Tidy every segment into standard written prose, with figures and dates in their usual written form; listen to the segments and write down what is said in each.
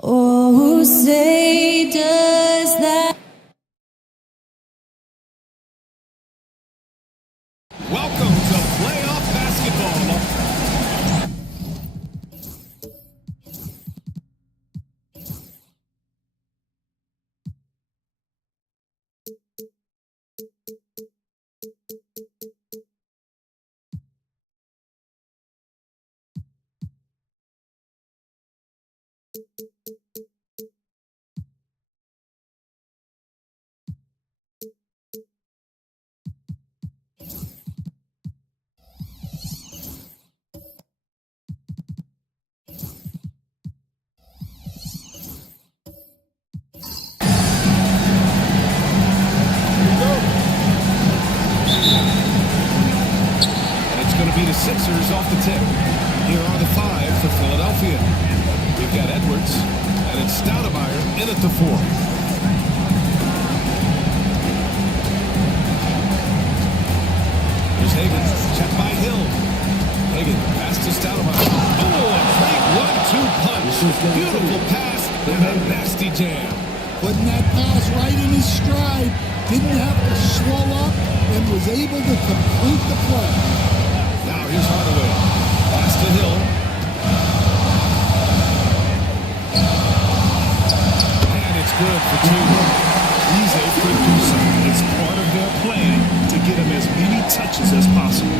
Oh, say does that. Welcome to playoff basketball. Going to be the Sixers off the tip. Here are the 5 for Philadelphia. We've got Edwards, and it's Stoudemire in at the 4. Here's Hagan, checked by Hill. Hagan, pass to Stoudemire. Oh, a great 1-2 punch. Beautiful pass and a nasty jam. Putting that pass right in his stride, didn't have to slow up, and was able to complete the play. Now here's Hardaway. Pass to Hill. And it's good for 2. He's a producer. It's part of their plan to get him as many touches as possible.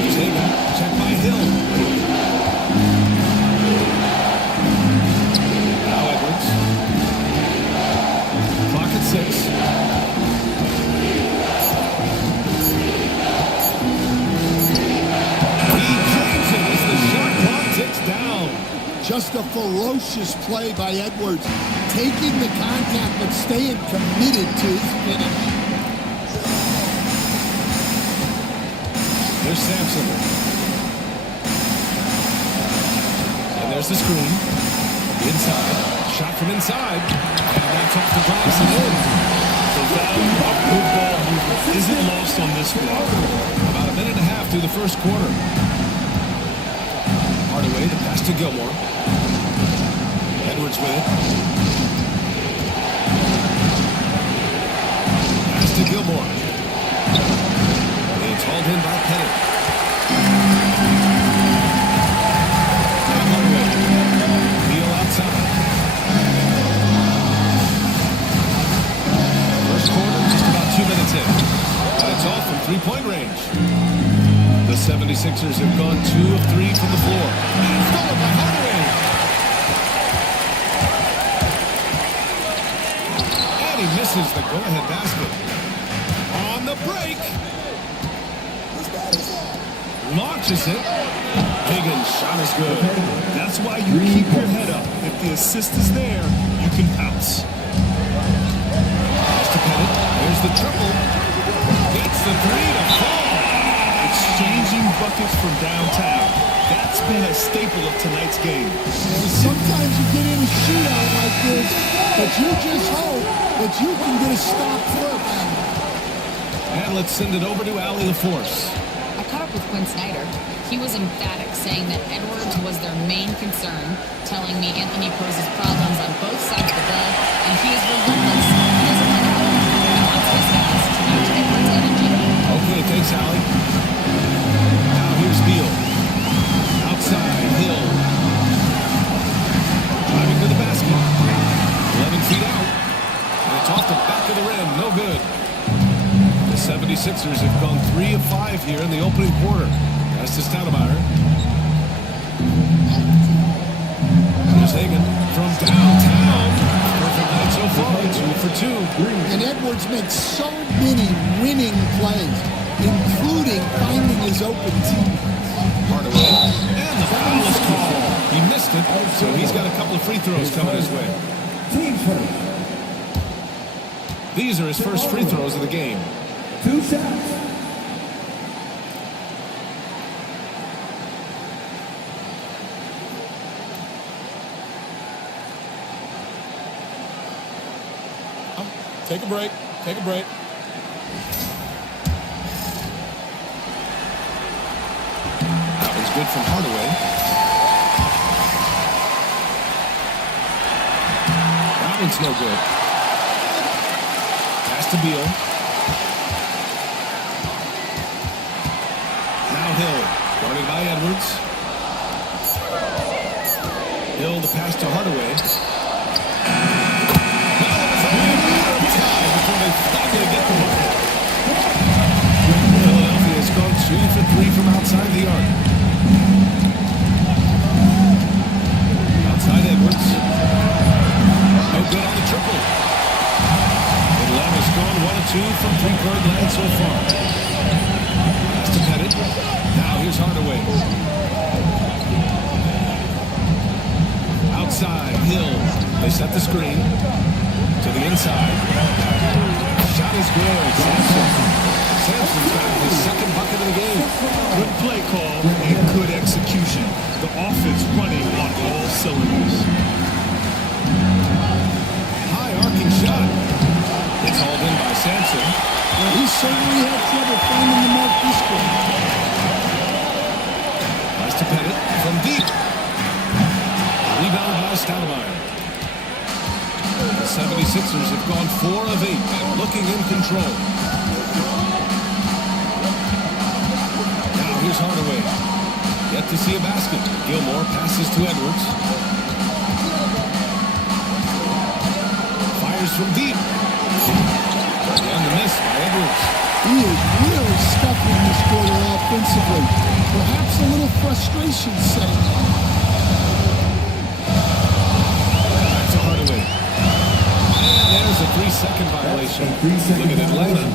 Here's Hagan. Checked by Hill. Now Edwards. Clock at 6. Just a ferocious play by Edwards, taking the contact but staying committed to his finish. There's Sampson. And there's the screen. Inside. Shot from inside. And that's off the glass and in. The value of good ball movement isn't lost on this block. About a minute and a half through the first quarter. Hardaway, the pass to Gilmore. Edwards with it. Pass to Gilmore. It's hauled in by Pettit. Now Hardaway. Beal outside. First quarter, just about 2 minutes in. And it's off from three-point range. The 76ers have gone 2 of 3 from the floor. And stolen by Hardaway. And he misses the go-ahead basket. On the break. Launches it. Higgins' shot is good. That's why you keep your head up. If the assist is there, you can pounce. Pass to Pettit. There's the triple. Gets the 3 to fall. Exchanging buckets from downtown. That's been a staple of tonight's game. And sometimes you get in a shootout like this, but you just hope that you can get a stop first. And let's send it over to Allie LaForce. I caught up with Quinn Snyder. He was emphatic, saying that Edwards was their main concern, telling me Anthony poses problems on both sides of the ball, and he is relentless. He doesn't let up. He wants his guys to match Edwards' energy. Okay, thanks, Allie. Now here's Beal. Outside, Hill. Driving to the basket. 11 feet out. And it's off the back of the rim. No good. The 76ers have gone 3 of 5 here in the opening quarter. That's to Stoudemire. Here's Hagan from downtown. Perfect night so far. 2 for 2. And Edwards makes so many winning plays, including finding his open teammates. Hardaway. And the foul is called. He missed it, so he's got a couple of free throws coming his way. These are his first free throws of the game. 2 shots. Take a break. Take a break. That was good from Hardaway. one's no good. Pass to Beal. Now Hill, guarded by Edwards. Hill, the pass to Hardaway. Before they finally get the ball. Philadelphia has gone 2 for 3 from outside the arc. Outside Edwards. No good on the triple. Atlanta's gone 1 of 2 from three-point land so far. Pass to Pettit. Now here's Hardaway. Outside, Hill. They set the screen. To the inside. Shot is good. Sampson's got his second bucket of the game. Good play call and good execution. The offense running on all cylinders. High arcing shot. It's hauled in by Sampson. Well, he certainly had trouble finding the mark this game. Pass to Pettit from deep. Rebound by Stoudemire. The 76ers have gone 4 of 8 and looking in control. Now here's Hardaway. Yet to see a basket. Gilmore passes to Edwards. Fires from deep. And the miss by Edwards. He is really stuffing this quarter offensively. Perhaps a little frustration setting in. Back to Hardaway. And there's a 3-second violation. Look at Atlanta.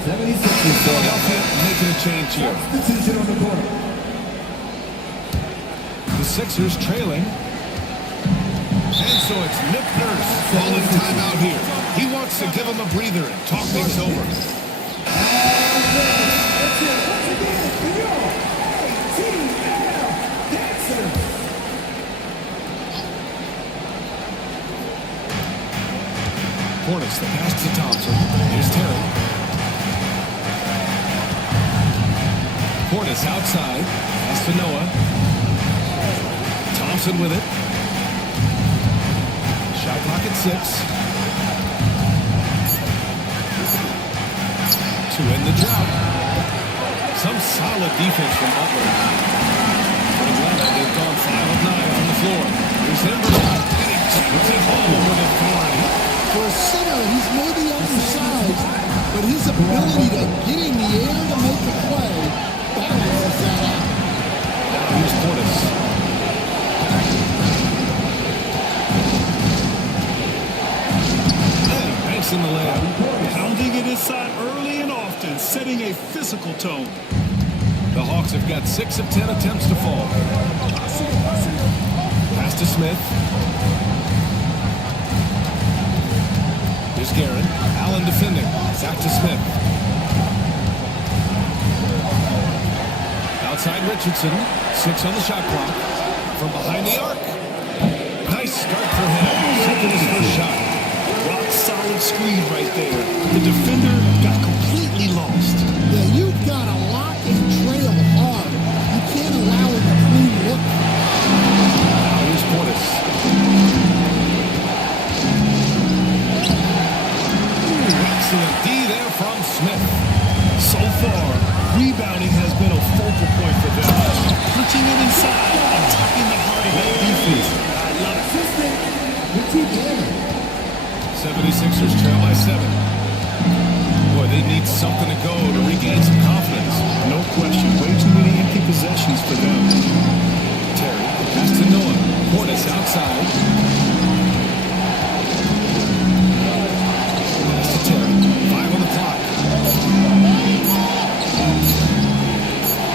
Philadelphia making a change here. The Sixers trailing. And so it's Nick Nurse calling timeout here. He wants to give him a breather and talk things over. Portis, the pass to Thompson. Here's Terry. Portis outside. Pass to Noah. Thompson with it. Shot clock at 6. To end the drought. Some solid defense from Butler. For Atlanta, they've gone 5 of 9 from the floor. Here's Embiid. And he takes it home with authority. For a center, he's maybe undersized, but his ability to get in the air to make a play, that was that out. Now here's Portis. Banks in the layup. Pounding it inside early and often, setting a physical tone. The Hawks have got 6 of 10 attempts to fall. Pass to Smith. Here's Garrett. Allen defending. Back to Smith. Outside Richardson. 6 on the shot clock. From behind the arc. Nice start for him. Taking his first shot. Rock solid screen right there. The defender got completely lost. Yeah, you've got to lock and trail hard. You can't allow him to clean look. Now here's Portis. Excellent D there from Smith. So far, rebounding has been a focal point for them. Punching it inside, attacking the heart of that defense. I love it. 76ers trail by 7. Boy, they need something to go to regain some confidence. No question. Way too many empty possessions for them. Terry, pass to Noah. Portis outside. Pass to Terry. 5 on the clock.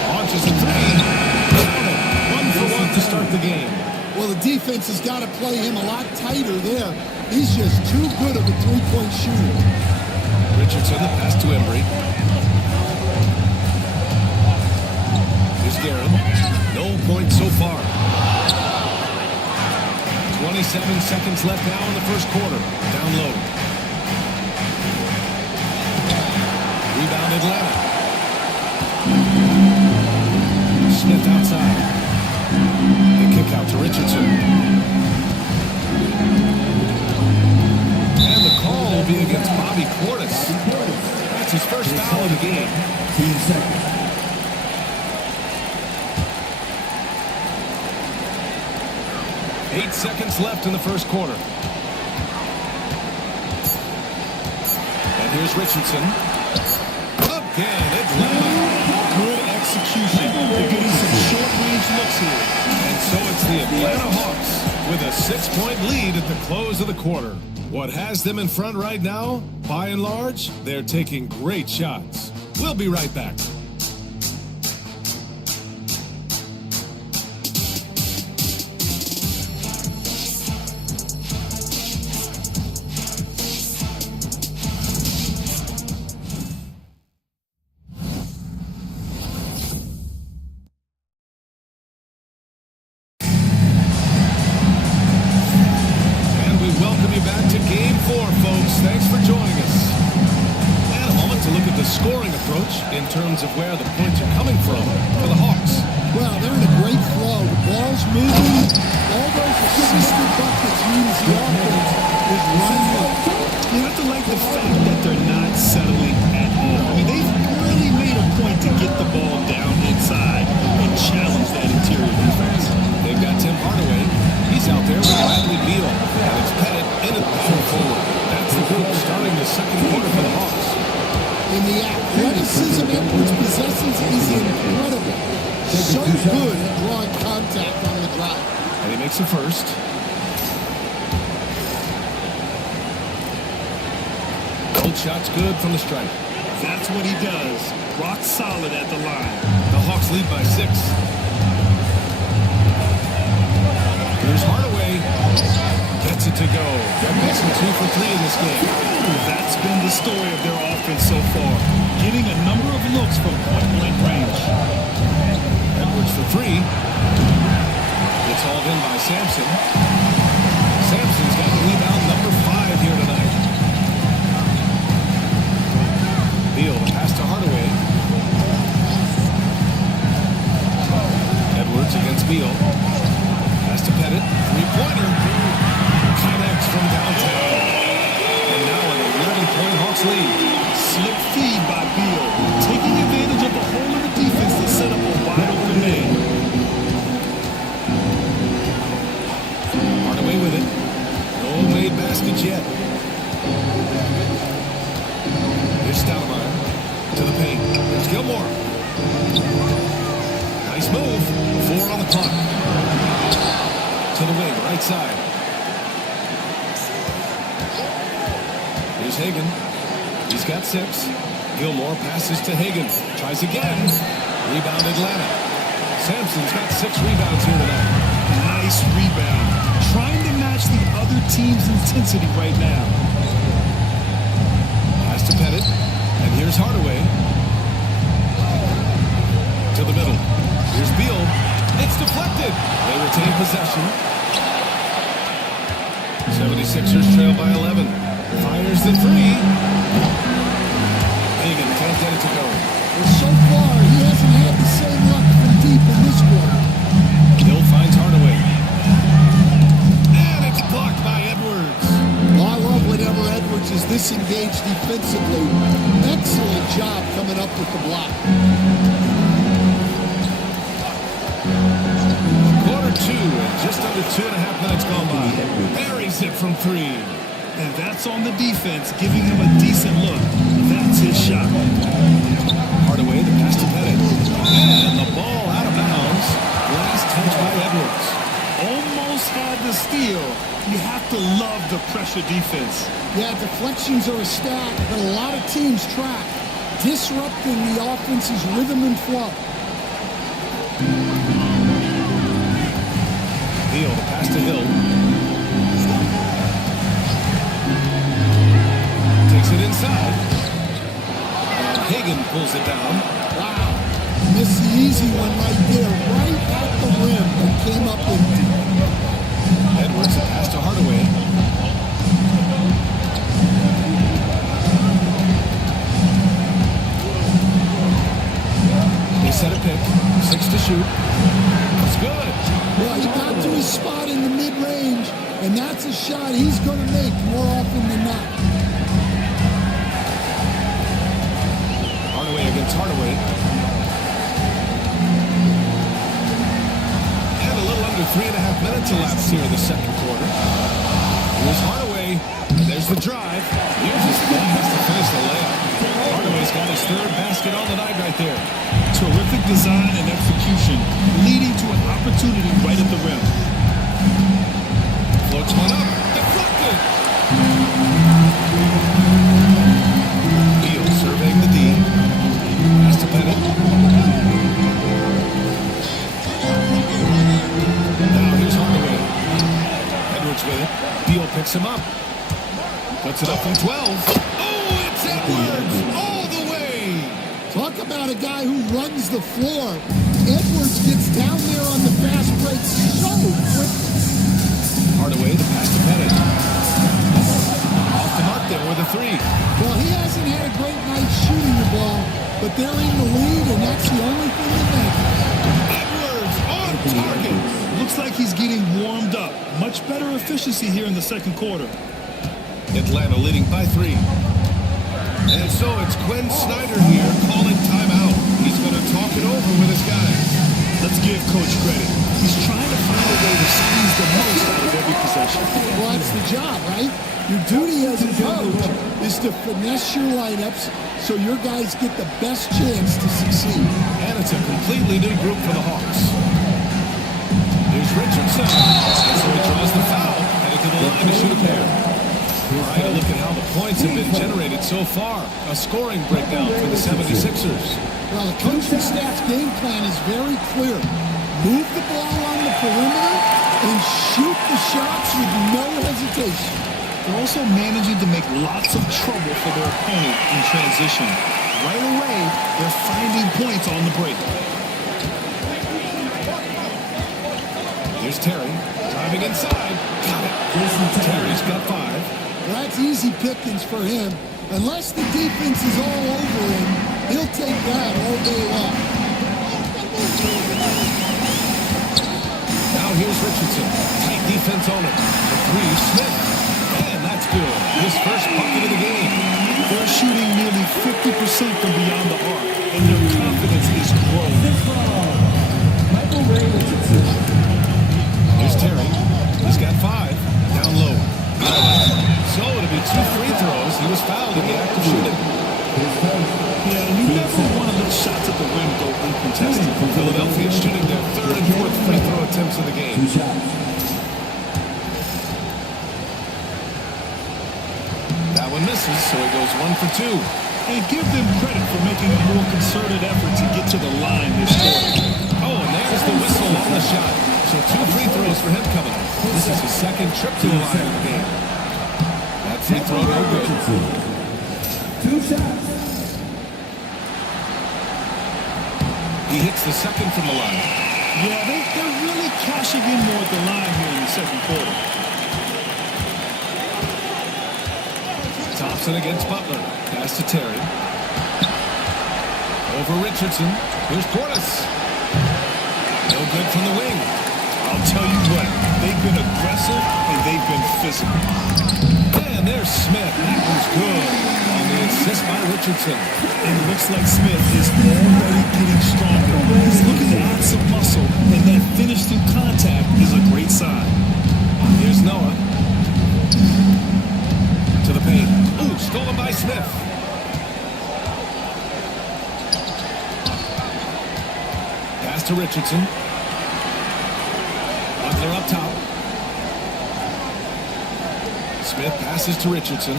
Launches a 3. 1 for 1 to start the game. Well, the defense has got to play him a lot tighter there. He's just too good of a three-point shooter. Richardson, the pass to Embry. Here's Garrett. No points so far. 27 seconds left now in the first quarter. Down low. Rebound Atlanta. Smith outside. The kick out to Richardson. will be against Bobby Portis. That's his first foul of the game. 8 seconds left in the first quarter. And here's Richardson. Again, Atlanta. Good execution. They're getting some short-range looks here. And so it's the Atlanta Hawks with a 6-point lead at the close of the quarter. What has them in front right now? By and large, they're taking great shots. We'll be right back. In terms of where the points are coming from for the Hawks. Well, they're in a great flow. The ball's moving. All those assisted buckets means the offense is running well. You have to like the fact that they're not settling at all. I mean, they've really made a point to get the ball down inside and challenge that interior defense. They've got Tim Hardaway. He's out there with Bradley Beal. And it's Pettit in at power forward. That's the group starting the second quarter for the Hawks. And the athleticism Edwards possesses is incredible. So good at drawing contact on the drive. And he makes the first. Both shots good from the stripe. That's what he does. Rock solid at the line. The Hawks lead by 6. Here's Hardaway. Gets it to go. They're missing 2 for 3 in this game. That's been the story of their offense so far. Getting a number of looks from point-blank range. Edwards for 3. It's hauled in by Sampson. Sampson's got rebound number 5 here tonight. Beal, the pass to Hardaway. Edwards against Beal. Pass to Pettit. 3-pointer. Connects from downtown. And now an 11-point Hawks lead. Slick feed by Beal. Taking advantage of the hole in the defense to set up a wide-open man. Hardaway with it. No made baskets yet. Here's Stoudemire to the paint. There's Gilmore. Nice move. 4 on the clock. To the wing, right side. Here's Hagan. He's got 6. Gilmore passes to Hagan. Tries again. Rebound Atlanta. Sampson's got 6 rebounds here tonight. Nice rebound. Trying to match the other team's intensity right now. Pass to Pettit. And here's Hardaway. To the middle. Here's Beal. It's deflected. They retain possession. 76ers trail by 11. Fires the 3. Hagan can't get it to go. Well, so far, he hasn't had the same luck from deep in this quarter. Hill finds Hardaway. And it's blocked by Edwards. Well, I love whenever Edwards is disengaged defensively. Excellent job coming up with the block. Quarter 2 and just under 2.5 minutes gone by. Buries it from 3. And that's on the defense, giving him a decent look. That's his shot. Hardaway, the pass to Pettit. And the ball out of bounds. Last touch by Edwards. Almost had the steal. You have to love the pressure defense. Yeah, deflections are a stat that a lot of teams track, disrupting the offense's rhythm and flow. Beal, the pass to Hill. Takes it inside. And Hagan pulls it down. Wow. Missed the easy one right there, right at the rim, but came up empty. Edwards, the pass to Hardaway. They set a pick. 6 to shoot. It's good. Well, he got to his spot in the mid-range, and that's a shot he's going to make more often than not. minutes elapsed here in the second quarter. Here's Hardaway. And there's the drive. Here's his ball. Has to finish the layup. Hardaway's got his third basket on the night right there. Terrific design and execution, leading to an opportunity right at the rim. Floats one up. Deflected. Beal surveying the D. Pass to Bennett. Now here's Hardaway. Edwards with it. Beal picks him up. Puts it up from 12. Oh, it's Edwards all the way. Talk about a guy who runs the floor. Edwards gets down there on the fast break so quick. Hardaway, the pass to Bennett. Off the mark there with a three. Well, he hasn't had a great night shooting the ball, but they're in the lead, and that's the only thing that matters. Edwards on target. Looks like he's getting warmed up. Much better efficiency here in the second quarter. Atlanta leading by 3. And so it's Quinn Snyder here calling timeout. He's going to talk it over with his guys. Let's give Coach credit. He's trying to find a way to squeeze the most out of every possession. Well, that's the job, right? Your duty as a coach is to finesse your lineups so your guys get the best chance to succeed. And it's a completely new group for the Hawks. Here's Richardson. And so he draws the foul. Headed to the line to shoot a pair. All right, a look at how the points have been generated so far. A scoring breakdown for the 76ers. Well, the coaching staff's game plan is very clear. Move the ball on the perimeter and shoot the shots with no hesitation. They're also managing to make lots of trouble for their opponent in transition. Right away, they're finding points on the break. Here's Terry, driving inside. Got it. Terry's got 5. Well, that's easy pickings for him. Unless the defense is all over him, he'll take that all day long. Now here's Richardson. Tight defense on it. The 3, Smith. And that's good. His first bucket of the game. They're shooting nearly 50% from beyond the arc, and their confidence is growing. Here's Terry. He's got 5. Down low. So it'll be 2 free throws. He was fouled in the act of shooting. Yeah, and you never want to let shots at the rim go uncontested. Philadelphia shooting their 3rd and 4th free throw attempts of the game. That one misses, so he goes 1 for 2. And give them credit for making a more concerted effort to get to the line this quarter. Oh, and there's the whistle on the shot. So 2 free throws for him coming up. This is his 2nd trip to the line of the game. That free throw no good. 2 shots. He hits the 2nd from the line. Yeah, they're really cashing in more at the line here in the second quarter. Thompson against Butler. Pass to Terry. Over Richardson. Here's Portis. No good from the wing. I'll tell you what, they've been aggressive and they've been physical. And there's Smith. That was good on the assist by Richardson. And it looks like Smith is already getting stronger. He's looking to add some muscle, and that finish through contact is a great sign. Here's Noah. To the paint. Ooh, stolen by Smith. Pass to Richardson. Butler up top. Smith passes to Richardson.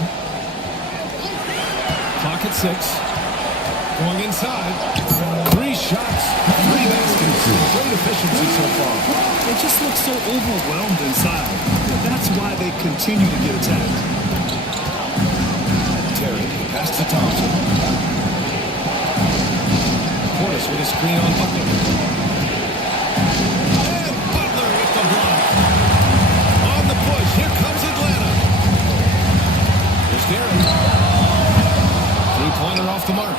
Clock at 6. Going inside. 3 shots. 3 baskets. Great efficiency so far. They just look so overwhelmed inside. That's why they continue to get attacked. Terry, pass to Thompson. Portis with a screen on Butler. And Butler with the block. On the push, here comes Atlanta. There's Gary. 3-pointer off the mark.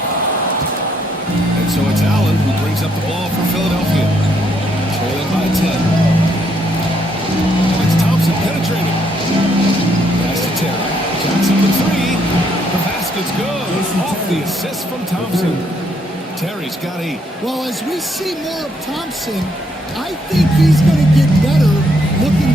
And so it's Allen who brings up the ball for Philadelphia. Trailing by 10. And it's Thompson penetrating. Pass to Terry. Jackson with 3. The basket's good. Off the assist from Thompson. Terry's got 8. Well, as we see more of Thompson, I think he's going to get better looking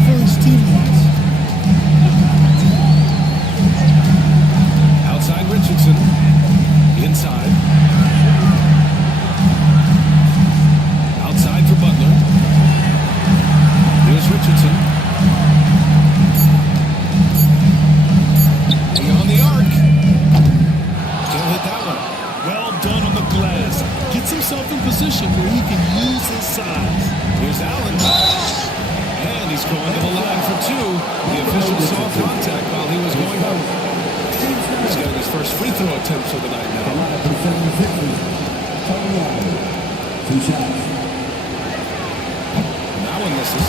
He's getting his first free throw attempt for the night The now. lineup for the 76ers. Tony Allen. 2 shots. That one misses.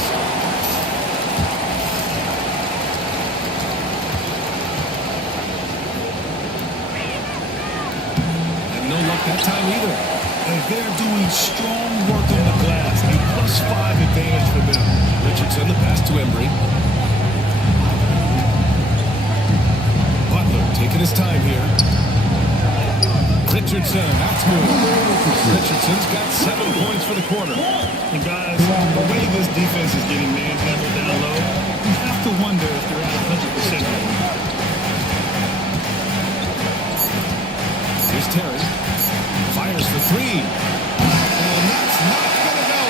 And no luck that time either. And they're doing strong work on the glass. A +5 advantage for them. Richardson, the pass to Embry. Butler taking his time here. Richardson, that's good. Richardson's got 7 points for the quarter. And guys, the way this defense is getting manhandled down low, you have to wonder if they're at 100% right now. Here's Terry. Fires for 3. And that's not going to go.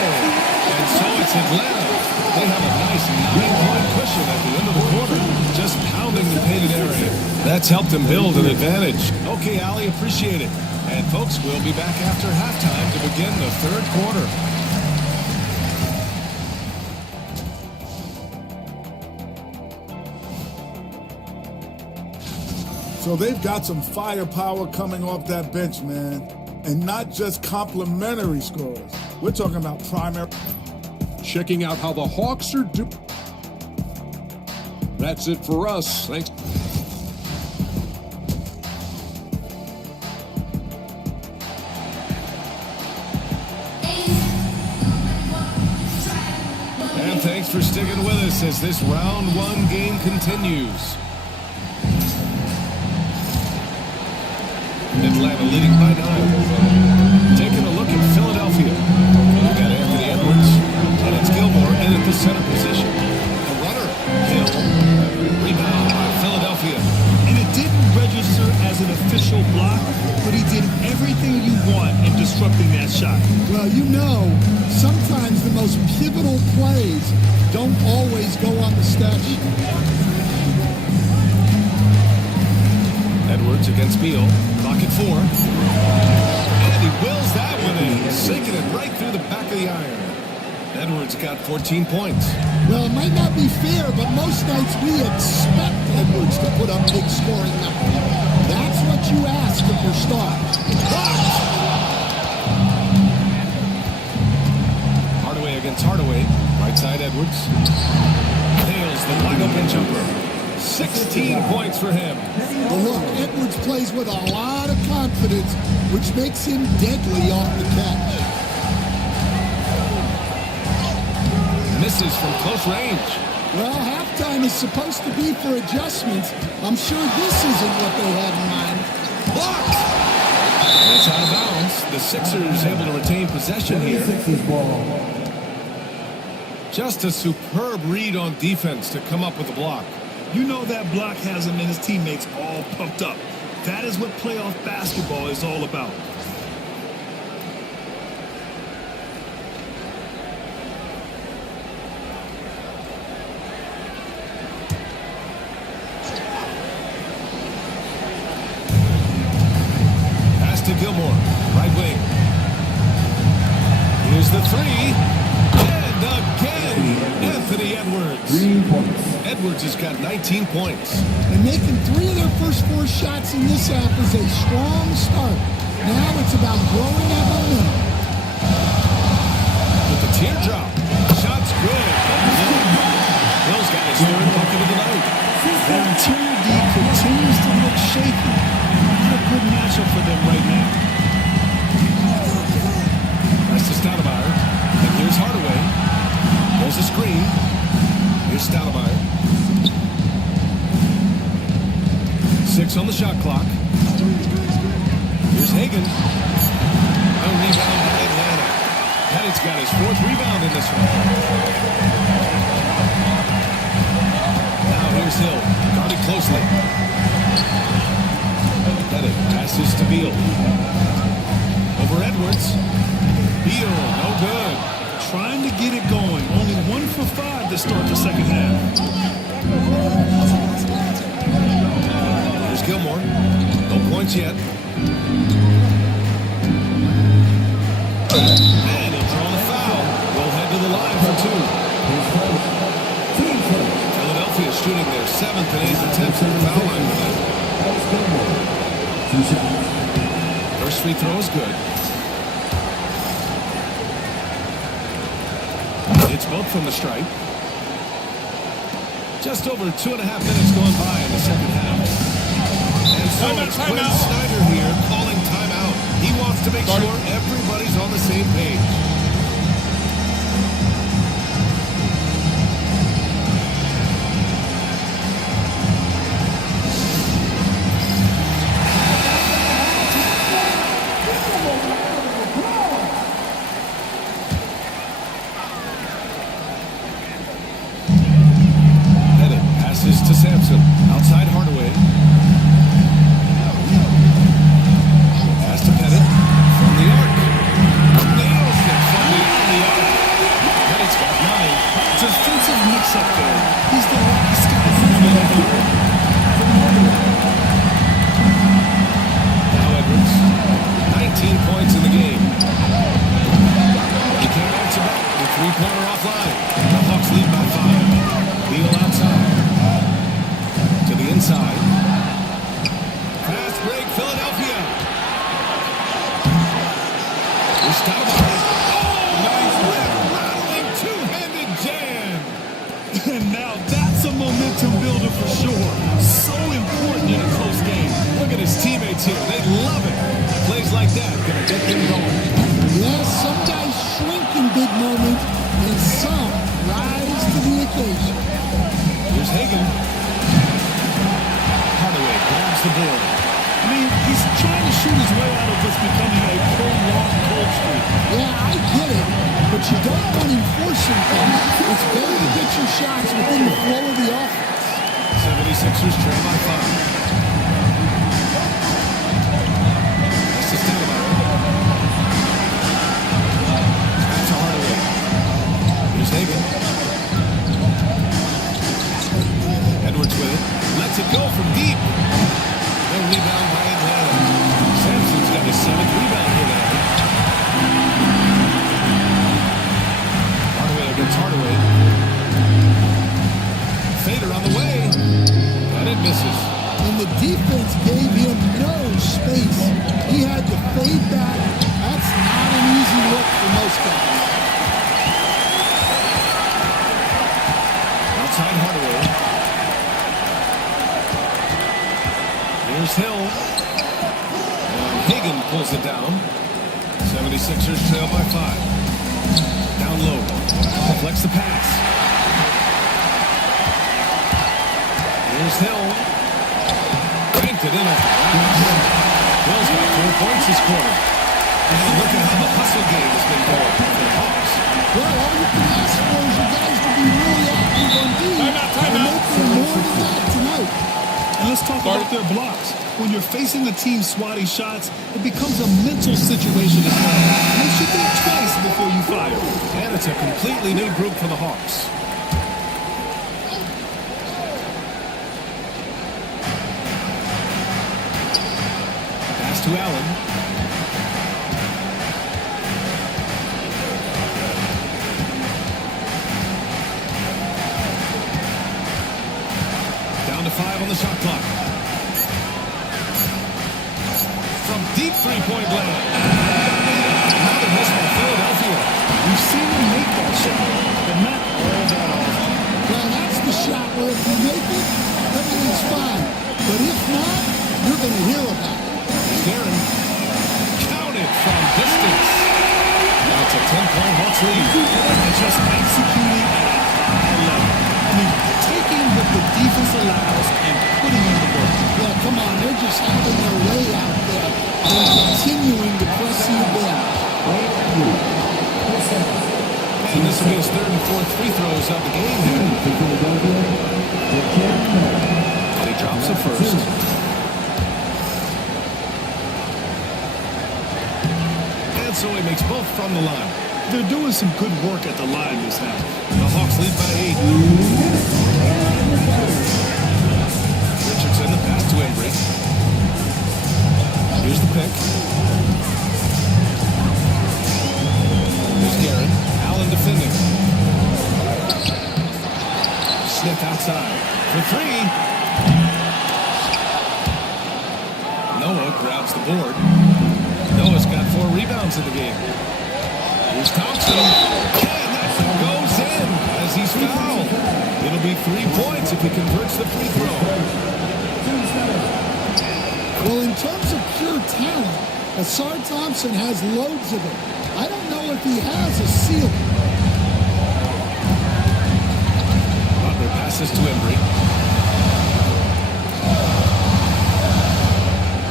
And so it's Atlanta. They have a nice 9-point cushion at the end of the quarter. Just pounding the painted area. That's helped them build an advantage. Okay, Ali, appreciate it. And folks, we'll be back after halftime to begin the third quarter. So they've got some firepower coming off that bench, man. And not just complimentary scores. We're talking about primary. Checking out how the Hawks are doing. That's it for us. Thanks. And thanks for sticking with us as this round 1 game continues. Atlanta leading by 9. Taking a look at Philadelphia. We've got Anthony Edwards, and it's Gilmore in at the center position. A runner, Hill. Rebound by Philadelphia. And it didn't register as an official block, but he did everything you want in disrupting that shot. Well, you know, sometimes the most pivotal plays don't always go on the stat sheet. Edwards against Beal. Clock at 4. And he wills that one in, sinking it right through the back of the iron. Edwards got 14 points. Well, it might not be fair, but most nights we expect Edwards to put up big scoring numbers. That's what you ask of your star. Hardaway against Hardaway. Right side Edwards. Nails the wide open jumper. 16 points for him. But look, Edwards plays with a lot of confidence, which makes him deadly off the catch. Misses from close range. Well, halftime is supposed to be for adjustments. I'm sure this isn't what they had in mind. Blocked! And it's out of bounds. The Sixers able to retain possession here. 76ers ball. Just a superb read on defense to come up with the block. You know that block has him and his teammates all pumped up. That is what playoff basketball is all about. Pass to Gilmore. Right wing. Here's the 3. And again, Anthony Edwards. 3 points. Edwards has got 19 points. And making 3 of their first 4 shots in this half is a strong start. Now it's about growing that momentum. With the teardrop. Shot's good. Bill's got his third bucket of the night. Their interior D continues to look shaky. Not a good matchup for them right now. That's to Stoudemire. And here's Hardaway. There's a screen. Here's Stoudemire. 6 on the shot clock. Here's Hagan. No rebound by Atlanta. Pettit's got his 4th rebound in this one. Now here's Hill. Guarded closely. Pettit passes to Beal. Over Edwards. Beal, no good. Trying to get it going. Only 1 for 5 to start the second half. Here's Gilmore. No points yet. And he'll draw the foul. We'll head to the line for 2. Philadelphia shooting their 7th and 8th attempts at the foul line for them. 2 shots. First free throw is good. It's both from the stripe. Just over 2.5 minutes going by in the second half. And so it's Quinn Snyder here calling timeout. He wants to make sure everybody's on the same page. To Sampson, outside Hardaway. Pass to Pettit from the arc. Nails it from beyond the arc. Pettit's got 9. Defensive mix-up there. He's the last guy from the line. Now Edwards, 19 points in the game. He can't answer back. The three-pointer offline. The Hawks lead by 5. Beal outside. To the inside. Fast break, Philadelphia. Stoudemire. Oh, nice whip. Rattling two-handed jam. And now that's a momentum builder for sure. So important in a close game. Look at his teammates here. They love it. Plays like that gonna get them going. Yeah, some guys shrink in big moments, and some rise to the occasion. Here's Hagan. Hardaway grabs the board. I mean, he's trying to shoot his way out of what's becoming a prolonged cold streak. Yeah, I get it, but you don't want him forcing things. It's better to get your shots within the flow of the offense. 76ers trail by 5. That's to Stoudemire. Back to Hardaway. Here's Hagan. Edwards with it. Lets it go from deep. No rebound by Atlanta. Sampson's got his 7th rebound here tonight. Hardaway against Hardaway. Fader on the way. And it misses. And the defense gave him no space. He had to fade back. That's not an easy look for most guys. Outside Hardaway. Here's Hill. And Hagan pulls it down. 76ers trail by 5. Down low. Deflects the pass. Here's Hill. Banked it in. Hill's got 4 points this quarter. And look at how the hustle game has been going for the Hawks. Well, all you can ask for is you guys to be really active on D. And hopefully more than that tonight. And let's talk about their blocks. When you're facing a team swatting shots, it becomes a mental situation as well. Makes you think twice before you fire. And it's a completely new group for the Hawks. Pass to Allen. Down to 5 on the shot clock. From deep three-point land. Another miss by Philadelphia. We've seen him make that shot, but not all that often. Well, that's the shot where if you make it, everything's fine. But if not, you're going to hear about it. Aaron counted from distance. And it's a 10-point Hawks lead. And just executing at a high level. I mean, taking what the defense allows and putting in the work. Yeah, come on, they're just having their way out there and continuing to press you down. And this will be his 3rd and 4th free throws of the game here. And he drops it first. And so he makes both from the line. They're doing some good work at the line this half. The Hawks lead by 8. Richardson, the pass to Embry. Here's the pick. There's Garrett. Allen defending. Smith outside for 3. Noah grabs the board. Noah's got 4 rebounds in the game. Here's Thompson. And that goes in as he's fouled. It'll be 3 points if he converts the free throw. Well, in terms of pure talent, Asar Thompson has loads of it. I don't know if he has a ceiling. Butler passes to Embry.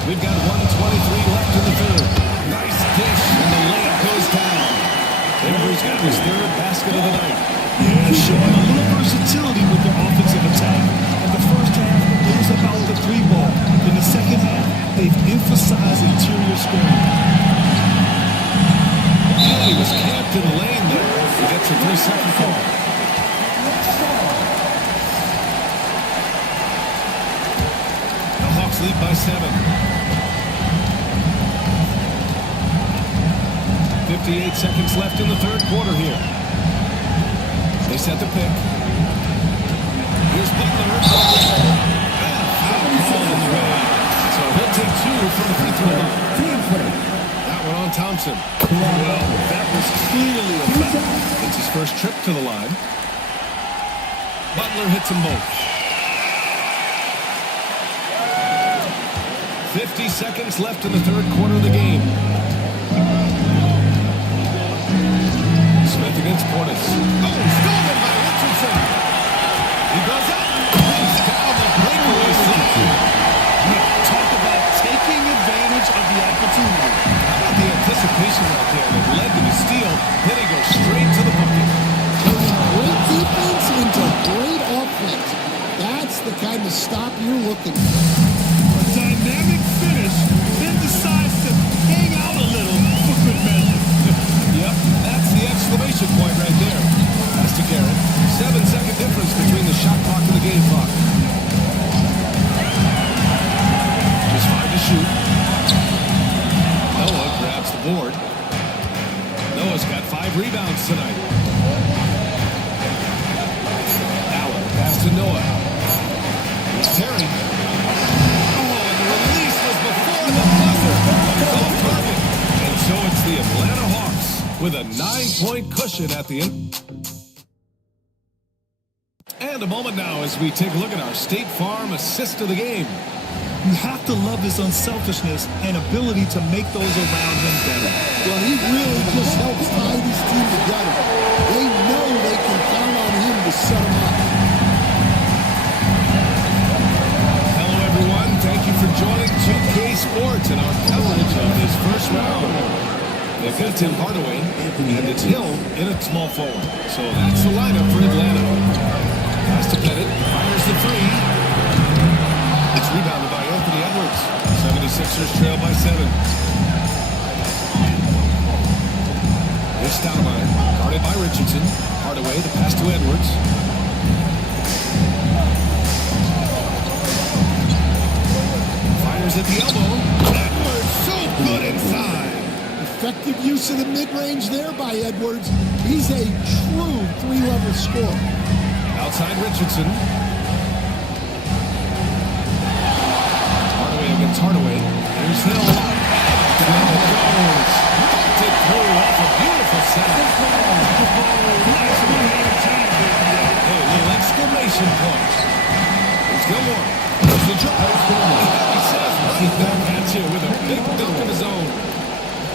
We've got 1:23 left in the third. Nice dish, and the layup goes down. Embry's got his 3rd basket of the night. Yeah, showing a little versatility with their offensive attack. In the first half, it was about the 3-ball. In the second half, they've emphasized interior scoring. Yeah, he was camped in the lane there. He gets a 3-second call. The Hawks lead by 7. 58 seconds left in the third quarter here. They set the pick. Here's Butler. And foul call in the way. So he'll take 2 from the free throw line. That one on Thompson. Well, that was clearly a foul. It's his first trip to the line. Butler hits them both. 50 seconds left in the third quarter of the game. Smith against Portis. Oh, stolen by Richardson. He goes up. He's down the breakaway slam. Talk about taking advantage of the opportunity. How about the anticipation out there that led to the steal? Then he goes straight to the bucket. Turning great defense into great offense. That's the kind of stop you're looking for. A dynamic finish, then decides to hang out a little for good measure. Yep, that's the exclamation point right there. That's to Garrett. 7-second difference between the shot clock and the game clock. Just 5 to shoot. Noah grabs the board. Noah's got 5 rebounds tonight. Allen pass to Noah. Here's Terry. Oh, and the release was before the buzzer. It's off target. And so it's the Atlanta Hawks with a 9-point cushion at the end. And a moment now as we take a look at our State Farm assist of the game. You have to love his unselfishness and ability to make those around him better. Well, he really just helps tie this team together. They know they can count on him to set them up. Hello, everyone. Thank you for joining 2K Sports and our coverage of this first round. They've got Tim Hardaway, and it's Hill in at small forward. So that's the lineup for Atlanta. Pass to Pettit, fires the 3. It's rebounded by Anthony Edwards. 76ers trail by 7. Here's Stoudemire, guarded by Richardson. Hardaway, the pass to Edwards. Fires at the elbow. Edwards, so good inside. Effective use of the mid-range there by Edwards. He's a true 3-level scorer. Outside Richardson. Hardaway against Hardaway. Here's Hill. Down it goes. Bumped it through off a beautiful set. Hey, little exclamation point. Here's Gilmore. There's the drive. He says right back at you with a big dunk of his own.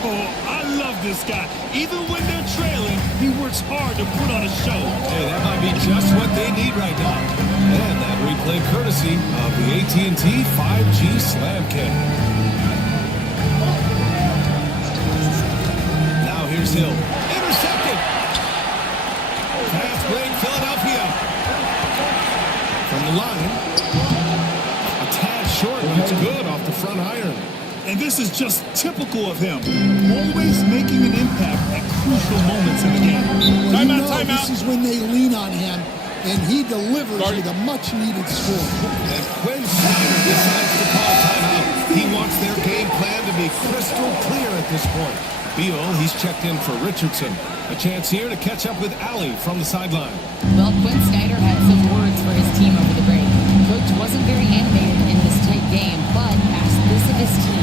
Oh, I love this guy. Even when they're trailing, he works hard to put on a show. Hey, that might be just what they need right now. And that replay courtesy of the AT&T 5G Slam Cam. Now here's Hill. Intercepted. Fast break, Philadelphia. From the line. A tad short, but it's good off the front iron. And this is just typical of him. Always making an impact at crucial moments in the game. This is when they lean on him, and he delivers with a much-needed score. And Quinn Snyder decides to call timeout. He wants their game plan to be crystal clear at this point. Beal, he's checked in for Richardson. A chance here to catch up with Allie from the sideline. Well, Quinn Snyder had some words for his team over the break. Coach wasn't very animated in this tight game, but asked this of his team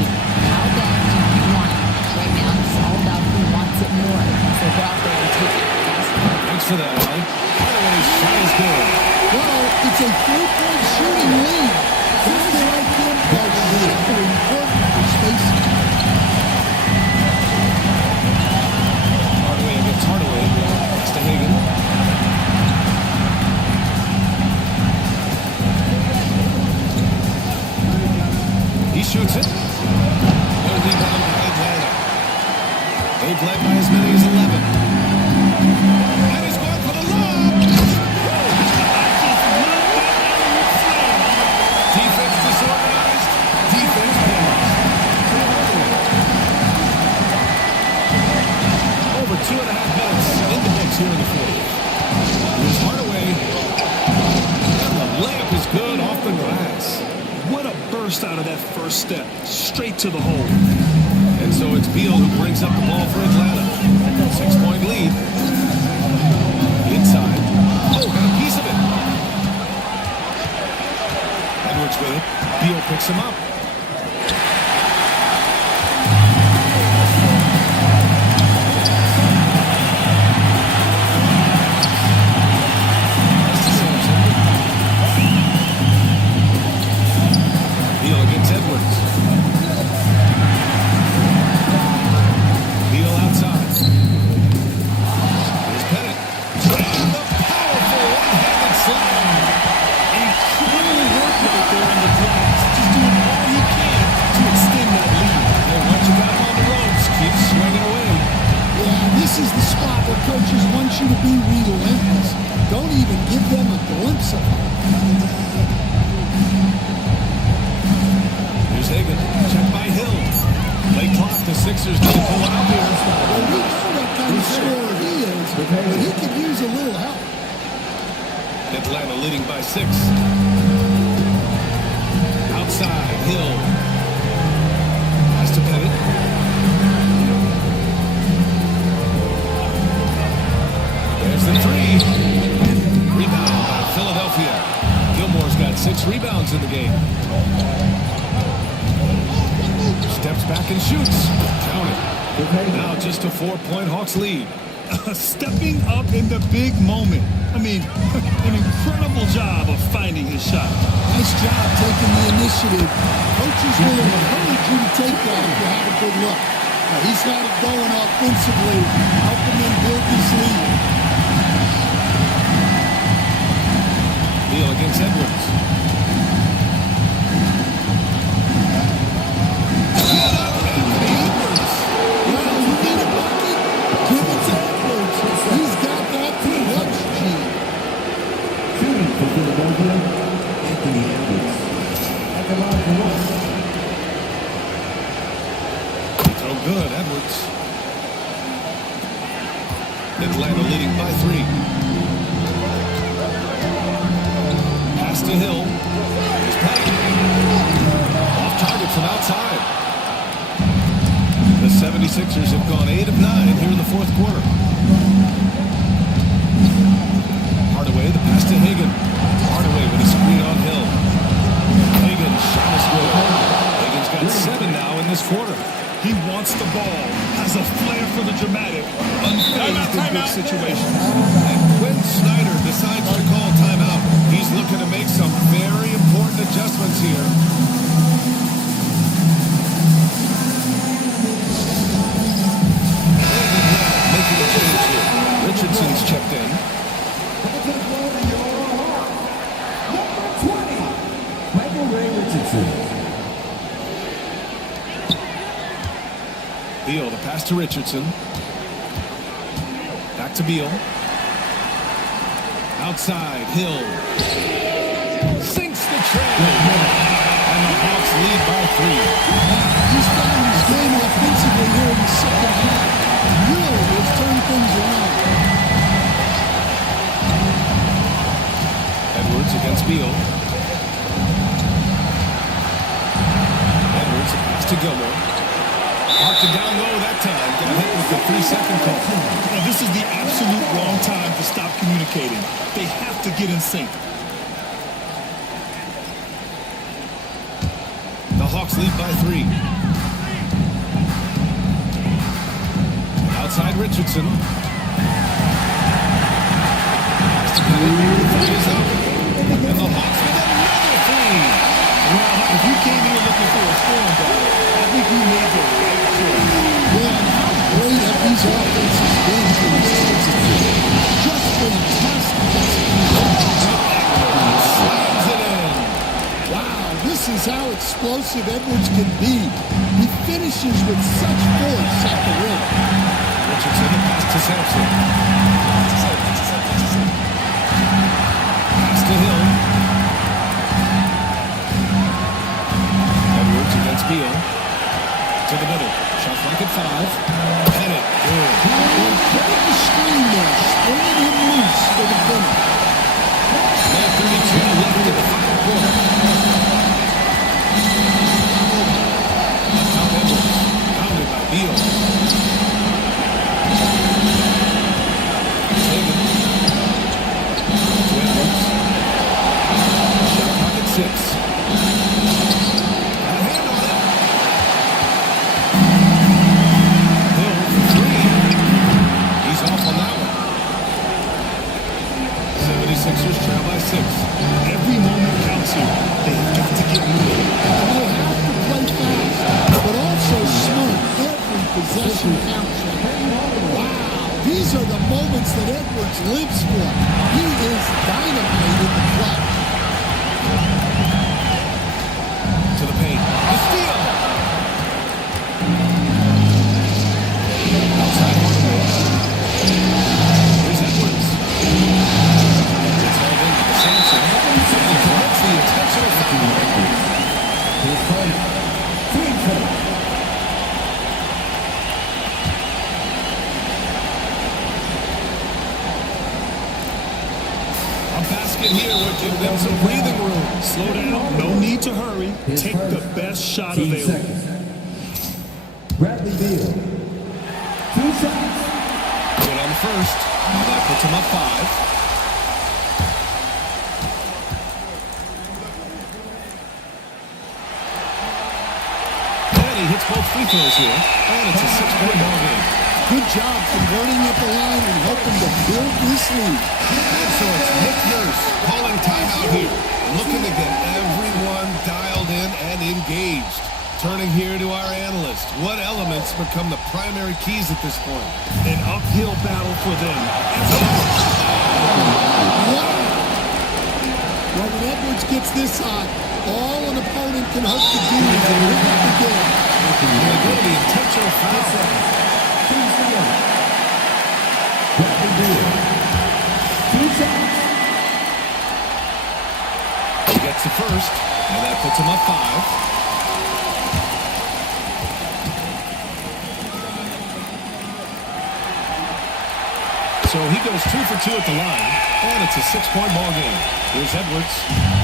shoots it. No rebound by Atlanta. They've led by as many as 11. And he's going for the lob. Defense disorganized. Defense penalized. Over 2.5 minutes in the books here in the fourth. Here's Hardaway. And the layup is good off the glass. What a burst out of that first step. Straight to the hole. And so it's Beal who brings up the ball for Atlanta. 6-point lead. Inside. Oh, got a piece of it. Edwards with it. Beal picks him up. Beal against Edwards. Beal outside. Here's Pettit. And the powerful one-handed slam. Incredible work right there on the glass. Just doing all he can to extend that lead. And once you got him on the ropes, keep swinging away. Yeah, this is the spot where coaches want you to be relentless. Don't even give them a glimpse of it. Here's Hagan. Checked by Hill. Late clock. The Sixers need to pull it out here. Well, we know what kind of scorer he is, but he could use a little help. Atlanta leading by 6. Outside. Hill. Pass to Pettit. There's the three. Rebound by Philadelphia. Gilmore's got 6 rebounds in the game. Steps back and shoots. Count it. Now just a 4-point Hawks lead. Stepping up in the big moment. I mean, an incredible job of finding his shot. Nice job taking the initiative. Coaches will encourage you to take that if you have a good look. He's got it going offensively, helping them build this lead. Beal against Edwards. Well, you need a bucket, give it to Edwards. He's got that clutch gene. Shooting for Philadelphia, Anthony Edwards. At the line for one. Throw good, Edwards. Atlanta leading by 3. Pass to Hill. Here's Pettit. Off target from outside. The 76ers have gone 8 of 9 here in the fourth quarter. Hardaway, the pass to Hagan. Hardaway with a screen on Hill. Hagan's shot is good. Hagan's got 7 now in this quarter. He wants the ball, has a flair for the dramatic, unfazed in big situations. And Quinn Snyder decides to call timeout. He's looking to make some very important adjustments here. Making a change here. Richardson's checked in. Number 20, Michael Ray Richardson. Beal, the pass to Richardson. Back to Beal. Outside, Hill. Sinks the trail. And the Hawks lead by 3. He's found his game offensively here in the second half. Really has turned things around. Edwards against Beal. Edwards, a pass to Gilmore. Marked it down low that time. Got hit with the 3-second call. And this is the absolute wrong time to stop communicating. They have to get in sync. The Hawks lead by 3. Outside Richardson. Three is up. And the Hawks with another 3. Well, if you came here looking for a scoring battle, I think you made the right choice. Man, how great have these offenses been for the Sixers? Just fantastic execution. Slams it in. Wow, this is how explosive explosive Edwards can be, he finishes with such force at the rim. Richardson, the pass to Sampson. Pass to Hill. Edwards against Beal. To the middle. Shot clock at 5. And it. Good. Putting the screen there, springing him loose for the finish. 32 left in the final quarter. Up top Edwards. Pounded by Beal. Taken. To Edwards. Shot clock at 6. Got a hand on it. Hill for 3. He's off on that one. 76ers trail by 6. Every moment counts here. They've got to get moving. They have to play fast, but also smart. Every possession counts. Wow, these are the moments that Edwards lives for. He is dynamite in the clutch. To the paint. The steal. Outside Hardaway. Here's Edwards. It's held in by Sampson. And he commits the intentional foul. His first. Team first. A basket here would give them some breathing room. Slow down. No need to hurry. His Take first. the best shot Team available. second. Bradley Beal. 2 shots. Good on the first. And that puts him up 5. And he hits both free throws here. And it's a 6-point ball game. Good job converting at the line and helping to build this lead. And so it's Nick Nurse calling timeout here. Looking to get everyone dialed in and engaged. Turning here to our analyst. What elements become the primary keys at this point? An uphill battle for them. Well, when Edwards gets this hot, all an opponent can hope to do is to win up the game. And they go to the intentional foul. Team second. Bradley Beal. 2 shots. He gets the first, and that puts him up 5. So he goes 2 for 2 at the line, and it's a 6-point ball game. Here's Edwards.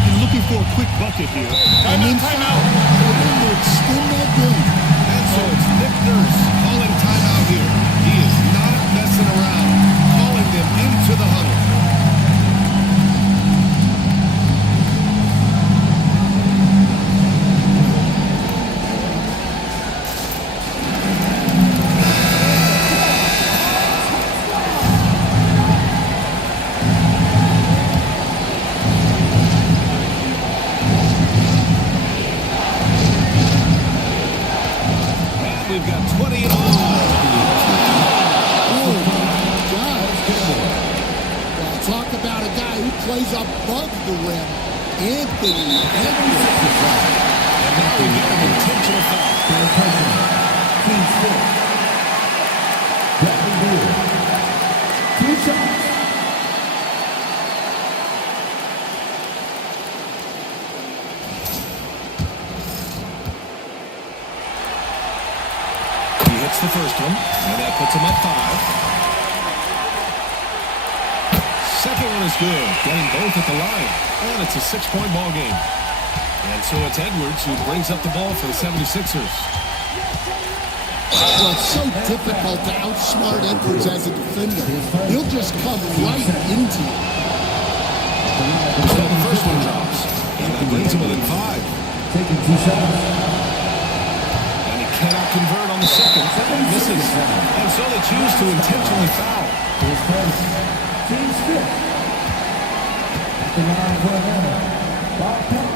You're looking for a quick bucket here. And then Edwards to extend that game. And so it's Nick Nurse calling timeout here. He is not messing around, calling them into the huddle. And we've got 20 in all. Oh, my God. Well, talk about a guy who plays above the rim. Anthony Edwards. And now we've got an intentional foul. Team personal. Team fifth. Bradley Beal. 2 shots. He hits the first one, and that puts him up 5. Second one is good, getting both at the line, and it's a 6-point ball game. And so it's Edwards who brings up the ball for the 76ers. Well, it's so difficult to outsmart Edwards as a defender. He'll just come right into you. So the first one drops, and that brings him within 5. Taking 2 shots. And he cannot convert on the second. Misses. And so they choose to intentionally foul. His first. Team fifth. At the line for Atlanta. Bob Pelt.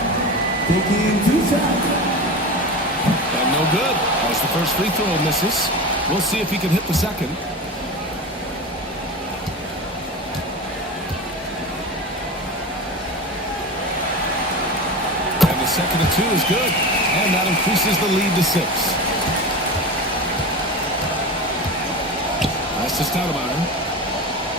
Taking 2 shots. And no good, as the first free throw misses. We'll see if he can hit the second. And the second of 2 is good. and that increases the lead to 6. Pass to Stoudemire.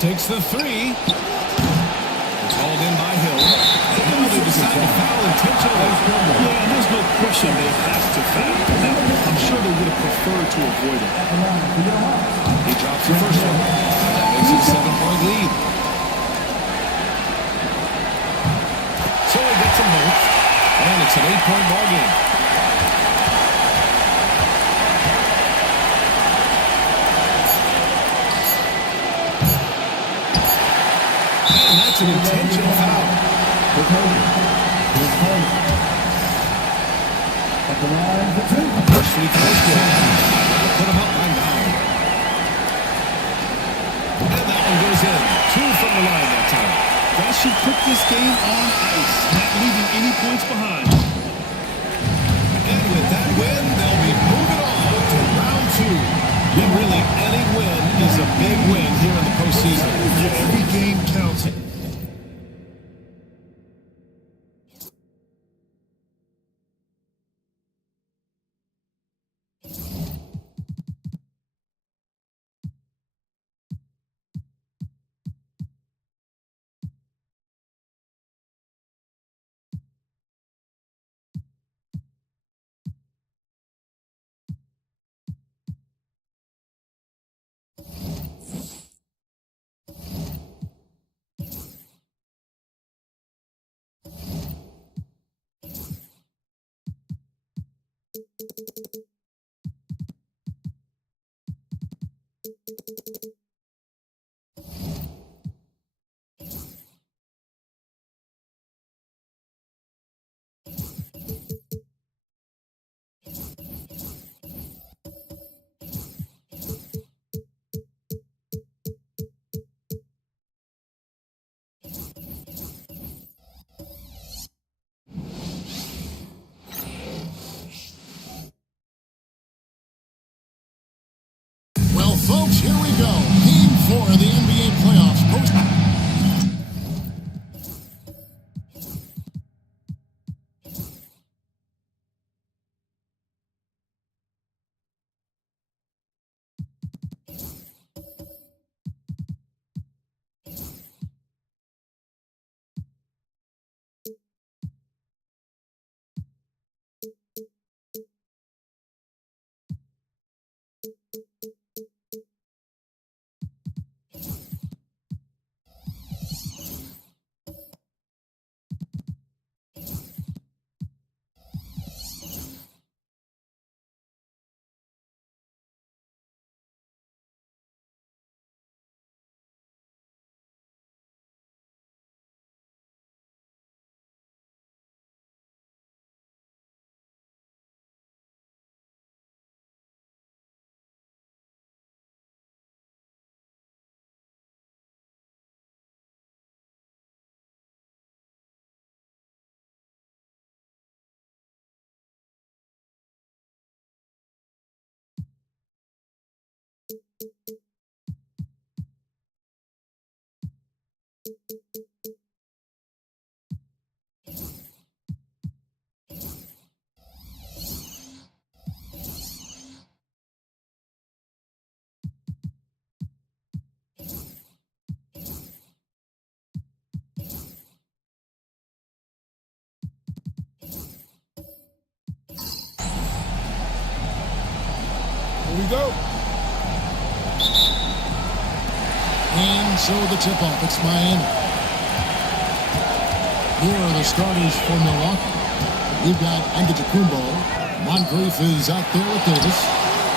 Takes the 3. It's hauled in by Hill. And now they decide to foul intentionally. Yeah, and there's no question they have to foul. Now, I'm sure they would have preferred to avoid it. He drops the first one. That makes it a 7-point lead. So he gets them both. And it's an 8-point ball game. And that's an intentional foul. At the line for 2. First free throw is good. That'll put him up by 9. And that one goes in. 2 from the line that time. That should put this game on ice, not leaving any points behind. And with that win, they'll be moving on to round 2. And really, any win is a big win here in the postseason. Every game counts. Well, folks, here we go. Game 4 of the NBA playoffs. Here we go. And so the tip-off, it's Miami. Here are the starters for Milwaukee. We've got Antetokounmpo. Moncrief is out there with Davis.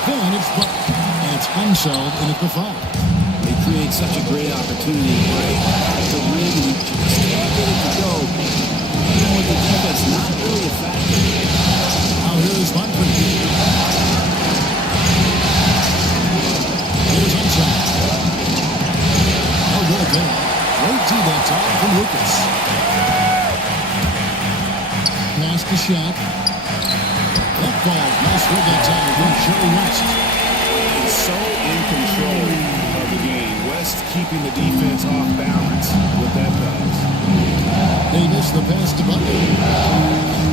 Then it's Butler. And it's Unseld in at the 5. They create such a great opportunity right at the rim. You just can't get it to go. Even with the defense, not really a factor. Now here's Moncrief. Here's Unseld. Oh, good there. Great D that time from Lucas. Pass to Shaq. That falls. Nice hold that time from Sherry West. It's so in control of the game. West keeping the defense off balance with that pass. Davis, the pass to Butler.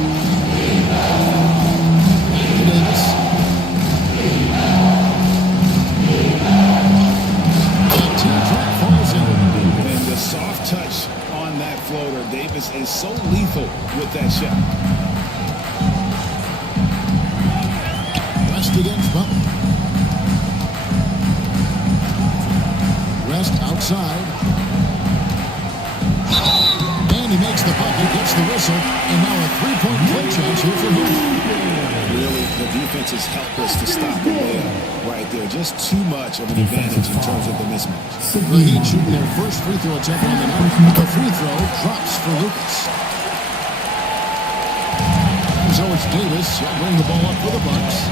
against Butler. West outside. And he makes the bucket, gets the whistle, and now a three-point play chance here for him. Really, the defense is helpless to stop the layup right there. Just too much of an advantage in terms of the mismatch. The Heat shooting their first free throw attempt on the night. The free throw drops for Lucas. So it's Davis. He'll bring the ball up for the Bucks.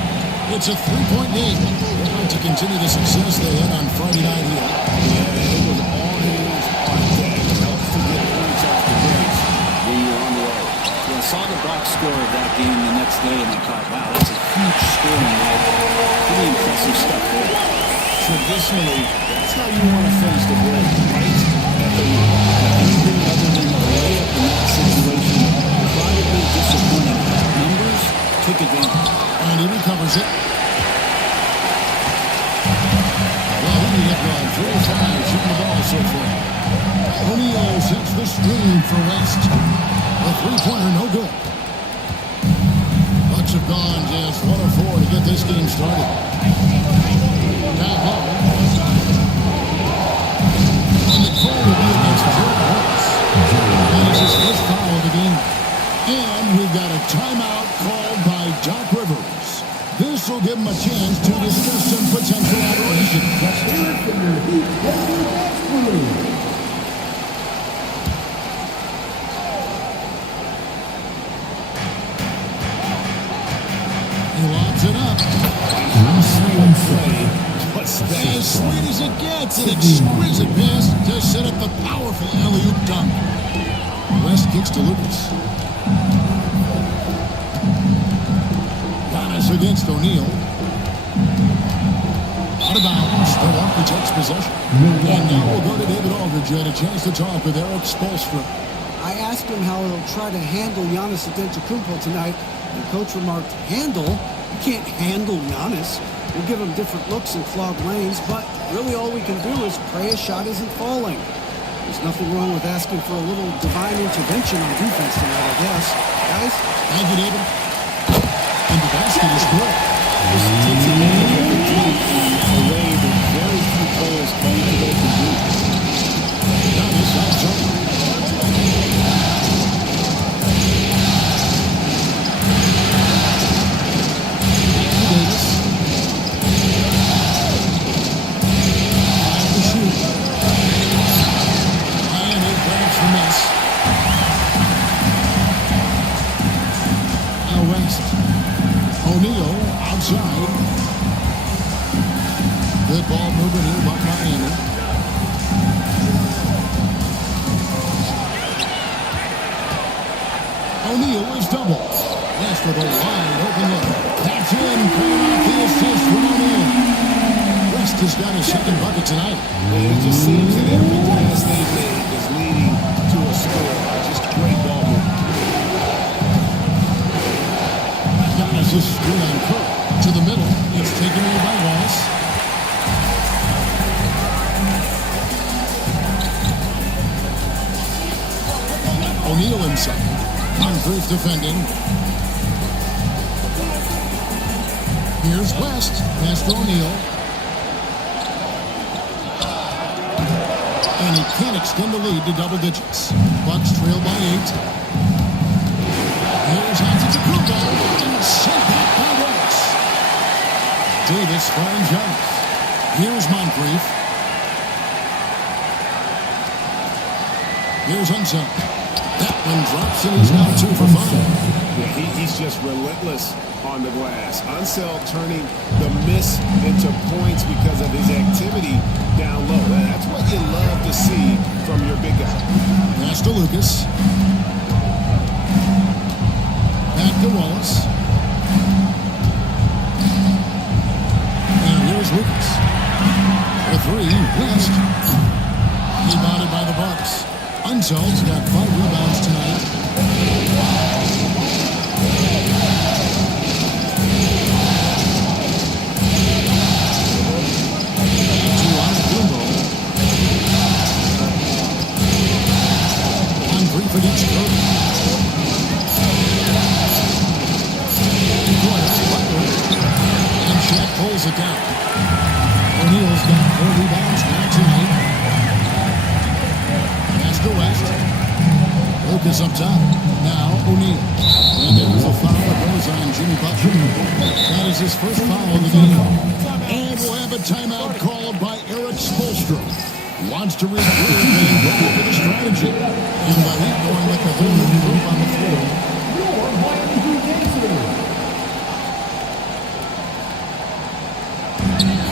It's a three-point game. They'd like to continue the success they had on Friday night here. Yeah, it was all hands on deck. It helps to get points off the bench when you're on the road. Yeah, I saw the box score of that game the next day, and I thought, wow, that's a huge scoring night. Pretty impressive stuff there. Traditionally, that's how you want to finish the break, right? Anything other than a layup in that situation, probably disappointing. Numbers took advantage. And he recovers it. Well, he hit one 3 times shooting the ball so far. O'Neal sets the screen for West. A three-pointer, no good. Bucks have gone just 1 of 4 to get this game started. Now ball. And the call will be against Joe Harris. That is his first foul of the game. And we've got a timeout called by Doc Rivers. This will give him a chance to discuss some potential adoration. Let's hear it from your Heat Daddy Westbrook. He lobs it up. What's that? As sweet as it gets, an exquisite pass to set up the powerful alley-oop dunk. West kicks to Lucas. Giannis against O'Neal. Out of bounds. Milwaukee takes possession. And now we'll go to David Aldridge. You had a chance to talk with Eric Spoelstra. I asked him how he'll try to handle Giannis Antetokounmpo tonight, and Coach remarked, handle? You can't handle Giannis. We'll give him different looks and clog lanes, but really all we can do is pray his shot isn't falling. There's nothing wrong with asking for a little divine intervention on defense tonight, I guess. Guys? Thank you, David. And the basket is good. This takes advantage of the deep in a way that very few players playing today can do. Giannis outside. Davis. 5 to shoot. And he grabs the miss. Now West. O'Neal outside. Good ball movement here by Miami. O'Neal is double. West with a wide open look. That's in. Coming off the assist from O'Neal. West has got his second bucket tonight. It just seems that every pass they make is leading to a score. Just great ball movement. Giannis is screen on Kirk. To the middle. It's taken away by Wallace. O'Neal inside. Moncrief defending. Here's West. Pass to O'Neal. And he can't extend the lead to double digits. Bucks trail by 8. Here's Antetokounmpo. And sent back by Wallace. Davis finds Giannis. Here's Moncrief. Here's Unseld. That one drops and he's now 2 for 5. Yeah, he's just relentless on the glass. Unseld turning the miss into points because of his activity down low. That's what you love to see from your big guy. Pass to Lucas. Back to Wallace. And here's Lucas. For 3, West. Rebounded by the Bucks. Unseld's got 5 rebounds tonight. To Antetokounmpo. Moncrief at each curve. And pulls it down. O'Neal's got 4 rebounds now tonight. Pass to West. Lucas up top. Now O'Neal. And there's a foul that goes on Jimmy Butler. That is his first foul of the game. And we'll have a timeout called by Eric Spoelstra. Wants to regroup and go over the strategy. And the Heat going with the whole new group on the floor.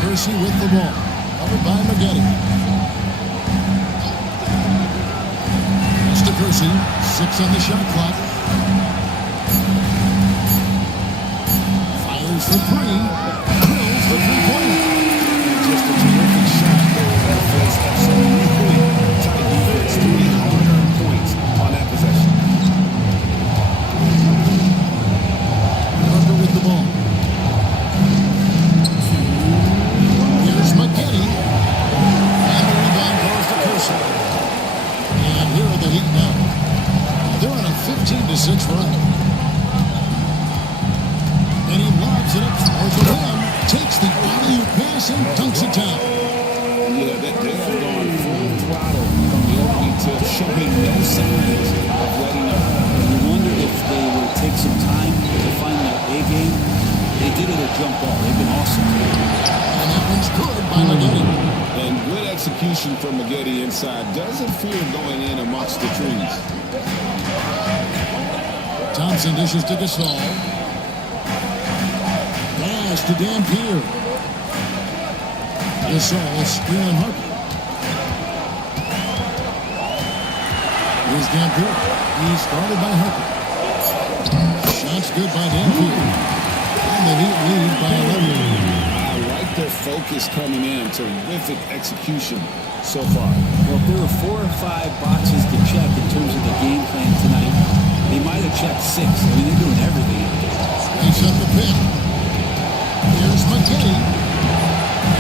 Kersey with the ball. Covered by Maggette. That's to Kersey. 6 on the shot clock. Fires for 3. Drills the 3-pointer. Just a terrific shot there. That's some really tight defense. 3 hard-earned points on that possession. Parker with the ball. Here's Maggette. And the rebound goes to Kersey. And here are the Heat now. They're on a 15-6 run. And he lobs it up towards the rim. Takes the alley-oop pass and dunks it down. Yeah, they have gone full throttle from the opening tip, showing no signs of letting up. You wondered if they would take some time to find that A game. They did it at jump ball. They've been awesome. And that one's good by Maggette. And good execution from Maggette inside. Doesn't fear going in amongst the trees. Thompson dishes to Gasol. Pass to Dampier. Gasol screening Harper. Here's Dampier. He's guarded by Harper. Shots good by Dampier. And the Heat lead by 11. I like their focus coming in. Terrific execution so far. Well, if there were 4 or 5 boxes to check in terms of the game plan tonight, they might have checked 6. I mean, they're doing everything. He's up the pin. Here's Maggette.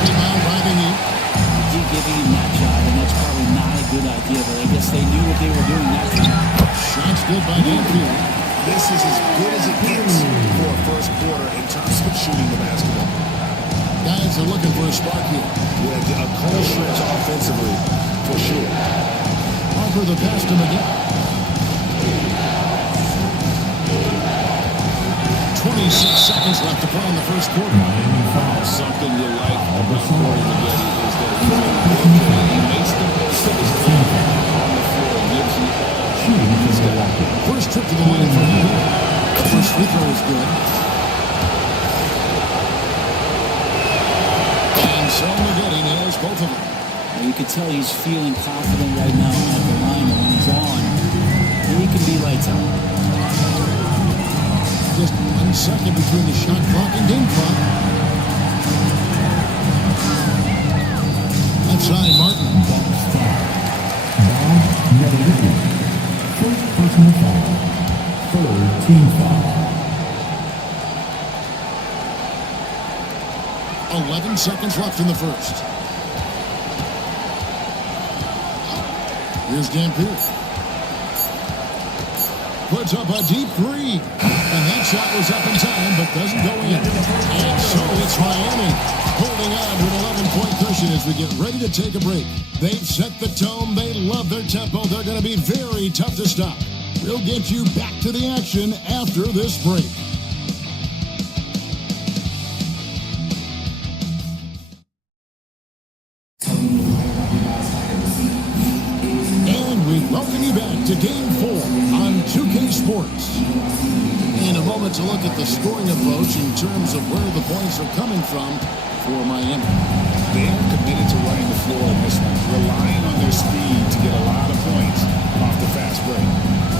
Rebound by the Heat. Keep giving him that shot, and that's probably not a good idea, but I guess they knew what they were doing that time. Shots good by Dampier. This is as good as it gets for a first quarter in terms of shooting the basketball. Guys are looking for a spark here. Yeah, a cold stretch offensively, for sure. Harper the pass to Maggette. 26 seconds left to play in the first quarter. Something you like about Corey Maggette is that he makes the most of his time on the floor and gives you all he's got. First trip to the line for him. First free throw is good. And so Maggette nails both of them. And you can tell he's feeling confident right now at the line, and when he's on, he can be lights out. Just 1 second between the shot clock and game clock. Outside Martin. First personal foul. Third team foul. 11 seconds left in the first. Here's Dampier. Puts up a deep 3. And that shot was up in time, but doesn't go in. And so it's Miami holding on to an 11-point cushion as we get ready to take a break. They've set the tone. They love their tempo. They're going to be very tough to stop. We'll get you back to the action after this break. And we welcome you back to Game 4 on 2K Sports. In a moment to look at the scoring approach in terms of where the points are coming from for Miami. They are committed to running the floor in this one, relying on their speed to get a lot of points off the fast break.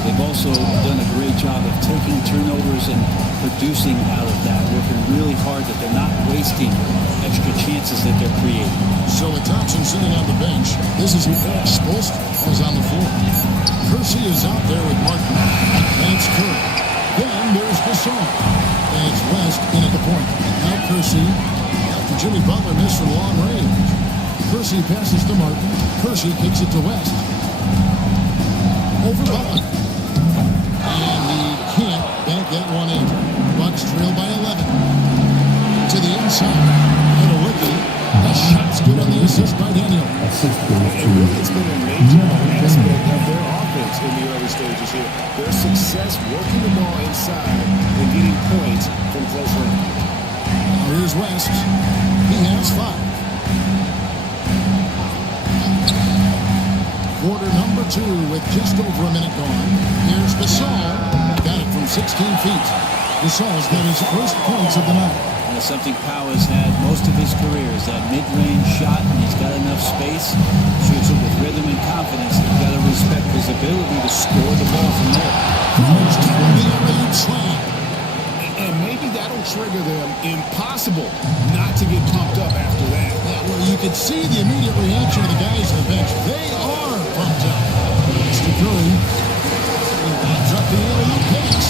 They've also done a great job of taking turnovers and producing out of that, working really hard that they're not wasting extra chances that they're creating. So with Thompson sitting on the bench, this is who Eric Spoelstra has on the floor. Kersey is out there with Martin. That's Curry. Then there's Gasol. And it's West in at the point. Now Kersey, after Jimmy Butler missed from long range. Kersey passes to Martin. Kersey kicks it to West. Over Butler. And he can't bank that one in. Bucks trail by 11. To the inside. inside. And a rookie. That shot's good on the assist by Daniel. Assist goes to It's been a major aspect of their offense in the early stages here. Their success working the ball inside and getting points from close range. Now here's West. He has 5. Quarter number 2 with just over a minute gone. Here's Gasol. Got it from 16 feet. Gasol's got his first points of the night. That's something Powell has had most of his career is that mid-range shot, and he's got enough space. Shoots it with rhythm and confidence. You've got to respect his ability to score the ball from there. First time the alley-oop slam. And maybe that'll trigger them. Impossible not to get pumped up after that. Yeah, well, you could see the immediate reaction of the guys on the bench. They are pumped up. Mr. Curry. He lines up the alley-oop pass.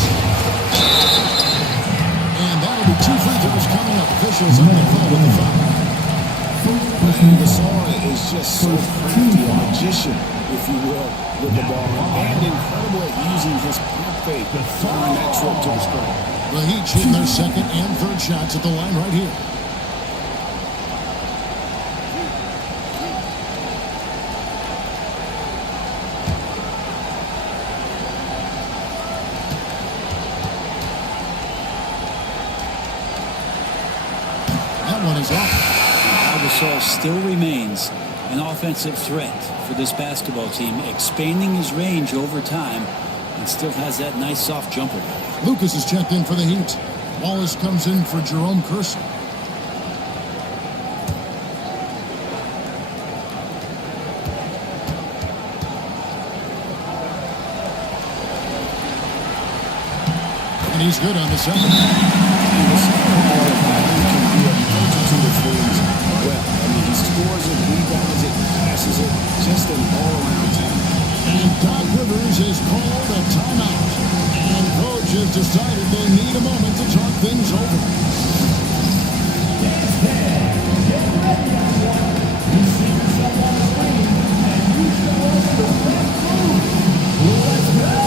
And that'll be 2 free throws coming up. Officials on the call with the foul. Gasol is just so crafty, a magician, if you will, with the ball. And incredible at using his pump fake during that trip to the screen. The Heat shooting their second and third shots at the line right here. That one is off. Pau Gasol still remains an offensive threat for this basketball team, expanding his range over time and still has that nice soft jumper. Lucas is checked in for the Heat. Wallace comes in for Jerome Kersey. And he's good on the second. He scores it, rebounds it, passes it, just an all-around talent. And Doc Rivers has called a timeout. And coach has decided they need a moment to talk things over. Get ready, everyone. You see yourself on the screen, and you show us the best move. Let's go!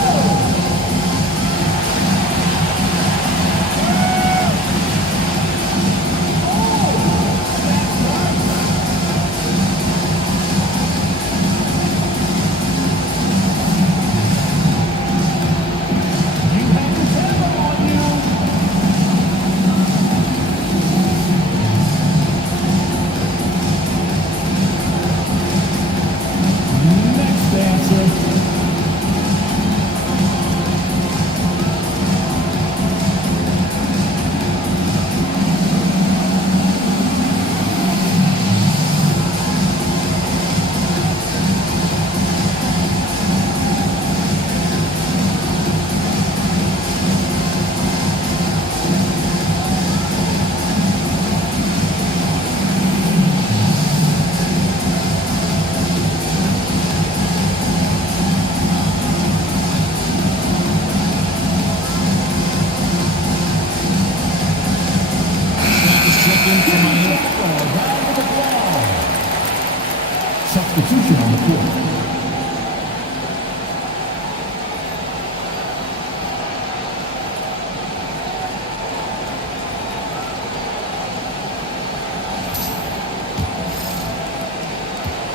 Substitution on the court.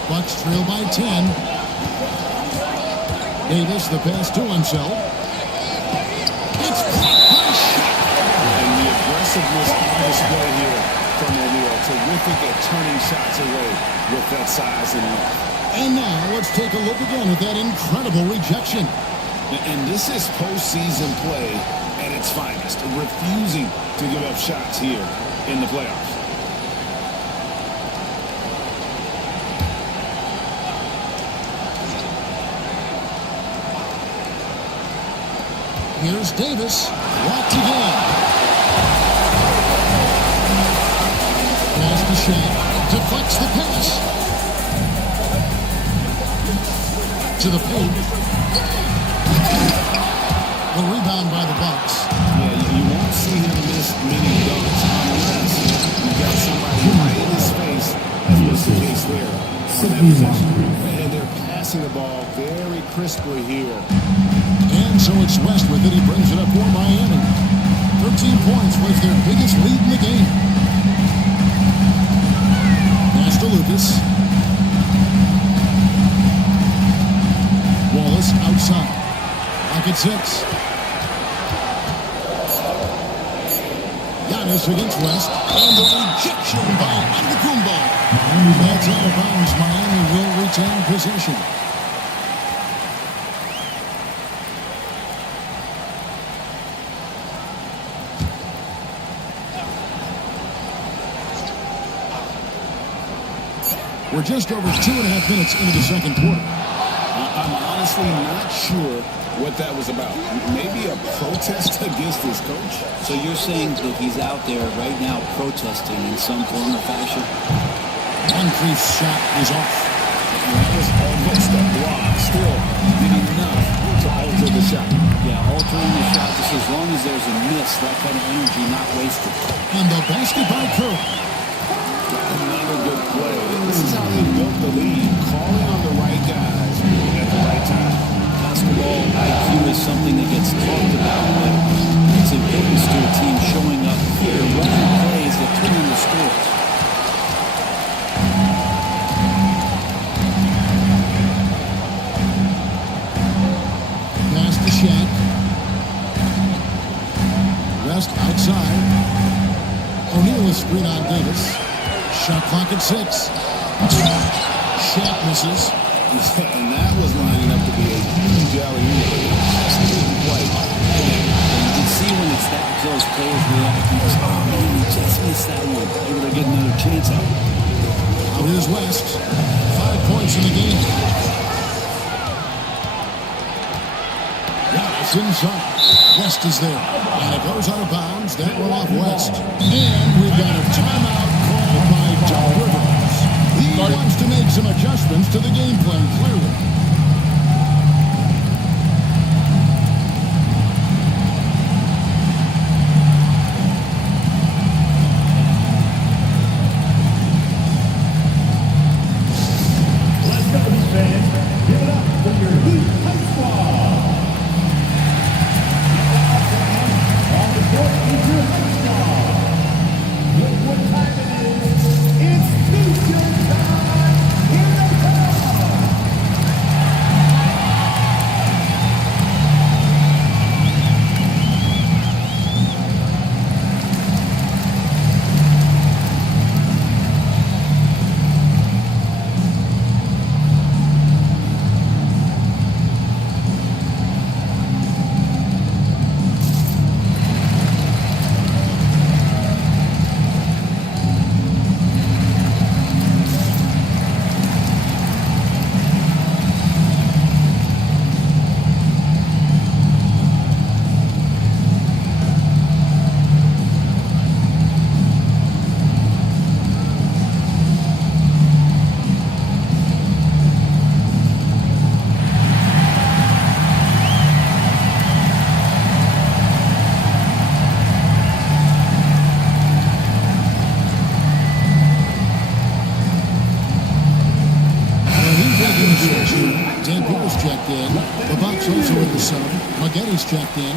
Bucks trail by 10. Davis, the pass to himself. It's And the aggressiveness on display here from O'Neal. Terrific at turning shots away with that size and length. And now let's take a look again at that incredible rejection. And this is postseason play at its finest, refusing to give up shots here in the playoffs. Here's Davis, blocked again. Pass to Shaq, deflects the pass. To the paint. The rebound by the Bucks. Yeah, you won't see him miss many dunks unless you've got somebody right in his face, as was the case there. And they're passing the ball very crisply here. And so it's West with it. He brings it up for Miami. 13 points was their biggest lead in the game. 6. Giannis against West. And the rejection by Antetokounmpo. That's out of bounds. Miami will retain possession. We're just over 2.5 minutes into the second quarter. I'm honestly not sure what that was about. Maybe a protest against his coach? So you're saying that he's out there right now protesting in some form or fashion? Moncrief's shot is off. That was almost a block. Still did enough to alter the shot. Yeah, altering the shot just as long as there's a miss, that kind of energy not wasted. And the basket by Curry. Another good play. This is how they built the lead, calling on the right guys at the right time. Basketball IQ is something that gets talked about, but its importance to a team showing up here, running plays that turn into scores. Pass to Shaq. West outside. O'Neal is screen on Davis. Shot clock at 6. Shaq misses. And that was lining up to be a huge alley-oop. Just didn't quite connect. You can see when it's that close, players react. You just, oh man, we just missed that one. Maybe they're getting another chance out. Now here's West. 5 points in the game. Giannis inside. West is there. And it goes out of bounds. That one off West. And we've got a timeout called by Doc Rivers. He wants to make some adjustments to the game plan, clearly. Let's go, fans. Give it up for your Heat High Squad. On the court is your High Squad. Look what time it is. It's Houston time. Here they come. Dan Peters checked in. The Bucks also in the sub. Maggetti's checked in.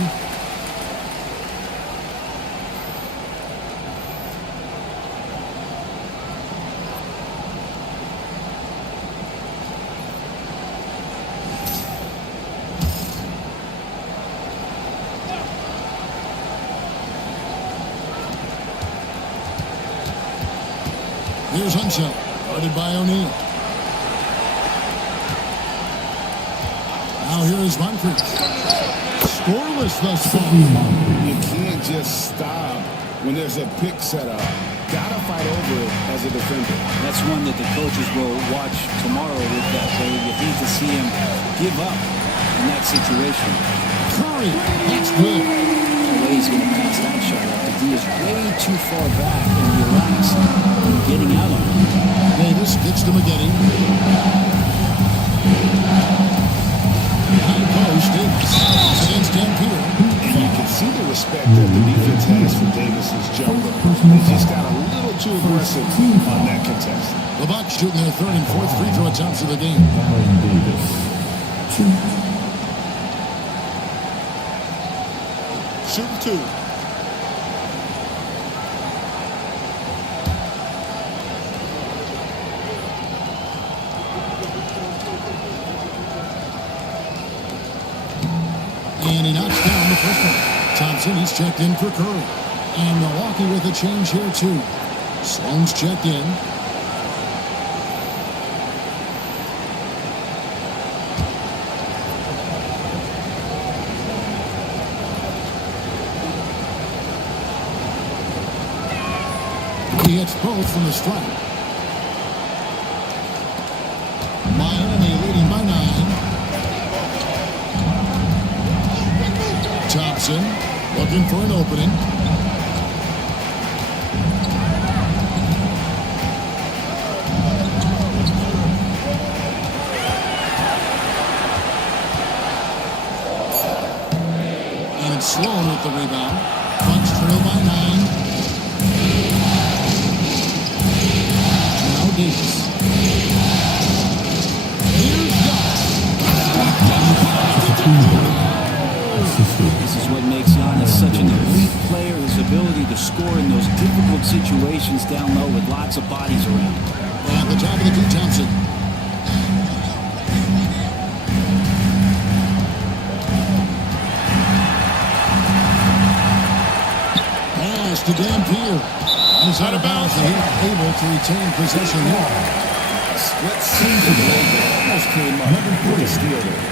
Here's Unseld, guarded by O'Neal. Now here is Moncrief. Scoreless thus far. You can't just stop when there's a pick set up. Gotta fight over it as a defender. That's one that the coaches will watch tomorrow with that play. You hate to see him give up in that situation. Curry, that's good. The way he's going to pass that shot up. The D is way too far back and relaxed and getting out on him. Davis gets to Maggetti. High post, Davis against Dampier. And you can see the respect that the defense has for Davis's jumper. They just got a little too aggressive on that contest. The Bucks shooting their third and fourth free throw attempts of the game. Shooting two. And first one. Thompson, he's checked in for Curry. And Milwaukee with a change here, too. Sloan's checked in. He hits both from the stripe. Miami leading by 9. Thompson looking for an opening. And it's Sloan with the rebound. Bucks trail by 9. Now Davis. This is what makes Giannis such an elite player, his ability to score in those difficult situations down low with lots of bodies around. At the top of the key, Thompson. Pass to Dampier. And it's out of bounds. The Heat able to retain possession here. Split second almost came up with a steal there.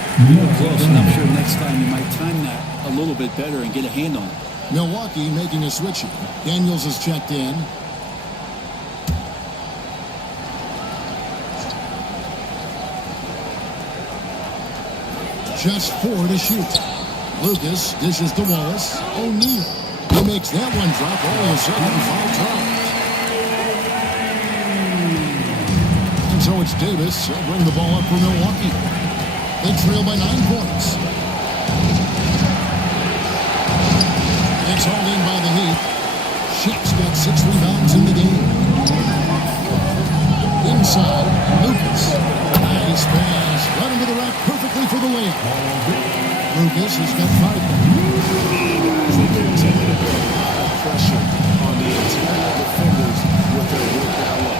Close, and I'm sure next time you might time that a little bit better and get a hand on it. Milwaukee making a switch here. Daniels is checked in. Just 4 to shoot. Lucas dishes to Wallace. O'Neal. He makes that one drop. All of a sudden, foul trouble. And so it's Davis. He'll bring the ball up for Milwaukee. They trail by 9 points. It's hauled in by the Heat. Shaq's got 6 rebounds in the game. Inside, Lucas. Nice pass. Right into the rack perfectly for the layup. Lucas has got 5 points. They've been taking a bit of pressure on the interior defenders with their work down low.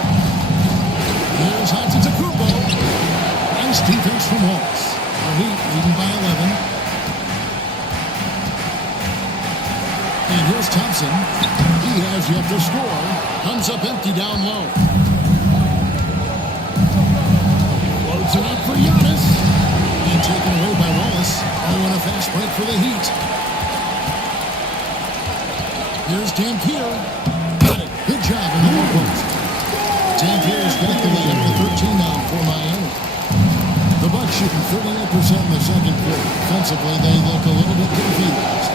Here's Antetokounmpo. Nice defense from Wallace. The Heat leading by 11. And here's Thompson. He has yet to score. Comes up empty down low. Loads it up for Giannis. And taken away by Wallace. Oh, and a fast break for the Heat. Here's Dampier. Got it. Good job in the low post. Dampier's got the lead up to 13 now for Miami. The Bucks shooting 38% in the second quarter. Offensively, they look a little bit confused.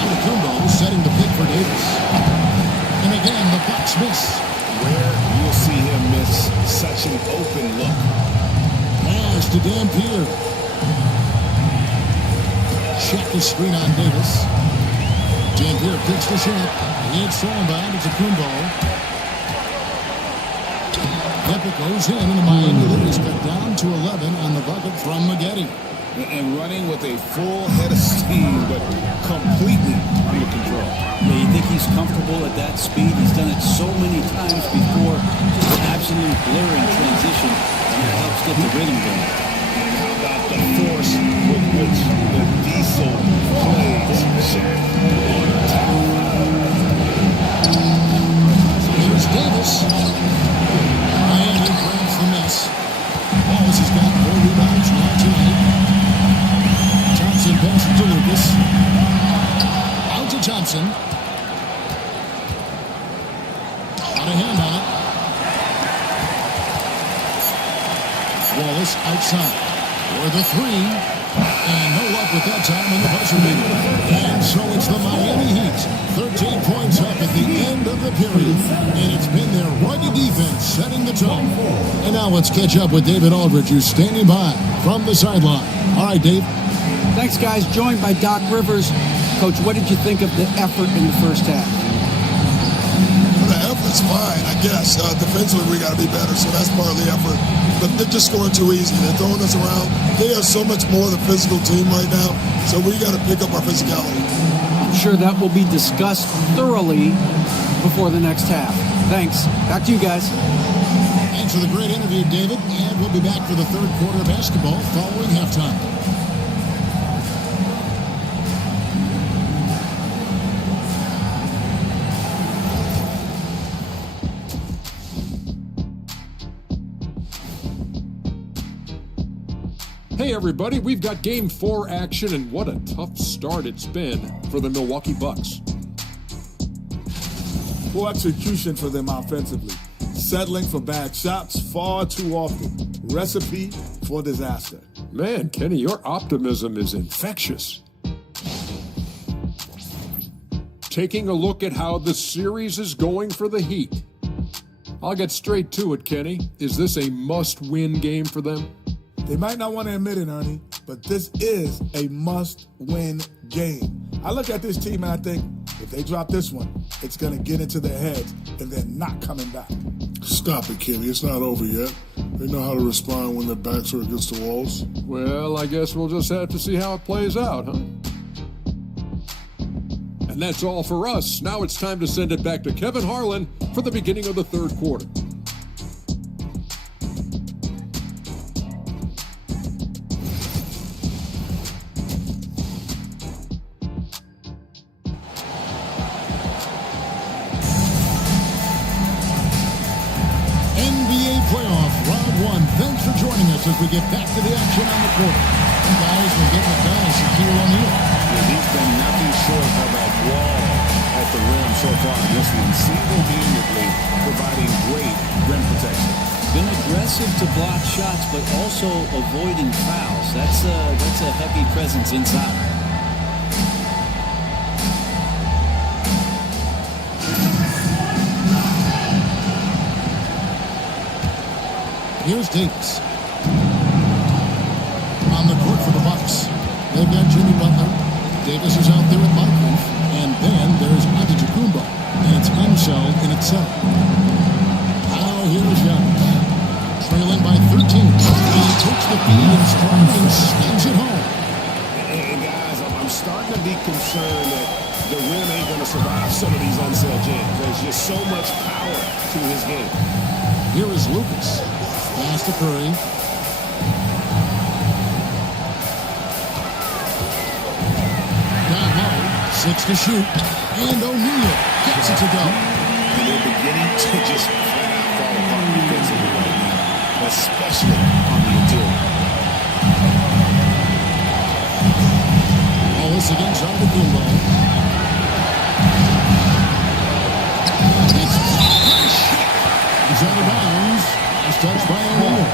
Antetokounmpo setting the pick for Davis. And again, the Bucks miss. Where you'll see him miss such an open look. Pass to Dampier. Check the screen on Davis. Dampier picks the shot. He hits thrown by Antetokounmpo. Epic goes in, and the Miami lead is cut down to 11 on the bucket from Maggette. And running with a full head of steam, but completely under control. Yeah, you think he's comfortable at that speed? He's done it so many times before. Just an absolute blur in transition, and it helps get the rhythm going. How about the force with which the Diesel plays, Shaq? Here's Davis. Miami grabs the miss. Wallace has got 4 rebounds now tonight. Thompson passes to Lucas. Out to Thompson. Got a hand on it. Wallace outside. For the 3. And no luck with that time in the buzzer beater. And so it's the Miami Heat. 13 points up at the end of the period. And it's been their rugged defense setting the tone. And now let's catch up with David Aldridge, who's standing by from the sideline. All right, Dave. Thanks, guys. Joined by Doc Rivers. Coach, what did you think of the effort in the first half? The effort's fine, I guess. Defensively, we got to be better, so that's part of the effort. But they're just scoring too easy. They're throwing us around. They are so much more the physical team right now, so we got to pick up our physicality. I'm sure that will be discussed thoroughly before the next half. Thanks. Back to you guys. Thanks for the great interview, David. And we'll be back for the third quarter of basketball following halftime. Hey everybody, we've got Game 4 action, and what a tough start it's been for the Milwaukee Bucks. Poor execution for them offensively. Settling for bad shots far too often. Recipe for disaster. Man, Kenny, your optimism is infectious. Taking a look at how the series is going for the Heat. I'll get straight to it, Kenny. Is this a must-win game for them? They might not want to admit it, Ernie, but this is a must-win game. I look at this team and I think, if they drop this one, it's going to get into their heads and they're not coming back. Stop it, Kenny. It's not over yet. They know how to respond when their backs are against the walls. Well, I guess we'll just have to see how it plays out, huh? And that's all for us. Now it's time to send it back to Kevin Harlan for the beginning of the third quarter. Thanks for joining us as we get back to the action on the court. And guys, we're getting it done. Shaquille O'Neal. Yeah, he's been nothing short of a wall at the rim so far in this one. Single-handedly providing great rim protection. Been aggressive to block shots, but also avoiding fouls. That's a heavy presence inside. Here's Davis. On the court for the Bucks. They've got Jimmy Butler. Davis is out there with Moncrief. And then there's Antetokounmpo. And it's Ansel in itself. Now here's Giannis. Trailing by 13. He takes the feed and strong and slams it home. And guys, I'm starting to be concerned that the rim ain't going to survive some of these unsailed jams. There's just so much power to his game. Here is Lucas. Pass to Curry. Down low. 6 to shoot. And O'Neal gets it to go. And they're beginning to just flat out fall apart defensively right now, especially on the interior. Wallace against Antetokounmpo. He's out of bounds. Touched by O'Neal.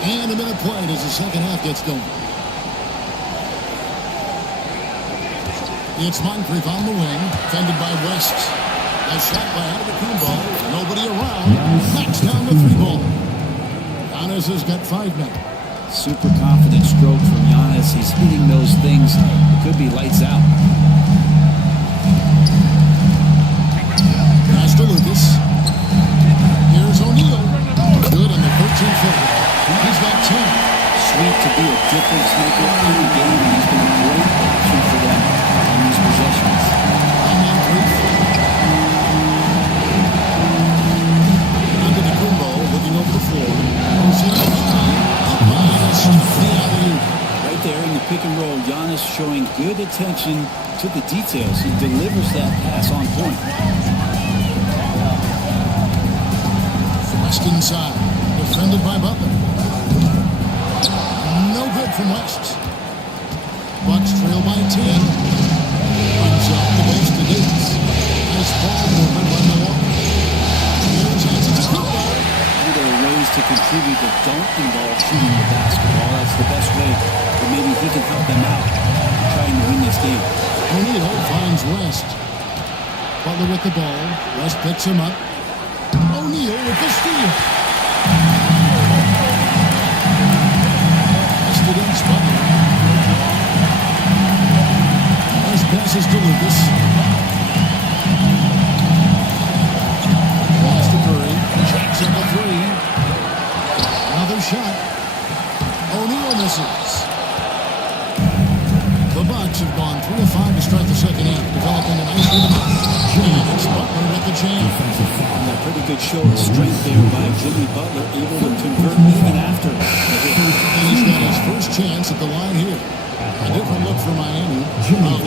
And a minute played as the second half gets going. It's Moncrief on the wing, defended by West. A shot by Antetokounmpo. Nobody around. Knocks down the three ball. Giannis has got 5 now. Super confident stroke from Giannis. He's hitting those things. Could be lights out. Pass to Lucas. Here's O'Neal. Good on the 13-footer. He's got 10. Sweet to be a difference maker in the game. He's been a great option for them on these possessions. Antetokounmpo looking over the floor. Right there in the pick and roll, Giannis showing good attention to the details. He delivers that pass on point. West inside, defended by Butler. No good from West. Bucks trail by 10. Runs out the base to Davis. Nice ball movement by Milwaukee. Here's Antetokounmpo. There are ways to contribute that don't involve shooting the basketball. That's the best way. But maybe he can help them out trying to win this game. O'Neal finds West. Butler with the ball. West picks him up. O'Neal with the steal. West against Butler. West passes to Lucas. Pass to Curry. Jacks up a 3. Another shot. O'Neal misses. The Bucks have gone 3 of 5 to start the second half, developing a nice rhythm. James Butler with the jam. Pretty good show of strength there by Jimmy Butler, able to convert even after. And he's got his first chance at the line here. A different look for Miami.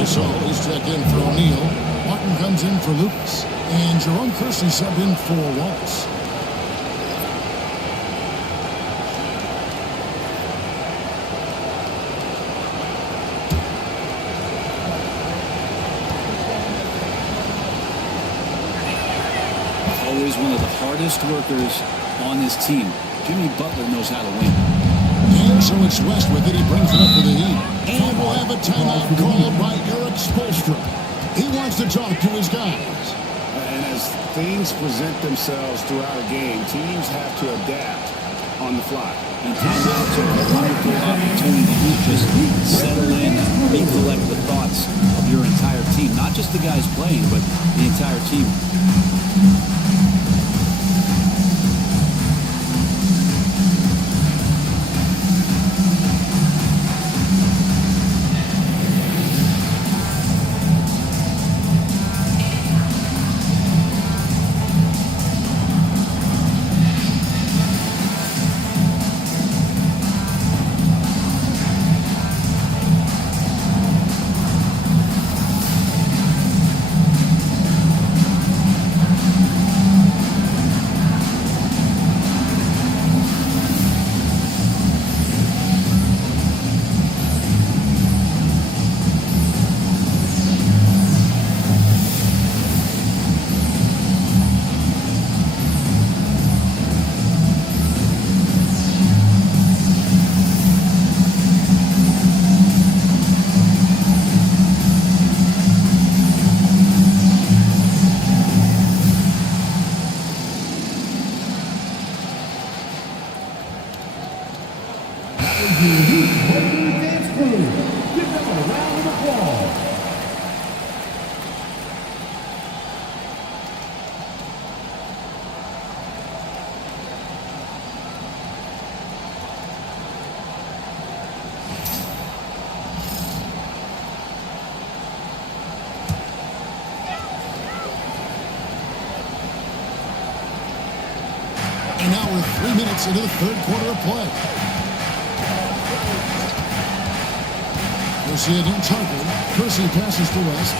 Gasol is checked in for O'Neal. Martin comes in for Lucas. And Jerome Kersey subbed in for Wallace. Always one of the hardest workers on this team. Jimmy Butler knows how to win. And so it's West with it. He brings it up for the Heat. And we'll have a timeout called by Eric Spoelstra. He wants to talk to his guys. And as things present themselves throughout a game, teams have to adapt on the fly. And timeouts are a wonderful opportunity to just settle in and recollect the thoughts of your entire team. Not just the guys playing, but the entire team. And now we're 3 minutes into the third quarter of play. Kersey against Harper. Kersey passes to West.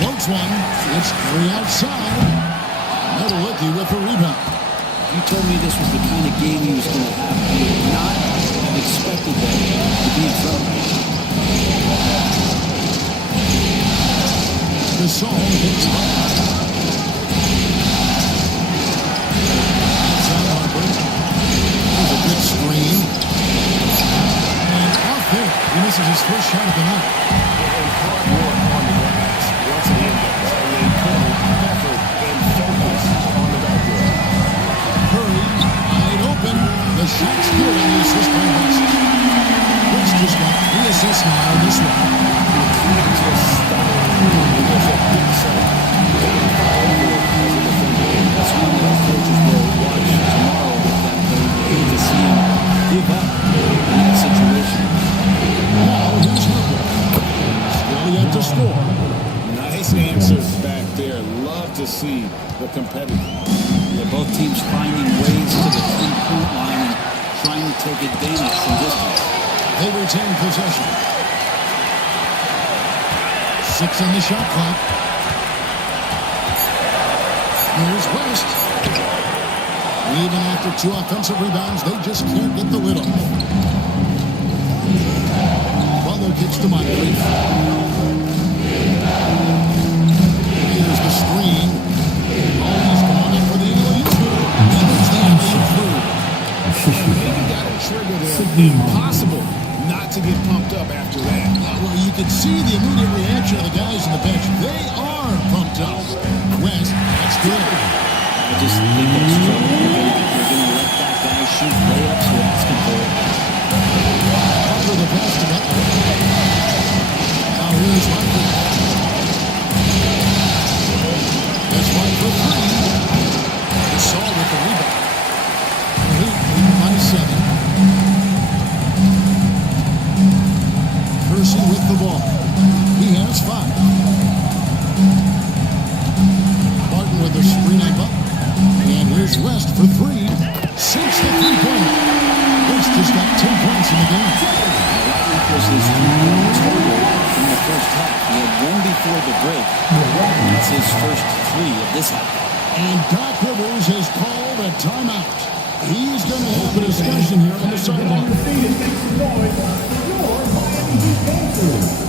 Floats one. It's three outside. Nowitzki with the rebound. You told me this was the kind of game he was going to have. I would not have expected that to be in front of me. Gasol hits Harper. There's a good screen. And out there, he misses his first shot of the night. And hard work on the glass. Once again, a important effort and focus on the backboard. Curry, wide open. The shot's good on the assist by West. West has got 3 assists now this one. You can't just stop. There's a big set. That's one of our coaches will watch tomorrow with that play. We hate to see him give up in that situation. Now here's Harper. Still yet to score. Nice answer back there. Love to see the competitive. Yeah, both teams finding ways to the three-point line and trying to take advantage from distance. They retain possession. 6 on the shot clock. Here's West. Even after 2 offensive rebounds, they just can't get the lid off. Butler kicks to Moncrief. Here's the screen. Oh, he's going in for the alley-oop. There's the alley-oop through. Maybe got a trigger there. Impossible not to get pumped up after that. Well, you can see the immediate reaction of the guys on the bench. They are pumped up. West, that's good. I just think that's trouble. They're going to let that guy shoot layups or asking for it. Over the pass to Butler. Now here's Moncrief. That's one for 3. Gasol with the rebound. Heat by 7. Kersey with the ball. He has 5. Martin with the screen on Butler. toward the break. That's his first 3 of this half. And Doc Rivers has called a timeout. He's going to have a discussion here on the sideline. Undefeated makes some noise for your Miami Heat Pacers.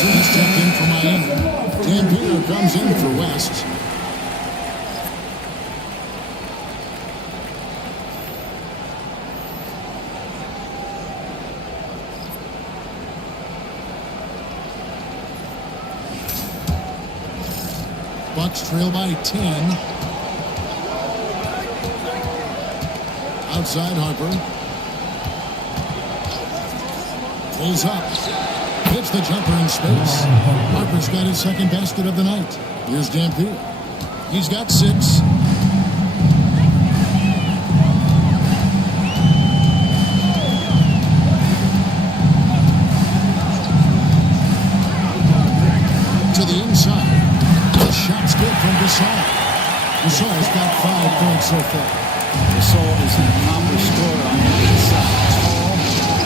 He's checked in for Miami. Dampier comes in for West. Bucks trail by 10. Outside Harper. Pulls up. Hits the jumper in space. Harper's got his second basket of the night. Here's Dampier. He's got 6. To the inside. The shot's good from Gasol. Gasol's got 5 points so far. Gasol is an accomplished scorer on the inside.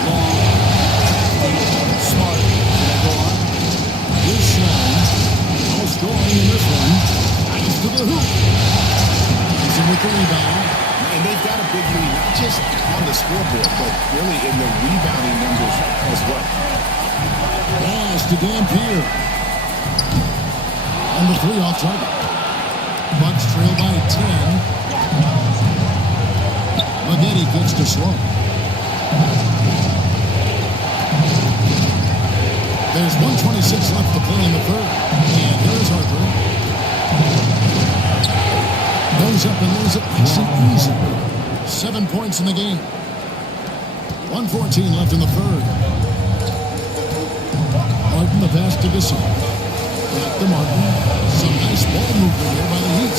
Tall, long, smart. Should I go on? Here's Sean. No scoring in this one. Eyes to the hoop. He's in with the rebound. And they've got a big lead, not just on the scoreboard, but really in the rebounding numbers as well. Pass to Dampier. And the 3 off target. Bucks trail by 10. Maggette gets to Slow. There's 1:26 left to play in the third. And here's Harper. Goes up and lays it nice and easy. 7 points in the game. 1:14 left in the third. Martin the pass to Gasol. Back to Martin. Some nice ball movement here by the Heat.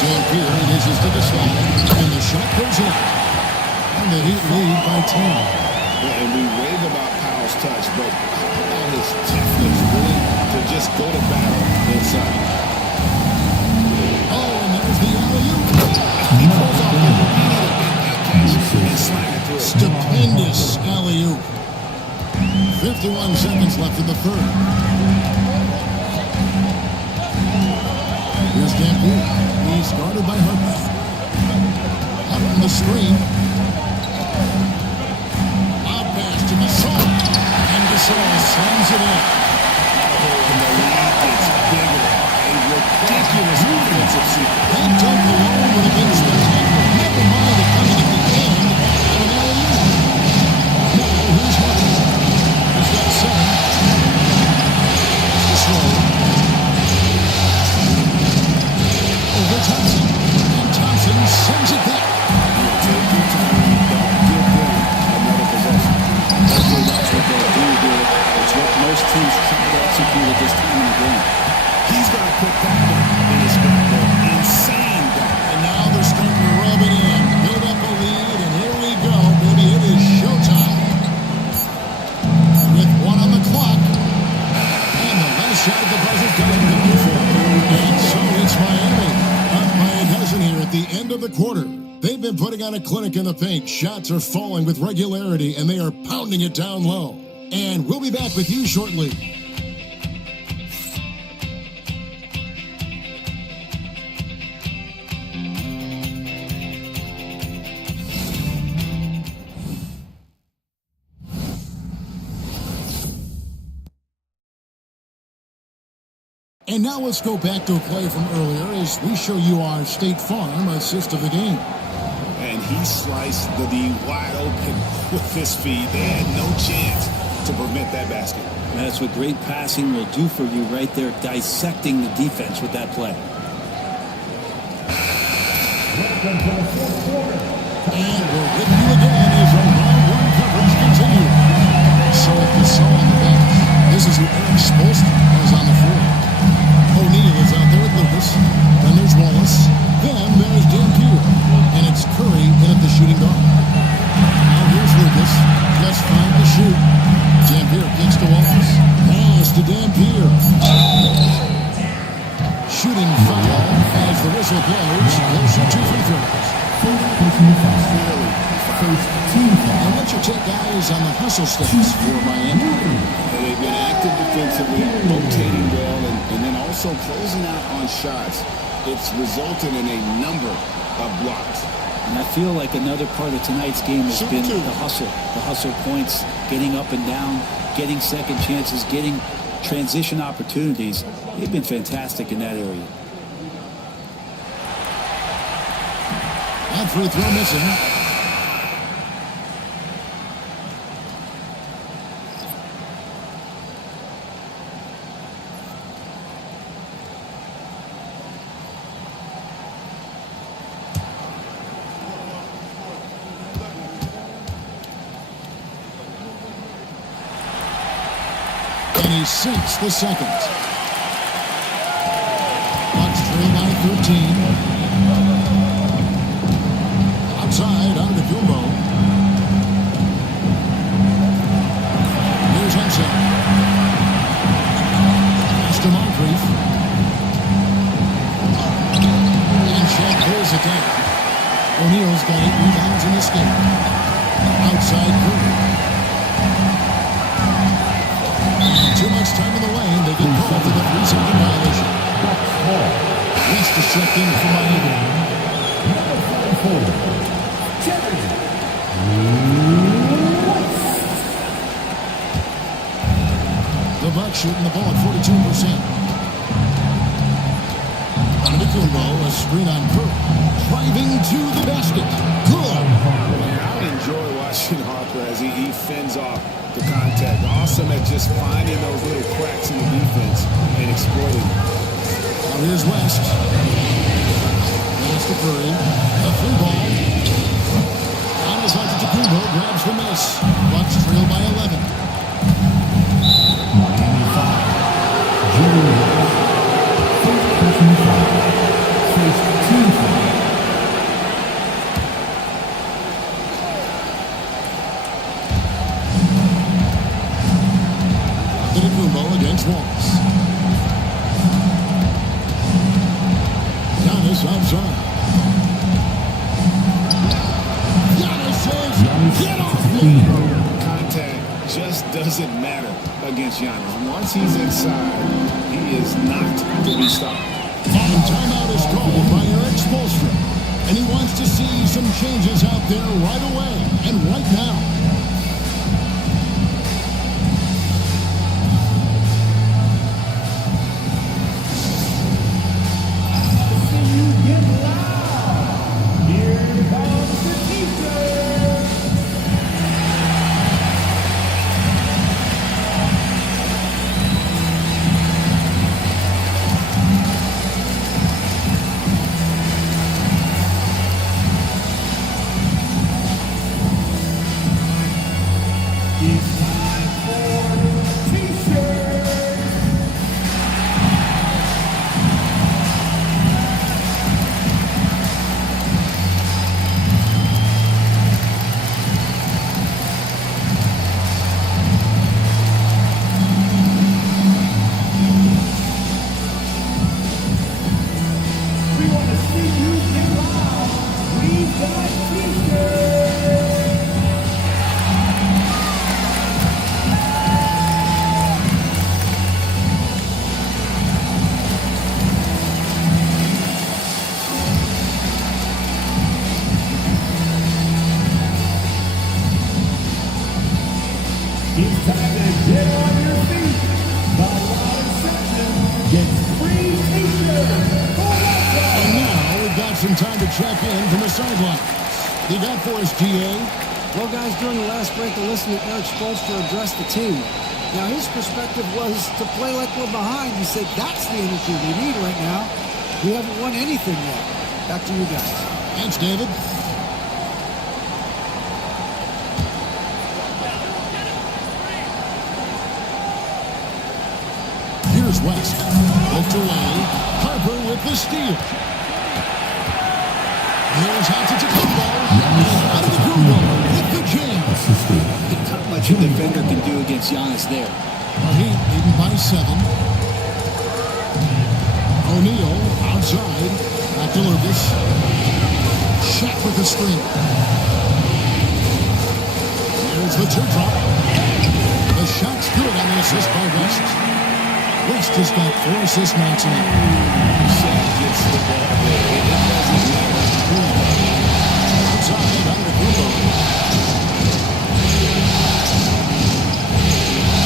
Dampier dishes to Gasol. And the shot goes in. And the Heat lead by 10. And we rave about Powell's touch, but how about his toughness, willing to just go to battle inside? Oh, and there's the alley-oop. He pulls off the and slam it through. Stupendous alley-oop. 51 seconds left in the third. Here's Dampier. He's guarded by Harper. Up on the screen. Out pass to Gasol. And Gasol slams it in. And the lead gets bigger. A ridiculous offensive sequence. That dunk alone would have been spectacular. Never mind it coming at the end of an alley-oop. Now, here's Harper. He's got 7. Slow. Over Thompson. And Thompson sends it back. Take your time. Don't give them another possession. Hopefully that's what they'll do here. It's what most teams try to execute at this time in the game. He's going to put that one in his backboard. Insane dunk. And now they're starting to rub it in. Build up a lead, and here we go. Baby, it is showtime. With 1 on the clock. And the last shot at the buzzer doesn't come before. And so it's Miami. Up by a dozen here at the end of the quarter. They've been putting on a clinic in the paint. Shots are falling with regularity, and they are pounding it down low. And we'll be back with you shortly. And now let's go back to a play from earlier as we show you our State Farm assist of the game. And he sliced the D wide open with his feet. They had no chance to prevent that basket. That's what great passing will do for you right there, dissecting the defense with that play. And we're with you again as our round one coverage continues. So if you saw on the bench, this is who Eric Spoelstra was on the floor. O'Neal is out there with Lucas. Then there's Wallace. Then there's Dampier. And it's Curry in at the shooting guard. Now here's Lucas. Just trying to shoot. Dampier kicks to Wallace. Pass to Dampier. Shooting foul as the whistle blows. Those are 2 free throws. And what's your take, guys, on the hustle stats for Miami? They've been active defensively, rotating well, and then also closing out on shots. It's resulted in a number of blocks. And I feel like another part of tonight's game has been the hustle. The hustle points, getting up and down, getting second chances, getting transition opportunities. They've been fantastic in that area. That free throw missing. And he sinks the second. Bucks trail by 13. Outside, on to Kumbo. Here's Hudson. Pass to Moncrief. And Shaq pulls it down. O'Neal's got 8 rebounds in this game. Outside Curry. Too much time in the lane. They get called for the 3-second violation. West to check in for Miami. The Bucks shooting the ball at 42%. Kumbo, a screen on Curry. Driving to the basket. Good. Man, I enjoy watching Harper as he fends off the contact. Awesome at just finding those little cracks in the defense and exploiting. Now here's West. Pass to Curry. A free ball. On his left to Kumbo. Grabs the miss. Bucks trail by 11. Miami 5. Jimmy West. First personal foul. First team foul. Kumbo against Wallace. Giannis outside. Giannis says, get off me! Contact just doesn't matter against Giannis. Once he's inside, he is not to be stopped. And timeout is called by Eric Spoelstra. And he wants to see some changes out there right away and right now. some time to check in from the sideline. He got for us, GA. Well, guys, during the last break, I listened to Eric Spoelstra address the team. Now, his perspective was to play like we're behind. He said that's the energy we need right now. We haven't won anything yet. Back to you guys. Thanks, David. Here's West. Looked away. Harper with the steal. Here's Antetokounmpo. Antetokounmpo with the jam. Not much a defender can do against Giannis there. Well, Heat leading by 7. O'Neal outside. Back to Lucas. Shaq with the screen. There's the teardrop. The shot's good on the assist by West. West has got 4 assists now tonight. Shaq gets the ball there. It doesn't matter who he does. Outside, Antetokounmpo.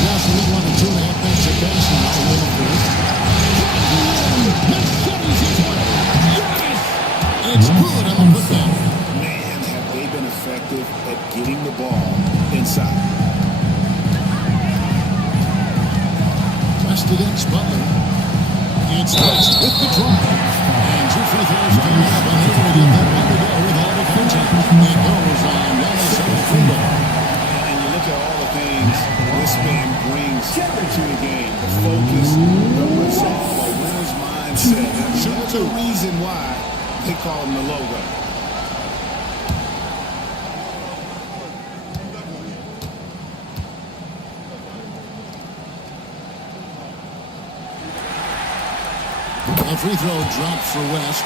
Just a little under 2.5 minutes of gas now. Machetes his way. Yes! It's good on the putback. Man, have they been effective at getting the ball inside. West against Butler. It's West with the draw. And 2 free throws coming up. And here we get that one to go with all the contact. It goes on Giannis Antetokounmpo. And you look at all the things this man brings to the game. The focus, the resolve, a winner's mindset. That's the reason why they call him the logo. A free throw dropped for West.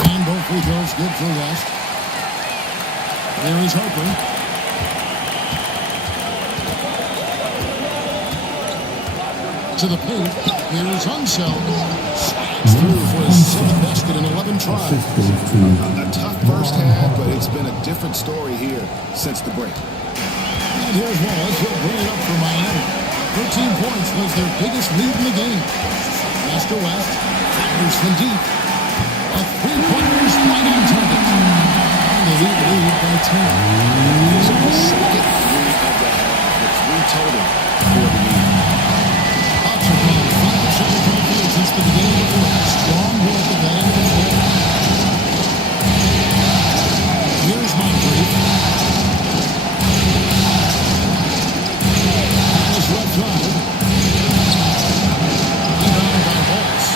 And both free throws good for West. There is Harper. To the paint. Here's Unseld. Slides through for his 7th basket in 11 tries. A tough first half, but it's been a different story here since the break. And here's Wallace. He'll bring it up for Miami. 13 points was their biggest lead in the game. Pass to West. Fires from deep. A three-pointers right on target. And the lead by 10. These are the second 3 of the half. The 3 total for the lead. Since the beginning of the quarter. Strong work at the end of the quarter. Here's Moncrief. Dallas left side. Rebound by Wallace.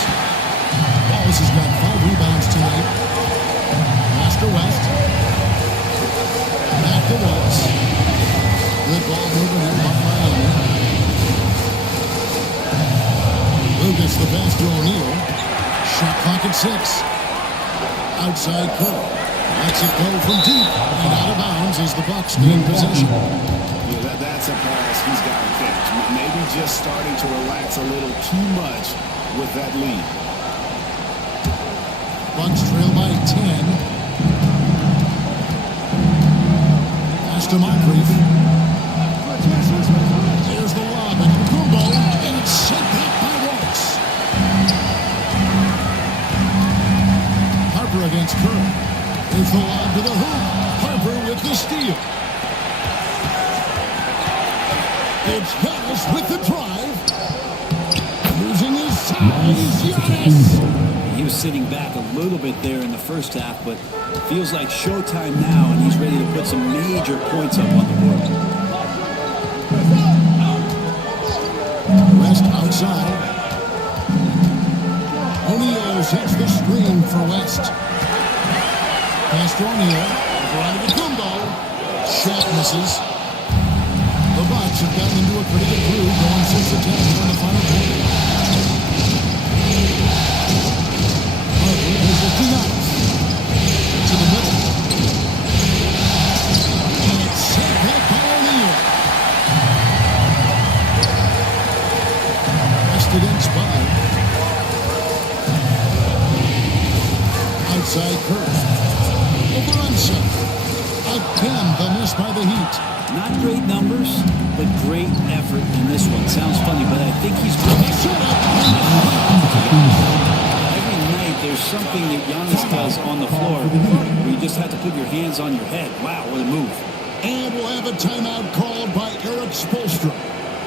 Wallace has got 5 rebounds tonight. Pass to West. Back to Wallace. Good ball movement here by Miami. Lucas the pass to O'Neal. Shot clock at 6. Outside Curry. Lets it go from deep and out of bounds as the Bucks gain possession. Yeah, that's a pass he's got to catch. Maybe just starting to relax a little too much with that lead. Bucks trail by 10. Pass to Moncrief. There's the lob and Kumbo, and it's sent back by Wallace. Harper against Curry. Here's the lob to the hoop. Harper with the steal. It's Giannis with the drive. Using his size, Giannis. He was sitting back a little bit there in the first half, but feels like showtime now, and he's ready to put some major points up on the board. West outside. O'Neal sets the screen for West. Pass to O'Neal. Over to Kumbo. Shot misses. The Bucks have gotten into a pretty good groove going 6-10 here in the final quarter. Harper is it to Giannis. To the middle. And it's set back by O'Neal. West again. outside Curry. Over on center. Again, the miss by the Heat. Not great numbers, but great effort in this one. Sounds funny, but I think he's every night there's something that Giannis does on the floor where you just have to put your hands on your head. Wow, what a move. And we'll have a timeout called by Eric Spoelstra.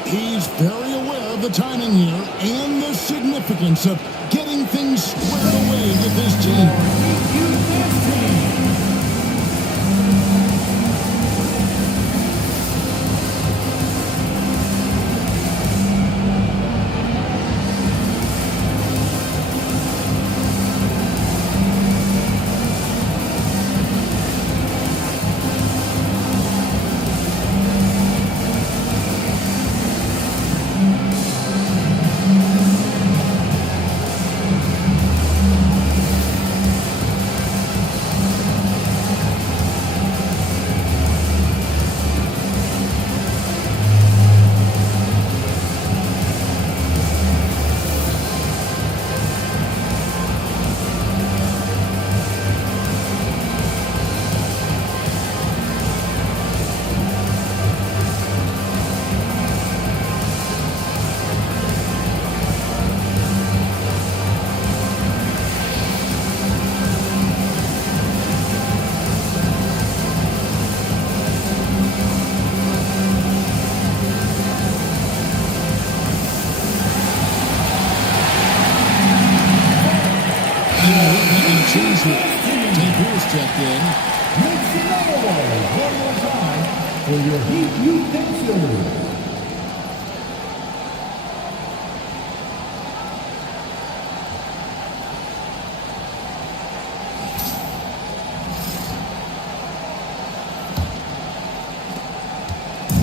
He's very aware of the timing here and the significance of getting things squared away with his team. checked in. Makes another one more time for your Heat utensils.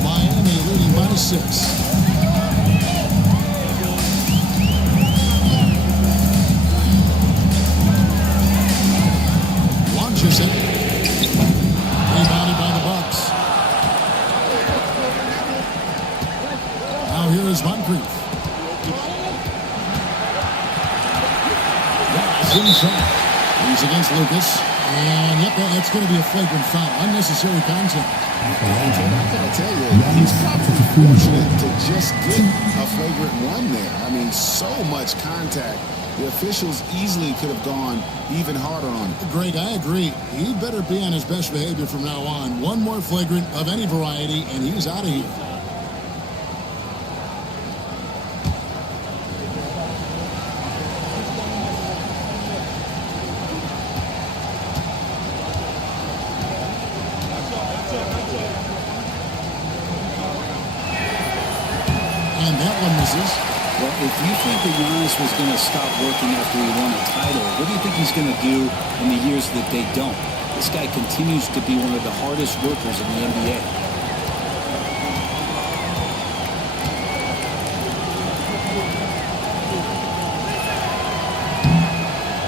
Miami leading by 6. Launches it. Rebounded by the Bucks. Now here is Moncrief. That's inside. He's against Lucas. And yep, that's going to be a flagrant foul. Unnecessary contact. I gotta tell you, he's probably fortunate to just get a flagrant one there. I mean, so much contact. The officials easily could have gone even harder on him. Greg, I agree. He better be on his best behavior from now on. One more flagrant of any variety, and he's out of here. And that one misses. Well, if you think that Giannis was going to stop working after he won a title, what do you think he's going to do in the years that they don't? This guy continues to be one of the hardest workers in the NBA.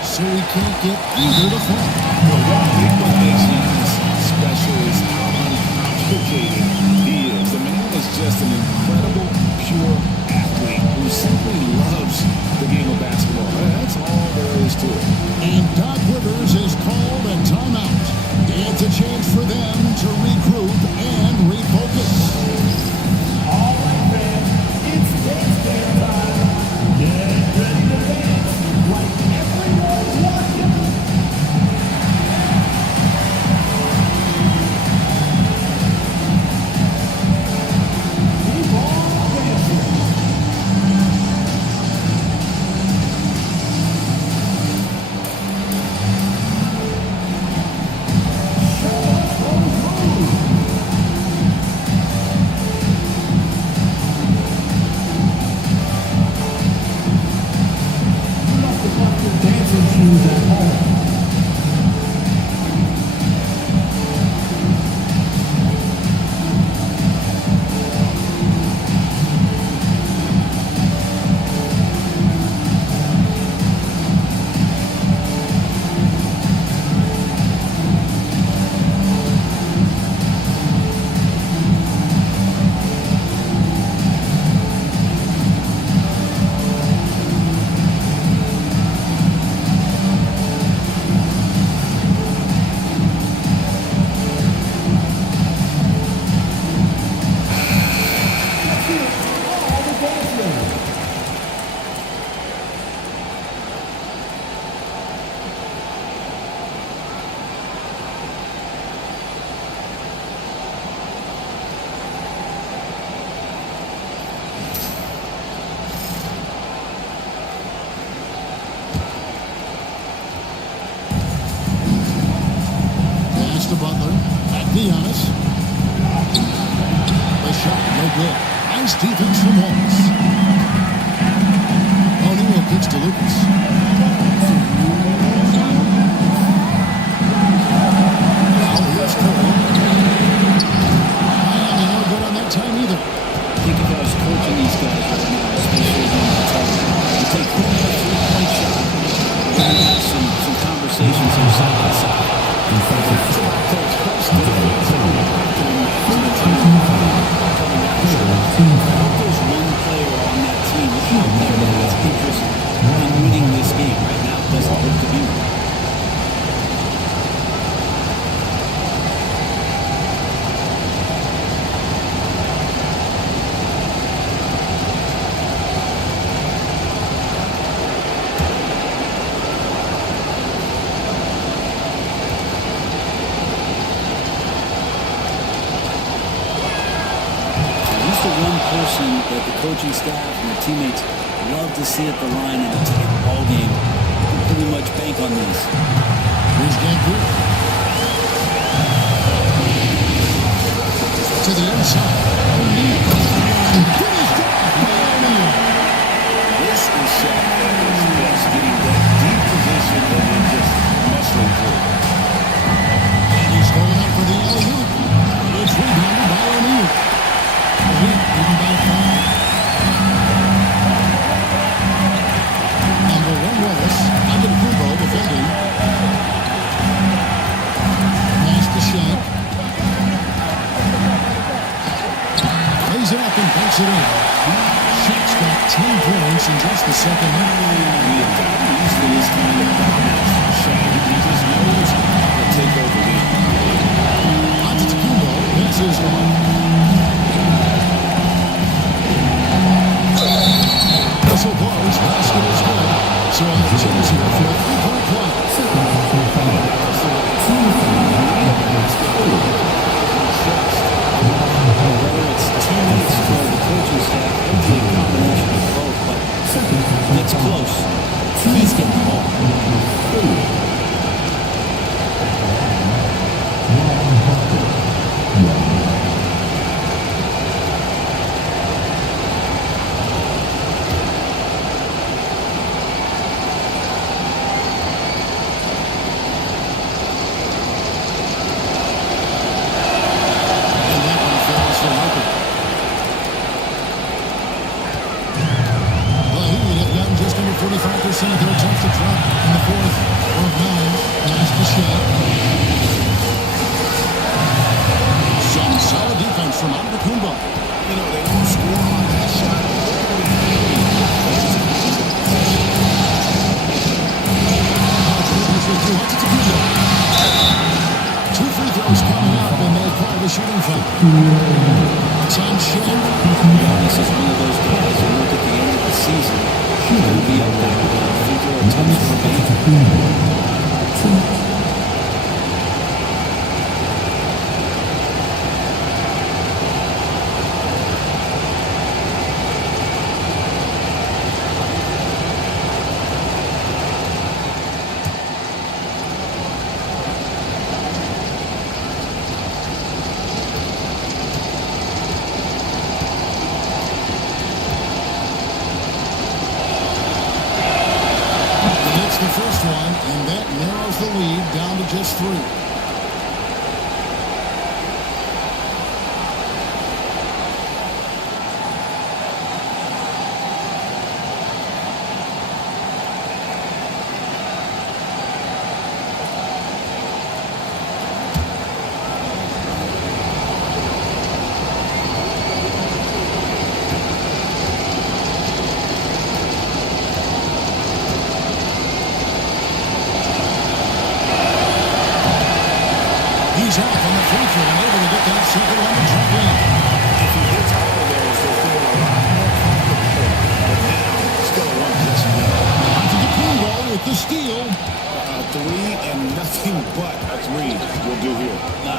So he can't get either to fall. I think what makes Giannis special is how uncomplicated he is. The man is just an incredible, pure athlete who simply loves the game of basketball. That's all there is to it. And Doc Rivers has called a timeout. It's a chance for them to regroup and refocus. All right, fans, it's dance time. Get ready to dance like everyone's watching. Keep on dancing. Pass to Butler. Back to Giannis. The shot, no good. Nice defense from Wallace. O'Neal kicks to Lucas. Now here's Curry. Miami no good on that time either. I think if I was coaching these guys right now, especially when you take a 3-point shot, we're going to have some conversations here side by side. Coach Costa, there's one player on that team out there that has interest in winning this game. Right now, it doesn't look to be one. That the coaching staff and the teammates love to see at the line in a tight ball game. You can pretty much bank on these. Here's Gabriel. To the inside. O'Neal. Finished off by O'Neal. This is Shaq at his best, getting that deep position and then just muscling through. And he's going up for the alley-oop. It's rebounded by O'Neal. Even by 5. Number 1 Wallace. Antetokounmpo defending. Pass to Shaq. Plays it up and puts it in. Shaq's got 10 points in just the second half. We have gotten used to this kind of dominance from Shaq. He just knows how to take over games. Antetokounmpo passes on. So close, basket is good. So on the chance here for a 3-point play. Whether it's teammates or the coaching staff, hopefully a combination of both, but it's close. He's getting the ball.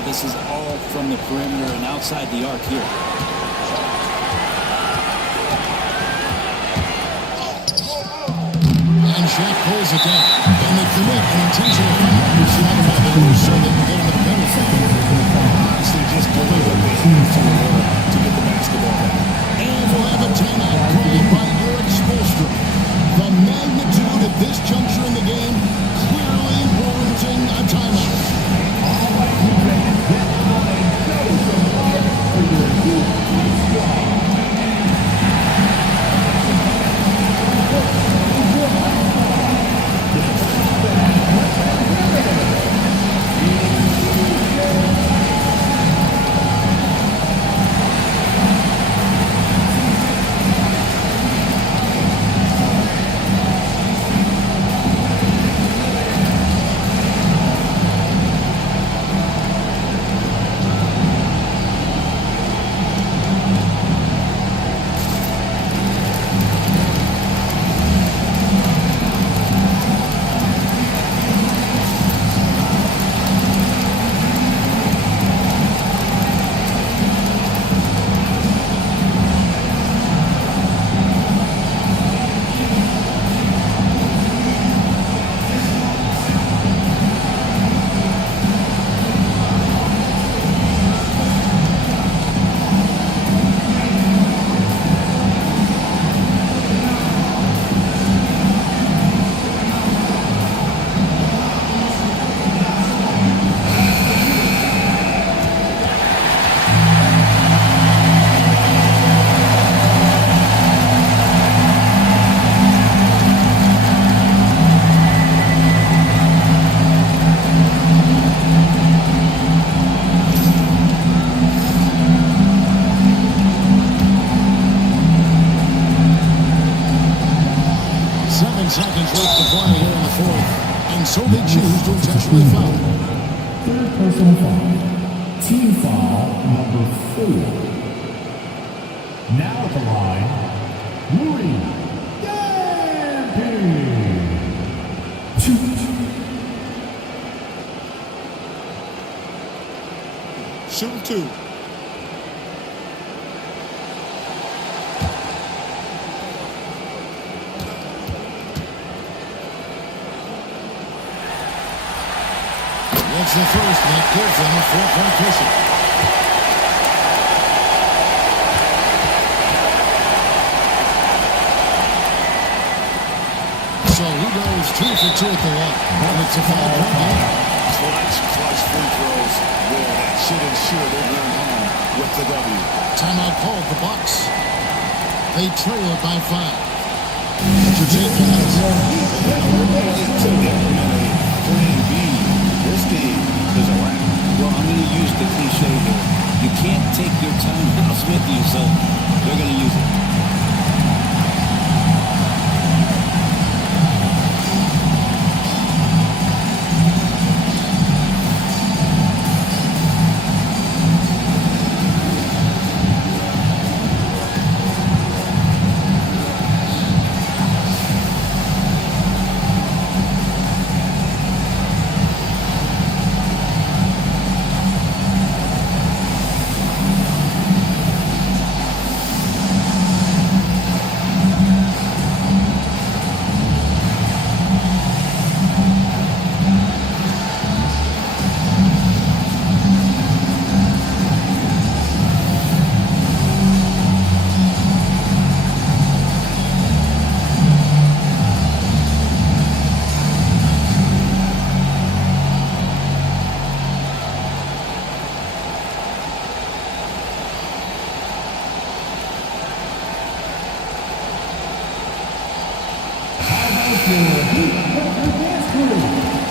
This is all from the perimeter and outside the arc here. And Shaq pulls it down. And they commit an intentional foul. So they can get him the penalty. and so they choose to intentionally foul. Third personal foul. Team foul number 4. Now at the line, Rudy Shooting 2. That's the first, and that gives them a 4-point cushion. So he goes 2 for 2 at the line, and it's a 5-point game. Clutch free throws there. That should ensure they're going home with the W. Timeout called the Bucks. They trail it by 5. What's your take on this? To implement a plan B, this game is a wrap. Well, I'm going to use the cliche here. You can't take your timeouts with you, so they're going to use it.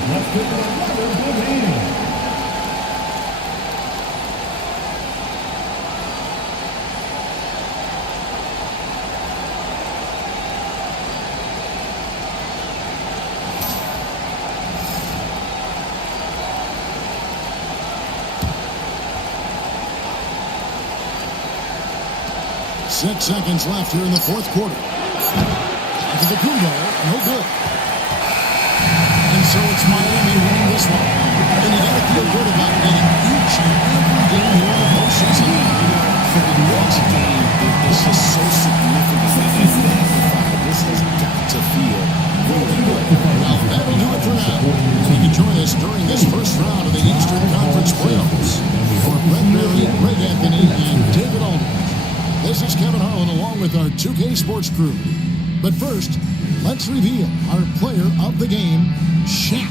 Let's give it another big hand. Six seconds left here in the fourth quarter. To the Kumbo, no good. And so it's Miami winning this one. And you got to feel good about winning each and every game here in the postseason. For the next game, it's just so significant and magnified. This has got to feel really good. Well, that'll do it for now. You can join us during this first round of the Eastern Conference playoffs. For Brett Berry, Greg Anthony, and David Aldridge. This is Kevin Harlan along with our 2K Sports crew. But first, let's reveal our player of the game, Shaq.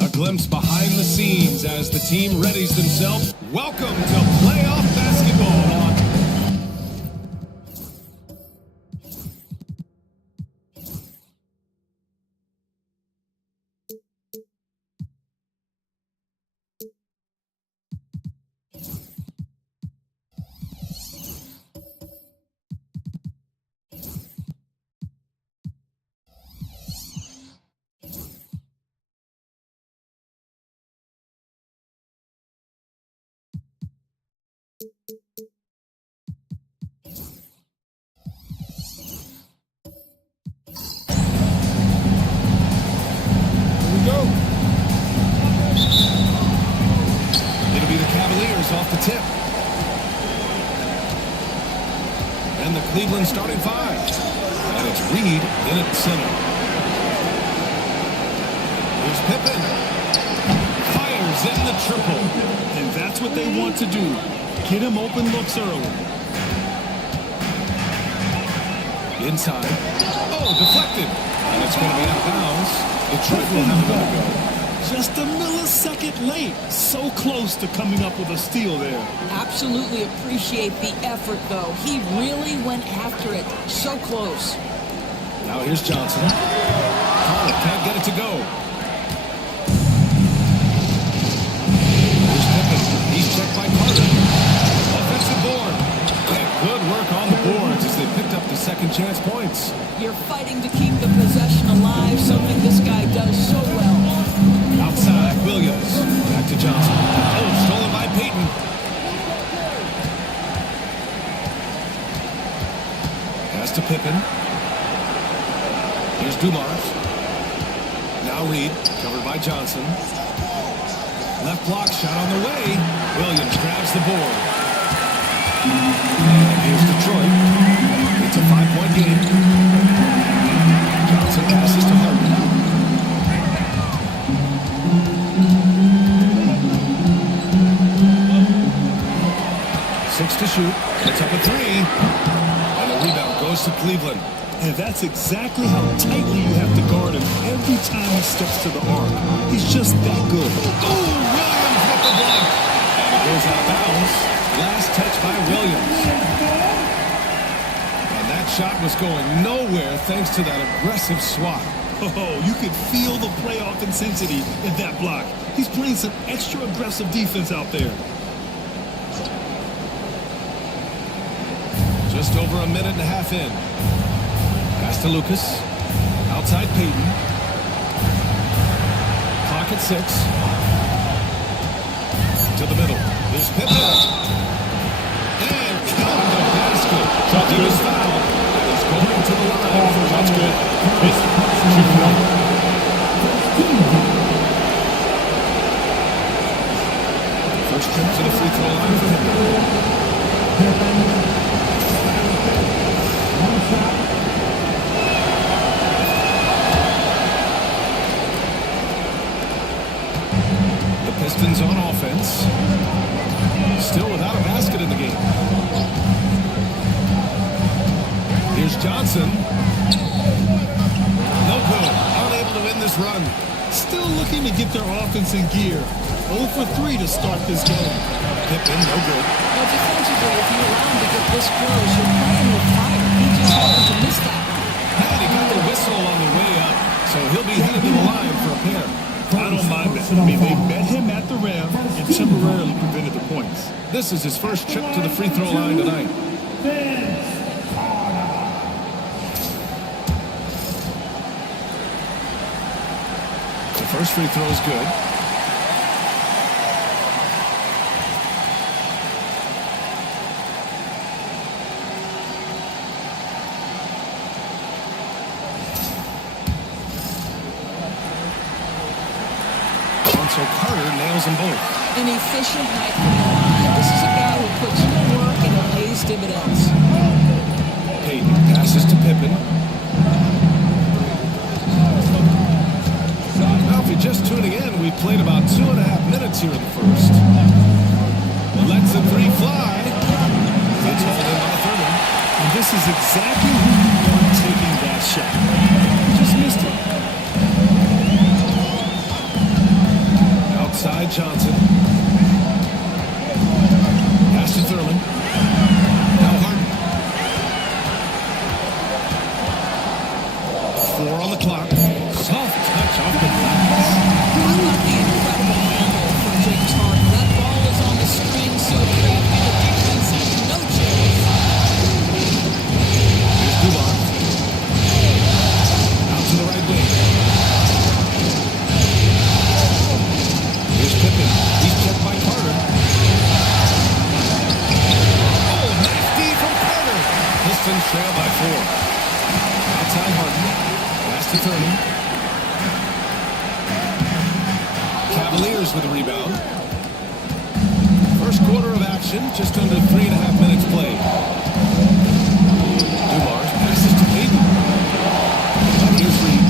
A glimpse behind the scenes as the team readies themselves. Welcome to playoff basketball. It'll be the Cavaliers off the tip. And the Cleveland starting five. And it's Reed in at center. Here's Pippen. Fires in the triple. And that's what they want to do. Get him open looks early. Inside. Oh, deflected. And it's going to be out of bounds. Detroit will have another go. Just a millisecond late. So close to coming up with a steal there. Absolutely appreciate the effort, though. He really went after it. So close. Now here's Johnson. Carter can't get it to go. Here's Pippen. He's checked by Carter. Offensive board. And good work on the boards as they picked up the second chance points. You're fighting to keep the possession alive, something this guy does so well. Outside, Williams. Back to Johnson. Oh, stolen by Peyton. Pass to Pippen. Here's Dumars. Now Reed, covered by Johnson. Left block shot on the way. Williams grabs the board. And here's Detroit. It's a 5-point game. Johnson passes to Harden. 6 to shoot. It's up a 3. And the rebound goes to Cleveland. And that's exactly how tightly you have to guard him every time he steps to the arc. He's just that good. Oh, Williams with the block. And it goes out of bounds. Last touch by Williams. And that shot was going nowhere thanks to that aggressive swat. Oh, you could feel the playoff intensity in that block. He's playing some extra aggressive defense out there. Just over a minute and a half in. Pass to Lucas. Outside Peyton. Clock at 6. To the middle. There's Pippen. And count the basket. He was fouled. And he's going to the line. That's good. Shoot one. First trip to the free throw line for Pippen. Johnson. No good. Unable to win this run. Still looking to get their offense in gear. 0 for 3 to start this game. Pippen, no good. Well, defensively, if you allow him to get this close, you're playing with fire. He just happened to miss that one. And he got the whistle on the way up, so he'll be headed to the line for a pair. I don't mind that. I mean, they met him at the rim and temporarily prevented the points. This is his first trip to the free throw line tonight. The first free throw is good. So Carter nails them both. An efficient night from the line. This is a guy who puts in the work and it pays dividends. Payton passes to Pippen. Now, if you're just tuning in, we played about 2.5 minutes here in the first. Lets the three fly. It's hauled in by Thurman. And this is exactly who you want taking that shot. He just missed it. Outside Johnson. Pass to Thurman. Now Harden. 4 on the clock. Soft touch off the glass. I love the incredible handle from James Harden. That ball is on the string so clean and the defense has no chance. Here's Dumas. Out to the right wing. Here's Pippen. He's checked by Carter. Oh, nice D from Carter. Pistons trail by 4. Outside Harden. Pass to Thurman. Cavaliers with a rebound. First quarter of action, just under 3.5 minutes played. Dumars passes to Payton. Here's Reed.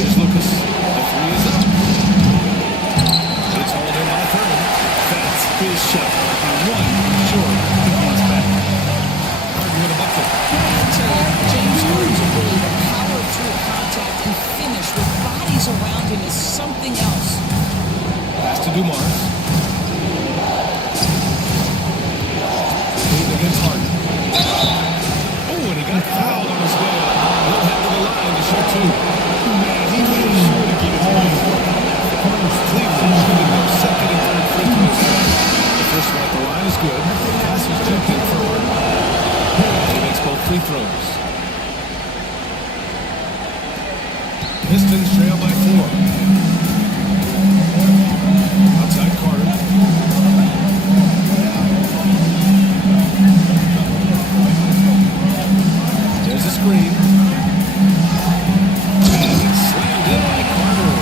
Here's Lucas. The three is up. It's hauled in by Thurman. That's his shot. And one short. He comes back. Harden with a bucket. James Harden's ability to power through contact and finish with bodies around him is something else. Pass to Dumars. Payton against Harden. Oh, and he got fouled on his way up. He'll head to the line to shoot 2. Man, he made sure to get his hands on it. Cleveland shooting their second and third free throws. The first one at the line is good. Pass was tipped in for Harden. He makes both free throws. Pistons trail by 4. Outside Carter. There's a screen. And it's slammed in by Carter.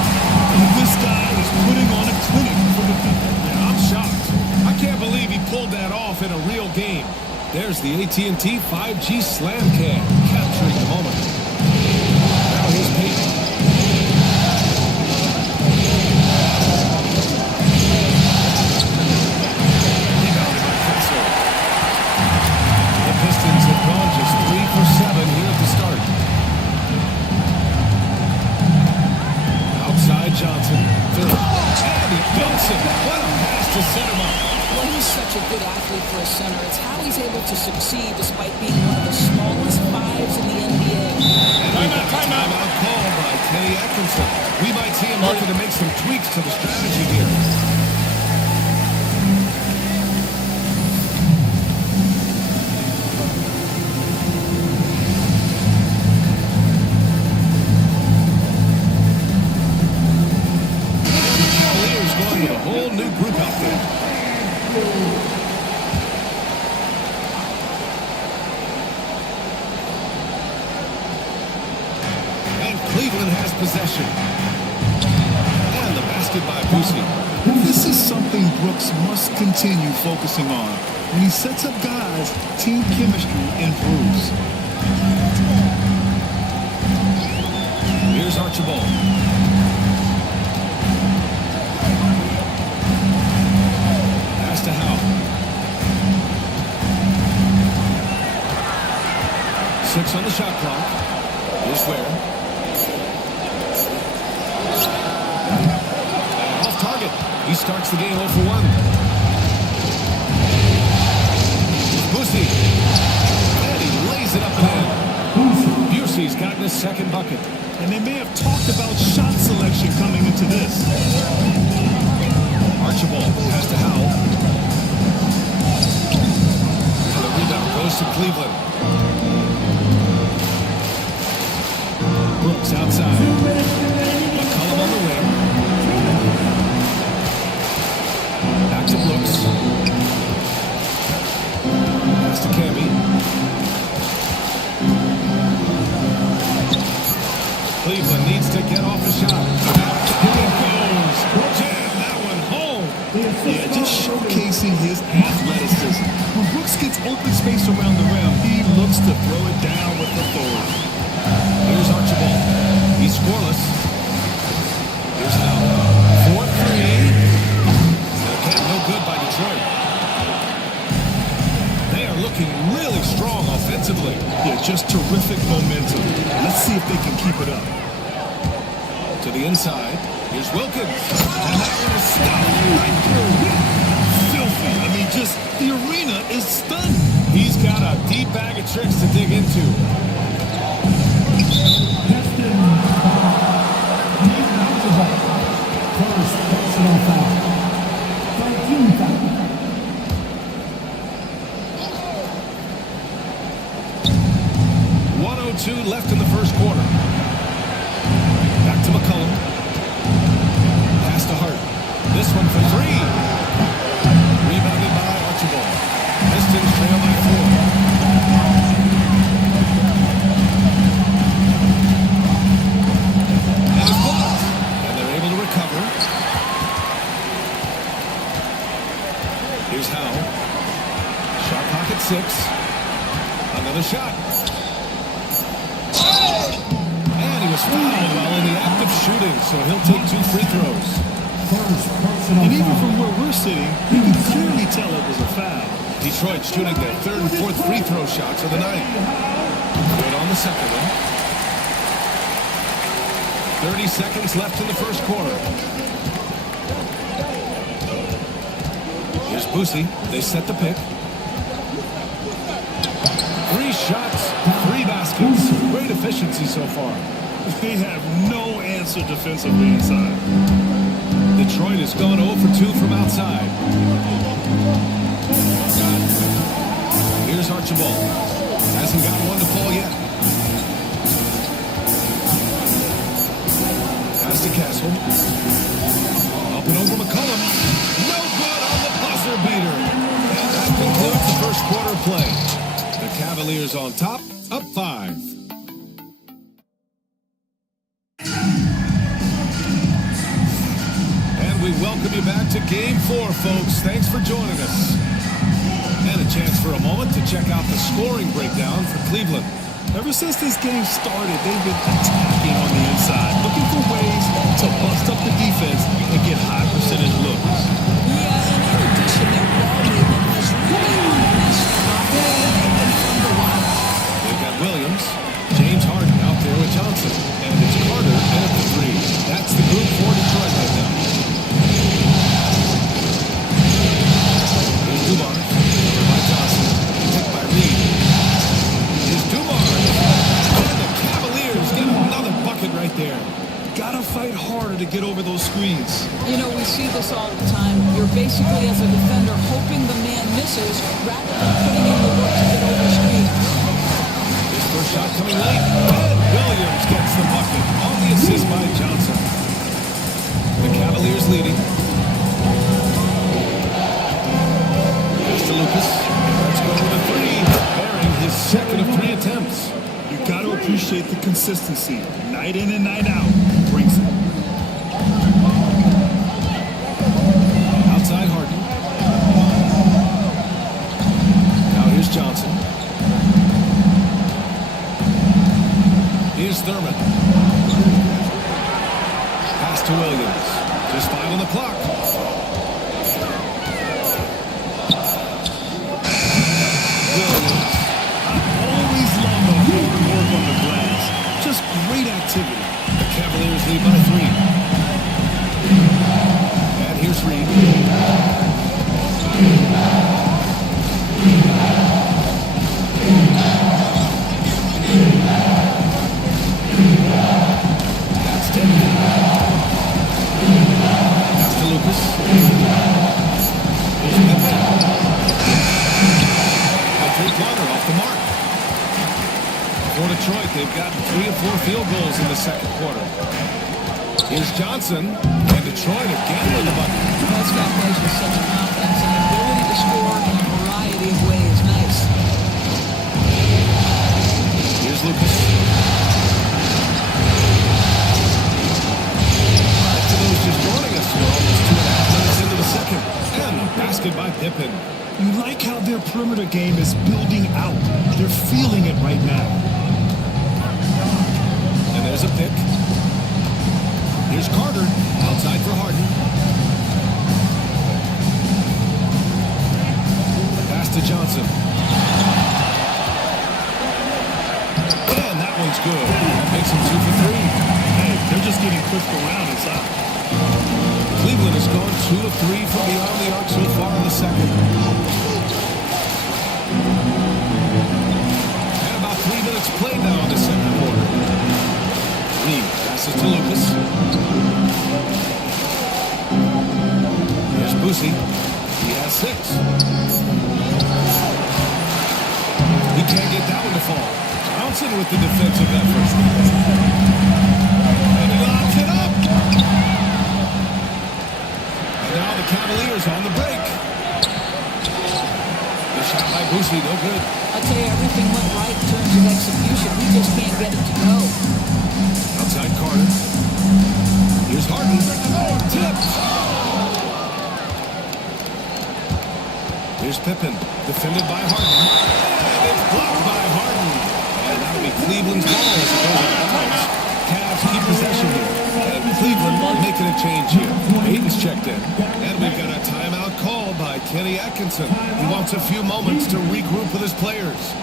This guy is putting on a clinic for the people. Yeah, I'm shocked. I can't believe he pulled that off in a real game. There's the AT&T 5G Slam Cam capturing the moment. Now here's Payton. Rebounded by Kessler. The Pistons have gone just 3 for 7 here at the start. Outside Johnson. Third. And he dunks it. What a pass to set him up. Well, he's such a good athlete for a center. It's how he's able to succeed despite being one of the smallest 5s in the NBA. Timeout called by Kenny Atkinson. We might see him looking to make some tweaks to the strategy here. The Cavaliers going with a whole new group out there. And Cleveland has possession. And the basket by Boosie. This is something Brooks must continue focusing on. When he sets up guys, team chemistry improves. Here's Archibald. Pass to Howe. shot clock. Here's Ware. And off target. He starts the game 0 for 1. Busey. And he lays it up and in. Busey's gotten his second bucket. And they may have talked about shot selection coming into this. Archibald has to Howell. And the rebound goes to Cleveland. Brooks outside. McCollum on the wing. Back to Brooks. Pass to Camby. Cleveland needs to get off the shot. Here it goes. Jam that one home. Yeah, just showcasing his athleticism. When Brooks gets open space around the rim, he looks to throw it down with authority. Here's Archibald. He's scoreless. Here's Howell. 4-3. Again, no good by Detroit. They are looking really strong offensively. Yeah, just terrific momentum. Let's see if they can keep it up. To the inside. Here's Wilkins. And that one is stopped right through. Filthy. I mean, just the arena is stunned. He's got a deep bag of tricks to dig into. First personal foul. 13 foul. Left in the first quarter. Back to McCollum. Pass to Hart. This one for 3. Rebounded by Archibald. Pistons trail by 4. And it's blocked. And they're able to recover. Here's Howell. Shot clock at 6. Another shot. And he was fouled while in the act of shooting, so he'll take 2 free throws. And even from where we're sitting, you can clearly tell it was a foul. Detroit shooting their 3rd and 4th free throw shots of the night. Good on the second one. 30 seconds left in the first quarter. Here's Busey. They set the pick. 3 shots, 3 baskets. Great efficiency so far. They have no answer defensively inside. Detroit has gone 0 for 2 from outside. Here's Archibald. Hasn't got one to fall yet. Pass to Castle. Up and over McCollum. No good on the buzzer beater. And that concludes the first quarter play. The Cavaliers on top, up 5. And we welcome you back to Game 4, folks. Thanks for joining us. And a chance for a moment to check out the scoring breakdown for Cleveland. Ever since this game started, they've been attacking on the inside, looking for ways to bust up the defense and get high percentage looks. Yeah, and in addition, their ball movement has really messed up from the line. They've got Williams, James Harden out there with Johnson, and it's Carter in at the 3. That's the group for Detroit right now. Here's Dumars, over by Johnson, picked by Reed. Here's Dumars, and the Cavaliers get another bucket right there. Gotta fight harder to get over those screens. You know, we see this all the time. You're basically, as a defender, hoping the man misses rather than putting in the work to get over screens. His first shot coming late, and Williams gets the bucket on the assist by Johnson. The Cavaliers leading. Pass to Lucas. Let's go with a 3, bearing his second of 3 attempts. You gotta appreciate the consistency. Night in and night out brings it. Outside Harden. Now here's Johnson. Here's Thurman. Pass to Williams. Just 5 on the clock. Williams. I always love the hard work on the glass. Just great activity. The Cavaliers lead by 3. And here's Reed. That's 10. That's to Lucas. Here's Pippen. A three-pointer off the mark. For Detroit, they've gotten 3 of 4 field goals in the second quarter. Here's Johnson, and Detroit again with the bucket. That's got plays with such confidence and the ability to score in a variety of ways. Nice. Here's Lucas. All right, to those just joining us, we're almost 2.5 minutes into the second. And a basket by Pippen. You like how their perimeter game is building out. They're feeling it right now. And there's a pick. Here's Carter, outside for Harden. Pass to Johnson. And that one's good. That makes him 2 for 3. Hey, they're just getting pushed around inside. Cleveland has gone 2 of 3 from beyond the arc so far in the second. And about 3 minutes played now in the second quarter. Reed passes to Lucas. Here's Boosie. He has 6. He can't get that one to fall. Johnson with the defensive effort. And he locks it up. And now the Cavaliers on the break. The shot by Boosie, no good. I tell you, everything went right in terms of execution. We just can't get it to go. Outside Carter. Here's Harden. Tip. Here's Pippen. Defended by Harden. And it's blocked by Harden. And that'll be Cleveland's ball as it goes out of bounds. Cavs keep possession here. And Cleveland making a change here. Hayden's checked in. And we've got a timeout call by Kenny Atkinson. He wants a few moments to regroup with his players.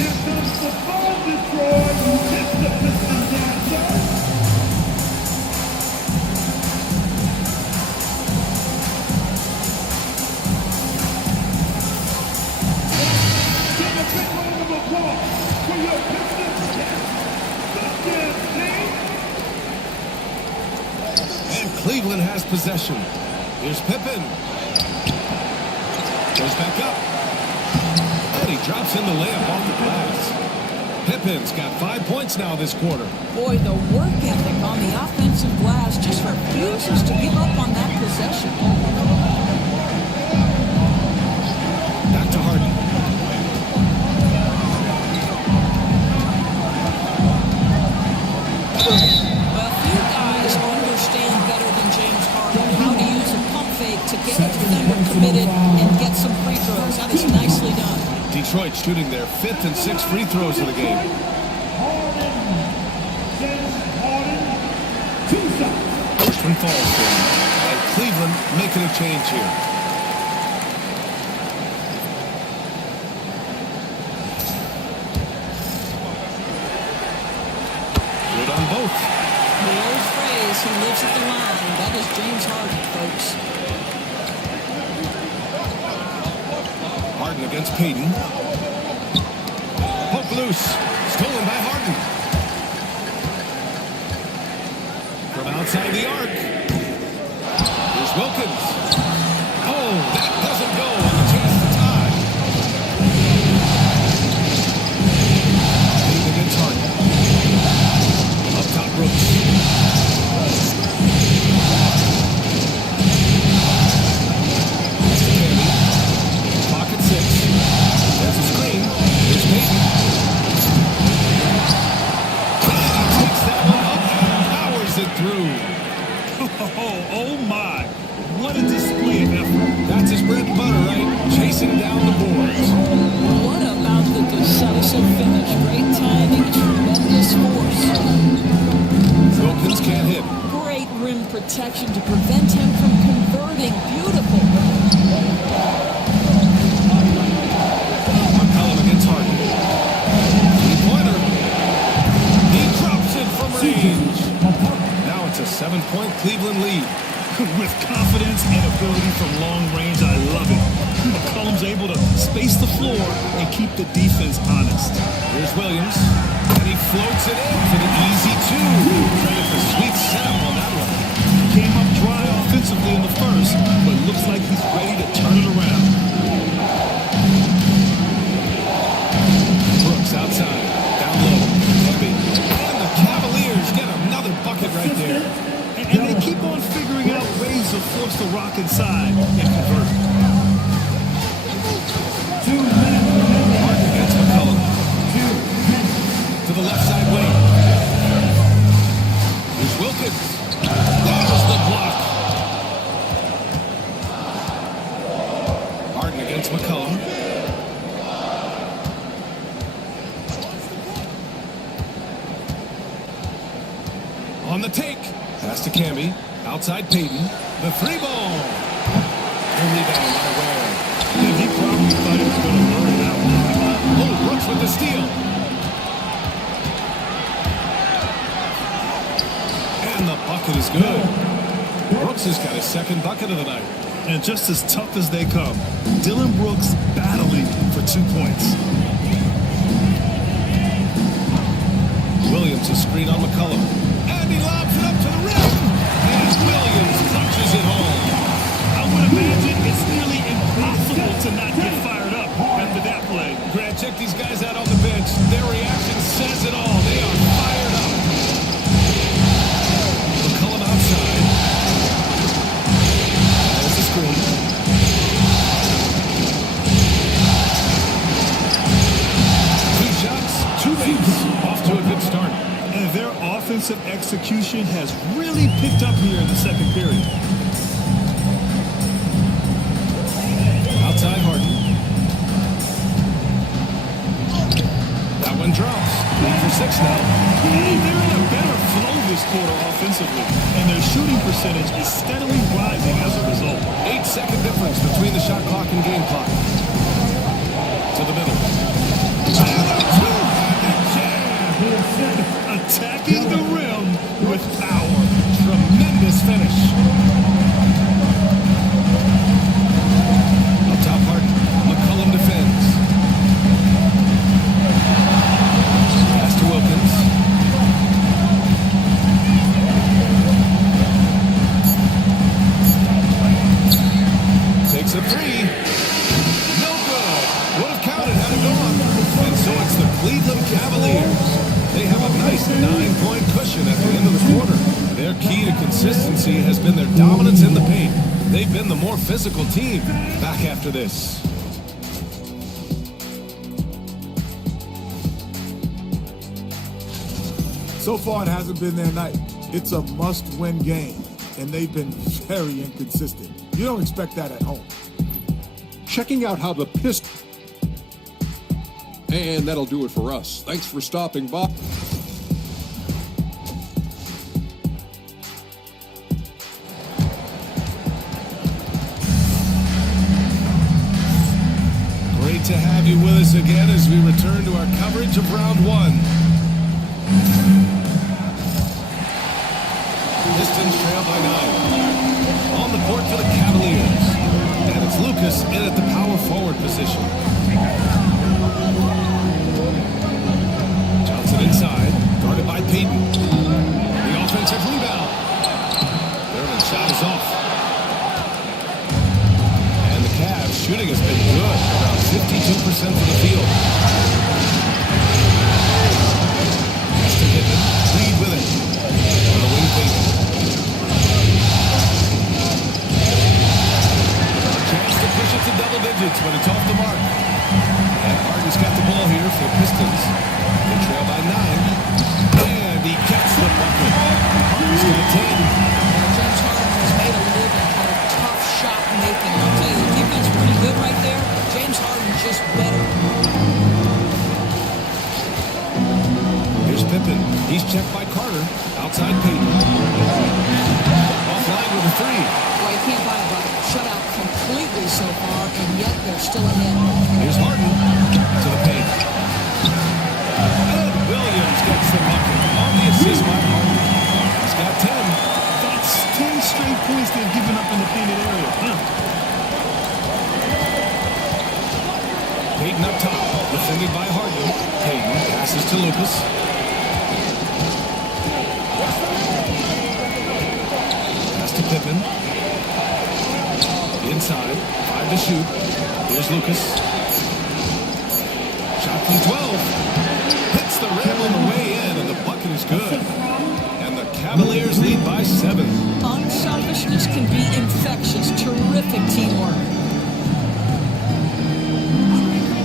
Here comes the ball, Detroit. It's the Pistons answer. Give a big round of applause for your Pistons. Yes, team. And Cleveland has possession. Here's Pippen. Goes back up. And he drops in the layup off the glass. Pippen's got 5 points now this quarter. Boy, the work ethic on the offensive glass just refuses to give up on that possession. Back to Harden. Well, few guys understand better than James Harden how to use a pump fake to get a defender committed and get some free throws. That is nicely done. Detroit shooting their 5th and 6th free throws of the game. First one falls for him. And Cleveland making a change here. Good on both. The old phrase, he lives at the line. That is James Harden, folks. Harden against Payton. Poke loose. Stolen by Harden. From outside the arc. Here's Wilkins. Oh, that doesn't go on the chance to tie. Payton against Harden. Up top Brooks. Pocket 6. There's a screen. Here's Payton. Takes that one up and powers it through. 7-point Cleveland lead. With confidence and ability from long range, I love it. McCollum's able to space the floor and keep the defense honest. Here's Williams, and he floats it in for the easy two. Credit the sweet setup on that one. Came up dry offensively in the first, but looks like he's ready to turn it around. Brooks outside, down low, heavy. And the Cavaliers get another bucket right there. And they keep on figuring out ways to force the rock inside and convert. Martin against McCollum. To the left side wing. Here's Wilkins. There's the block. Martin against McCollum. On the take. Pass to Camby. Outside Payton. The three ball. Only down by Ware. And he probably thought he was going to learn that one. Oh, Brooks with the steal. And the bucket is good. Brooks has got his second bucket of the night. And just as tough as they come, Dylan Brooks battling for 2 points. Williams, a screen on McCollum. And he lobs it up to the rim. And Williams punches it home. I would imagine it's nearly impossible to not get fired up after that play. Grant, check these guys out on the bench. Their reaction says it all. They are fired up. McCollum outside. There's the screen. Two shots, two makes. Off to a good start. And their offensive execution has really picked up here in the second period. Outside Harden. That one drops. 1 for 6 now. And they're in a better flow this quarter offensively. And their shooting percentage is steadily rising as a result. 8-second difference between the shot clock and game clock. To the middle. Attacking the rim with power. Tremendous finish. Up top, Harden. McCollum defends. Pass to Wilkins. Takes a three. No good. Would have counted had it gone. And so it's the Cleveland Cavaliers. They have a nice 9-point cushion at the end of the quarter. Their key to consistency has been their dominance in the paint. They've been the more physical team. Back after this. So far, it hasn't been their night. It's a must-win game, and they've been very inconsistent. You don't expect that at home. Checking out how the Pistons... And that'll do it for us. Thanks for stopping by. Great to have you with us again as we return to our coverage of round one. Pistons trail by 9. On the court for the Cavaliers. And it's Lucas in at the power forward position. Johnson inside, guarded by Payton. The offensive rebound. Thurman's shot is off. And the Cavs shooting has been good, around 52% from the field. Pass to Pippen, lead with it. On the wing, Payton. A chance to push it to double digits, but it's off the mark. And Harden's got the ball here for the Pistons. They trail by 9. And he gets the bucket. Harden's got 10. James Harden has made a living out of tough shot making. I'll tell you, the defense is pretty good right there. James Harden's just better. Here's Pippen. He's checked by Carter. Outside Payton. Offline with a 3. Boy, you can't buy a bucket. Shut out completely so far, and yet they're still ahead. Here's Harden to the paint. And Williams gets the bucket on the assist by Harden. He's got 10. Lucas. Pass to Pippen. Inside. 5 to shoot. Here's Lucas. Shot from 12. Hits the rim on the way in, and the bucket is good. And the Cavaliers lead by 7. Unselfishness can be infectious. Terrific teamwork.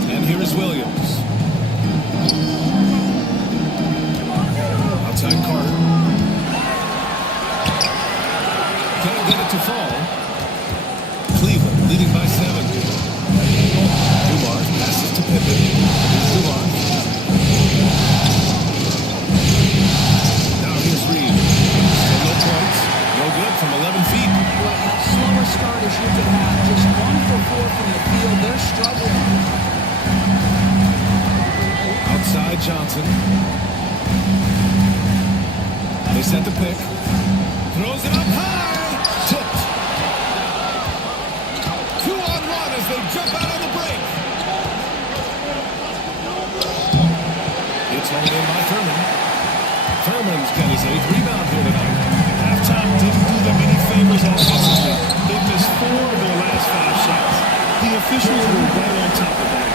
And here is Williams. Outside Carter. Can't get it to fall. Cleveland leading by 7. Dumars passes to Pippen. Dumars. Now here's Reed. Still no points. No good from 11 feet. Boy, as slow a start as you can have. Just 1 for 4 from the field. They're struggling. Outside Johnson. They set the pick. Throws it up high. Tipped. 2-on-1 as they jump out on the break. It's hauled in by Thurman. Thurman's got his 8th rebound here tonight. Halftime didn't do them any favors offensively. They missed 4 of their last 5 shots. The officials were right on top of that.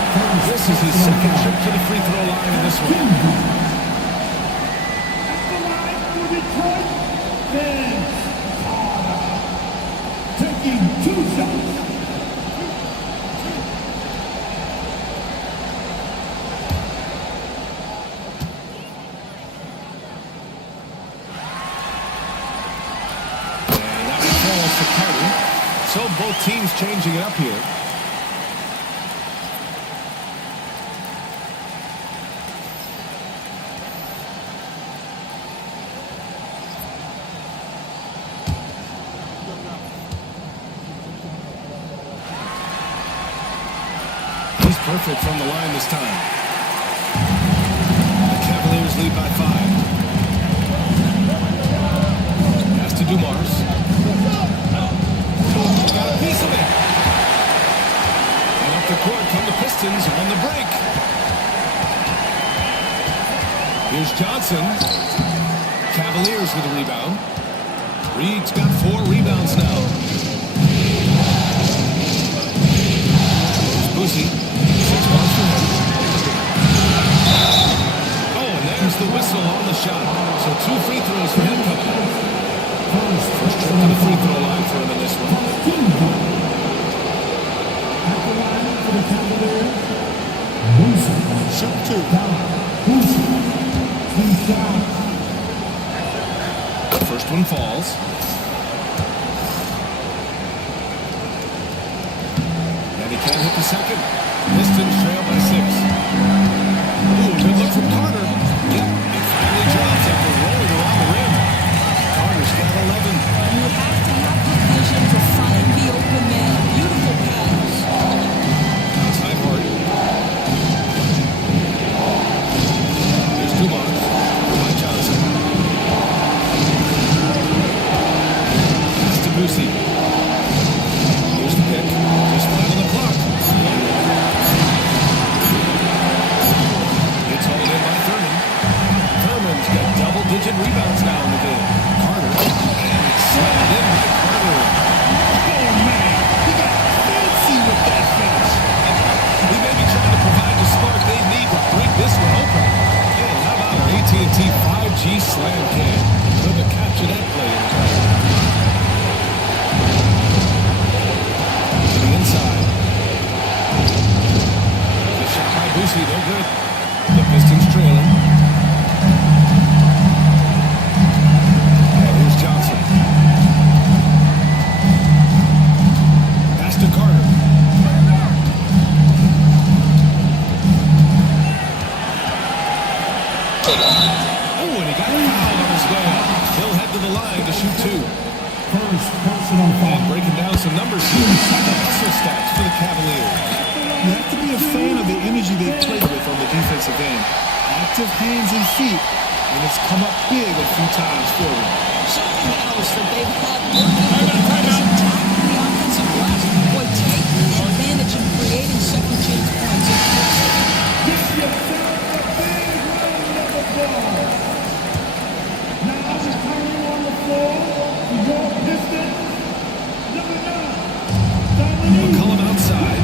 This is his second trip to the free throw line in this one. Detroit, Vince Carter, taking 2 shots. And that falls to Carter. So both teams changing it up here. Perfect from the line this time. The Cavaliers lead by 5. Pass to Dumars. Got a piece of it. And up the court come the Pistons on the break. Here's Johnson. Cavaliers with a rebound. Reed's got 4 rebounds now. Here's Boosie. Oh, and there's the whistle on the shot. So 2 free throws for him coming up. First trip to the free throw line for him in this one. At the line for the Cavaliers, Boosie. Shoot 2. Boosie. 2 shots. The first one falls. And he can't hit the second. Pistons trail by 6. Ooh, good look from Carter. Yep, it finally drops after rolling around the rim. Carter's got 11. You have to have the vision to find the open man. Beautiful pass. Outside Harden. Here's Dumars. By Johnson. Pass to Boosie. Here's the pick. Just 5 on the clock. It's hauled in by Thurman. Thurman's got double-digit rebounds now in the game. Carter. And it's slammed in by Carter. Oh, man. He got fancy with that finish. He may be trying to provide the spark they need to break this one open. And how about our AT&T 5G slam cam? Couldn't have captured that play. To the inside. The shot by Boosie, no good. The Pistons trailing. And here's Johnson. Pass to Carter. Oh, and he got fouled on his way out. He'll head to the line to shoot 2. First personal foul. And breaking down some numbers here. Second hustle stats for the Cavaliers. You have to be a fan of the energy they played with on the defensive end. Active hands and feet, and it's come up big a few times for them. Something else that they've had working is attacking the offensive glass. Boy, taking advantage and creating second chance points. Get yourself a big round of McCollum outside.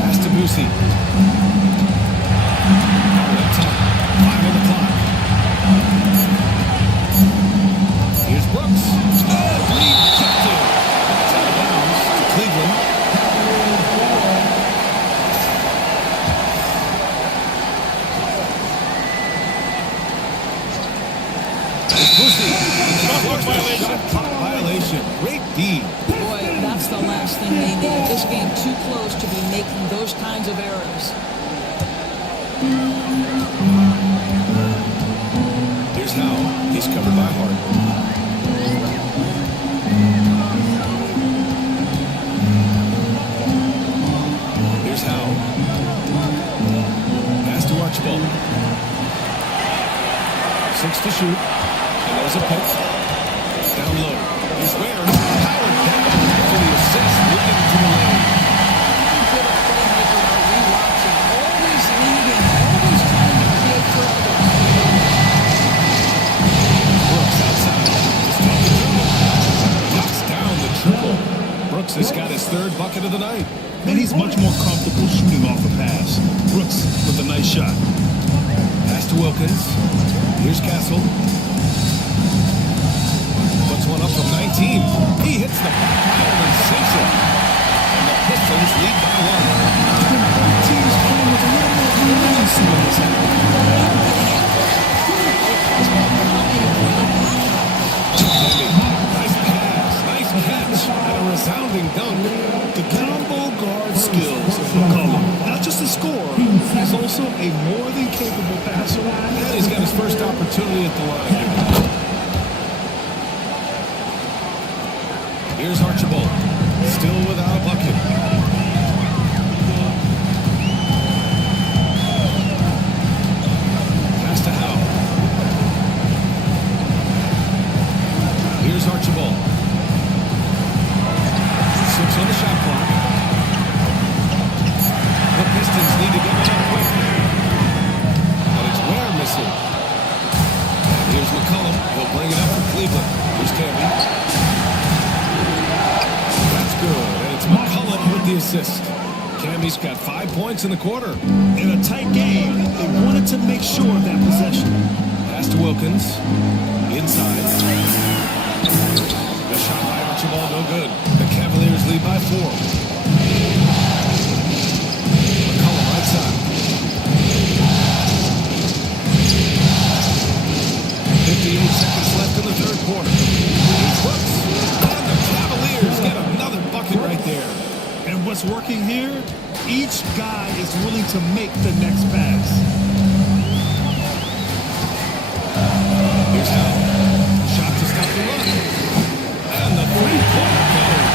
Pass to Boosie. Up top. 5 on the clock. Here's Brooks. Oh, lead kicked it. It's out of bounds to Cleveland. It's Boosie. Shot clock violation. Great D. Boy, that's the last thing they need. This game too close to be making those kinds of errors. Here's Howe. He's covered by Hart. Here's Howe. Pass to Archibald. 6 to shoot. And there's a pick. Down low. Here's Ware. Howard down for the assist. Leading to the lane. Good at playmaker are rewatching. Always leading. Always trying to create for others. Brooks outside. Just take the dribble. Knocks down the triple. Brooks has got his 3rd bucket of the night. And he's much more comfortable shooting off the pass. Brooks with a nice shot. Pass to Wilkins. Here's Castle. Puts one up from 19. He hits the back iron and sinks it. And the Pistons lead by 1. Teams playing with a little more urgency in this game. Nice pass. Nice catch. And a resounding dunk. The combo guard skills of McCollum. Not just a scorer, he's also a more than capable passer. And he's got his first opportunity at the line. Here's Archibald. Still without a bucket. Pass to Howe. Here's Archibald. 6 on the shot clock. The Pistons need to get it up quick. But it's Ware missing. And here's McCollum. He'll bring it up for Cleveland. Here's Camby. That's good. And it's McCollum with the assist. Cammy's got 5 points in the quarter. In a tight game, they wanted to make sure of that possession. Pass to Wilkins. Inside. The shot by Archibald, no good. The Cavaliers lead by 4. McCollum right side. 58 seconds left in the 3rd quarter. Brooks. And the Cavaliers get another bucket right there. And what's working here? Each guy is willing to make the next pass. Here's Howe. Shot to stop the run. And the 3-pointer goes.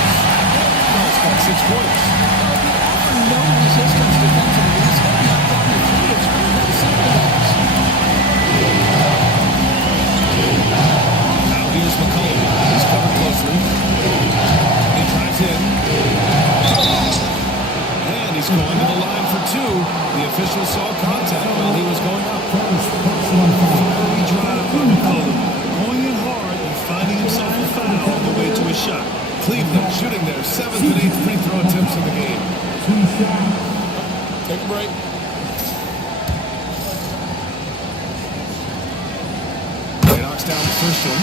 Howell's got 6 points. No resistance defensively. He's got to knock down the 3. It's really that simple. Now here's McCollum. He's covered closely. He drives in. And he's going to the line for 2. The official saw contact while he was going up. Early drive by McCollum. Going in hard and finding himself a foul on the way to his shot. Cleveland shooting their 7th and 8th free throw attempts of the game. Take a break. He knocks down the first one.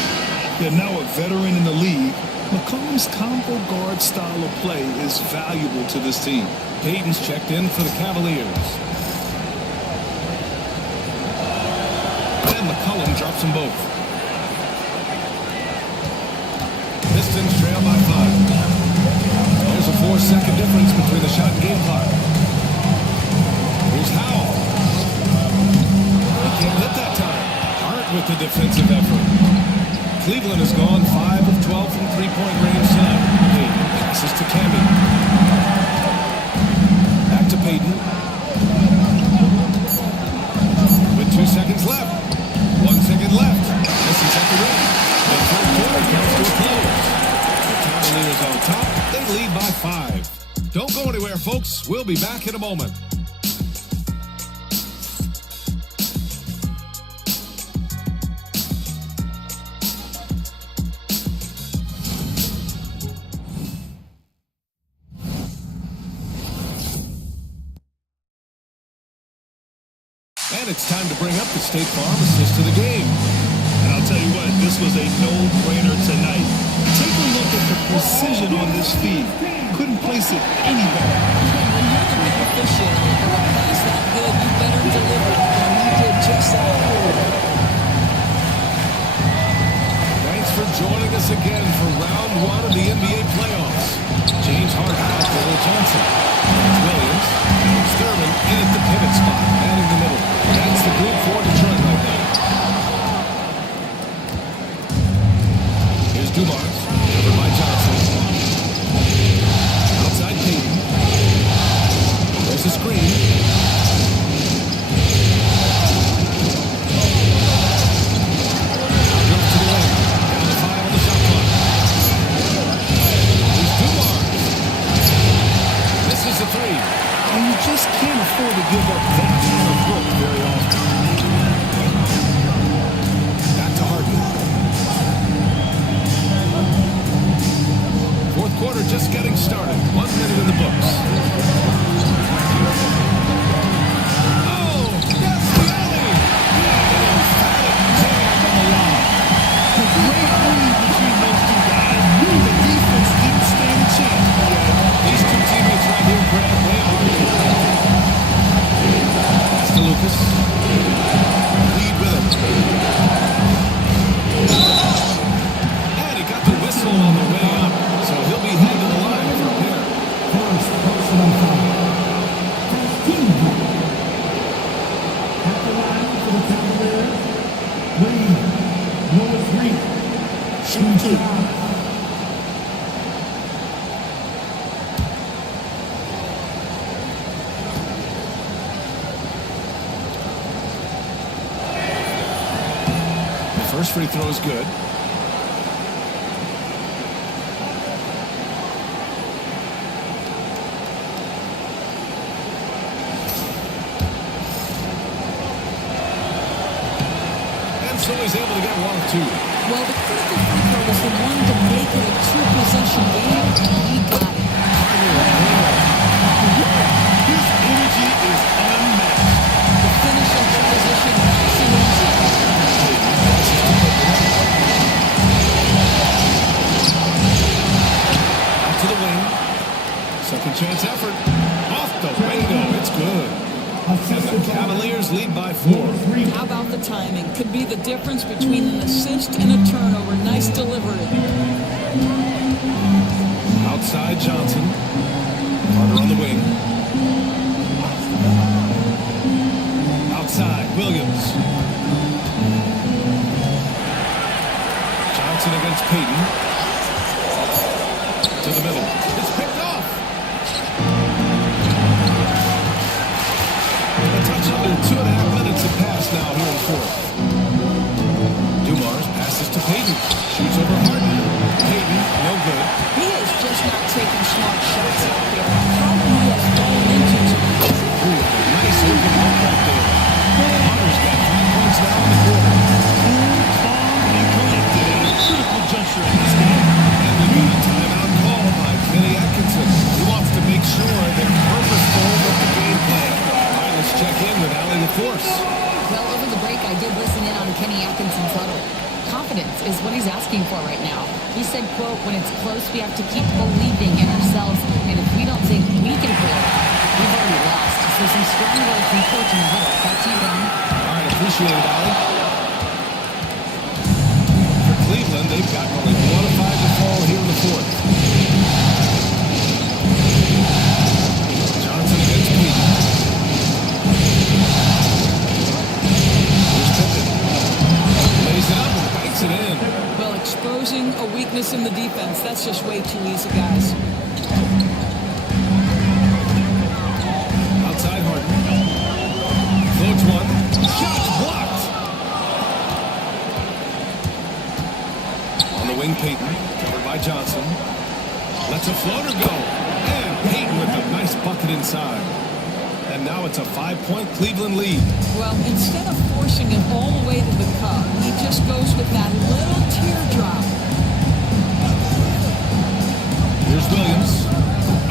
They're now a veteran in the league. McCollum's combo guard style of play is valuable to this team. Payton's checked in for the Cavaliers. And McCollum drops them both. Pistons trail by 5. There's a 4-second difference between the shot and game clock. Here's Howell. He can't hit that time. Hart with the defensive effort. Cleveland has gone 5 of 12 from 3-point range tonight. Payton passes to Camby. Back to Payton. With 2 seconds left. 1 second left. This is at the rim. The 3rd quarter comes to a close. The Cavaliers on top. They lead by 5. Don't go anywhere, folks. We'll be back in a moment. And it's time to bring up the State Farm assist to the game. And I'll tell you what, this was a no-brainer tonight. Take a look at the precision on this feed. Couldn't place it any better. When you're the beneficiary of a pass that good, you better deliver. And he did just that. Thanks for joining us again for round one of the NBA playoffs. James Harden out to Will Johnson. Williams, Sterling in at the pivot spot, man in the middle. That's the group for Detroit right now. Here's Dumars, covered by Johnson. Outside Payton. There's a screen. Out to the wing. Down to 5 on the shot clock. Here's Dumars. Misses a three. And you just can't afford to give up that kind of look very often. Back to Harden. Fourth quarter just getting started. 1 minute in the books. Oh, that's the alley. Emphatic jam on the line. The great lead between those two guys. The defense didn't stand a chance. These two teammates right here, Brad, they are. That's to Lucas. Lead with him. And he got the whistle on the way up, so he'll be headed to the line for a pair. First personal foul. First team foul. At the line for the Cavaliers, Wayne, number 3. Shoot two. First free throw is good. And so he's able to get one or two. Well, the critical free throw was the one to make it a two-possession game, and he got it. His energy is unmatched. The finish in transition, nice and easy. Out to the wing. Second chance effort. Off the window. It's good. And the Cavaliers lead by 4. How about the timing? Could be the difference between an assist and a turnover. Nice delivery. Outside Johnson. Carter on the wing. Outside Williams. Johnson against Payton. To the middle. It's picked off. A touch under 2.5 minutes have passed now here in fourth. Dumars passes to Payton. Shoots over Harden. Payton, no good. He is just not taking smart shots out there. Harden has fallen into some. Ooh, nice open look right there. Harden's got 5 points now in the quarter. Cool, calm, and collected at a critical juncture in this game. And we got a timeout call by Kenny Atkinson. He wants to make sure they're purposeful with the game plan. All right, let's check in with Allie LaForce. Well, over the break, I did listen in on Kenny Atkinson's huddle. Confidence is what he's asking for right now. He said, quote, when it's close, we have to keep believing in ourselves, and if we don't think we can pull it off, we've already lost. So some strong words from coach in the huddle. Back to you, Ron. All right, appreciate it, Allie. For Cleveland, they've got only 1 of 5 to fall here in the fourth. Johnson against Payton. Here's Pippen. Lays it up and banks it in. Well, exposing a weakness in the defense. That's just way too easy, guys. Outside Harden. Floats one. Shot's blocked. On the wing, Payton. Covered by Johnson. Lets a floater go. And Payton with a nice bucket inside. And now it's a 5-point Cleveland lead. Well, instead of forcing it all the way to the cup, he just goes with that little teardrop. Here's Williams.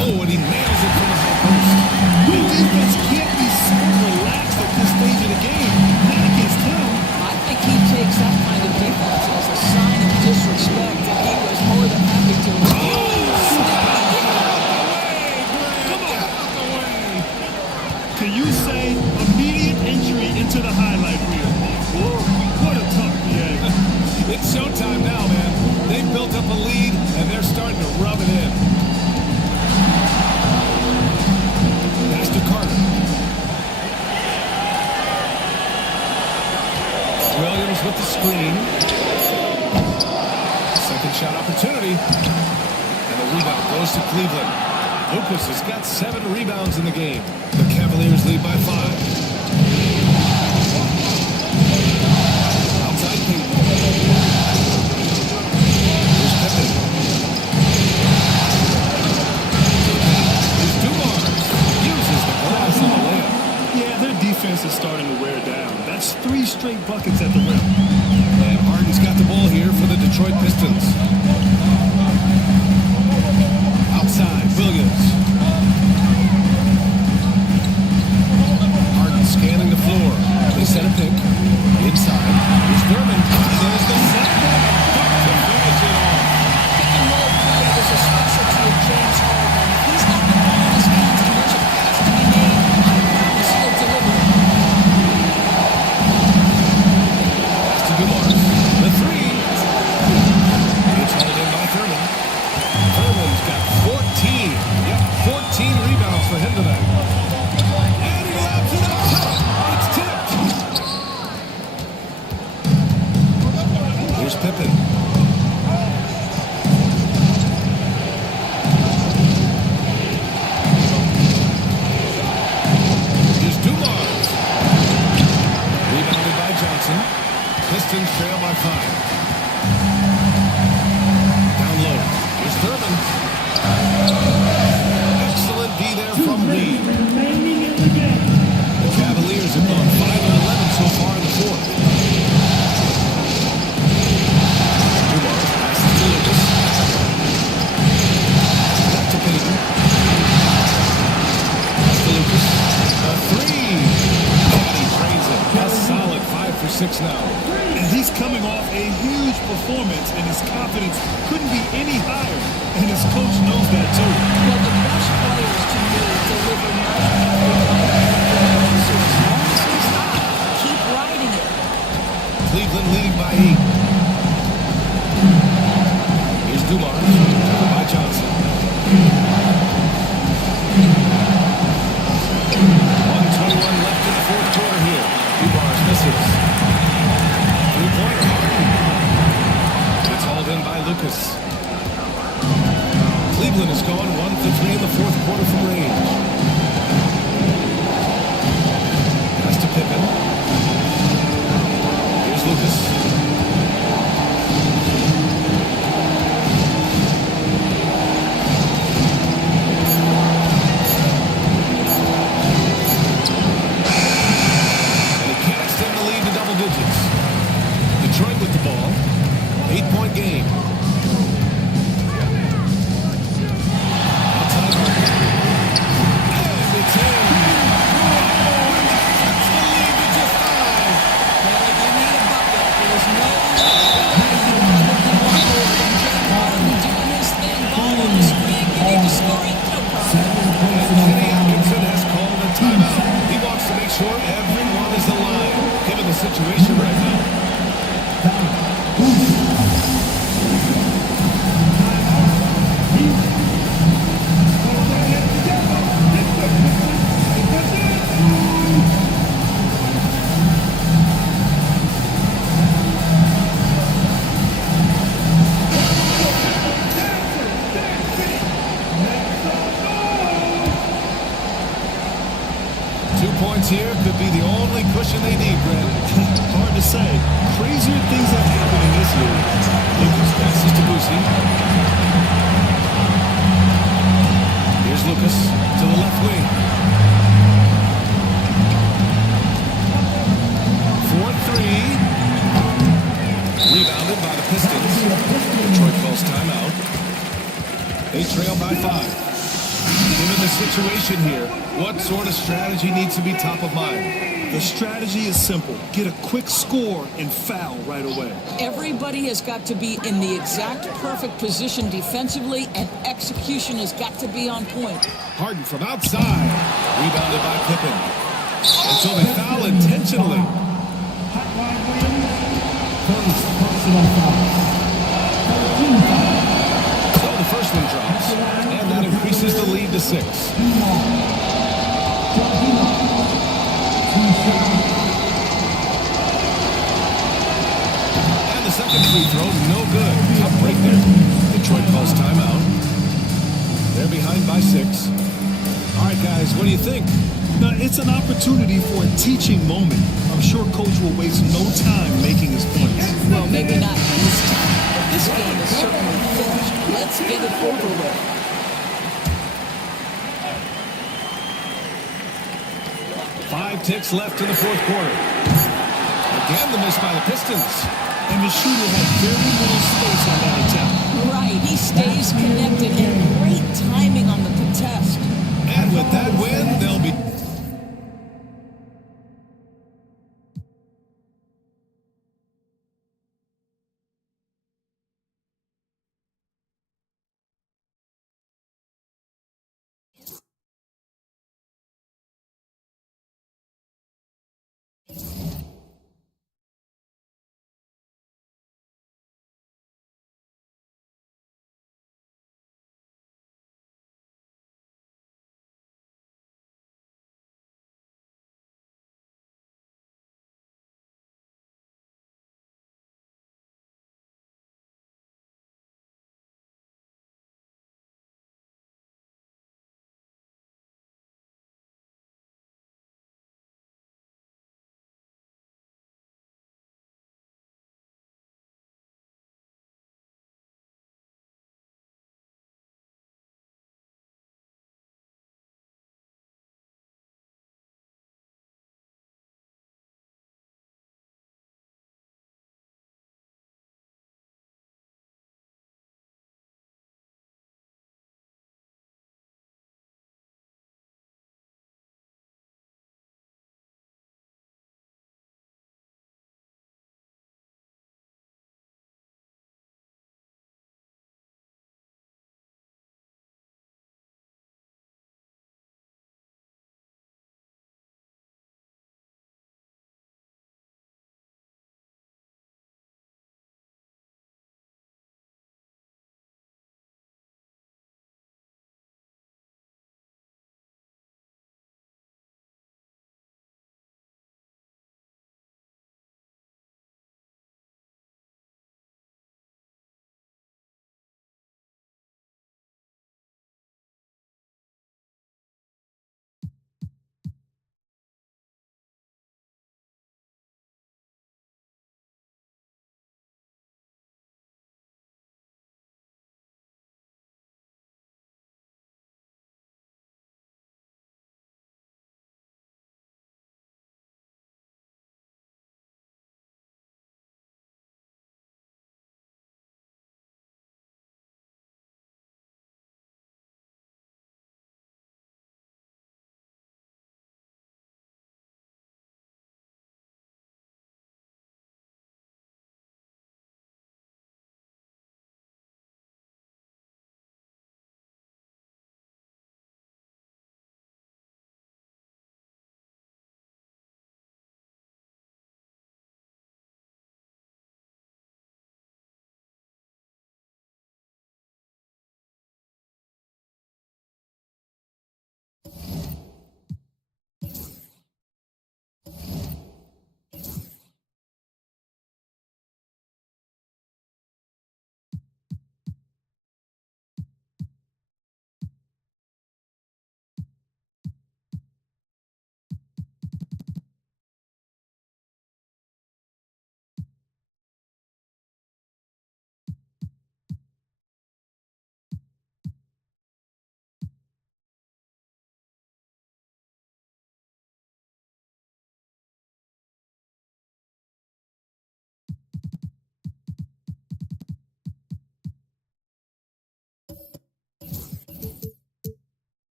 Oh, and he nails it from the high post. Your defense can't be so relaxed at this stage of the game. screen. Second shot opportunity. And the rebound goes to Cleveland. Lucas has got 7 rebounds in the game. The Cavaliers lead by 5. Outside Peyton. Here's Pippen. Here's Dumars. Uses the glass on the layup. Yeah, their defense is starting to wear down. That's 3 straight buckets at the rim. And Harden's got the ball here for the Detroit Pistons. Outside, Williams. Harden scanning the floor. They set a pick. Inside. Here's Thurman. There's the set. To finish it off. Pick and roll play is a specialty of James Harden. If he's got the ball in his hands and there's a pass to be made, I promise he'll deliver it. Pass to Dumars. The 3. It's hauled in by Thurman. Thurman's got 14. Yep, 14 rebounds for him tonight. And he laps it up top. It's tipped. Here's Pippen. Here's Dumars. Rebounded by Johnson. Pistons trail by 5. Down low. Here's Thurman. Excellent D there from Reed. The Cavaliers have gone 5-11 so far in the fourth. Dumars passes to Lucas. Back to Peyton. Pass to Lucas. A 3. And he drains it. A solid 5 for 6 now. And he's coming off a huge performance, and his confidence couldn't be any higher. And his coach knows that too. Well, the best players to me deliver night after night. So as long as he's hot, keep riding it. Cleveland leading by 8. Here's Dumars. Covered by Johnson. 1:21 left in the fourth quarter here. Dumars misses. 3-pointer. It's hauled in by Lucas. Cleveland has gone 1 for 3 in the fourth quarter from range. Pass to Pippen. Here's Lucas. And he can't extend the lead to double digits. Detroit with the ball. 8-point game. Outside Harden. And it's in. That's the lead to just 5. Well, if you need a bucket, there's no Harden doing his thing, ball on the screen, you need to score it, no problem. And Kenny Atkinson has called a timeout. He wants to make sure everyone is alive, given the situation right now. Here could be the only cushion they need, Brent. Hard to say. Crazier things have happened in this league. Lucas passes to Boosie. Here's Lucas to the left wing. 4-3. Rebounded by the Pistons. Detroit calls timeout. They trail by 5. Given the situation here, what sort of strategy needs to be top of mind? The strategy is simple. Get a quick score and foul right away. Everybody has got to be in the exact perfect position defensively, and execution has got to be on point. Harden from outside. Rebounded by Pippen. And so they foul intentionally. So the first one drops, and that increases the lead to 6. Second free throw, no good. Tough break there. Detroit calls timeout. They're behind by 6. All right, guys, what do you think? Now, it's an opportunity for a teaching moment. I'm sure Coach will waste no time making his points. Well, maybe not this time, but this game is certainly finished. Let's get it over with. 5 ticks left in the fourth quarter. Again, the miss by the Pistons. And the shooter had very little space on that attempt. Right, he stays connected and great timing on the contest. And with that win, they'll be...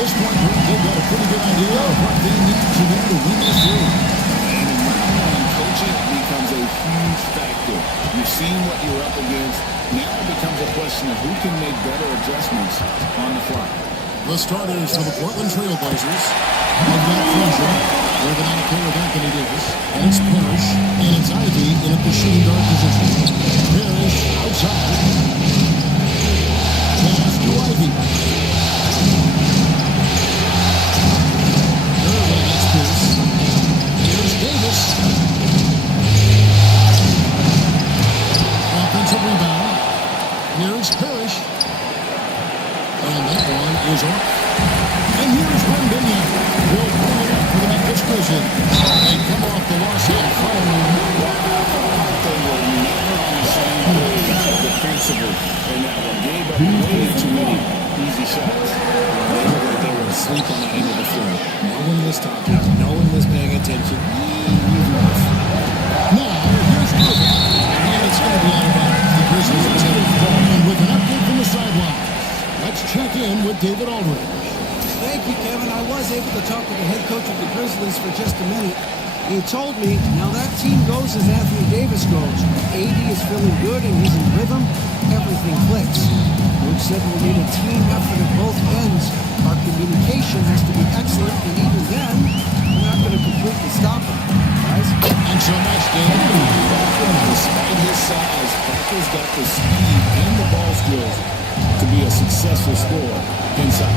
this point, they've got a pretty good idea of what they need to do to win this game. And in round one, coaching becomes a huge factor. You've seen what you're up against. Now it becomes a question of who can make better adjustments on the fly. The starters for the Portland Trail Blazers are Matt Frazier, working out there with Anthony Davis, and it's Parrish, and it's Ivy in a shooting guard position. Parrish outside. Pass to Ivy. Irving gets Pierce. Here's Davis. Offensive rebound. Here's Parrish. And that one is off. And here's Wembanyama. Will bring it up for the Memphis Grizzlies. They come off the loss on fire. They were never on the same page defensively in that one. Gave up way too many easy shots. They were asleep on that end of the floor. No one was talking. No one was paying attention. Now, here's Griffin. And it's going to be out of bounds. The Grizzlies are taking the ball. And with an update from the sideline, let's check in with David Aldridge. Thank you, Kevin. I was able to talk to the head coach of the Grizzlies for just a minute. He told me, now that team goes as Anthony Davis goes. AD is feeling good and he's in rhythm. Everything clicks. Coach said we'll need a team effort at both ends. Our communication has to be excellent, and even then, we're not going to completely stop him. Guys? Thanks so much, David. Despite his size, Parker's got the speed and the ball skills to be a successful scorer inside.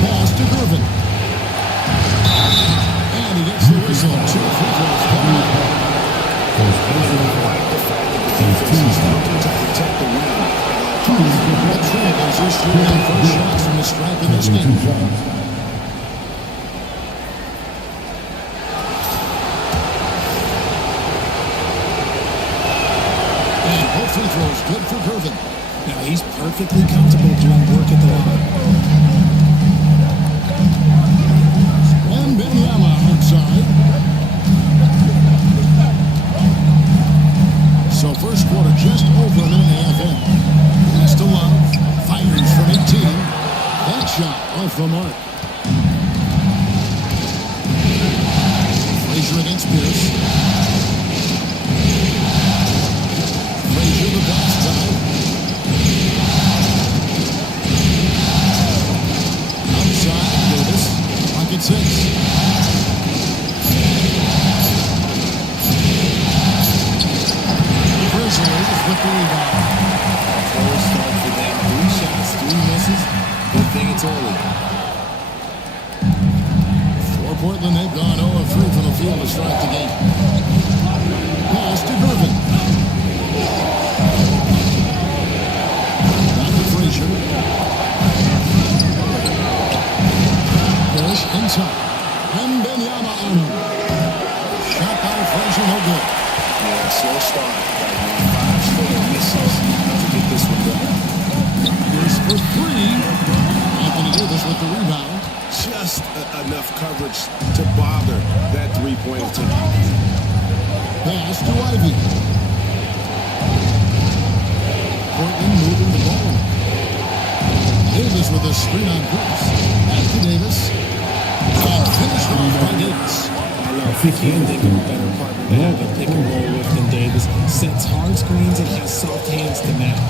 Pass to Griffin. And he gets the whistle. 2 free throws coming up. The Trailblazers shooting their first shots from the stripe in this game. And both free throws good for Griffin. Now he's perfectly comfortable doing work at the line. Wembanyama outside. So first quarter just over a minute and a half in. Pass to Love. Fires from 18. That shot off the mark. Frazier against Pierce. Frazier the backside. Outside Davis. Pocket 6. Grizzlies with the rebound. First start for them. 3 shots, 3 misses. Good thing it's early. For Portland, they've gone 0 of 3 from the field to start the game. Pass to Griffin. Back to Frazier. Parrish inside. Wembanyama on him. Shot by Frazier, no good. Yeah, slow start. 5 straight misses to get this one done. Here's for 3. Anthony Davis with the rebound. Just enough coverage to bother that three-point attempt. Pass to Ivy. Portland moving the ball. Davis with a screen on Pierce. Back to Davis. And finished off by Davis. If you can't think of a better partner to have a pick and roll with than Davis. Sets hard screens and has soft hands to match.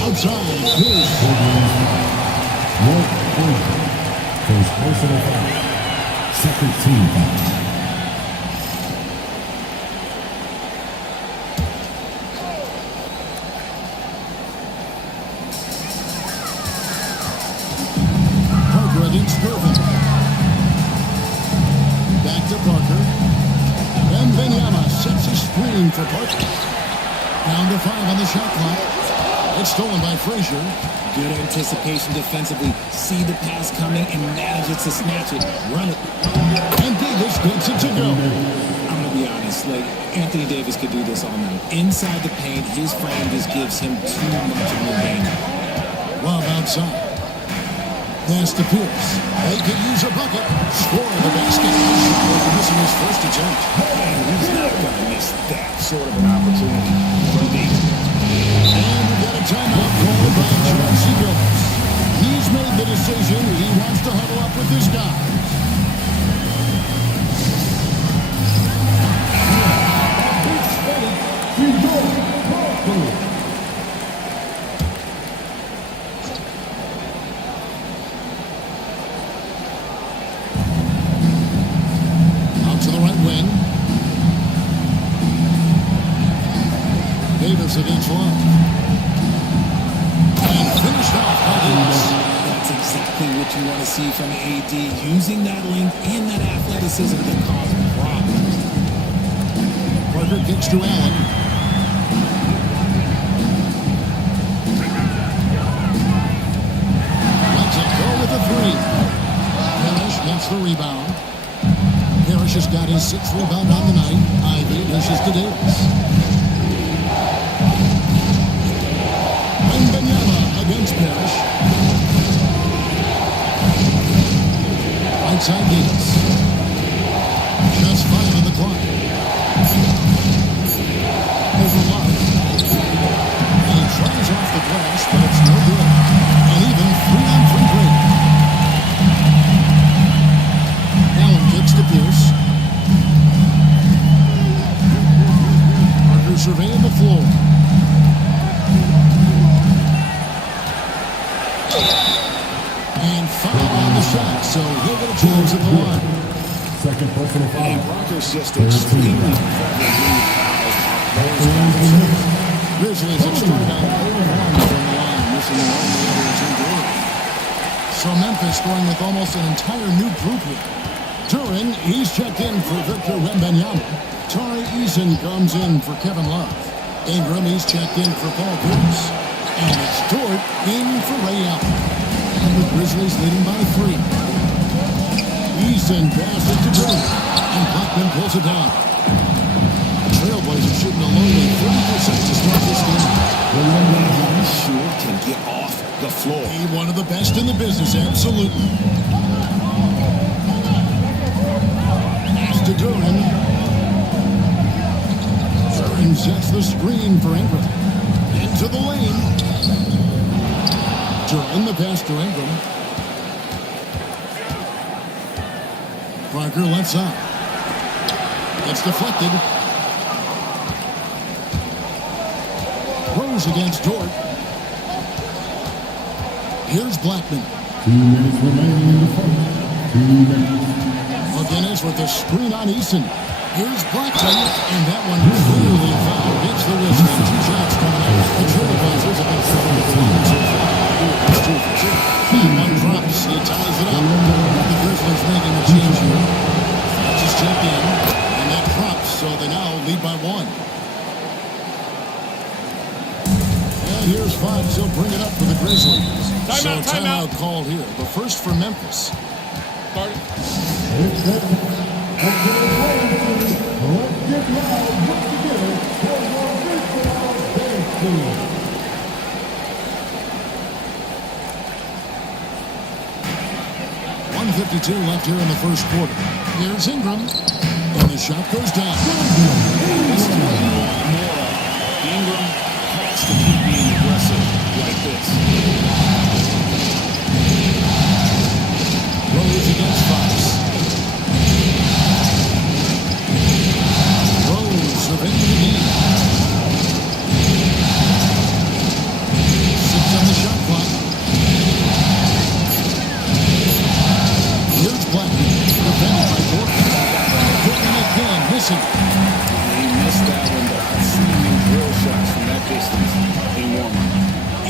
Outside, Pierce. First personal foul. Second team foul. Parker against Irvin. Back to Parker. Wembanyama sets a screen for Parker. Down to 5 on the shot clock. It's stolen by Frazier. Good anticipation defensively. See the pass coming and manages to snatch it. Run it. And Davis gets it to go. I'm going to be honest. Like, Anthony Davis could do this all night. Inside the paint, his frame just gives him too much of an advantage. Love outside. Pass to Pierce. They could use a bucket. Score in the basket. Missing his first attempt. And he's not going to miss that sort of an opportunity from deep. And we got a timeout called by Chauncey Billups. He's made Out to the right wing. Davis against Love. And finished off by Davis. That's exactly what you want to see from AD, using that length and that athleticism to cause problems. Parker kicks to Allen. Lets it go with a three. Parrish gets the rebound. Parrish has got his 6th rebound on the night. Ivy dishes to Davis. Wembanyama against Parrish. Right side Davis. Just 5 on the clock. Over Love. And he tries off the glass, but it's no good. And even 3-on-3 break. Allen kicks to Pierce. Parker surveying the floor. And foul on the shot, so he'll get a chance at the line. Second personal foul. And Parker's just extremely Grizzlies have started out 0-1 from the line, missing the only other two goals. So Memphis scoring with almost an entire new group here. Duran, he's checked in for Victor Wembanyama. Tari Eason comes in for Kevin Love. Ingram, he's checked in for Paul Pierce. And it's Dort in for Ray Allen. And the Grizzlies leading by 3. Eason passes to Duran. And Blackman pulls it down. Trailblazers shooting a lonely 30% to start this game. He sure can get off the floor. He one of the best in the business, absolutely. Pass to Duran. Duran sets the screen for Ingram. Into the lane. Duran the pass to Ingram. Parker lets out. It's deflected. Rose against Dort. Here's Blackman. 2 minutes remaining in the first. 2 minutes. McGinnis with the screen on Eason. Here's Blackman, and that one clearly foul. Hits the wrist, and 2 shots coming out. The Trailblazers have been 7-for-1 so far. It's 2 for 2. One drops, he ties it up. The Grizzlies making a change here. Fox is checked in, and that drops, so they now lead by 1. And here's Fox, he'll bring it up for the Grizzlies. Timeout called here. The first for Memphis. Let's get loud once again for your baseball dance team. .152 left here in the first quarter. Here's Ingram, and the shot goes down. This is what you want more of. Ingram has to keep being aggressive like this. Rose against Fox. Rose surveying the game. 6 on the shot clock. Here's Blackman, defended by Gordon. Gordon again, missing. He missed that one, but I've seen him drill shots from that distance in warm-up.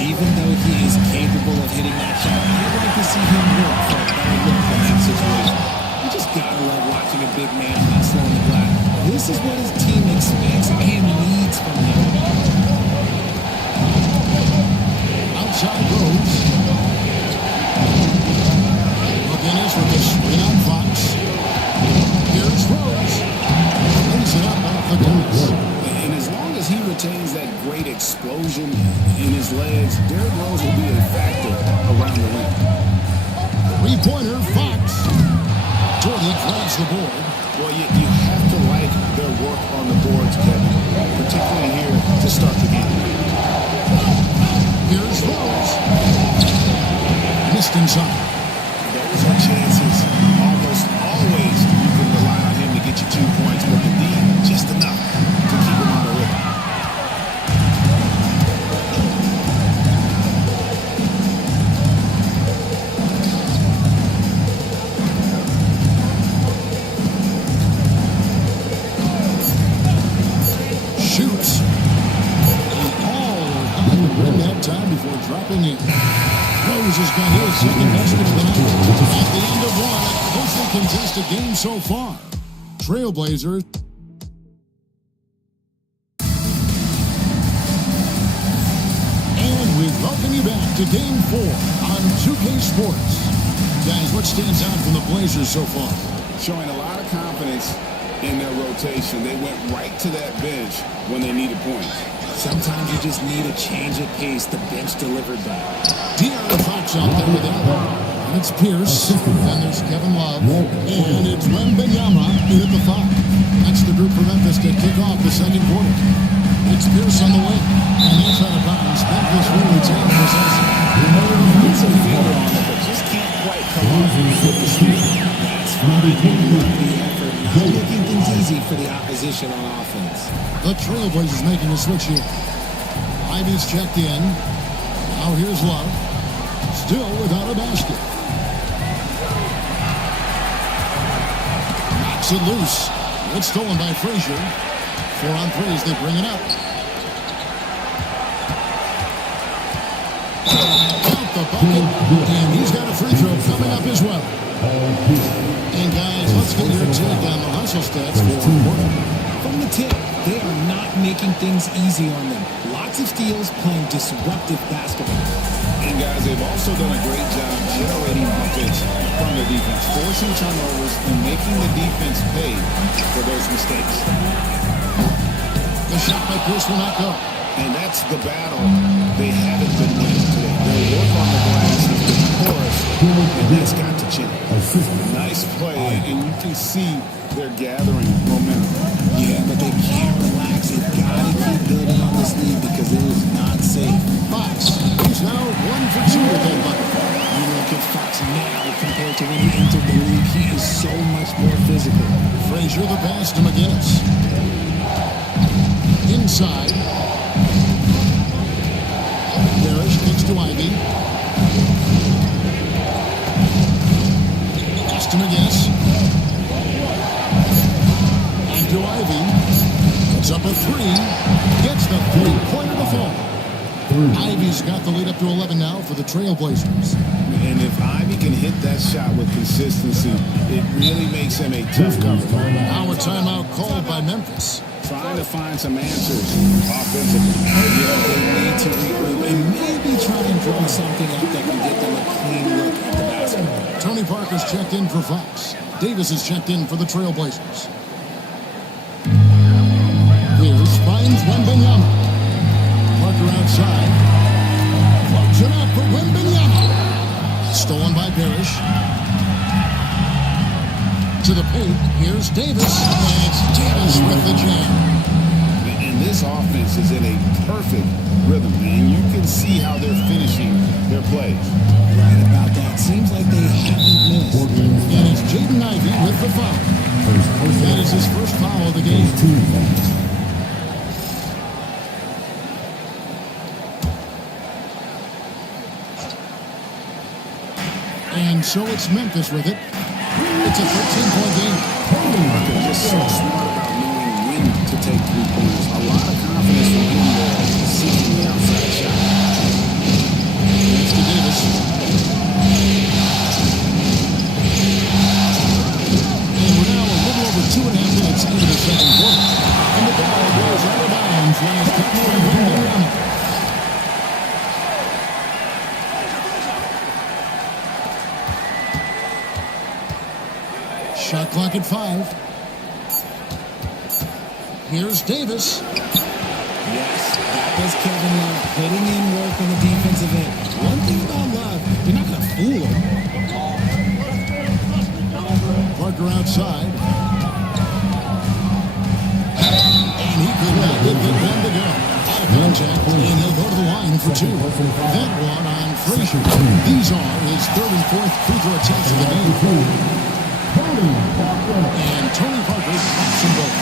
Even though he is capable of hitting that shot, I'd like to see him work for a better look in that situation. You just gotta love watching a big man hustle on the glass. This is what his team expects and needs from him. Outside Rose. McGinnis with the screen on Fox. Here's Rose. Brings it up off the glass. And as long as he retains that great explosion in his legs, Derrick Rose will be a factor around the rim. 3-pointer, Fox. Jordy grabs the board. Well, you have to like their work on the boards, Kevin, particularly here to start the game. Here's Rose. Missed inside. Those are chances. Almost always you can rely on him to get you 2 points, but the D, just enough to keep him on the rhythm. Didn't have time before dropping in. Rose has got his second basket of the night. At the end of one, a closely contested game so far. Trailblazers. And we welcome you back to Game 4 on 2K Sports. Guys, what stands out from the Blazers so far? Showing a lot of confidence in their rotation. They went right to that bench when they needed points. Sometimes you just need a change of pace. The bench delivered that. De'Aaron Fox out there with Allen. And it's Pierce. And there's Kevin Love. And it's Wembanyama in at the 5. That's the group for Memphis to kick off the second quarter. It's Pierce on the wing. And that's out of bounds. Memphis will retain possession. Gets a finger on it, but just can't quite come off with the speed. That's fine. The effort. Not making things easy for the opposition on offense. The Trailblazers making a switch here. Ivy's checked in. Now here's Love. Still without a basket. Knocks it loose. It's stolen by Frazier. 4 on 3 as they bring it up. Count the bucket. And he's got a free throw coming up as well. And guys, let's get your take on the hustle stats for Portland. From the tip, they are not making things easy on them. Lots of steals, playing disruptive basketball. And guys, they've also done a great job generating offense from the defense, forcing turnovers and making the defense pay for those mistakes. The shot by Pierce will not go. And that's the battle they haven't been winning today. Their work on the glass has been porous, and that's got to change. Nice play, and you can see they're gathering momentum. Yeah, but they can't relax. They've got to keep building on this lead because it is not safe. Fox, he's now 1 for 2 with that bucket. You look at Fox now compared to when he entered the league, he is so much more physical. Frazier the pass to McGinnis. Inside. Parrish kicks to Ivy. Pass to McGinnis. And to Ivy. Puts up a 3. Gets the 3-pointer to fall. Ivy's got the lead up to 11 now for the Trailblazers. And if Ivy can hit that shot with consistency, it really makes him a tough cover. Now a timeout called by Memphis. Trying to find some answers offensively. They need to regroup and maybe try and draw something up that can get them a clean look at the basketball. Tony Parker's checked in for Fox. Davis is checked in for the Trailblazers. Pierce finds Wembanyama. Parker outside. Plugs it up for Wembanyama. Stolen by Parrish. To the paint. Here's Davis. And it's Davis with the jam. And this offense is in a perfect rhythm, and you can see how they're finishing their plays. Right about that. Seems like they haven't missed. And it's Jaden Ivey with the foul. That is his first foul of the game. And so it's Memphis with it. It's a 13-point game. Parker just so smart about knowing when to take 3-pointers. A lot of confidence from him there, seeking the outside shot. It's to Davis. And we're now a little over 2.5 minutes into the second quarter. And the ball goes out of bounds. Last touch from Wembanyama. Shot clock at 5. Here's Davis. Yes, that was Kevin Love putting in work on the defensive end. One thing about Love, you're not going to fool him. Parker outside. And he could not get the one to go. Out of contact, and he'll go to the line for 2. That one on Frazier. These are his 3rd and 4th free throw attempts of the game. And Tony Parker knocks them both.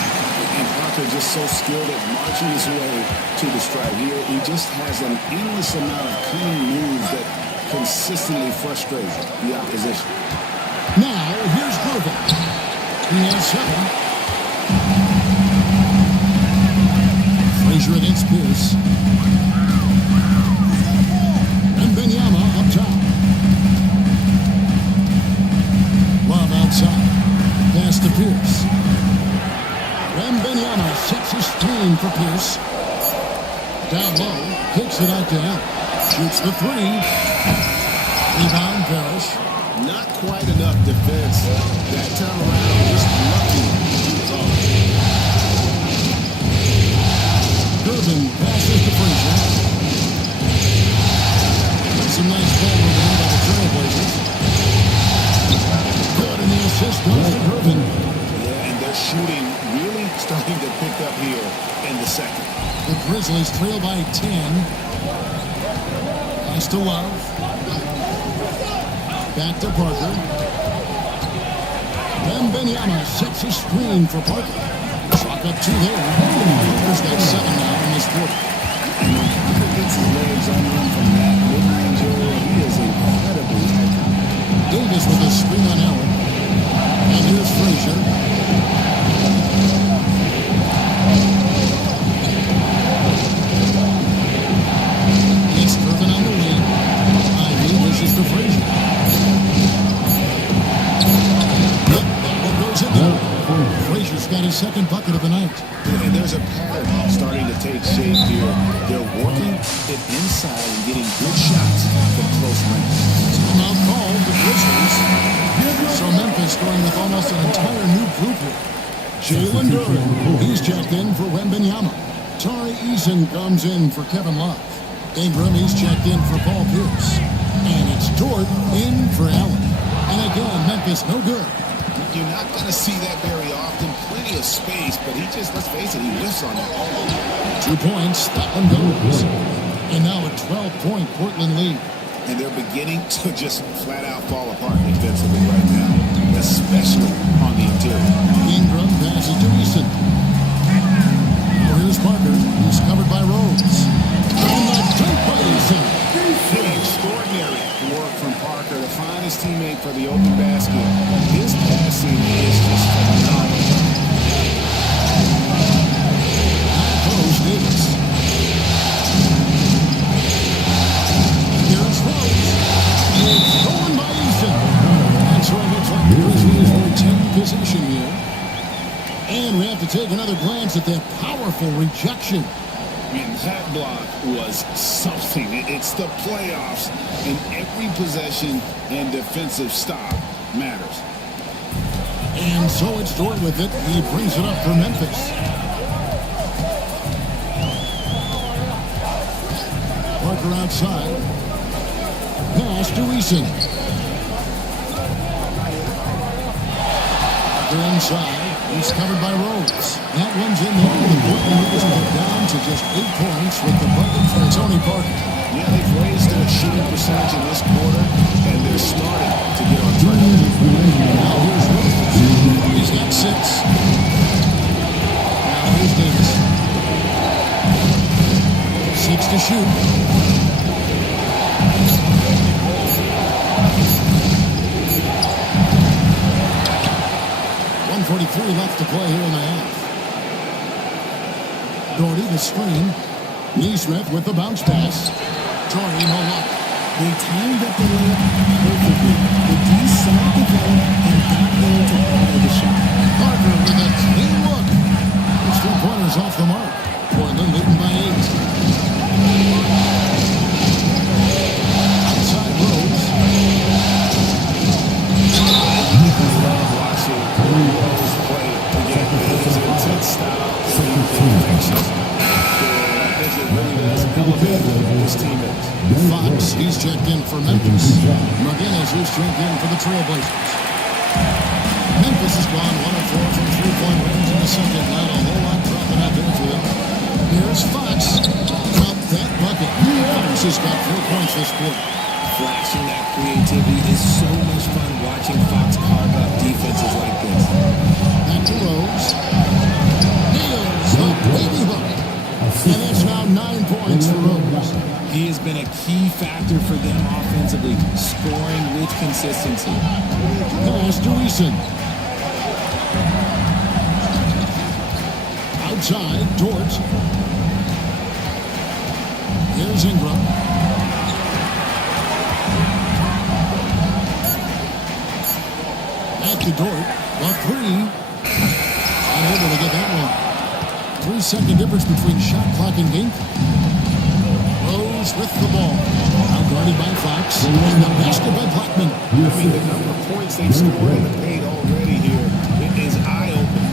And Parker just so skilled at marching his way to the stripe. He just has an endless amount of cunning moves that consistently frustrate the opposition. Now, here's Grover. He has 7. Frazier against Pierce. low. Kicks it out to Allen. Shoots the three. Rebound, Parrish. Not quite enough defense that time around. Just lucky he was off. Durbin passes to Frazier. Some nice ball movement by the Trailblazers. Good, and the assist goes to Durbin. Yeah, and their shooting really starting to pick up here in the second. The Grizzlies trail by 10. Pass to Love. Back to Parker. Wembanyama sets a screen for Parker. Clock up 2 there. Parker's got 7 now in this quarter. And when Parker gets his legs on him from that mid-range area, he is incredibly accurate. Davis with a screen on Allen. And here's Frazier. It's Durbin on the wing. Ivy wishes to Frazier. Yep, that one goes in there. Frazier's got his second bucket of the night. And there's a pattern starting to take shape here. They're working it inside and getting good shots from close range. Now called the Grizzlies. So Memphis going with almost an entire new group here. Jalen Duren, he's checked in for Wembanyama. Tari Eason comes in for Kevin Love. Ingram, he's checked in for Paul Pierce. And it's Dort in for Allen. And again, Memphis no good. You're not going to see that very often. Plenty of space, but he just, let's face it, he whiffs on that. 2 points, that one goes. And now a 12-point Portland lead. And they're beginning to just flat out fall apart defensively right now, especially on the interior. Ingram passes to Eason. Now here's Parker. He's covered by Rhodes. And the take by Eason. Extraordinary work from Parker to find his teammate for the open basket. His passing is just phenomenal. Goes Davis. Here's Rhodes. It's stolen by Eason. And so it looks like the Grizzlies will retain possession here. And we have to take another glance at that powerful rejection. I mean, that block was something. It's the playoffs, and every possession and defensive stop matters. And so it's Dort with it. He brings it up for Memphis. Parker outside. Pass to Eason. Parker inside. He's covered by Rhodes. That one's in there. The Portland Grizzlies are down to just 8 points with the bucket for Tony Parker. Yeah, they've raised their shooting percentage in this quarter, and they're starting to get on track. Now here's Rhodes. He's got 6. Now here's Davis. 6 to shoot. .43 left to play here in the half. Doherty the screen. Neesmith with the bounce pass. Doherty no luck. They timed up the layup perfectly. The D saw it develop and got there to follow the shot. Parker with a clean look. It's 3 pointers off the mark. Portland leading by 8. Outside Rhodes. Watching Rose play again. His intense style and imperfections. It really does elevate his teammates. Fox, he's checked in for Memphis. McGinnis, who's checked in for the Trailblazers. Memphis has gone 1 of 4 from 3-point range in the second. Not a whole lot dropping out there for them. Here's Fox. Up that bucket. Fox has got 4 points this quarter. Flashing that creativity is so much fun watching Fox carve up defenses like this. Back to Rose. Nails the baby hook. And it's now 9 points for Rose. He has been a key factor for them offensively, scoring with consistency. Pass to Eason. Outside, Dort. Here's Ingram. Back to Dort. A 3. Unable to get that one. 3-second difference between shot clock and game. Davis with the ball. Now guarded by Fox. And the basket by Blackman. I mean, the number of points they've scored in the paint already here, it is eye-opening.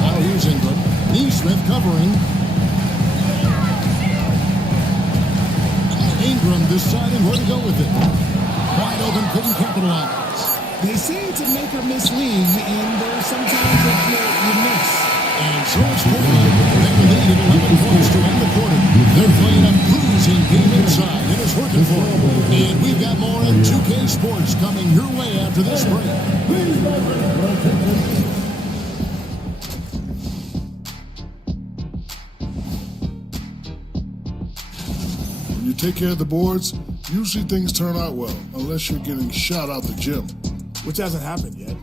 Now here's Ingram. Neesmith covering. And Ingram deciding where to go with it. Wide open, couldn't capitalize. They say it's a make or miss league, and there's sometimes that you miss. And so it's Portland. They lead at 11 points to end the quarter. They're playing a cruising game inside, and it's working for them. And we've got more on 2K Sports coming your way after this break. When you take care of the boards, usually things turn out well, unless you're getting shot out the gym. Which hasn't happened yet.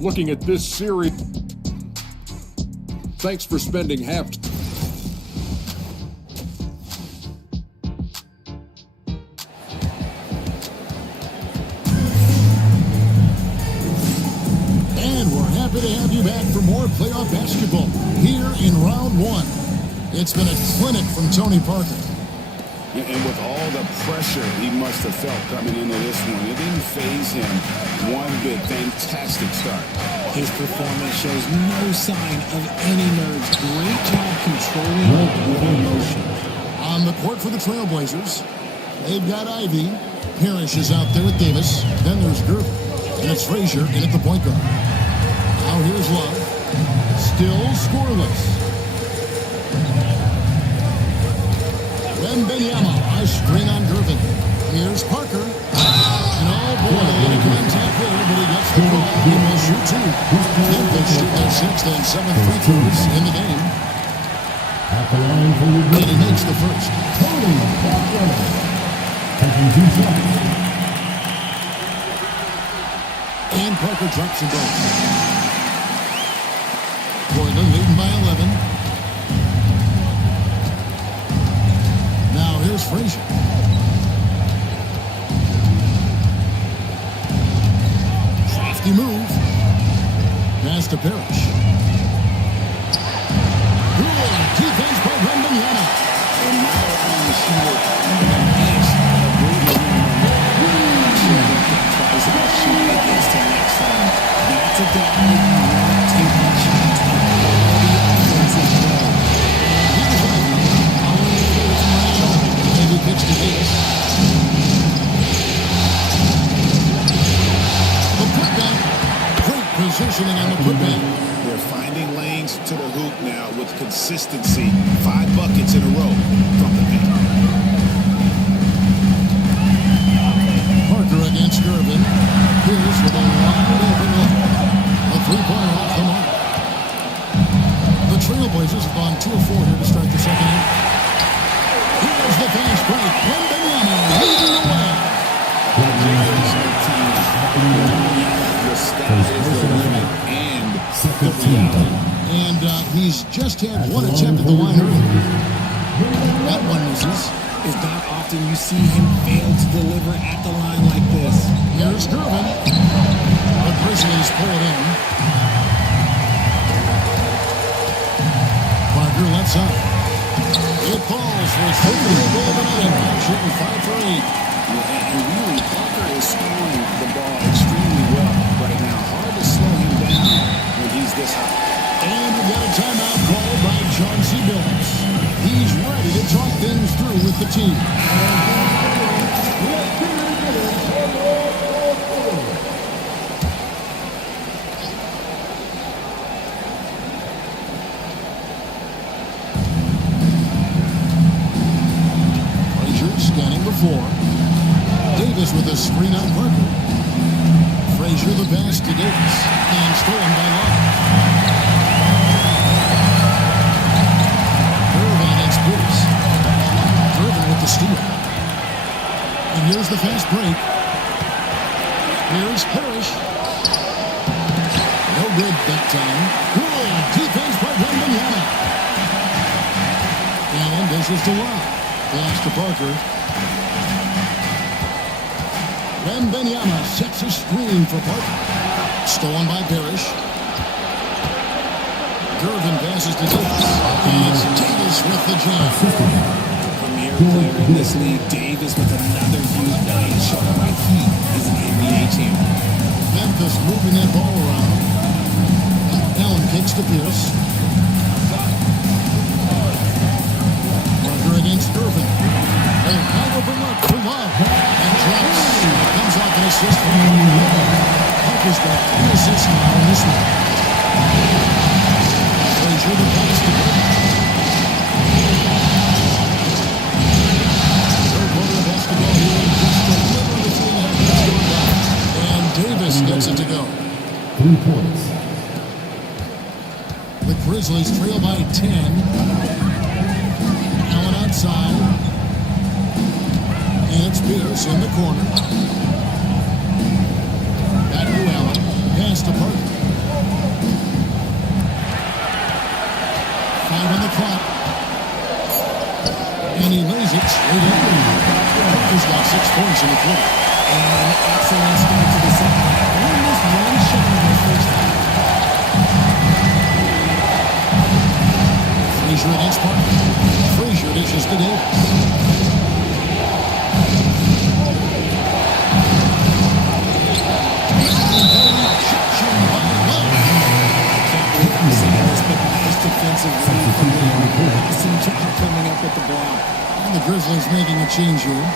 Looking at this series, thanks for spending half. And we're happy to have you back for more playoff basketball here in round one. It's been a clinic from Tony Parker. And with all the pressure he must have felt coming into this one, it didn't faze him one bit. Fantastic start. His performance shows no sign of any nerves. Great job controlling the emotion. On the court for the Trailblazers, they've got Ivy. Parrish is out there with Davis. Then there's Gerber. And it's Frazier in at the point guard. Now here's Love. Still scoreless. Wembanyama, a screen on Gervin. Here's Parker. And oh boy, a little contact there, but he gets the ball. He will shoot two. Memphis shoot their sixth and seventh free throws in the game. And he makes the first. And Parker drops them both. Portland leading by 11. Here's Frazier. Crafty move. Pass to Parrish. Good defense by Wembanyama. And now on the shooter. Tries to shoot against him next time. That's a guy who will take that shot and all the offensive play. Heavy pitch to Davis. The putback. Great positioning on the putback. They're finding lanes to the hoop now with consistency. 5 buckets in a row from the paint. Parker against Gervin. Here's with a wide open look. A three-pointer off the mark. The Trailblazers have gone 2 of 4 here to start the second half. Here's the fast break. Wembanyama leading the way. The sky is the limit and the reality. And he's just had one attempt at the line earlier. That one misses. It's not often you see him fail to deliver at the line like this. Here's Gervin. The Grizzlies pull it in. Parker lets up. It falls for his third goal of the night. Shooting 5 for 8. And really, Parker is scoring the ball extremely well right now. Hard to slow him down when he's this high. And we got a timeout called by Chauncey Billups. He's ready to talk things through with the team. Scanning before. Davis with a screen on Parker. Frazier the pass to Davis. And stolen by Love. Irvin against Bruce. Irvin with the steal. And here's the fast break. Here's Parrish. No good that time. Good defense by Wembanyama. And this is to Love. Pass to Parker. Wembanyama sets a screen for Parker. Stolen by Parrish. Durbin passes to Davis. And it's Davis with the jam. Premier player in this league, Davis with another huge night, showing why he is an NBA champion. Memphis moving that ball around. Allen kicks to Pierce. Parker against Irvin. A wide open look for Love. And drops. Comes off an assist from Parker's got 3 assists now in this one. Frazier the pass to Irvin. Third quarter of basketball here. Just a little over 3.5 minutes going by. And Davis gets it to go. 3 points. The Grizzlies trail by 10. Allen outside. And it's Pierce in the corner. Back to Allen. Pass to Parker. 5 on the clock. And he lays it straight in. Parker's got 6 points in the quarter. And an excellent start to the second half. Only missed one shot in the first half. Frazier against Parker. Frazier dishes to Davis. I'm saying this, but nice defensive read from him. Awesome job coming up with the ball. And the Grizzlies making a change here.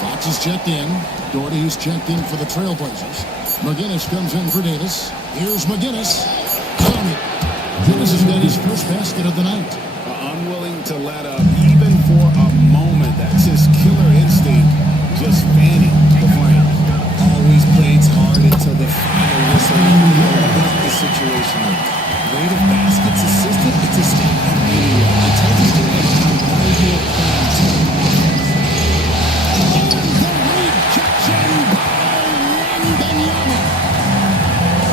Fox is checked in. Doherty's checked in for the Trailblazers. McGinnis comes in for Davis. Here's McGinnis. Dennis has got his first basket of the night. Unwilling to let up even for a moment. That's his killer instinct. Just fanning the flame. Always plays hard until the final whistle. What the situation is. Rate of baskets assisted, it's a step up really well. It tells us to how well you're playing.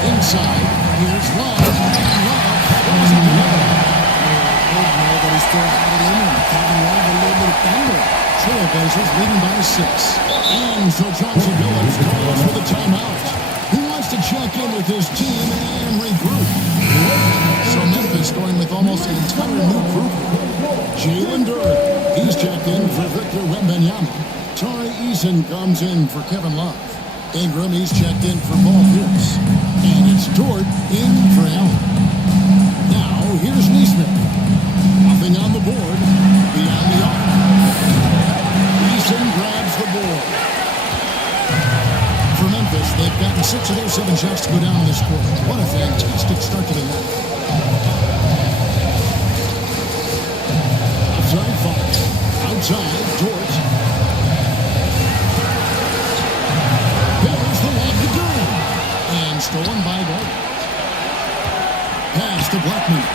Inside, here's Love. But he still had it in him. Kevin Love a little bit of thunder. Trailblazers leading by 6. And so Chauncey Billups calls for the timeout. He wants to check in with his team and regroup. So Memphis going with almost an entire new group. Jalen Duren, he's checked in for Victor Wembanyama. Tari Eason comes in for Kevin Love. Ingram, he's checked in for Paul Pierce. And it's Dort in for Allen. Now, here's Neesmith. Nothing on the board. Beyond the arc. Eason grabs the board. For Memphis, they've gotten 6 of their 7 shots to go down in this quarter. What a fantastic start to the night. Outside Fox. Outside Dort. There's the lob to Durham. And stolen by Dort. Pass to Blackman.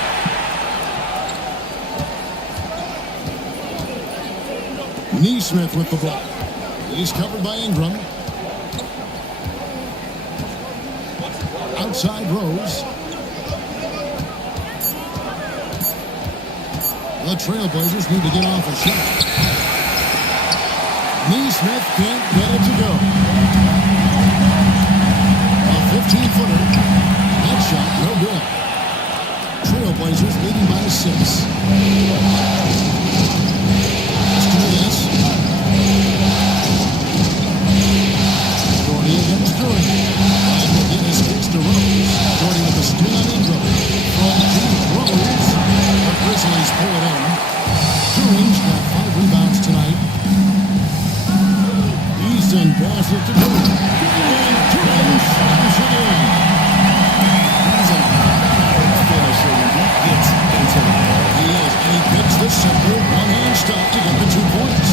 Neesmith with the ball. He's covered by Ingram. Outside Rose. The Trailblazers need to get off a shot. Neesmith can't get it to go. A 15-footer. That shot, no good. Trailblazers leading by 6. Let's do this. Doherty against Duren. And McGinnis kicks to Rose. Doherty with the spin on Ingram. From deep, Rose. The Grizzlies pull it in. Duren's got 5 rebounds tonight. Eason passes to Duren. And Duren slams it in. He's an automatic finisher when he gets into the ball. He is. And he picks the simple one-hand stop to get the 2 points.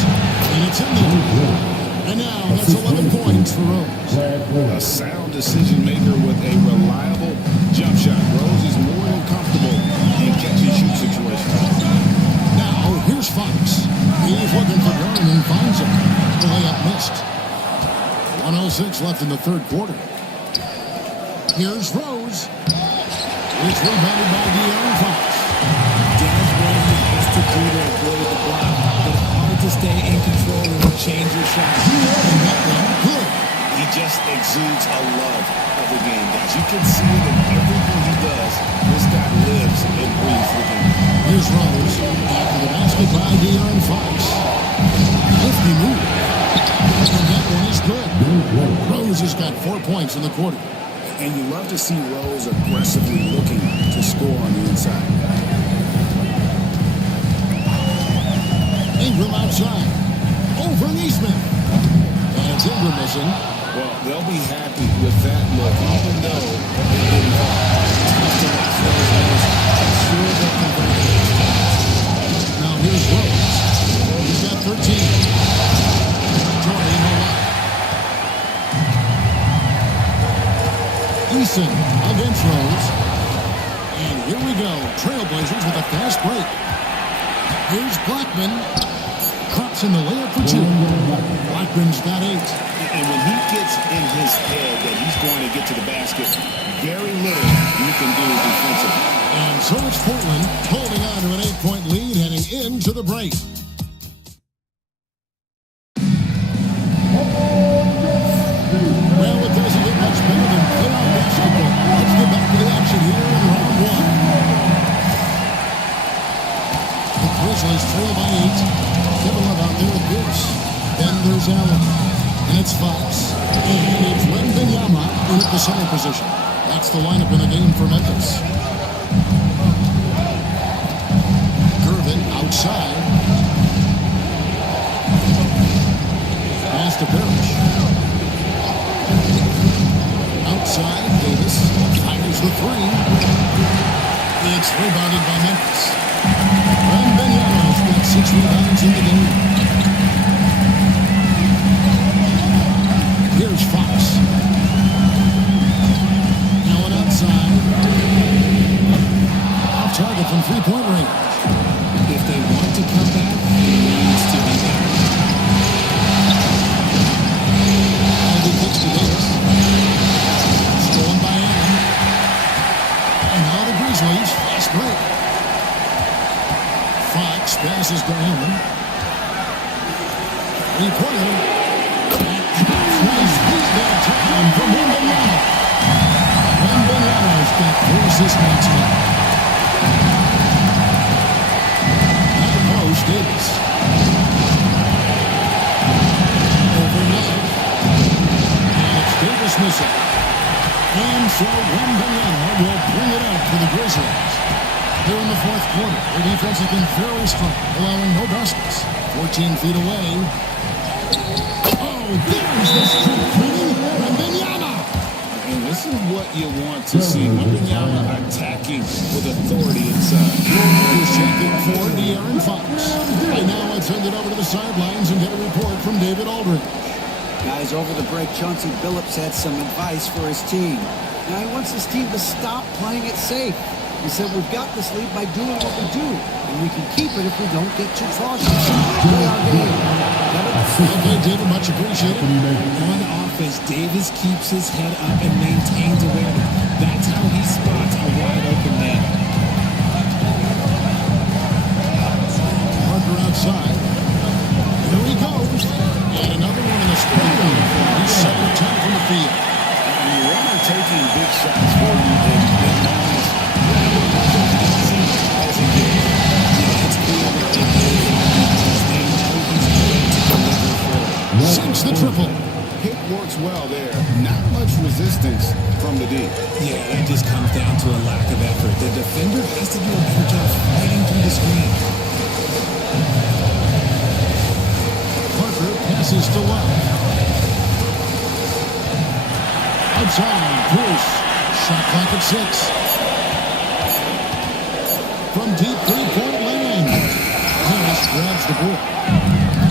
And it's in there. And now that's 11 points for Rose. A sound decision maker with a reliable jump shot. Rose is more than comfortable in catch-and-shoot situations. Now, here's Fox. He's looking for Garden and finds him. The layup missed. 1:06 left in the third quarter. Here's Rose. It's rebounded by De'Aaron Fox. Does what he has to do to avoid the block, but hard to stay in control when you change your shot. And that one, good. He just exudes a love of the game, guys. You can see it in everything he does. This guy lives and breathes the game. Here's Rose. After the basket by De'Aaron Fox. Nifty move. And that one is good. Rose has got 4 points in the quarter. And you love to see Rose aggressively looking to score on the inside. Ingram outside. Over Neesmith. And it's Ingram missing. Well, they'll be happy with that look, even though they didn't fall. Tough to watch those guys. I'm sure they'll convert it. Now here's Rose. He's got 13. Jordan Howard. Eason against Rose. And here we go. Trailblazers with a fast break. Here's Blackman. Crops in the layup for two. Blackman's got 8. And when he gets in his head that he's going to get to the basket, very little you can do defensively. And so it's Portland holding on to an 8-point lead heading into the break. Well, it doesn't get much better than playoff basketball. Let's get back to the action here in round 1. The Grizzlies trail by 8. Kevin Love out there with Pierce. Then there's Allen. And it's Fox. And it's Wembanyama in at the center position. That's the lineup in the game for Memphis. Gervin outside. Pass to Parrish. Outside, Davis fires the 3. It's rebounded by Memphis. Wembanyama's got 6 rebounds in the game. Here's Fox. Allen outside. Off target from 3-point range. If they want to come back, it needs to be better. Alden kicks to Davis. Stolen by Allen. And now the Grizzlies fast break. Fox passes to Allen. 3-pointer. Nice beat that time from Wembanyama. Wembanyama's got 4 assists now tonight. Now post Davis. Over Love. And it's Davis missing. And so Wembanyama will bring it up to the Grizzlies. Here in the 4th quarter, their defense has been very strong, allowing no baskets. 14 feet away. There's the strength training, Wembanyama. And this is what you want to see. Wembanyama attacking with authority inside. He's checking for De'Aaron Fox. And now let's send it over to the sidelines and get a report from David Aldridge. Guys, over the break, Chauncey Billups had some advice for his team. Now he wants his team to stop playing it safe. He said, we've got this lead by doing what we do, and we can keep it if we don't get too cautious. Play our game. Okay, David, much appreciated. On offense, Davis keeps his head up and maintains awareness. That's how he spots a wide open man. Parker outside. Here he goes. And another one in the straight line. He's 7 of 10 from the field. And when they're taking big shots for you, and moments, as he did. It's clear that they know he's going to deliver for them. Sinks the triple. Pick works well there. Not much resistance from the D. Yeah, that just comes down to a lack of effort. The defender has to do a better job fighting through the screen. Parker passes to Love. Outside, Pierce. Shot clock at 6. From deep 3-point land. Harris grabs the board.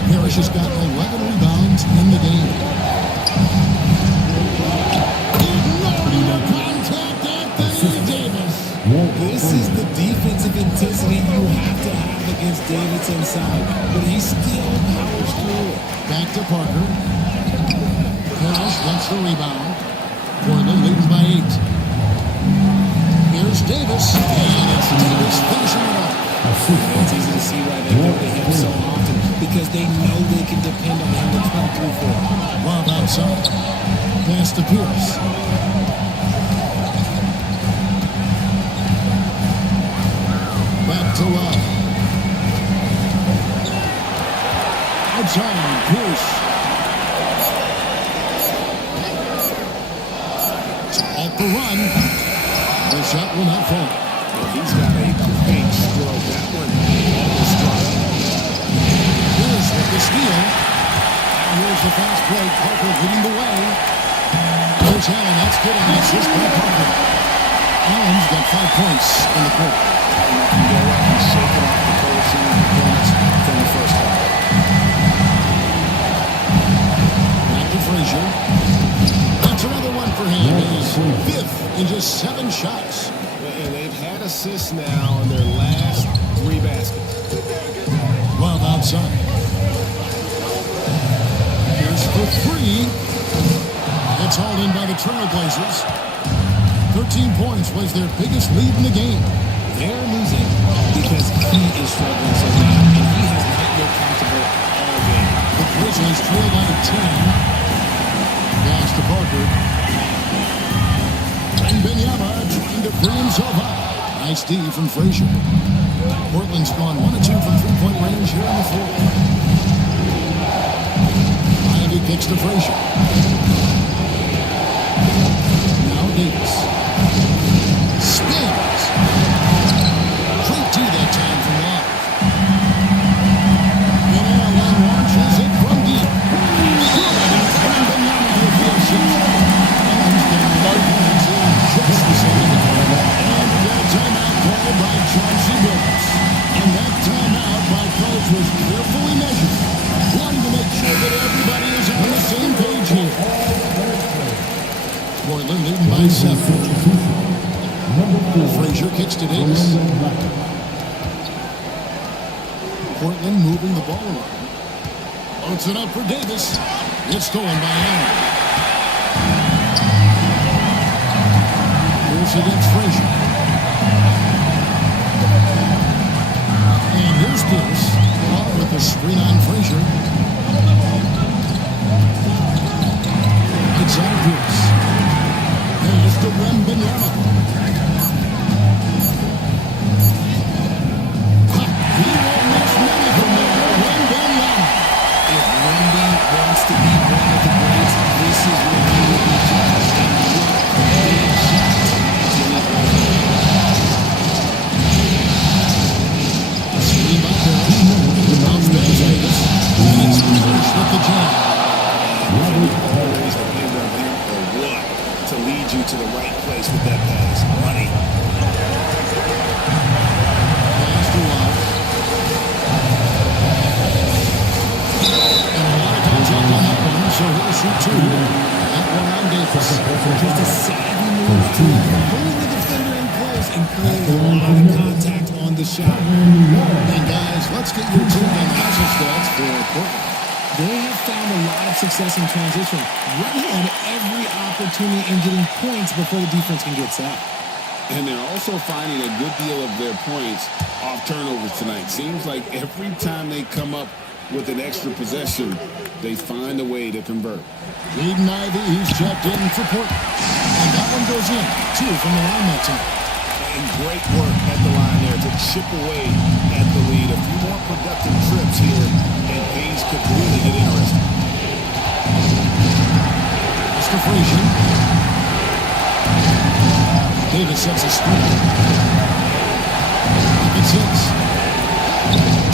Harris has got 11 rebounds in the game. Ignoring the contact, Anthony Davis. This is the defensive intensity you have to have against Davis inside, but he still powers through it. Back to Parker. Harris gets the rebound. Portland leading by 8. Here's Davis, and it's Davis finishing it off. It's easy to see why they go to him so often, because they know they can depend on him to come through for them. Love outside. Pass to Pierce. to Love. Outside, Pierce. Off the run. The shot will not fall. Well, he's got a great stroke. That one almost struck. Pierce with the steal. And here's the fast break. Parker leading the way. Here's Allen. That's good on the assist by Parker. Allen's got 5 points in the quarter. And you know what? He's shaking off the coaching performance from the first half. Back to Frazier. That's another one for him. He's 5th in just 7 shots. And they've had assists now on their last 3 baskets. Love outside. Here's for 3. It's hauled in by the Trailblazers. 13 points was their biggest lead in the game. They're losing because he is struggling so bad, and he has not looked comfortable all game. The Grizzlies trail by 10. Pass to Parker. And Benyama trying to free himself up. Nice D from Frazier. Portland's gone 1 of 2 from three-point range here in the fourth. Ivy kicks to Frazier. Now Davis. Spins. Straight to that time from Love. And Allen launches it from deep. And Benyama with the assist. Allen's getting low points in just the second. And we got a timeout called by Chauncey Billups. And that timeout by Coach was carefully measured, wanting to make sure that everybody is on the same page here. Portland leading by 7. Frazier kicks to Davis. Portland moving the ball around. Loads it up for Davis. It's stolen by Allen. Here's against Frazier. And here's Pierce. Along with the screen on Frazier. Inside Pierce. And it's to Wembanyama. He won't miss many from there. Wembanyama. If Wemby wants to be one of the greats, this is where he will be judged. And what a big shot to hit right there. Screen by Pierce. Bounce pass Davis. And it's Pierce with the jam. Always depend on him or what to lead you to the right place with that pass. Money. Pass to Love. And a lot of contact on that one, so he'll shoot 2. That one on Davis. Just a savvy move to pulling the defender in close and creating a lot of contact on the shot. And guys, let's get your take on the offensive stats for Portland. They have found a lot of success in transition, running on every opportunity and getting points before the defense can get sacked. And they're also finding a good deal of their points off turnovers tonight. Seems like every time they come up with an extra possession, they find a way to convert. Jaden Ivey, he's checked in for Portland. And that one goes in. 2 from the line that time. And great work at the line there to chip away at the lead. A few more productive trips here, and things could really get interesting. Mr. Frazier. Davis sets a screen. Up at 6.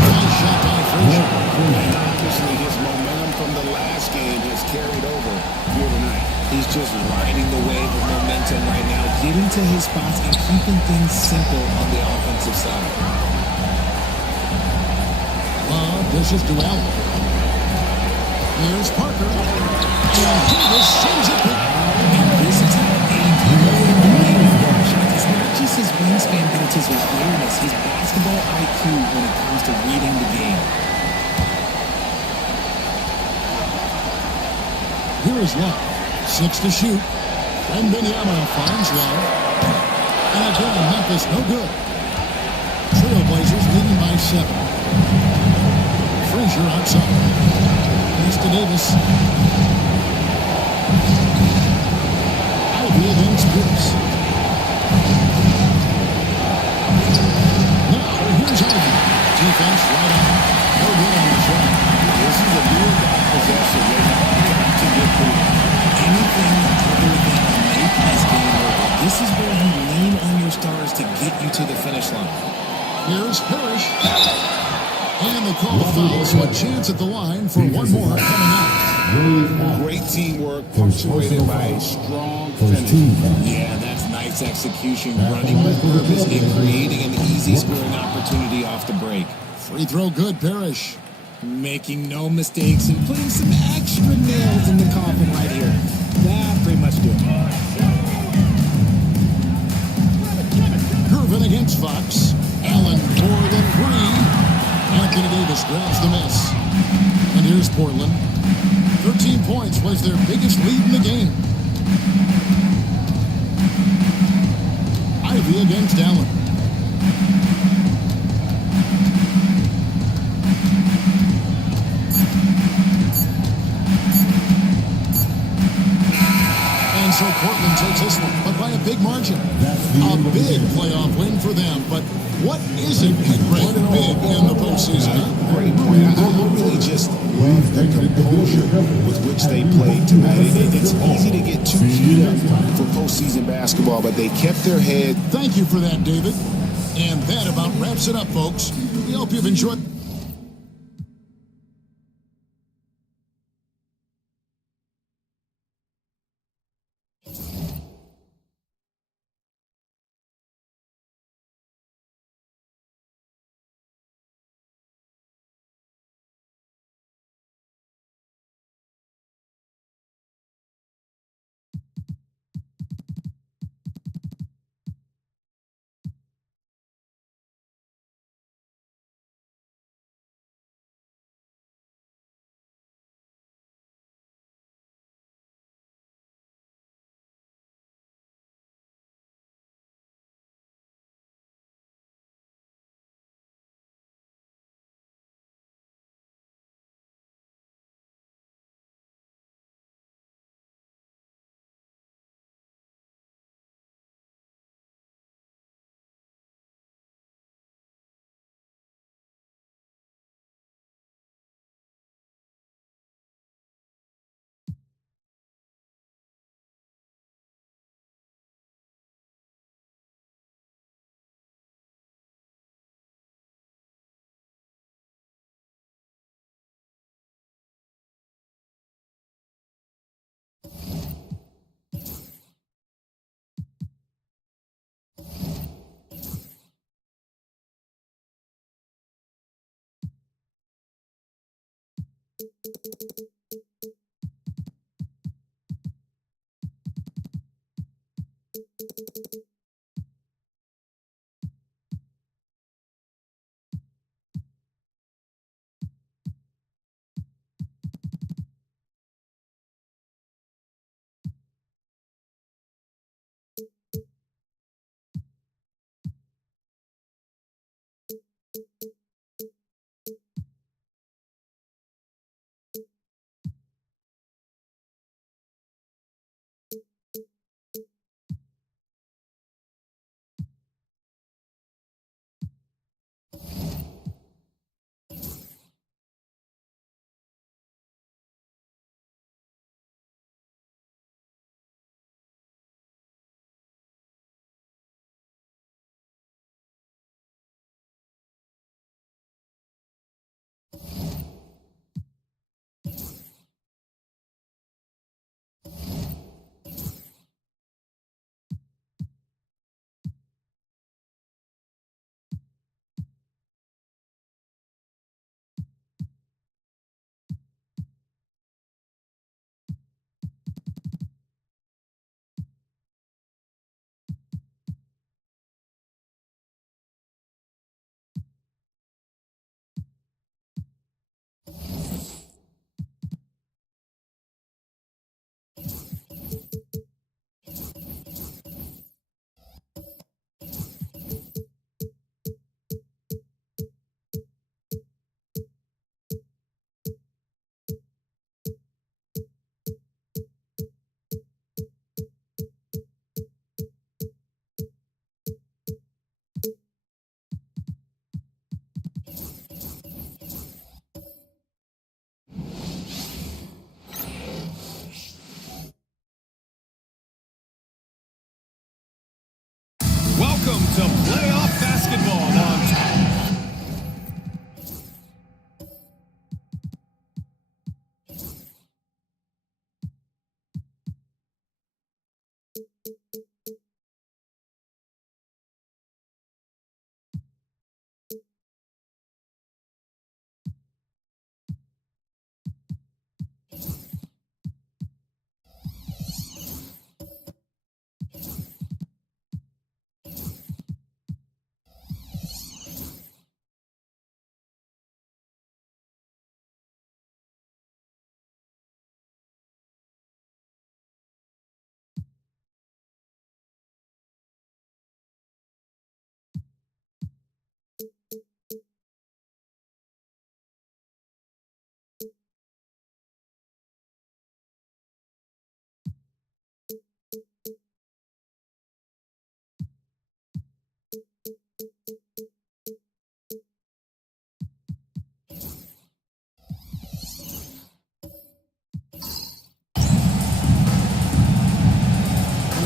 Nice shot by Frazier. And obviously his momentum from the last game has carried over here tonight. He's just riding the wave of momentum right now, getting to his spots and keeping things simple on the offensive side. Dishes to Allen. Here's Parker. And Davis sends it back. And this is how AD really plays. It's not just his wingspan, but it's his awareness, his basketball IQ when it comes to reading the game. Here is Love. 6 to shoot. And Benyama finds Love. And again, Memphis no good. Trailblazers leading by 7. Frazier outside. Pass to Davis. Ivey against Pierce. Now, here's defense right on. No good on the shot. This is a do-or-die possession. They have to get through. Anything other than a make is game over. This is where you lean on your stars to get you to the finish line. Here's Parrish. And they call a foul, so a chance at the line for one more coming up. Great teamwork punctuated by a strong finish. Yeah, that's nice execution, running with purpose and creating an easy scoring opportunity off the break. Free throw good, Parrish. Making no mistakes and putting some extra nails in the coffin right here. That pretty much do it. Gervin against Fox. Allen for the three. Anthony Davis grabs the miss. And here's Portland. 13 points was their biggest lead in the game. Ivy against Allen. And so Portland takes this one, but by a big margin. A big playoff win for them, but what isn't great big in the postseason? Great point. I really just love the composure with which they played tonight. It's easy to get too heated up for postseason basketball, but they kept their head. Thank you for that, David. And that about wraps it up, folks. We hope you've enjoyed.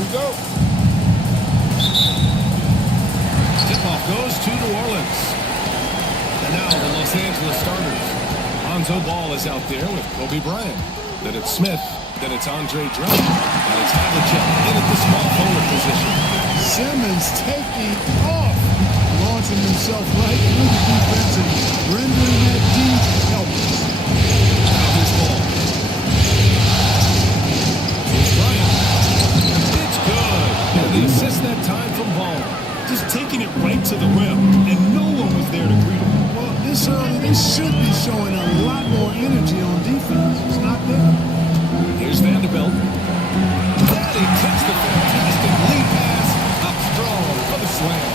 Go. Tip-off goes to New Orleans. And now the Los Angeles starters. Lonzo Ball is out there with Kobe Bryant. Then it's Smith. Then it's Andre Drummond. And it's Havlicek in at the small forward position. Simmons taking off, launching himself right through the defense and rendering that D helpless. Now his ball. Here's Bryant. It's good. And the assist that time from Ball. Just taking it right to the rim, and no one was there to greet him. Well, this early, they should be showing a lot more energy on defense. It's not there. Here's Vanderbilt. Daddy takes the fantastic lead pass. Up strong for the slam.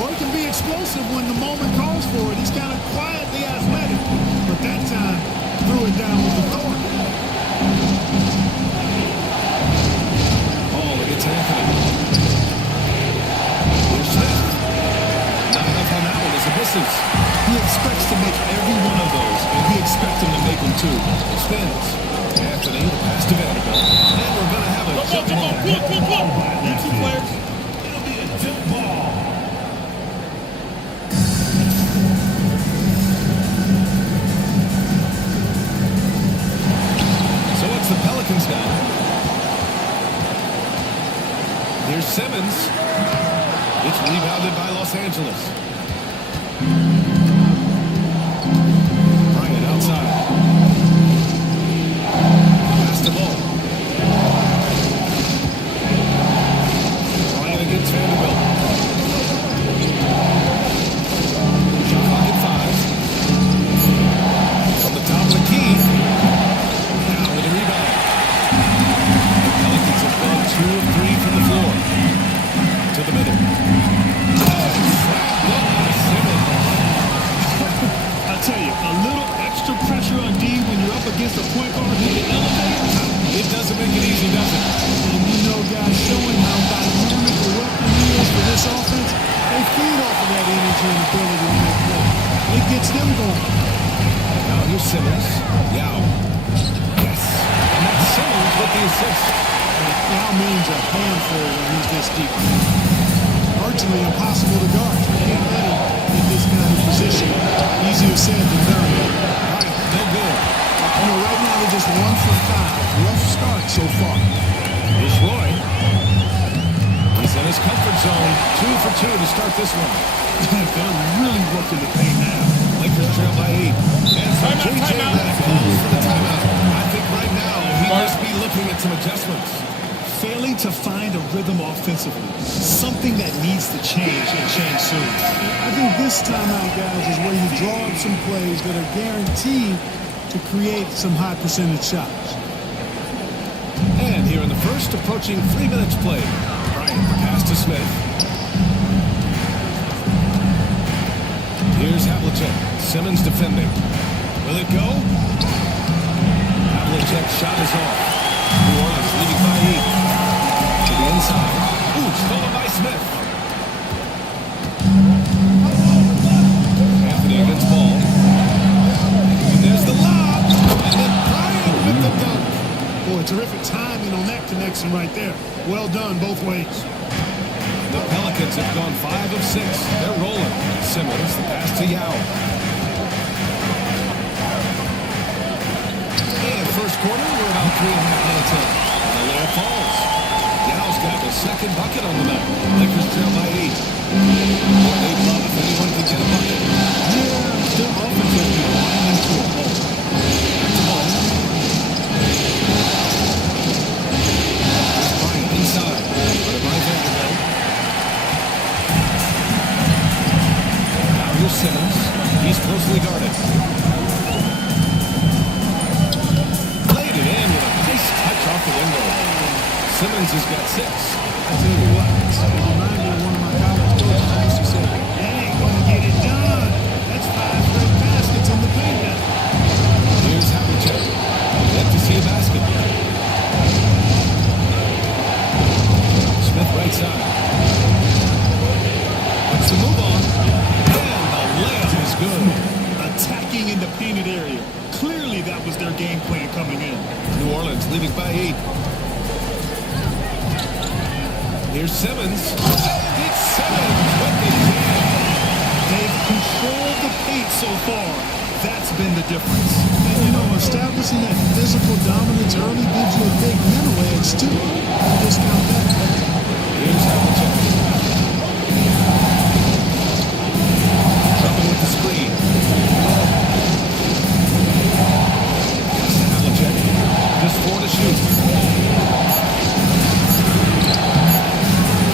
Roy can be explosive when the moment calls for it. He's kind of quietly athletic, but that time threw it down with authority. Ball against Anthony. Here's Smith. Not enough on that one as it misses. He expects to make every one of those, and we expect him to make them too. Spins. Anthony, the pass to Vanderbilt. And we're going to have a jump ball. Need two players. It'll be a jump ball. So it's the Pelicans now. Here's Simmons. It's rebounded by Los Angeles. Bryant outside. Pass the ball. Bryant against Vanderbilt. Shot clock at 5. From the top of the key. Now with a rebound. The Pelicans have gone 2 of 3 from the floor. To the middle. I tell you, a little extra pressure on D when you're up against a point guard who can elevate. It doesn't make it easy, does it? And you know, guys, showing how dynamic the weapon is for this offense, they feed off of that energy and ability to make plays. It gets them going. Now here's Simmons. Yao. Yes. And that's Simmons with the assist. Yao Ming's a handful when he's this deep. Virtually impossible to guard. You can't let him in this kind of position. Easier said than done. Right. No good. You know, right now they're just 1 for 5. Rough start so far. Here's Roy. He's in his comfort zone. 2 for 2 to start this one. They're really working the paint now. Lakers trail by 8. And for J.J. Redick calls for the timeout. I think right now he must be looking at some adjustments. Failing to find a rhythm offensively. Something that needs to change and change soon. I think this timeout, guys, is where you draw up some plays that are guaranteed to create some high percentage shots. And here in the first, approaching 3 minutes played. Bryant, the pass to Smith. Here's Havlicek. Simmons defending. Will it go? Havlicek's shot is off. New Orleans leading by 8. To the inside. Ooh, stolen by Smith. Anthony against Ball. And there's the lob. And then Bryant with the dunk. Boy, terrific timing on that connection right there. Well done both ways. The Pelicans have gone 5 of 6. They're rolling. Simmons, the pass to Yao. And first quarter, we're about 3.5 minutes in. And the layup falls. Yao's got the second bucket on the night. Lakers trail by 8. They'd love if anyone could get a bucket. Yeah, their offense has been winding to a hole. Back to Ball. Bryant inside. But by Vanderbilt. Now here's Simmons. He's closely guarded. Played it in with a nice touch off the window. Simmons has got 6. I tell you what, it reminded me of one of my college coaches. I used to say, that ain't going to get it done. good. Attacking in the painted area. Clearly that was their game plan coming in. New Orleans leading by 8. Here's Simmons. It's Simmons with the jam. They've controlled the paint so far. That's been the difference. And, you know, establishing that physical dominance early gives you a big mental edge, too. Don't discount that. Here's Havlicek. Trouble with the screen. Pass to Havlicek. Just 4 to shoot.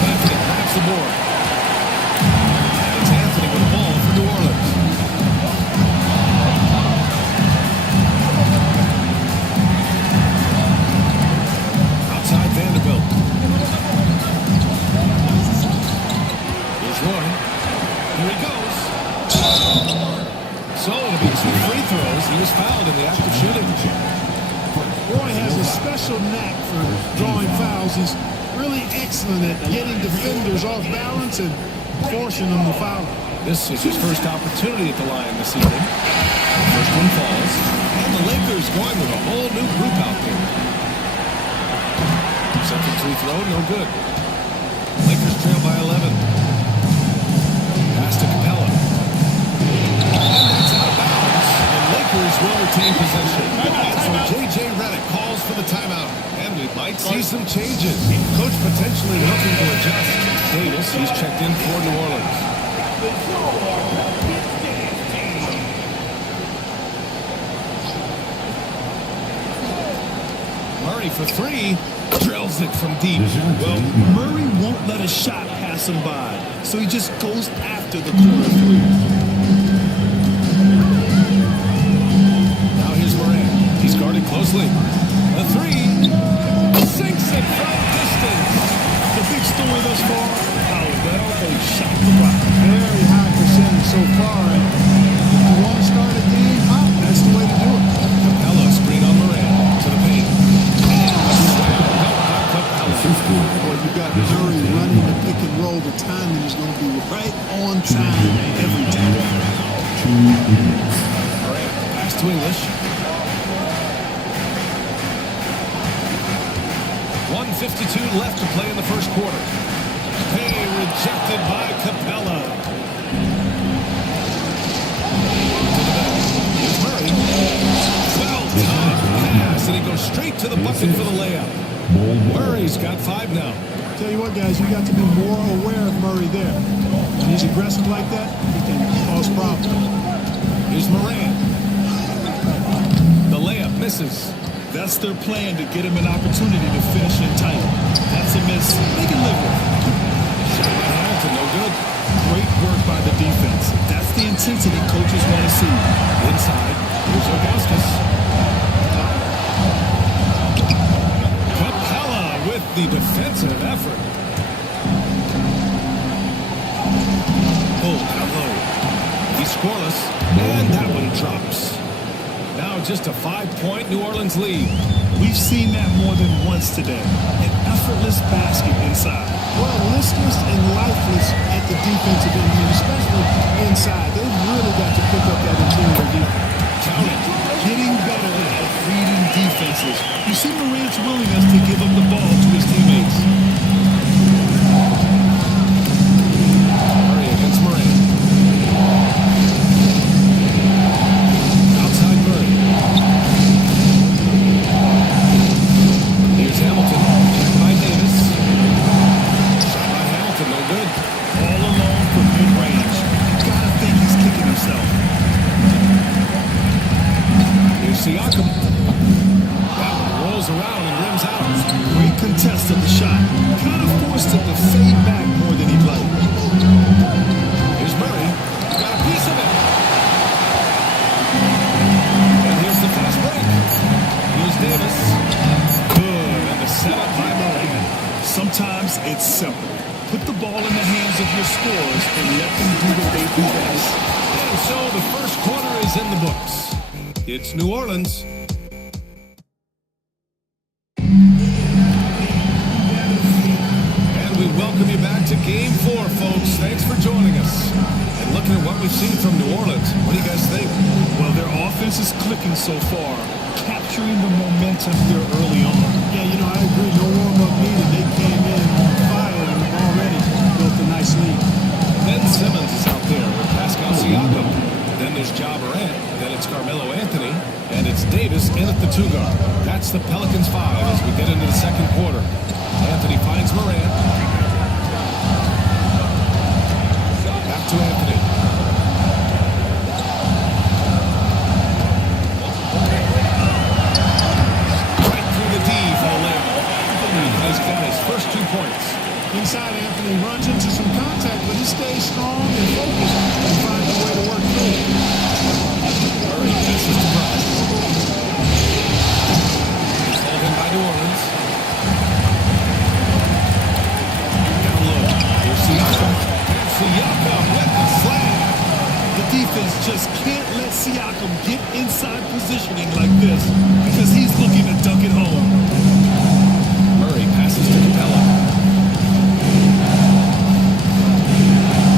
Anthony grabs the board. And it's Anthony with the ball for New Orleans. Outside Vanderbilt. Here's Roy. Here he goes. So it'll be 2 free throws. He was fouled in the act of shooting. Roy has a special knack for drawing fouls. He's really excellent at getting defenders off balance and forcing them to foul. This is his first opportunity at the line this evening. The first one falls. And the Lakers going with a whole new group out there. Second free throw, no good. Lakers trail by 11. Pass to Capella. And that's out of bounds. The Lakers will retain possession. And so J.J. Redick calls for the timeout. And we might see some changes. Coach potentially looking to adjust. Davis, he's checked in for New Orleans. Murray for 3. Drills it from deep. Well, Murray won't let a shot pass him by, so he just goes after the corner 3. Now here's Moran. He's guarded closely. A 3. Sinks it from distance. The big story thus far, how well they shot the rock. Very high percentage so far. And if you want to start a game hot, that's the way to do it. Capella screen on Moran to the paint. Boy, you got Murray running the pick and roll. The timing is going to be right on time every time. Moran, pass to English. 1:52 left to play in the first quarter. Hey, rejected by Capella. Here's Murray. Well-timed pass, and he goes straight to the bucket for the layup. Murray's got 5 now. Tell you what, guys, you got to be more aware of Murray there. When he's aggressive like that, he can cause problems. Here's Moran. The layup misses. That's their plan, to get him an opportunity to finish it tight. That's a miss. They can live with it. Shot by Hamilton, no good. Great work by the defense. That's the intensity coaches want to see. Inside, here's Ilgauskas. Capella with the defensive effort. Oh, down low. He's scoreless, and that one drops. Now just a 5-point New Orleans lead. We've seen that more than once today. An effortless basket inside. Well, listless and lifeless at the defensive end, I mean, especially inside. They've really got to pick up that interior defense. Count it. Getting better at reading defenses. You see Morant's willingness to give up the ball to his teammates. Murray against Moran. Outside Murray. Here's Hamilton. Checked by Davis. Shot by Hamilton, no good. All alone from mid-range. Gotta think he's kicking himself. Here's Siakam. That one rolls around and rims out. Great contest of the shot. Kind of forced him to fade back more than he'd like. Here's Murray. Got a piece of it. And here's the fast break. Here's Davis. Good. And the setup by Murray. Sometimes it's simple. Put the ball in the hands of your scorers and let them do what they do best. And so the first quarter is in the books. It's New Orleans. And we welcome you back to Game 4, folks. Thanks for joining us. And looking at what we've seen from New Orleans, what do defense is clicking so far, capturing the momentum here early on. Yeah, you know, I agree. No warm-up needed. They came in on fire and have already built a nice lead. Ben Simmons is out there with Pascal Siakam. Then there's Ja Morant. Then it's Carmelo Anthony. And it's Davis in at the 2 guard. That's the Pelicans 5 as we get into the second quarter. Anthony finds Morant. Back to Anthony. Right through the D for the layup. Anthony's got his first 2 points. Inside, Anthony runs into some contact, but he stays strong and focused and finds a way to work through it. Murray passes to Bryant. He's hauled in by New Orleans. Down low. Here's Siakam. And Siakam with the slam. The defense just can't let Siakam get inside positioning like this because he's looking to dunk it home. Murray passes to Capella.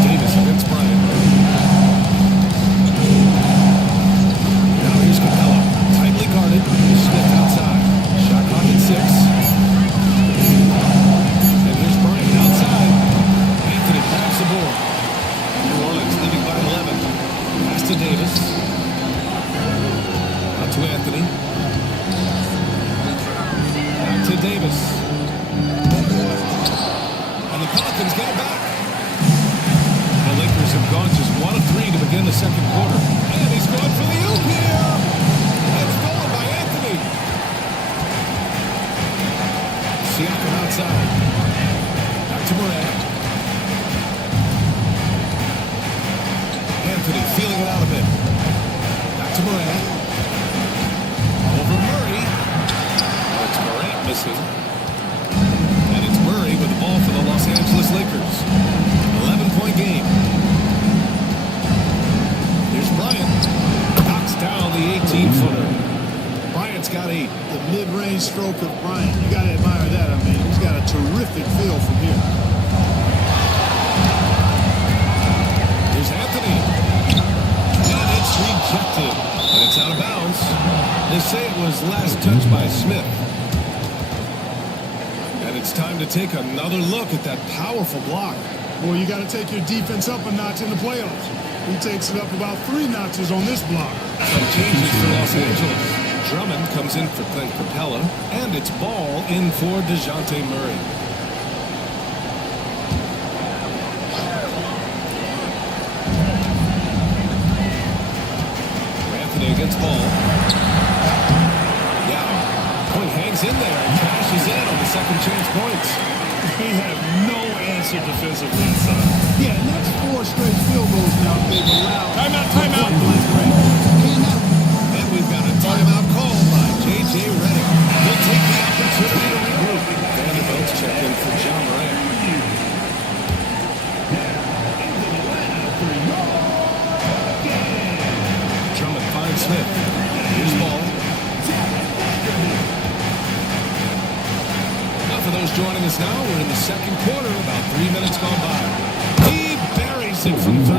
Davis against Bryant. Now here's Capella. Tightly guarded. Smith outside. Shot clock at 6. And here's Bryant outside. Anthony grabs the board. New Orleans leading by 11. Pass to Davis. Out to Anthony. Back to Davis. And the Pelicans get it back. The Lakers have gone just 1 of 3 to begin the second quarter. And he's going for the oop here. It's stolen by Anthony. Siakam outside. Back to Morant. Anthony feeling it out a bit. Back to Morant. Over Murray. Oh, it's Morant missing. And it's Murray with the ball for the Los Angeles Lakers. 11-point game. Here's Bryant. Knocks down the 18-footer. Bryant's got 8. The mid-range stroke of Bryant, you got to admire that. I mean, he's got a terrific feel from here. Here's Anthony. And it's rejected. And it's out of bounds. They say it was last touched by Smith. And it's time to take another look at that powerful block. Boy, you got to take your defense up a notch in the playoffs. He takes it up about 3 notches on this block. Some changes for Los Angeles. Drummond comes in for Clint Capella, and it's Ball in for DeJounte Murray. Anthony against Ball. Yeah, Point hangs in there and cashes in on the second chance points. We have no answer defensively inside. Yeah, and that's 4 straight field goals now they've allowed. Timeout. And we've got a timeout called by J.J. Redick. He'll take the opportunity to regroup. Vanderbilt's check in for Ja Morant. Drummond finds Smith. Here's Ball. Now for those joining us now, we're in the second quarter, about 3 minutes gone by. He buries it from 3.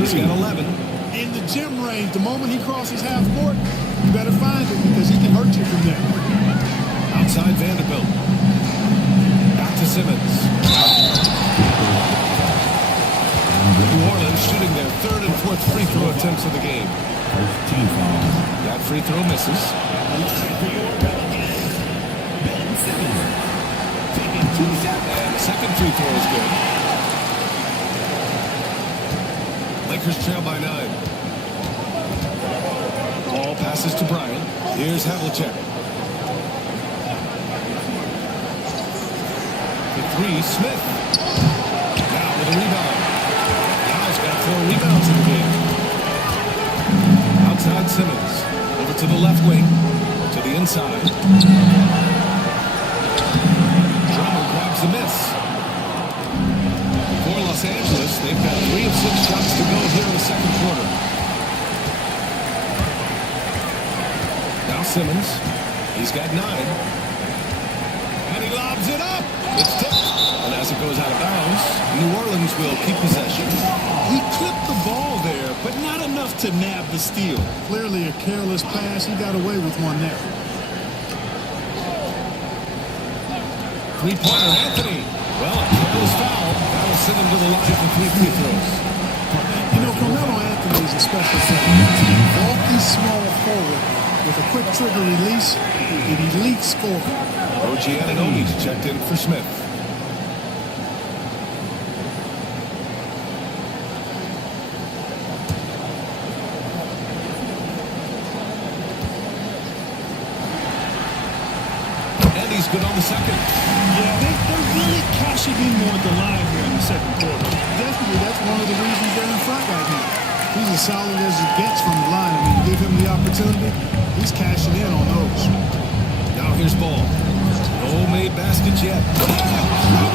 He's got 11. In the gym range, the moment he crosses half court, you better find him because he can hurt you from there. Outside Vanderbilt. Back to Simmons. New Orleans shooting their 3rd and 4th free throw attempts of the game. That free throw misses. And the second free throw is good. Lakers trail by 9. Ball passes to Bryant. Here's Havlicek. The 3, Smith. Now with a rebound. Now's got 4 rebounds in the game. Outside Simmons. Over to the left wing. To the inside. Drummond grabs the miss. For Los Angeles, they've got 3 of 6 shots to go here in the second quarter. Now Simmons. He's got 9. And he lobs it up. It's tipped. And as it goes out of bounds, New Orleans will keep possession. He clipped the ball there, but not enough to nab the steal. Clearly a careless pass. He got away with one there. Three-pointer, Anthony. Well, a careless foul. That'll send him to the line for 3 free throws. You know, Carmelo Anthony is a special player. Bulky, small forward with a quick trigger release, an elite scorer. OG Anunoby's checked in for Smith. And he's good on the second. Yeah, they're really cashing in more at the line here in the second quarter. Definitely, that's one of the reasons they're in front right now. He's as solid as it gets from the line. I mean, you give him the opportunity, he's cashing in on those. Now here's Ball. No made baskets yet. How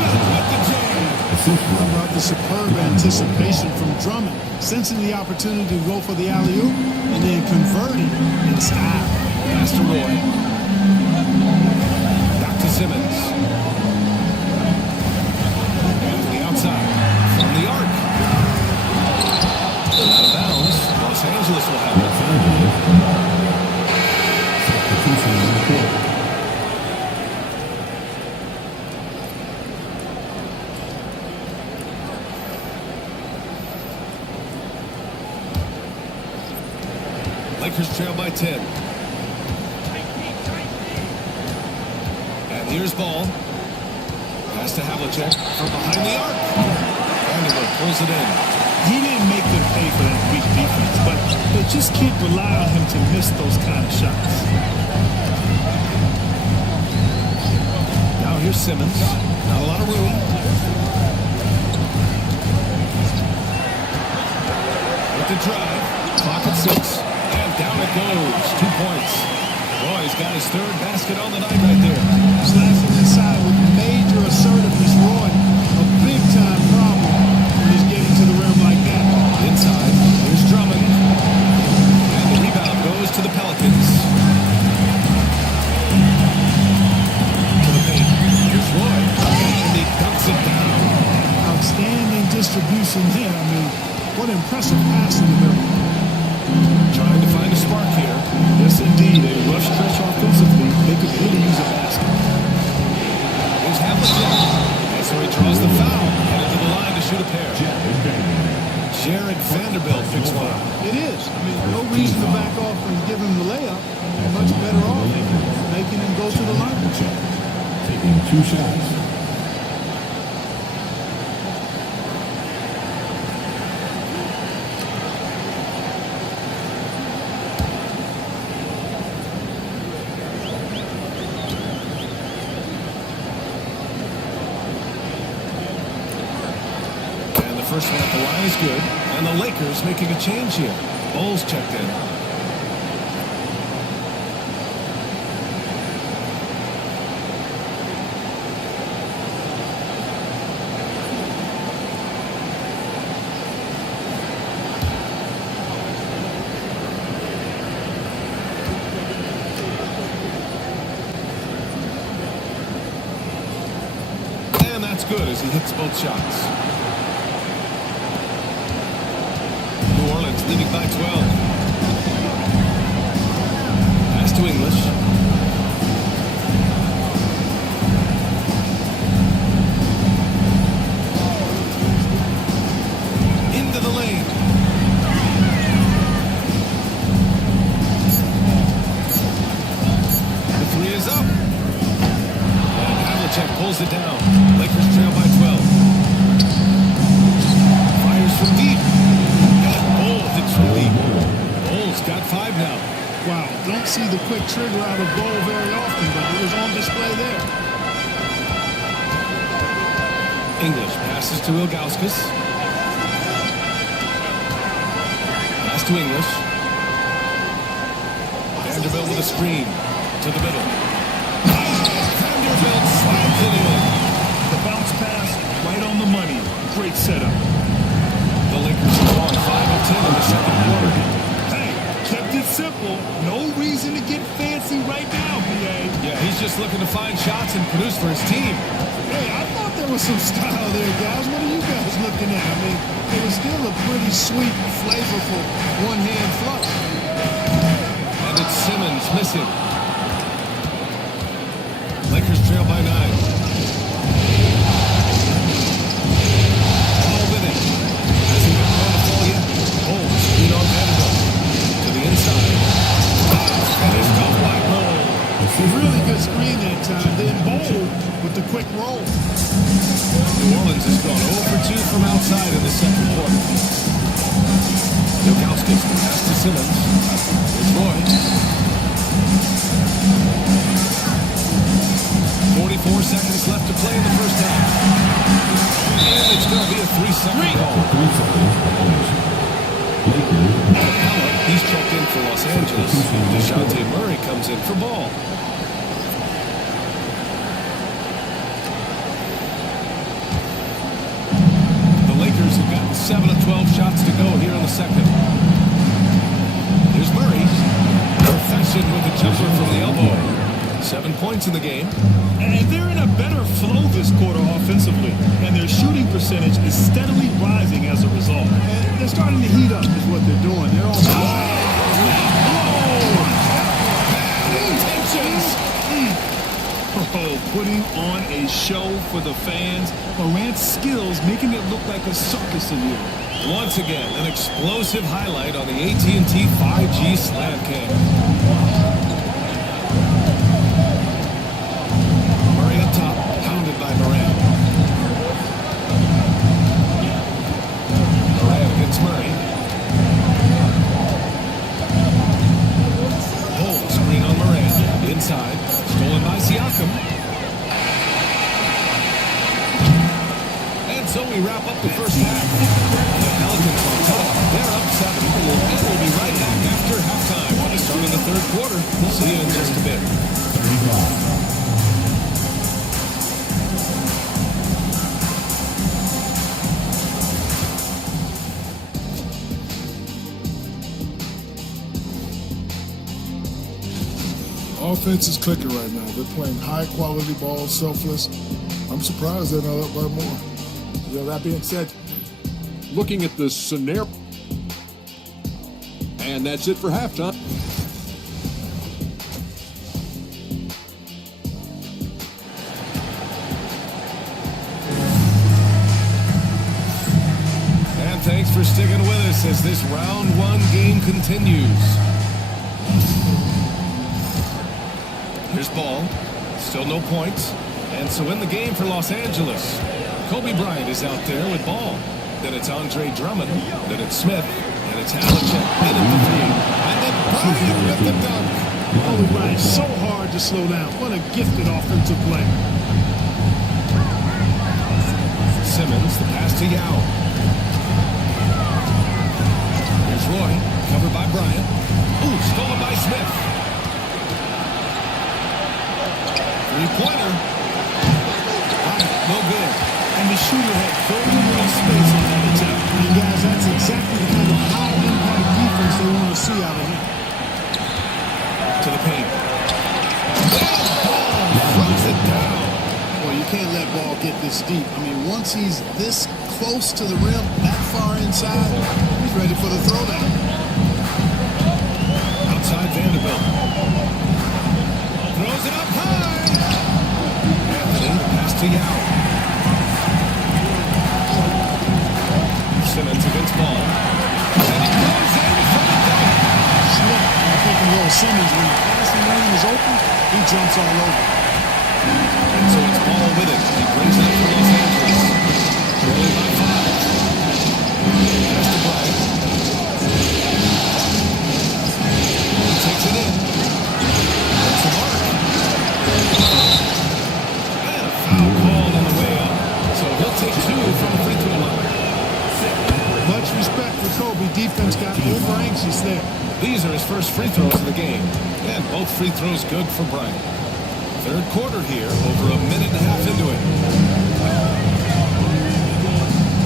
about the superb anticipation from Drummond, sensing the opportunity to go for the alley-oop and then converting in style. Pass to Roy. Back to Simmons. Anthony outside. From the arc. Out of bounds. Los Angeles will have it. Lakers trail by 10. And here's Ball. Pass to Havlicek from behind the arc. Vanderbilt pulls it in. He didn't make them pay for that weak defense, but they just can't rely on him to miss those kind of shots. Now here's Simmons. Not a lot of room. With the drive. Clock at 6. And down it goes. 2 points. Roy's got his third basket on the night right there. Slashing inside with major assertiveness. Roy, a big-time problem when he's getting to the rim like that. Inside, here's Drummond. And the rebound goes to the Pelicans. To the paint. Here's Roy. And he dunks it down. Outstanding distribution there. I mean, what impressive pass in the middle. Trying to find a spark here. Yes, indeed. A rough stretch offensively. They could really use a basket. Here's Havlicek. And so he draws the foul. Headed to the line to shoot a pair. Jared Vanderbilt picks one. It is. I mean, no reason to back off and give him the layup. Much better off making him go to the line. Taking 2 shots. First one at the line is good. And the Lakers making a change here. Bulls checked in. And that's good as he hits both shots. Leading by 12. Pass to English. Into the lane. The 3 is up. And Havlicek pulls it down. Lakers trail by 12. Fires from deep. Bulls got 5 now. Wow, don't see the quick trigger out of Ball very often, but it was on display there. English passes to Ilgauskas. Pass to English. Vanderbilt with a screen to the middle. Vanderbilt slides it in. The bounce pass right on the money. Great setup. The Lakers are on 5 of 10 in the second quarter. Hey, kept it simple. No reason to get fancy right now, BA. Yeah, he's just looking to find shots and produce for his team. Hey, I thought they There was some style there, guys. What are you guys looking at? I mean, it was still a pretty sweet, flavorful one-hand flush. And it's Simmons missing. Lakers trail by 9. Ball with it. Hasn't got on the ball yet. Holmes, screen on Vanderbilt. To the inside. And it's tough wide roll. Really good screen that time. Then Bowl with the quick roll. New Orleans has gone 0 for 2 from outside in the second quarter. Ilgauskas pass to Simmons. Here's Roy. 44 seconds left to play in the first half. And it's going to be a 3-second call. Capella, he's checked in for Los Angeles. DeJounte Murray comes in for Ball. The Lakers have gotten 7 of 12 shots to go here in the second. Here's Murray. Perfection with a jumper from the elbow. 7 points in the game. And they're in a better flow this quarter offensively. And their shooting percentage is steadily rising as a result. And they're starting to heat up is what they're doing. They're on putting on a show for the fans. Morant's skills making it look like a circus in here. Once again, an explosive highlight on the AT&T 5G slam cam. Murray up top, pounded by Morant. Morant against Murray. Holmes, screen on Morant. Inside, stolen by Siakam. And so we wrap up the first half. The Pelicans on top. They're up 7. And we'll be right back after halftime for the start of the third quarter. We'll see you in just a bit. 35. Offense is clicking right now. They're playing high-quality ball, selfless. I'm surprised they're not up by more. Yeah, that being said, Looking at the scenario. And that's it for halftime. And thanks for sticking with us as this round 1 game continues. Here's Ball. Still no points. And so in the game for Los Angeles, Kobe Bryant is out there with Ball. Then it's Andre Drummond. Then it's Smith. And it's Havlicek. In at the 3. And then Bryant with the dunk. Kobe Bryant, so hard to slow down. What a gifted offensive player. Simmons, the pass to Yao. Here's Roy, covered by Bryant. Ooh, stolen by Smith. Three-pointer. No good. And the shooter had very little space on that attempt. And guys, that's exactly the kind of high-impact defense they want to see out of him. To the paint. Ball throws it down. Boy, you can't let Ball get this deep. I mean, once he's this close to the rim, that far inside, he's ready for the throwdown. Outside Vanderbilt. Throws it up high. Anthony, pass to Yao. Simmons against Ball. And he goes in for the dunk. Slick. I'm thinking, well, Simmons, when the passing lane is open, he jumps all over. And so it's Ball with it. He brings it up for Los Angeles. Trailing by 5. Pass to Bryant. He takes it in. That's the mark. And a foul called on the way up. So he'll take 2 from the free throw line. Much respect for Kobe. Defense got over anxious there. These are his first free throws of the game. And both free throws good for Bryant. Third quarter here, over a minute and a half into it.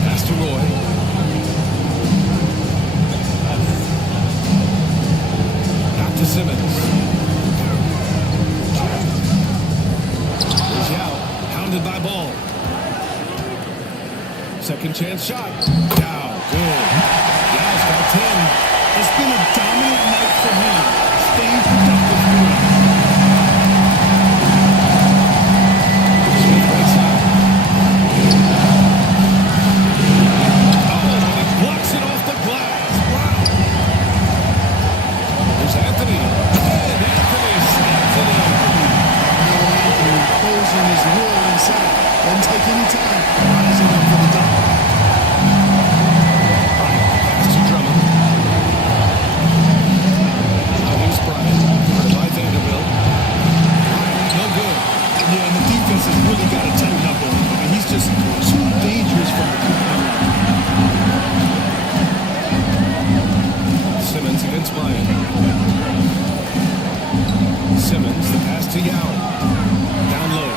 Pass to Roy. Back to Simmons. Here's Yao, pounded by Ball. Second chance shot. Down. Good. Yow's got 10. It's been a dominant night for him. Staying productive for him. Smith right side. Oh, and he blocks it off the glass. Wow. There's Anthony. And Anthony snaps it in. Anthony imposing his will inside. Doesn't take any time. Rising up for the dunk. Pass to Drummond. Now here's Bryant. Guarded by Vanderbilt. Bryant, no good. Yeah, and the defense has really got to tighten up on him. I mean, he's just too dangerous from the two-point line. Simmons against Bryant. Simmons, the pass to Yao. Down low.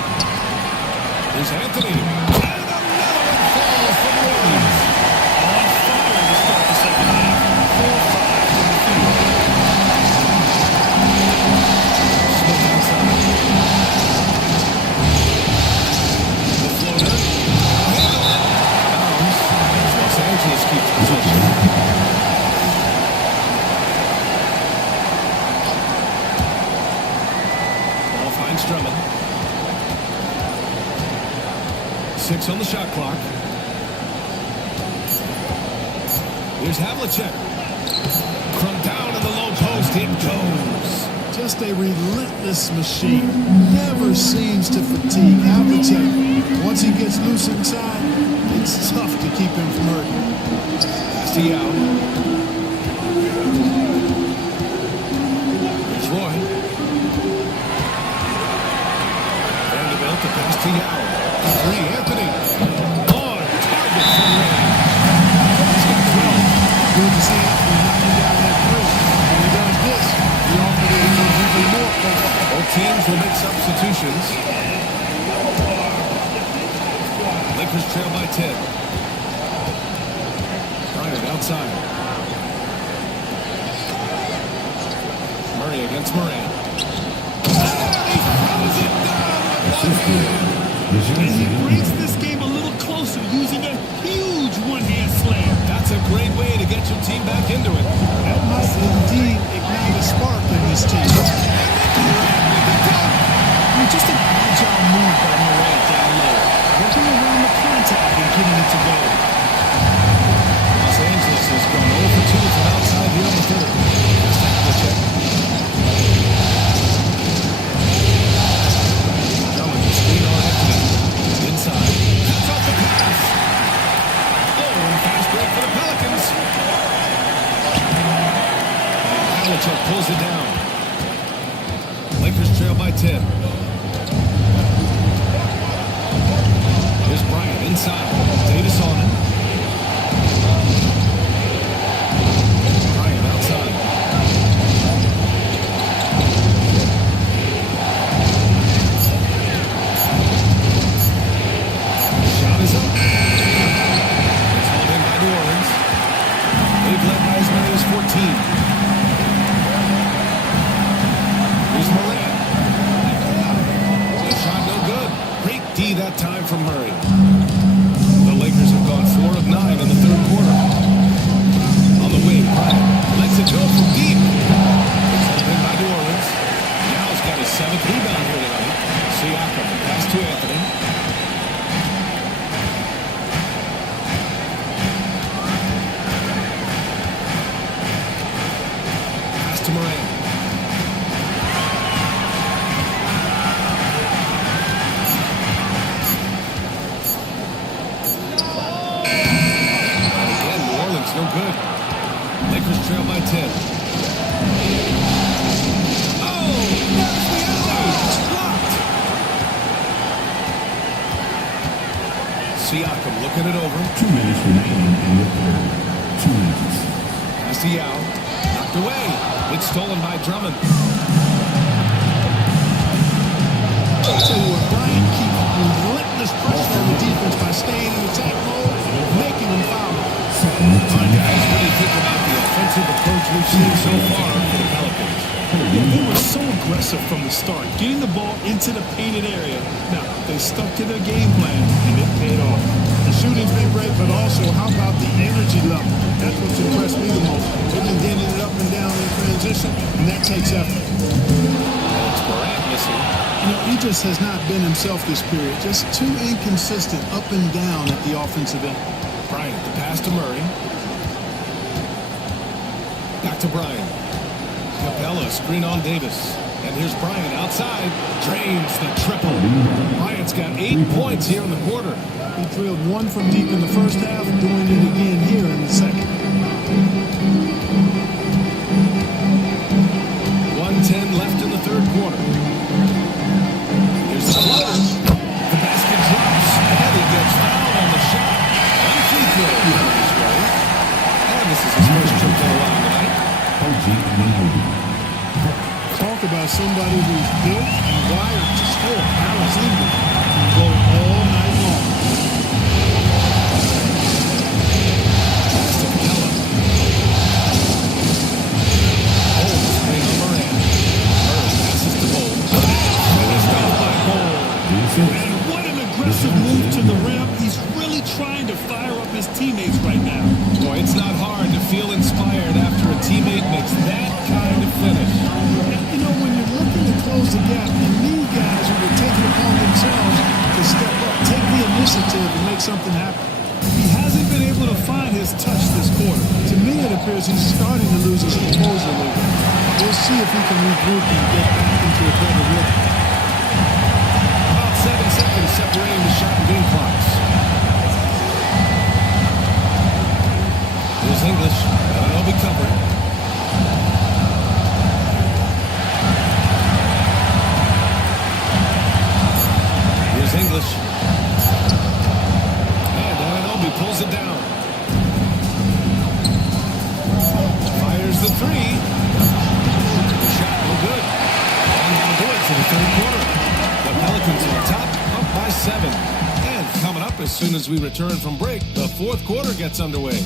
Here's Anthony. And another one falls from Williams. On fire to start the second half. 4-5 from the field. Smith outside. The floater. Handle it. Bounds. Los Angeles keeps possession. Ball finds Drummond. 6 on the shot clock. Here's Havlicek. From down in the low post, it goes. Just a relentless machine. Never seems to fatigue. Havlicek, once he gets loose inside, it's tough to keep him from hurting. Pass to Yao. Here's Roy. Vanderbilt, the pass to Yao. 3, Anthony. Oh, target for Ray. He's got 12. Good to see Anthony knocking down that three. When he does this, the offense becomes even more focused. Both teams will make substitutions. Lakers trail by 10. Bryant outside. Murray against Moran. He throws it down. And he brings this game a little closer using a huge one-hand slam. That's a great way to get your team back into it. That might indeed ignite a spark in this team. I mean, just an agile move by Moran down low. Working around the contact and getting it to go. Los Angeles has gone 0 for 2 from outside here in the third. Havlicek. Drummond, screen on Anthony. Inside. Cuts off the pass. Oh, and fast break for the Pelicans. And Havlicek pulls it down. Lakers trail by 10. Here's Bryant inside. Davis on it. Bryant outside. Shot is up. It's hauled in by New Orleans. They've led by as many as 14. Here's Moran. Shot no good. Great D that time from Murray. The Lakers have gone 4 of 9 in the third quarter. On the wing, Bryant lets it go from deep. It's hauled in by New Orleans. Yow's got his 7th rebound here tonight. Siakam, pass to Anthony. Pass to Moran. No good. Lakers trail by 10. Oh, there's the alley. It's blocked. Siakam looking it over. 2 minutes remaining in the third. 2 minutes. Pass to Yao. Knocked away. It's stolen by Drummond. I'll tell you what, Bryant keeps relentless pressure on the defense by staying in attack mode, making them foul. All right, guys, what do you think about the offensive approach we've seen so far for the Pelicans? Yeah, they were so aggressive from the start, getting the ball into the painted area. Now, they stuck to their game plan, and it paid off. The The shooting's been great, but also how about the energy level? That's what's impressed me the most. They've been getting it up and down in transition, and that takes effort. It's Morant missing. You know, he just has not been himself this period. Just too inconsistent up and down at the offensive end. Bryant, the pass to Murray. Back to Bryant. Capella, screen on Davis. And here's Bryant outside. Drains the triple. Bryant's got 8 points here in the quarter. He drilled one from deep in the first half, doing it again here in the second. 1:10 left in the third quarter. Here's the floater. The basket drops, and he gets fouled on the shot. One free throw coming his way. And this is his first trip to the line tonight. Talk about somebody who's built and wired to score. Alexander can go all night long. Pass to Capella. Bol, screen on Morant. Murray passes to Bol. And it's fouled by Bol. And what an aggressive move to the rim. He's really trying to fire up his teammates right now. Boy, it's not hard to feel inspired after a teammate makes that kind of finish. You know, when you're looking to close the gap, you need guys who will take it upon themselves to step up, take the initiative, and make something happen. He hasn't been able to find his touch this quarter. To me, it appears he's starting to lose his composure a little bit. We'll see if he can regroup and get back into a better rhythm. About 7 seconds separating the shot and game clocks. Here's English. Anunoby covering. Here's English. And Anunoby pulls it down. Fires the three. The shot no good. And that'll do it for the third quarter. The Pelicans on top, up by 7. And coming up as soon as we return from break, the fourth quarter gets underway.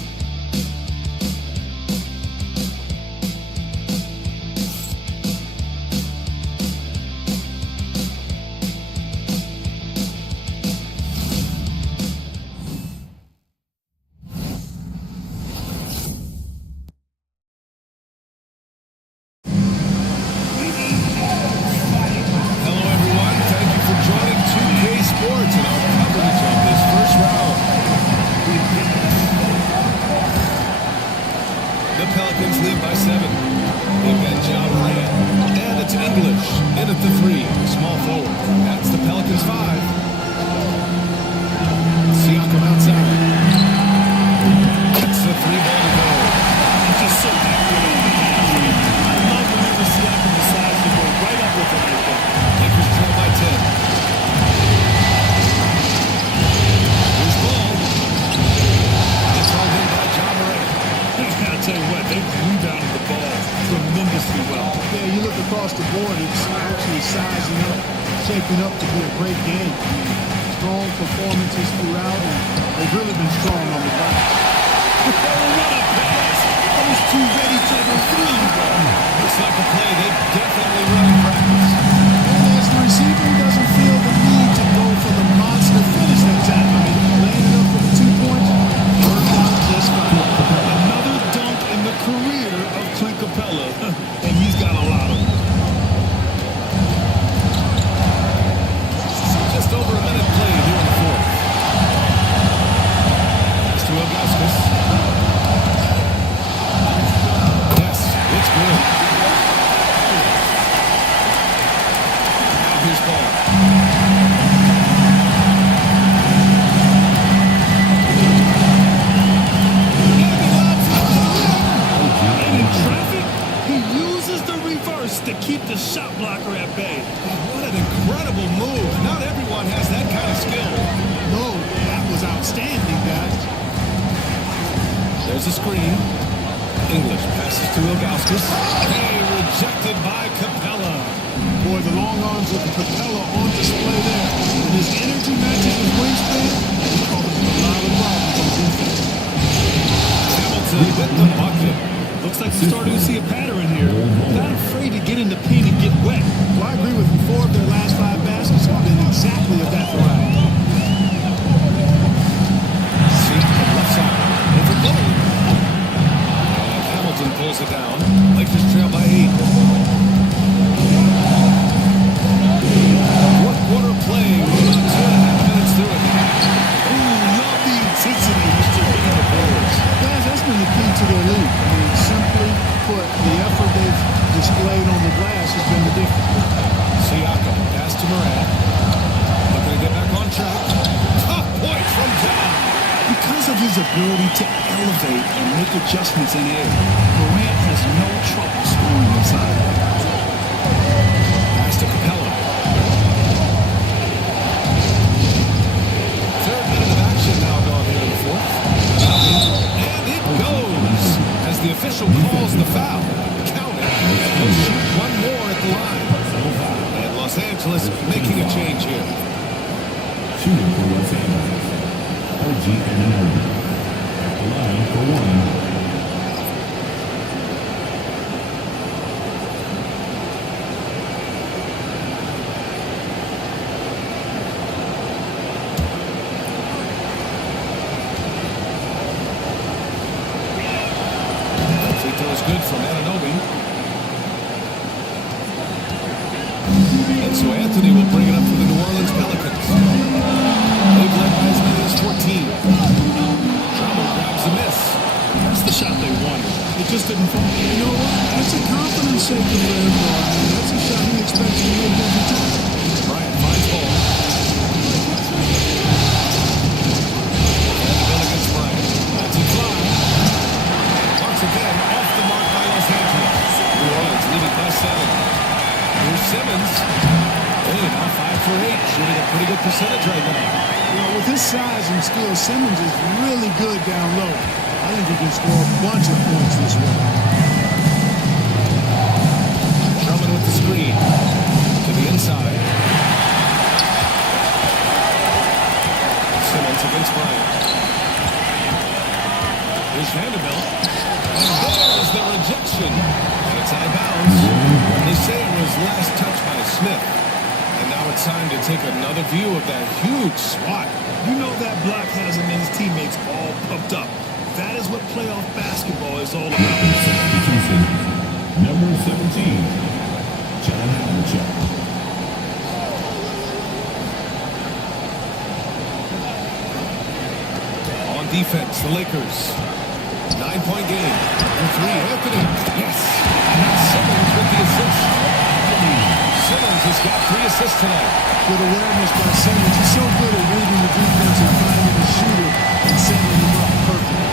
There's a screen. English passes to Ilgauskas. Hey, rejected by Capella. Boy, the long arms of Capella on display there. And his energy matches his wingspan. He causes a lot of problems on defense. Hamilton with the bucket. Looks like we're starting to see a pattern here. Not afraid to get in the paint and get wet. Well, I agree with you. 4 of their last 5 baskets have been exactly of that variety. slows it down. Lakers trail by 8. Fourth quarter playing. We're about 2.5 minutes through it. Love the intensity Mr. Bean the boards. Guys, that's been the key to their league. I mean, simply put, the effort they've displayed on the glass has been the difference. Siakam, pass to Morant. Looking to get back on track. Tough point from John. Because of his ability to elevate and make adjustments in air, Morant has no trouble scoring inside. Pass to Capella. Third minute of action now gone here in the fourth. And it goes as the official calls the foul. Count it. And he'll shoot one more at the line. And Los Angeles making a change here. Shooting for Los Angeles. OG Anunoby. At the line for one. Free throw is good from Anunoby. And so Anthony will bring it up for the New Orleans Pelicans. They've led by as many as 14. Drummond grabs a miss. That's the shot they wanted. It just didn't fall. You know what? That's a confidence shaker for him. That's a shot he expects to make every time. Bryant finds ball. And Bill against Bryant. That's a fly. Once again, off the mark by Los Angeles. New Orleans leading by 7. Here's Simmons. Hey, now 5 for 8. Shooting a pretty good percentage right now. You know, with his size and skill, Simmons is really good down low. I think he can score a bunch of points this way. Drummond with the screen. To the inside. Simmons against Bryant. Here's Vanderbilt. And there's the rejection. And it's out of bounds. They say it was last touched by Smith. And now it's time to take another view of that huge swat. You know that block has him and his teammates all pumped up. That is what playoff basketball is all about. Number 17, John Havlicek. On defense, the Lakers. 9-point game. And 3, Anthony. Yes. And Simmons with the assist. Simmons has got 3 assists tonight. Good awareness by Simmons. He's so good at reading the defense and finding the shooter and setting him up perfect.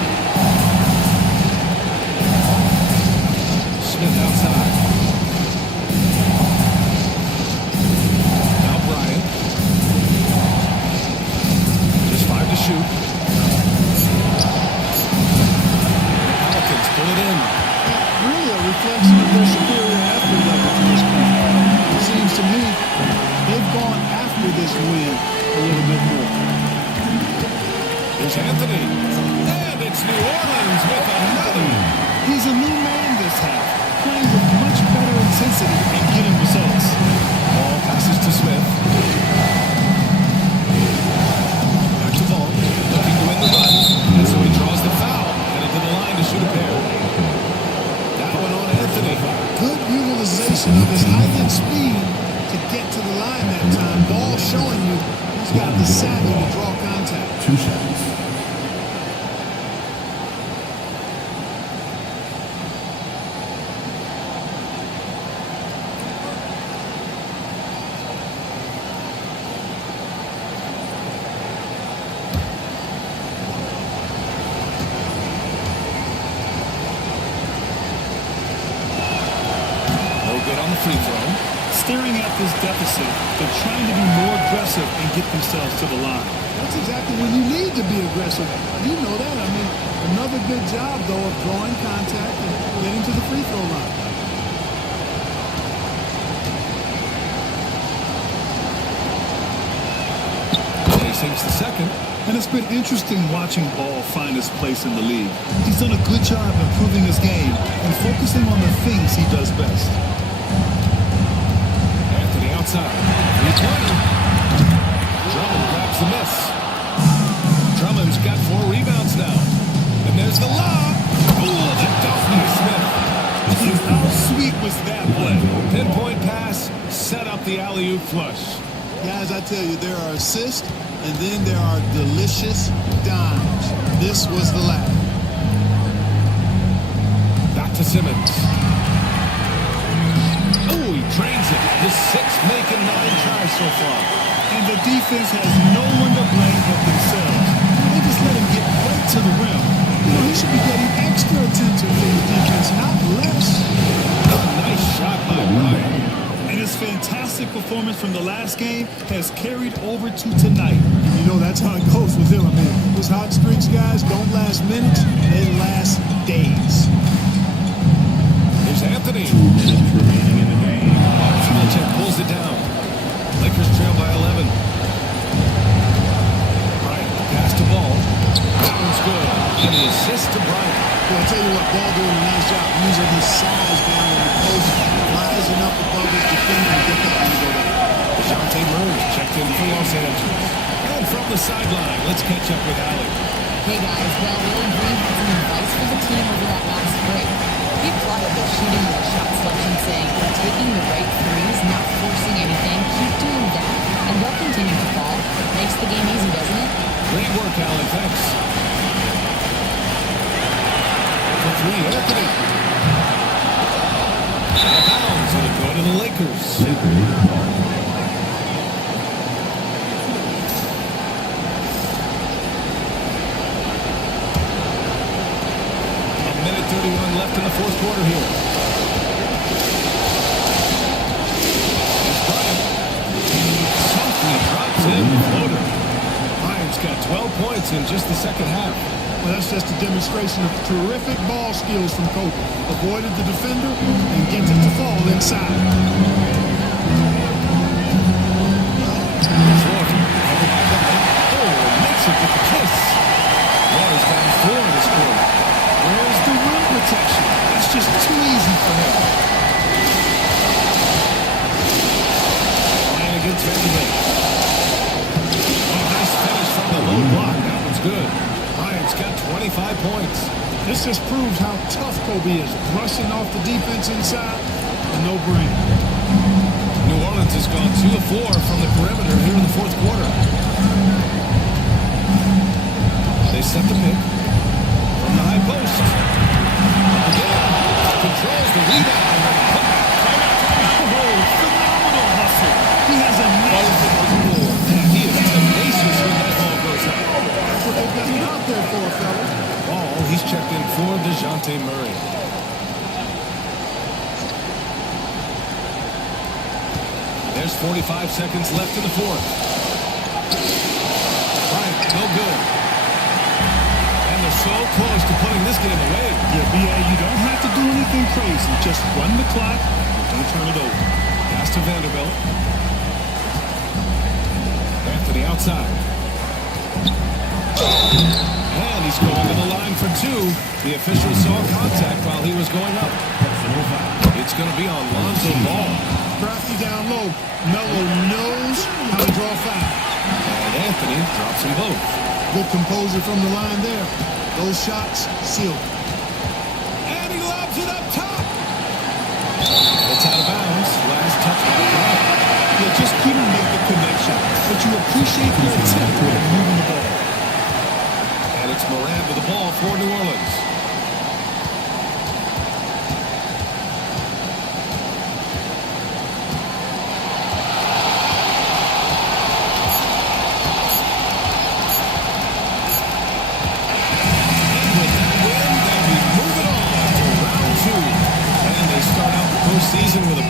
Smith outside. Now Bryant. Just 5 to shoot. Pelicans pull it in. Really a reflection of their superior athlete level to this point. It seems to me they've gone after this win a little bit more. There's Anthony. And it's New Orleans with another. He's a new man this half, playing with much better intensity and getting results. Ball passes to Smith. Back to Vaughn, looking to win the run. And so he draws the foul. Headed to the line to shoot a pair. That one on Anthony. Good utilization of his height and speed to get to the line that time. Ball showing you he's got the savvy to draw contact. 2 shots. Free throw. Staring at this deficit, they're trying to be more aggressive and get themselves to the line. That's exactly when you need to be aggressive. You know that. I mean, another good job, though, of drawing contact and getting to the free throw line. He sinks the second. And it's been interesting watching Ball find his place in the league. He's done a good job improving his game and focusing on the things he does best. Anthony outside. 320. Drummond grabs the miss. Drummond's got 4 rebounds now. And there's the lob. Ooh, the dunk by Smith. missed that play. Pinpoint pass, set up the alley-oop flush. Guys, I tell you, there are assists, and then there are delicious dimes. This was the latter. Back to Simmons. Oh, he drains it. His sixth make in 9 tries so far. And the defense has no one to blame but themselves. They just let him get right to the rim. You know, he should be getting extra attention from the defense, not less. A nice shot by Bryant. And his fantastic performance from the last game has carried over to tonight. And you know, that's how it goes with him. I mean, those hot streaks, guys, don't last minutes. They last days. Here's Anthony. 2 minutes remaining in the game. Havlicek pulls it down. Lakers trail by 11. Bryant pass to Ball. That one's good. And the assist to Bryant. Well, I'll tell you what, Ball doing a nice job using his size down in the post, rising up above his defender and get that one to go down. DeJounte Murray checked in for Los Angeles. And from the sideline, let's catch up with Alec. Hey guys, well, Willie Green had some advice for the team over that last break. He applauded their shooting and their shot selection, saying, "You're taking the right threes, not forcing anything. Keep doing that, and they'll continue to fall. Makes the game easy, doesn't it?" Great work, Alec. Thanks. For 3, Anthony. Out of bounds, and it go to the Lakers. Minute 31 left in the fourth quarter here. Here's Bryant. Softly drops in the floater. Bryant's got 12 points in just the second half. Well, that's just a demonstration of terrific ball skills from Kobe. Avoided the defender and gets it to fall inside. Oh, makes it with the kiss. Warriors got 4 in this quarter. Where's the rim protection? It's just too easy for him. Ryan against Vanderbilt. Oh, nice finish from the low block. That one's good. Ryan's got 25 points. This just proves how tough Kobe is. Rushing off the defense inside, a no-brainer. New Orleans has gone 2 of 4 from the perimeter here in the fourth quarter. They set the pick. From the high post. Again. Controls the rebound. Oh, phenomenal hustle. He has a nice... He is tenacious when that ball goes out. That's what they've got him out there for, fellas. Ball, he's checked in for DeJounte Murray. There's 45 seconds left in the fourth. Bryant, no good. And they're so close to putting this game away. Yeah, B.A., you don't have to do anything crazy. Just run the clock and don't turn it over. Pass to Vanderbilt. Anthony outside. And he's going to the line for 2. The official saw contact while he was going up. It's going to be on Lonzo Ball. Crafty down low. Melo knows how to draw foul. And Anthony drops them both. Good composure from the line there. Those shots sealed. And he lobs it up top. It's out of bounds. Last touch by Bryant. You just couldn't make the connection, but you appreciate the attempt when moving the ball. And it's Moran with the ball for New Orleans. Season with a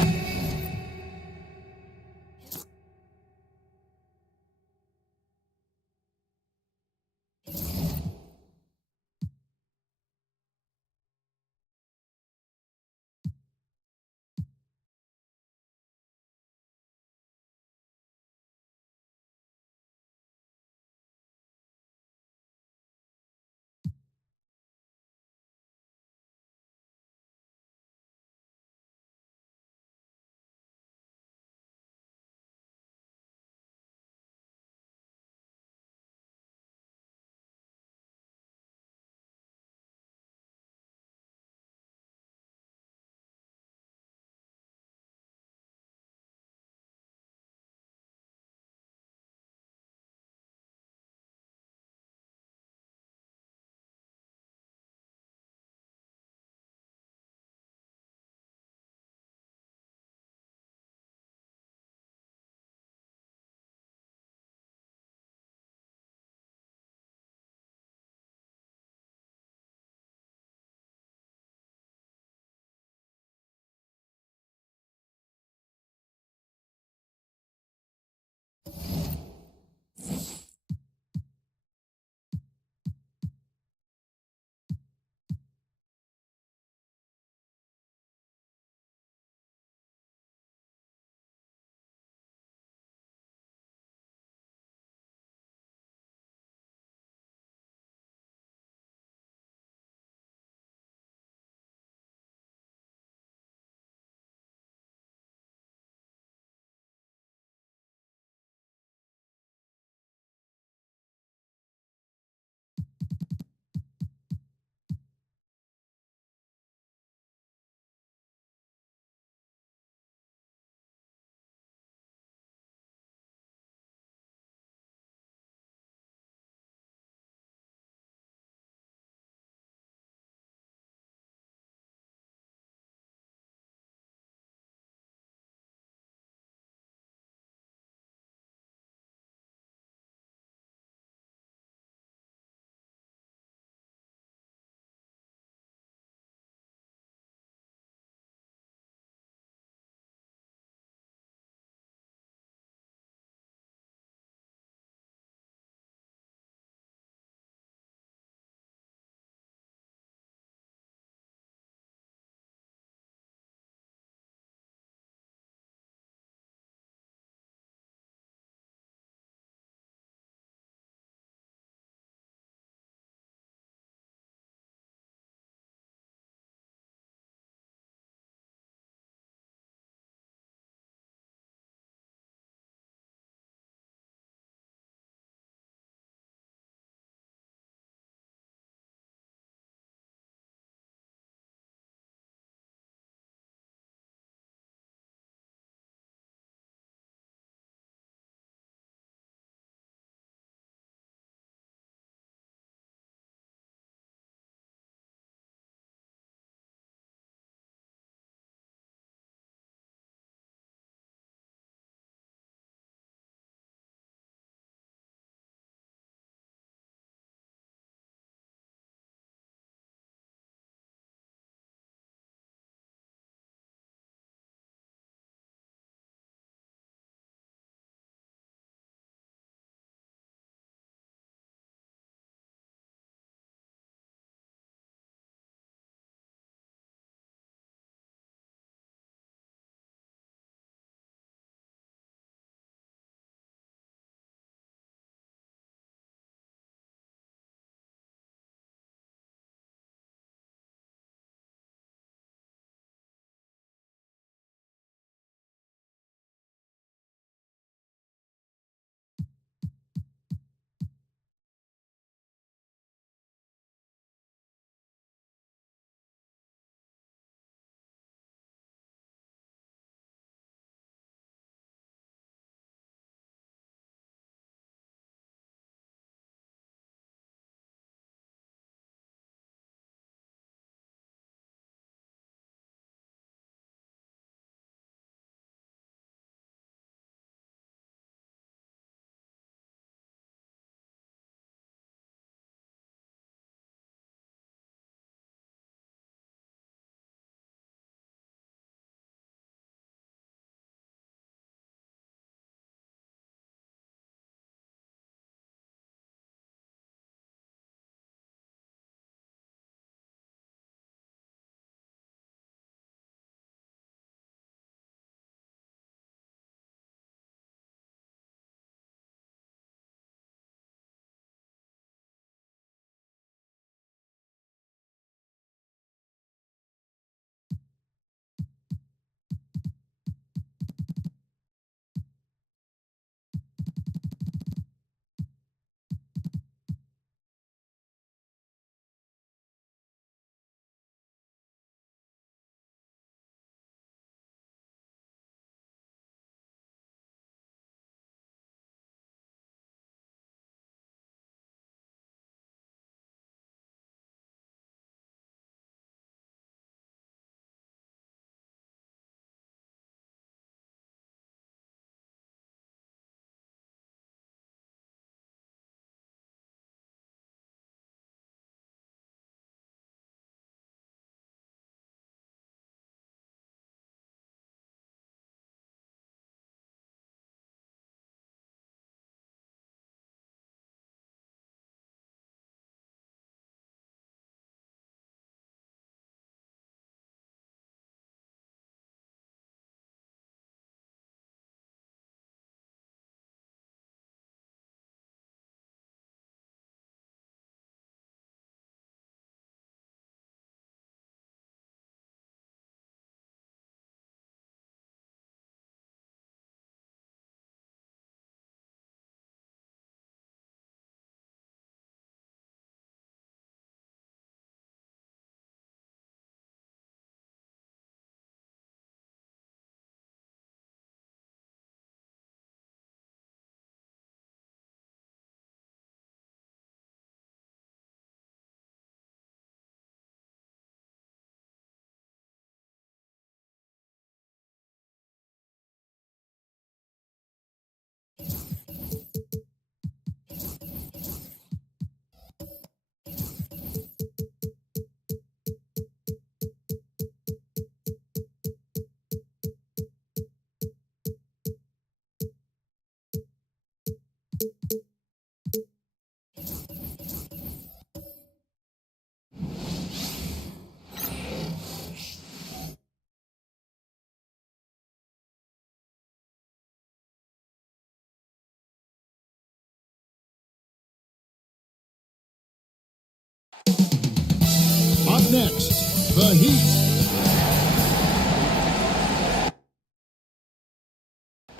Up next, the Heat.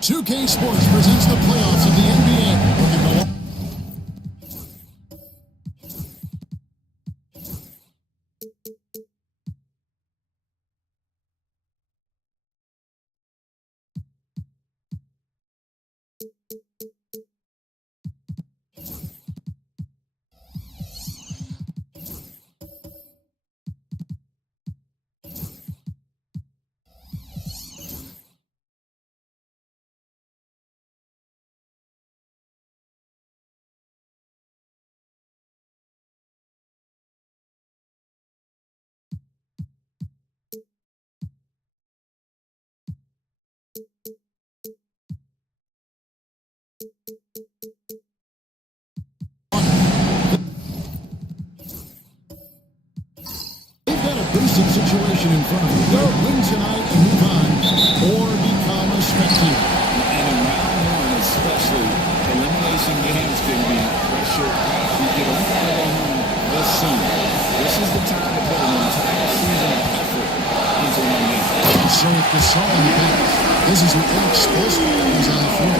2K Sports presents the playoffs of the NBA. With the Milwaukee boosted situation in front of them. They'll win tonight and move on, or become a spectator. And in round one, especially, elimination games can be pressure. You get a home this soon. This is the time to put an entire season of effort into one game. So with the song pass, this is what Eric Spoelstra is on the floor.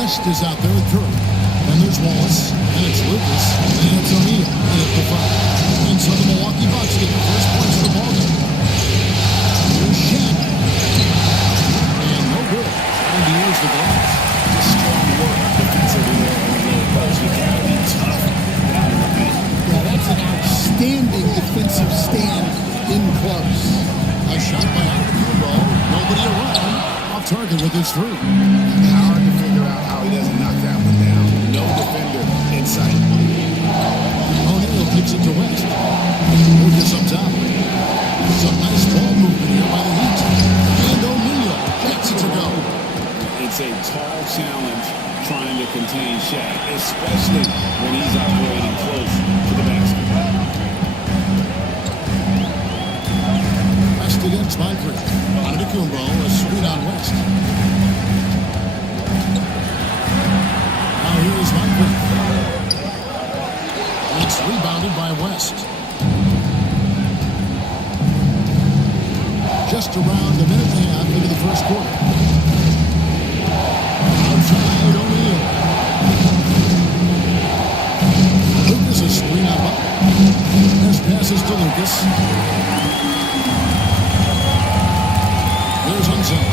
West is out there with Curry. And there's Wallace, and it's Lucas, and it's O'Neal, and it's the five. And so the Milwaukee Bucks get the first points of the ballgame. Here's Shen. And no good. Trying to use the glass. Just strong work defensively there on the low post. You gotta be tough down in the paint. Yeah, that's an outstanding defensive stand in close. A shot by Antetokounmpo. Nobody around. Off target with his three. Hard to figure out how he doesn't knock that one down. No defender in sight. O'Neal kicks it to West. Lucas up top. Some nice ball movement here by the Heat. And O'Neal gets it to go. It's a tall challenge trying to contain Shaq, especially when he's operating close to the basket. West against Moncrief. Antetokounmpo, a screen on West. Now here's Moncrief. It's rebounded by West. Just around a minute and a half into the first quarter. Outside O'Neal. Lucas a screen on Buck. There's passes to Lucas. Here's Unzel.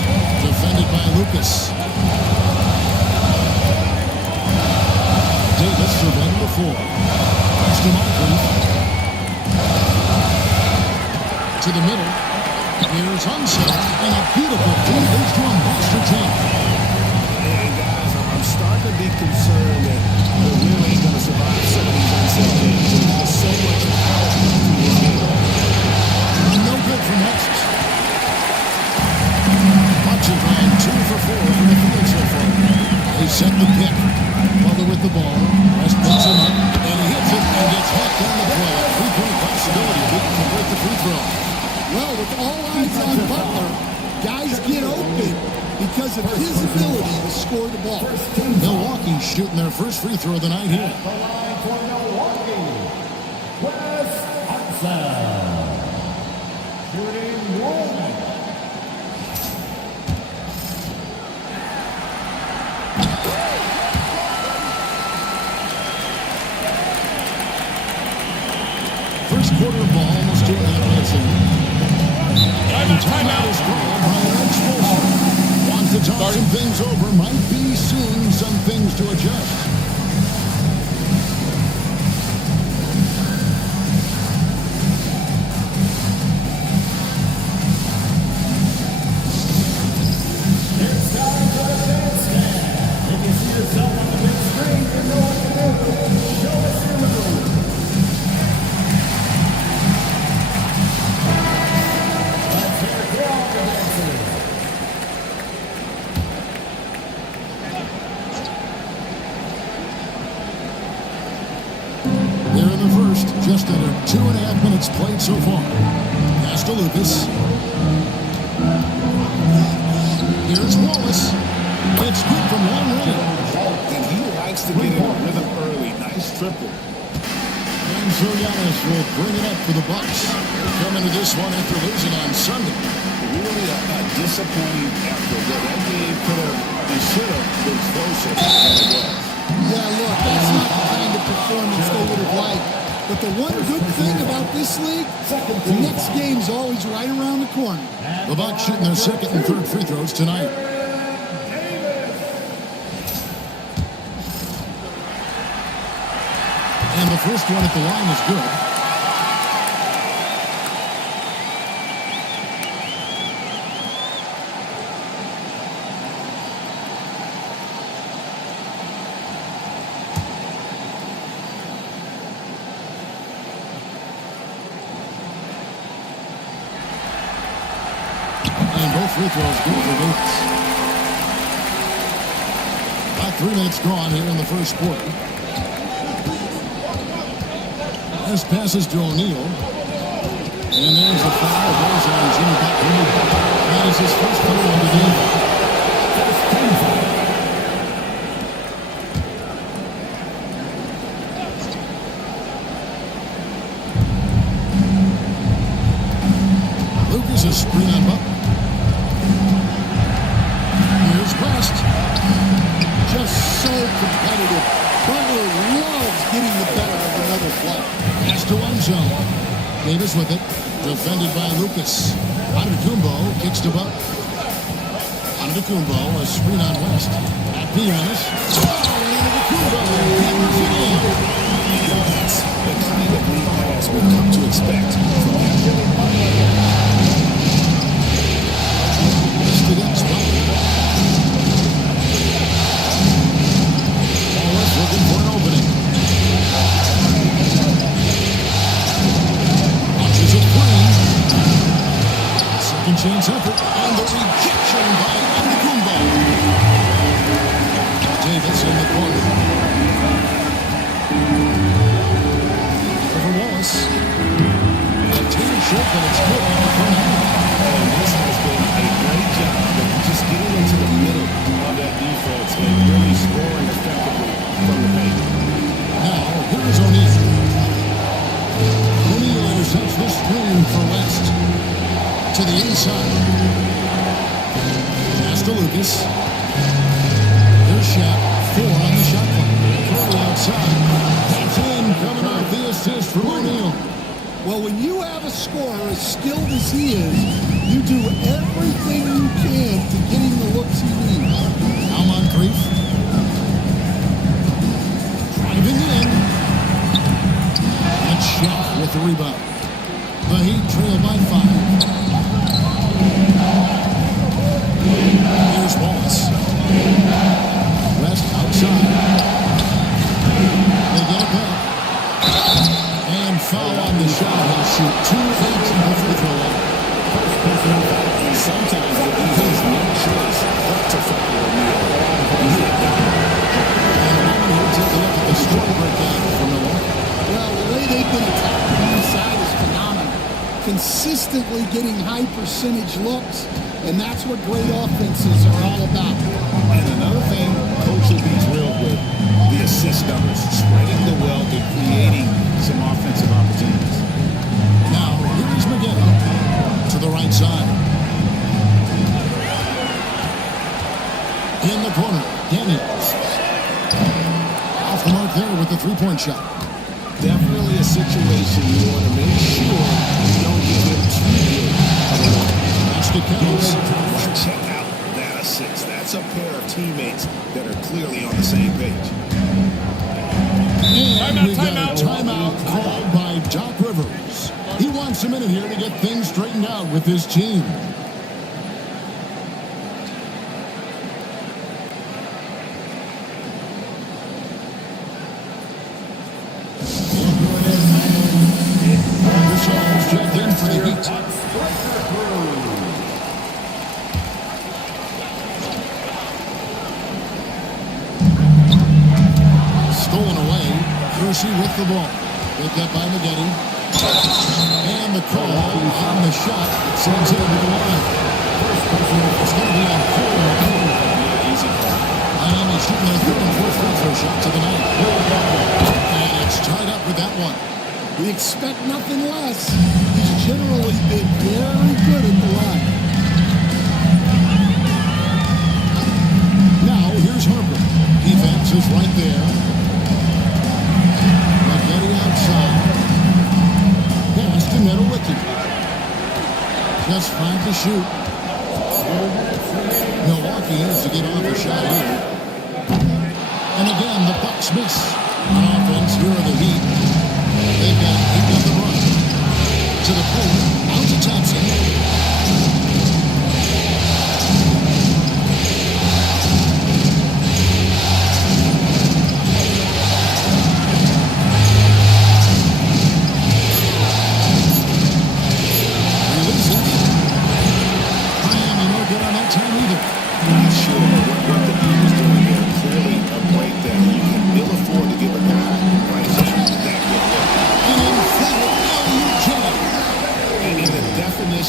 Defended by Lucas. Davis surveying the floor. Pass to Moncrief. To the middle. Here's Unzel. And a beautiful feed leads to a monster jump. And guys, I'm starting to be concerned that the real ain't going to survive some of these Unzel games. There's so much power to this game. No good from West. Bucks have gone 2 for 4 in the field so far. They set the pick. Butler with the ball. West picks him up, and he hits it and gets hooked on the play. A 3-point possibility if he can convert the free throw. Well, with all eyes on Butler, guys get open because of his ability to score the ball. Milwaukee shooting their first free throw of the night here. The line for Milwaukee, Wes Unseld. Shooting one. First quarter of ball, almost 2.5 minutes in. And timeout is called by Eric Spoelstra. Wants to talk some things over, might be seeing some things to adjust. It's time for the dance stand. If you see yourself on the big screen, you know what to do. Show us your move. Let's hear it for all the dancers. They're in the first, just under 2.5 minutes played so far. Pass to Lucas. Here's Wallace. It's good from long range. And he likes to get in a rhythm early. Nice triple. And And so Giannis will bring it up for the Bucks. Coming to this one after losing on Sunday. Really a disappointing effort. That game could have and should have been closer than it was. Yeah, look, that's not the kind of performance they would have liked. But the one good thing about this league, the next game's always right around the corner. The Bucks shooting their second and third free throws tonight. And the first one at the line is good. And both free throws good for Lucas. About 3 minutes gone here in the first quarter. This passes to O'Neal. And there's a foul. Goes on Jimmy Butler. That is his first foul of the game. Lucas is screen on Butler. Here's West. Just so competitive. Butler loves getting the better of another play. Pass to one zone. Davis with it. Defended by Lucas. Antetokounmpo kicks to Butler. Antetokounmpo, a screen on West. At Giannis. Antetokounmpo hammers it in. That's the kind of lead pass we've come to expect from him. Missed against Butler. Wallace looking for an opening. Watches it clean. Second chance effort. And the rejection by Antetokounmpo. Davis in the corner. Over Wallace. A team shot, but it's good on the front end. And this has been a great job of just getting into the middle of that defense and really scoring effectively from the paint. Now, here's O'Neal. O'Neal intercepts this screen for West. To the inside. Pass to Lucas. Here's Shaq. 4 on the shot clock. Curry outside. That's in. Coming off the assist from O'Neal. Well, when you have a scorer as skilled as he is, you do everything you can to get him the looks he needs. Now Moncrief. Driving in. And Shaq with the rebound. The Heat trail by 5. Here's Wallace. West outside. They get it back. And foul on the shot. He'll shoot 2 things in the free throw line. And sometimes the defense no choice but to foul O'Neal. And we'll take a look at the score breakdown from Milwaukee. Well, the way they've been attacking the inside is phenomenal. Consistently getting high percentage looks, and that's what great offenses are all about. And another thing, Coach will be thrilled with the assist numbers, spreading the wealth and creating some offensive opportunities. Now, here's McGinn to the right side. In the corner, Daniels. Off the mark there with the three-point shot. Definitely a situation you want to make sure you don't give him too good of a look. Basket counts. Check out that assist. That's a pair of teammates that are clearly on the same page. And we got a timeout called by Doc Rivers. He wants a minute here to get things straightened out with his team. Gassol's checked in for the Heat. Stolen away. Kersey with the ball. Picked up by Maggette. And the call on the shot sends it over the line. It's going to be on 4. Easy call. Miami shooting their third and fourth free throw shots of the night. And it's tied up with that one. We expect nothing less. He's generally been very good at the line. Now, here's Harper. Defense is right there. Getting outside. Pass to Netawicki. Just 5 to shoot. Milwaukee has to get off the shot here. And again, the Bucks miss. On offense, here are the Heat. They've got an 8-0 run. To the pool. Out to Thompson.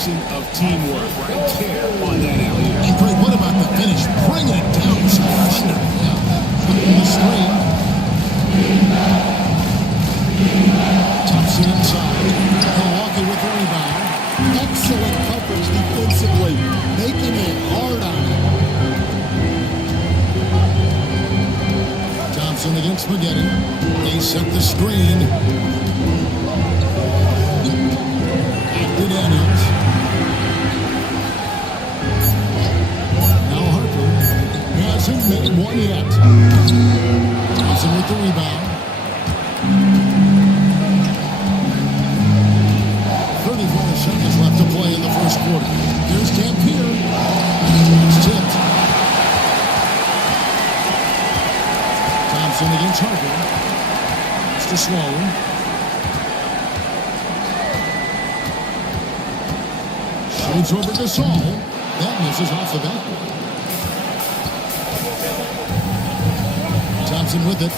Of teamwork right there on that alley-oop. And Greg, what about the finish? Bringing it down so thunder. Yeah. The screen. Thompson inside. Milwaukee with the rebound. Excellent coverage defensively, making it hard on him. Thompson against Spaghetti. They set the screen. Back to Daniels. Hasn't made one yet. Thompson with the rebound. 34 seconds left to play in the first quarter. Here's Dampier. It's tipped. Thompson against Harper. It's to Sloan. Shoots over to Saul. That misses off the backboard. Thompson with it.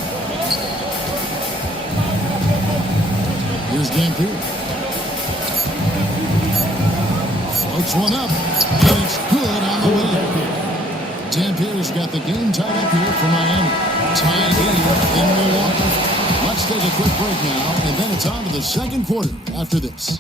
Here's Dampier. Floats one up. And it's good on the way. Dampier's got the game tied up here for Miami. Tied in Milwaukee. Let's take a quick break now, and then it's on to the second quarter after this.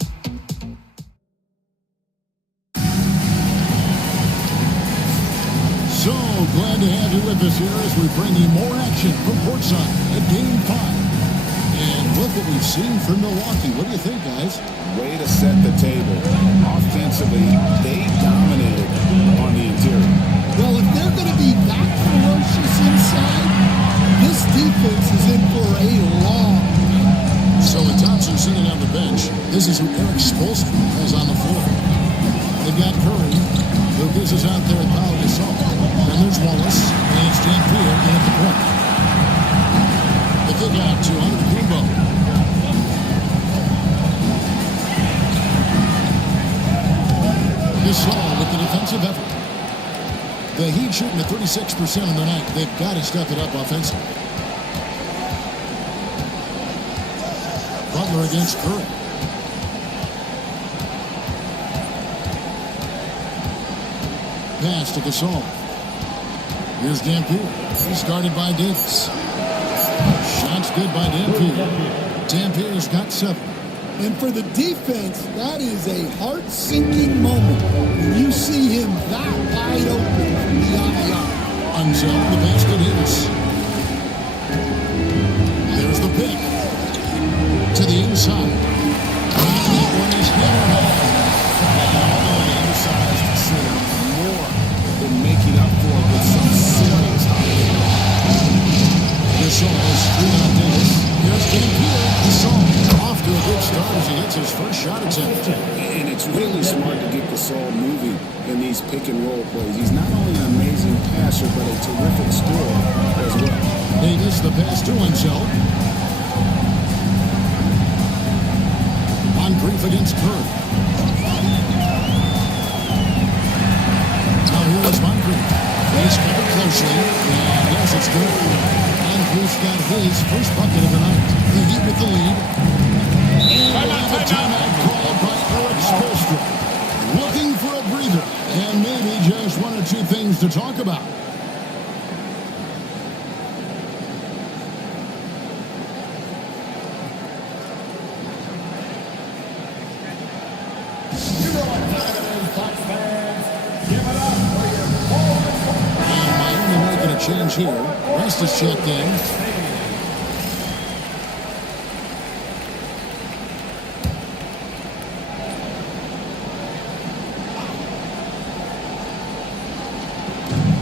So glad to have you with us here as we bring you more action from courtside at Game 5. And look what we've seen from Milwaukee. What do you think, guys? Way to set the table. Offensively, they dominated on the interior. Well, if they're going to be that ferocious inside, this defense is in for a long night. So with Thompson sitting on the bench, this is who Eric Spoelstra has on the floor. They've got Curry. Lucas is out there at Pau Gasol. Then there's Wallace, and it's Dampier in at the point. The kick out to Antetokounmpo. Gasol with the defensive effort. The Heat shooting at 36% on the night. They've got to step it up offensively. Butler against Curry. Pass to Gasol. Here's Dampier. He's guarded by Davis. Shots good by Dampier. Dampier's got 7. And for the defense, that is a heart-sinking moment when you see him that wide open from beyond the arc. Until the basket hits. There's the pick. To the inside. That one is hammered Although the undersized center more than making up for it with some serious height. Gasol is screwed on Davis. Here's Dampier. Gasol off to a good start as he hits his first shot attempt. And it's really smart to get Gasol moving in these pick and roll plays. He's not only an amazing passer, but a terrific scorer as well. Davis, the pass to himself. Moncrief against Curry. Now here is Moncrief. He's covered closely, and yes, it's good. Moncrief's got his first bucket of the night. The Heat with the lead. And a timeout called by Eric Spoelstra. Looking for a breather, and maybe just one or two things to talk about. change here. West is checked in.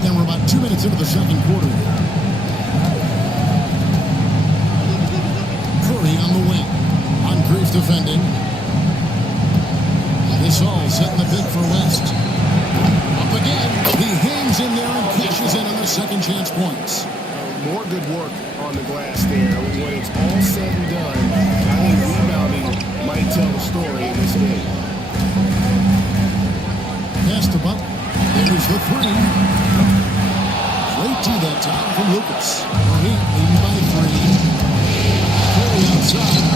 And we're about 2 minutes into the second quarter. Curry on the wing. Moncrief defending. This all setting the big for West. Up again. He hangs in there and cashes in on the second chance points. More good work on the glass there. When it's all said and done, I think rebounding might tell the story in this game. Pass to Butler. There's the three. Great tee that time from Lucas. Heat leading by 3. Curry outside.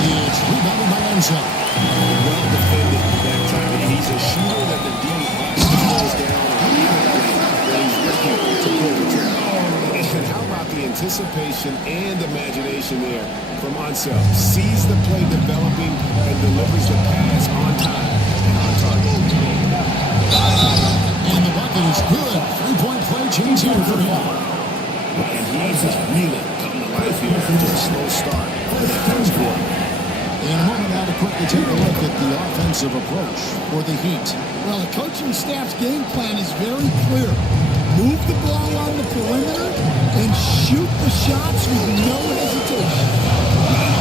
It's rebounded by Enzo. Well defended that time. He's a shooter that the D has to close down when he's looking to pull the trigger. And how about the anticipation and imagination there from Ansel? Sees the play developing and delivers the pass on time and on target. And the bucket is good. 3-point play change here for him. And he's just really coming to life here after a slow start in that first quarter. In a moment now to quickly take a look at the offensive approach for the Heat. Well, the coaching staff's game plan is very clear. Move the ball on the perimeter and shoot the shots with no hesitation.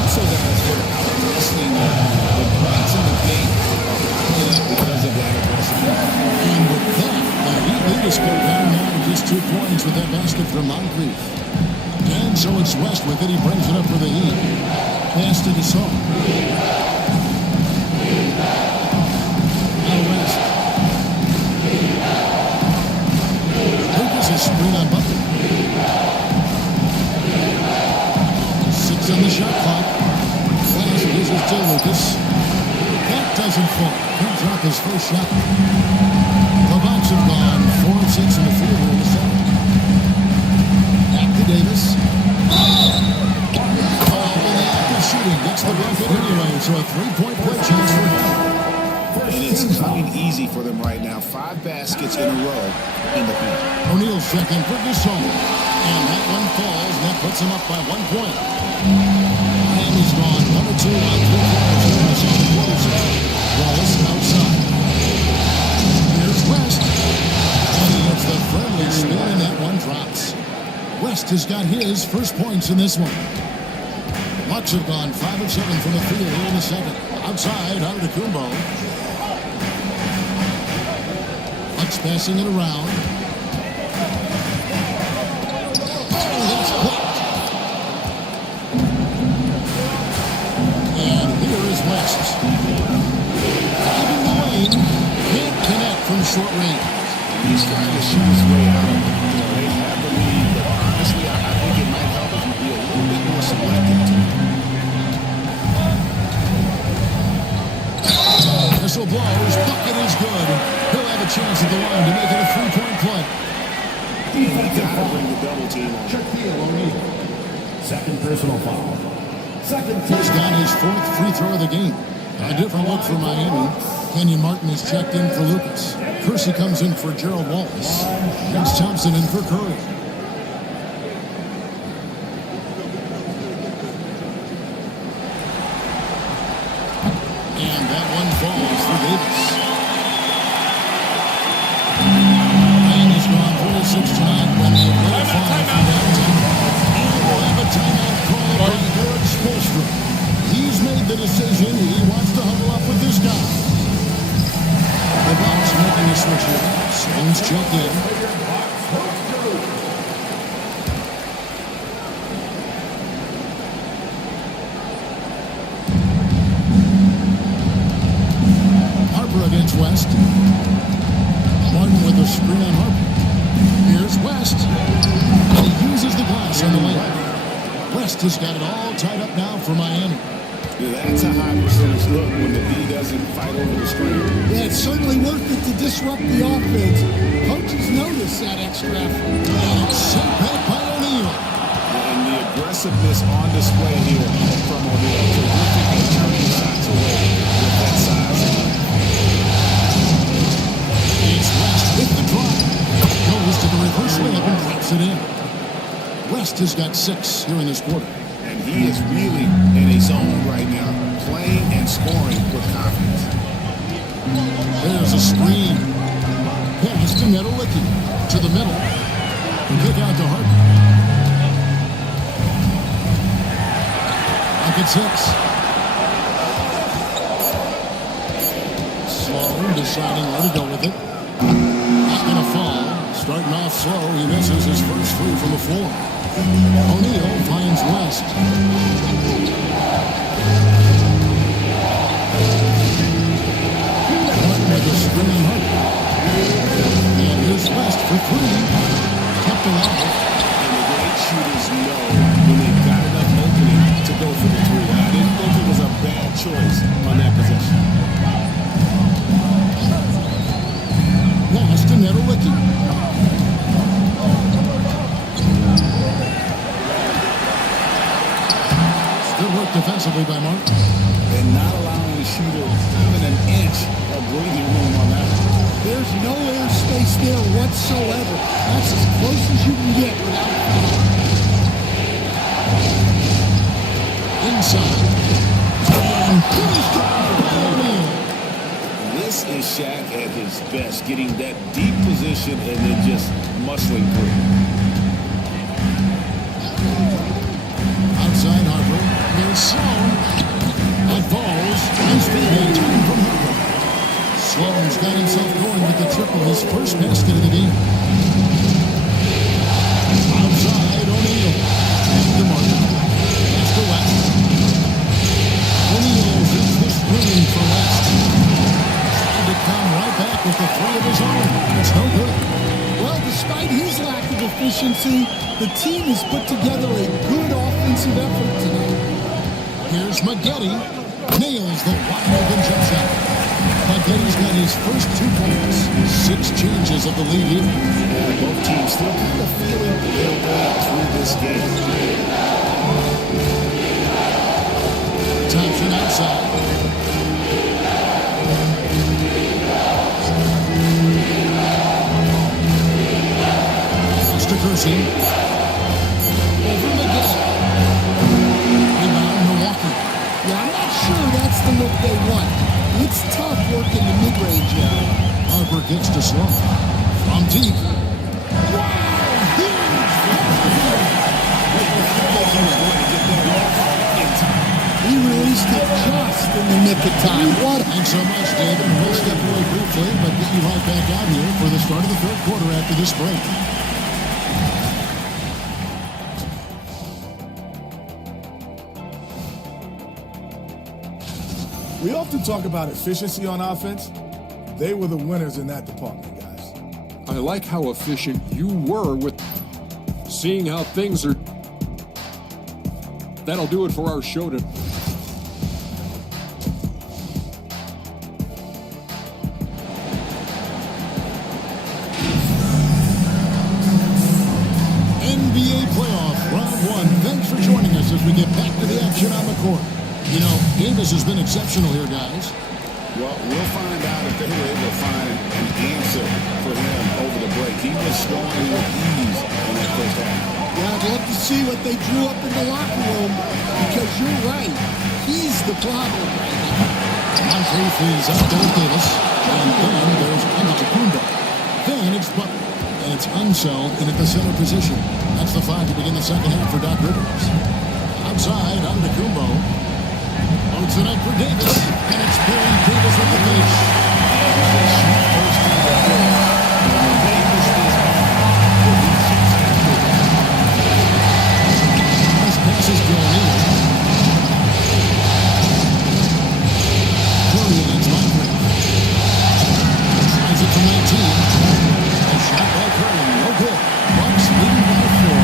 Also, guys, we're out listening the points in the game because of that aggressiveness. And with that, the Heat lead is cut down now to just 2 points with that basket from Moncrief. And so it's West with it. He brings it up for the Heat. Pass to Gasol. Now West. Lucas is screen on Butler. 6 on the shot clock. Flash gives it to Lucas. That doesn't fall. Can't drop his first shot. The Bucks have gone 4 of 6 in the field here in the second. Back to Davis. Shooting gets the bucket anyway, so a 3-point play chance for him. And it's coming easy for them right now. 5 baskets in a row in the paint. O'Neal's checking for Gasol. And that one falls, and that puts him up by 1 point. Miami's gone 1 of 2 on 3 quarters in the second quarter. Wallace outside. Here's West. And he gets the friendly spin, and that one drops. West has got his first points in this one. Bucks have gone 5 of 7 from the field here in the second. Outside, Antetokounmpo. Bucks passing it around. Oh, that's blocked. And here is West. Driving the lane. Can't connect from short range. He's trying to shoot his way out. They have the lead, but honestly, I think it might help if you be a little bit more selective. Whistle blows, bucket is good. He'll have a chance at the line to make it a 3-point play. You gotta bring the double team on. Second personal foul. He's got his 4th free throw of the game. A different look for Miami. Kenyon Martin is checked in for Lucas. Kersey comes in for Gerald Wallace. Vince Thompson in for Curry. And that one falls for Davis. And he's gone 46 tonight when they play 5 from downtown. And we'll have a timeout called by George Spoelstra. He's made the decision. He wants to huddle up with this guy. The Bucks making a switch here. Stones checked in. Against West. Martin with a screen on Harper. Here's West. And he uses the glass on the layup. West has got it all tied up now for Miami. Yeah, that's a high percentage look when the D doesn't fight over the screen. Yeah, it's certainly worth it to disrupt the offense. Coaches notice that extra effort. And it's sent back by O'Neal. And the aggressiveness on display here from O'Neal. Terrific at turning shots away with that size. It's West with the drive. Goes to the reverse layup and it in. West has got 6 here in this quarter. And he is really in a zone right now, playing and scoring with confidence. There's a screen. Pass to Nedolicki. To the middle. Kick out to Harden. Back at 6. Slow, deciding where to go with it. He's going to fall. Starting off slow, he misses his first 3 from the floor. O'Neal finds West. Harden with a screen hook. And here's West for 3. Kept alive. And the great shooters know when they've got enough opening to go for the 3. I didn't think it was a bad choice on that possession. Pass to Nedolicki. Good work defensively by Martin. And not allowing the shooter even an inch of breathing room on that. There's no air space there whatsoever. That's as close as you can get without inside. And finished by O'Neal. This is Shaq at his best, getting that deep position and then just muscling through. Outside Harper. Here's Sloan. That falls. Nice feed turn from Harper. Sloan's got himself going with the triple, his first basket of the game. Outside O'Neal. Back to Martin. That's to West. O'Neal hits the screen for West. Trying to come right back with the 3 of his own. It's no good. Well, despite his lack of efficiency, the team has put together a good offensive effort tonight. Here's Maggette. Nails the wide open jump shot. Maggette's got his first 2 points. 6 changes of the lead here. Both teams still kind of feeling their way through this game. Thompson outside. To Kersey. Over Maggette. Rebound Milwaukee. Yeah, I'm not sure that's the look they want. It's tough working the mid-range area. Harper gets to Sloan. From deep. He released it just in the nick of time. What? Thanks so much, David. We'll step away briefly, but get you right back out here for the start of the 3rd quarter after this break. We often talk about efficiency on offense. They were the winners in that department, guys. I like how efficient you were with seeing how things are. That'll do it for our show today. NBA playoff round 1. Thanks for joining us as we get back to the action on the court. You know, Davis has been exceptional here, guys. Well, we'll find out if they were able to find an answer for him over the break. He was scoring with ease in that first half. Yeah, I'd love to see what they drew up in the locker room because you're right. He's the problem right now. Moncrief is up there with Davis. And then there's Antetokounmpo. Then it's Butler. And it's Unseld in at the center position. That's the 5 to begin the second half for Doc Rivers. Outside, Antetokounmpo. Loads it up for Davis, and it's Baron Davis at the finish. This pass is to O'Neal. Curry against Moncrief. Tries it from 19. A shot by Curry, no good. Bucks leading by 4.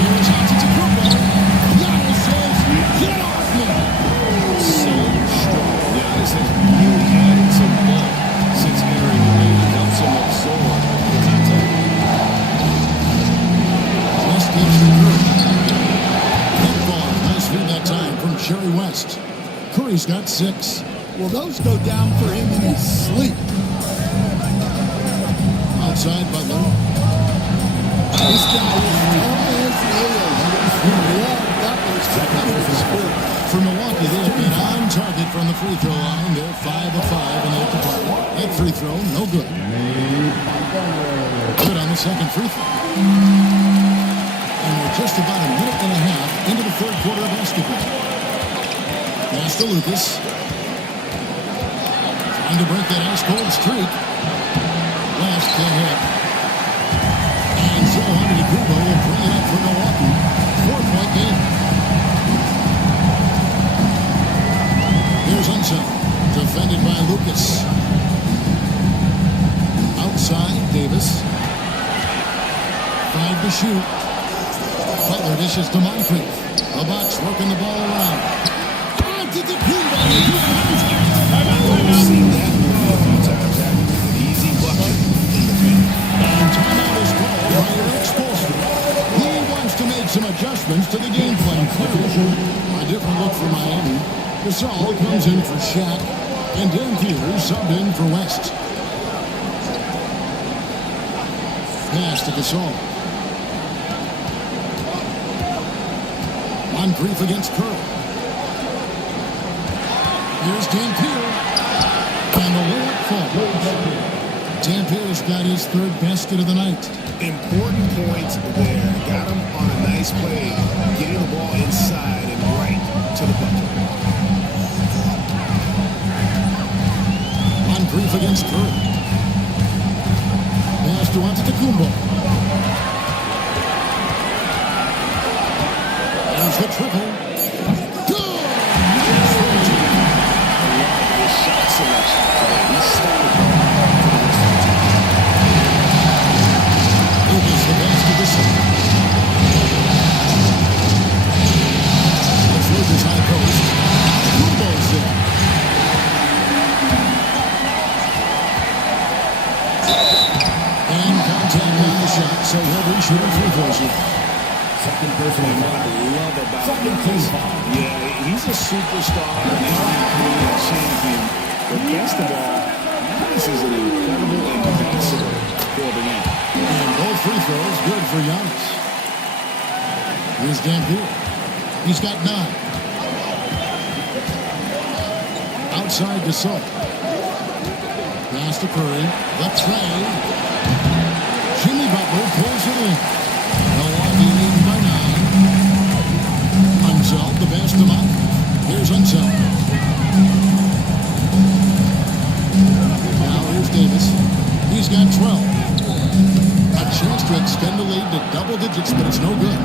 Here's Antetokounmpo. Giannis says, get off me! So strong. Giannis has really added some bulk since entering the league. It helps him absorb the contact. West gets the Curry. That ball, nice feed that time from Jerry West. Curry's got 6. Well, those go down for him in his sleep. Outside Butler. This guy is tough as nails. You love that much competitive spirit. For Milwaukee, they have been on target from the free throw line. They're 5 of 5 in the department. That free throw, no good. Good on the second free throw. And we're just about a minute and a half into the third quarter of basketball. Pass to Lucas. Trying to break that ice-cold streak. West to hit. And so Antetokounmpo will bring it up for Milwaukee. 4-point game. Here's Unseld. Defended by Lucas. Outside, Davis. 5 to shoot. Butler dishes to Moncrief. The Bucks working the ball around. Antetokounmpo. We've seen that a few times. An easy bucket in the paint. And timeout is called by Eric Spoelstra. He wants to make some adjustments to the game plan. A different look for Miami. Gasol comes in for Shaq. And Dan Peters subbed in for West. Pass to Gasol. Moncrief against Curry. Here's Dampier. And the layup falls. Dampier's got his third basket of the night. Important points there. Got him on a nice play. Getting the ball inside and right to the bucket. Moncrief against Curry. Pass to Antetokounmpo. There's the triple. Good! His shot selection today. He started Lucas the pass to the center. It's Lucas high post. Antetokounmpo's there. And contact on the shot, so he'll be shooting free throws here. Second personal what I love about him is, he's a superstar, an MVP, a champion. But best of all, Giannis is an incredible ambassador for the game. And both free throws good for Giannis. Here's Dampier. He's got 9. Outside Gasol. Pass to Curry. The tray. Jimmy Butler pulls it in. Milwaukee leading by 9. Unseld, the pass to Monk. Here's Unseld. Now here's Davis. He's got 12. A chance to extend the lead to double digits, but it's no good.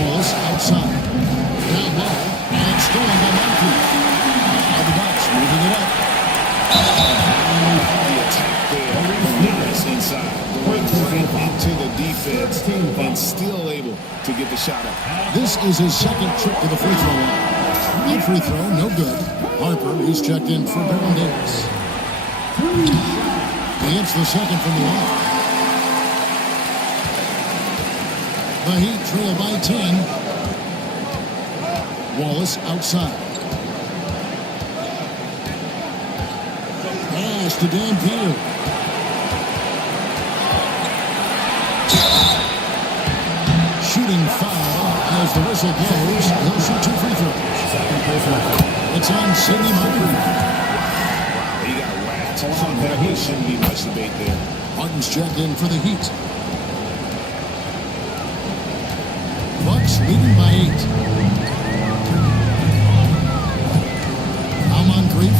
Wallace outside. Down low, and it's stolen by Moncrief. Now the Bucks moving it up. The attack there. Giannis inside. Right into the defense and still able to get the shot up. This is his second trip to the free throw line. One free throw, no good. Harper, he's checked in for Baron Davis. He hits the second from the line. The Heat trail by 10. Wallace outside. Pass to Dampier. Shooting foul as the whistle blows. He'll shoot 2 free throws. It's on Sidney Moncrief. He got whacked. There shouldn't be much debate there. Martin's checked in for the Heat. Bucks leading by 8. Now Moncrief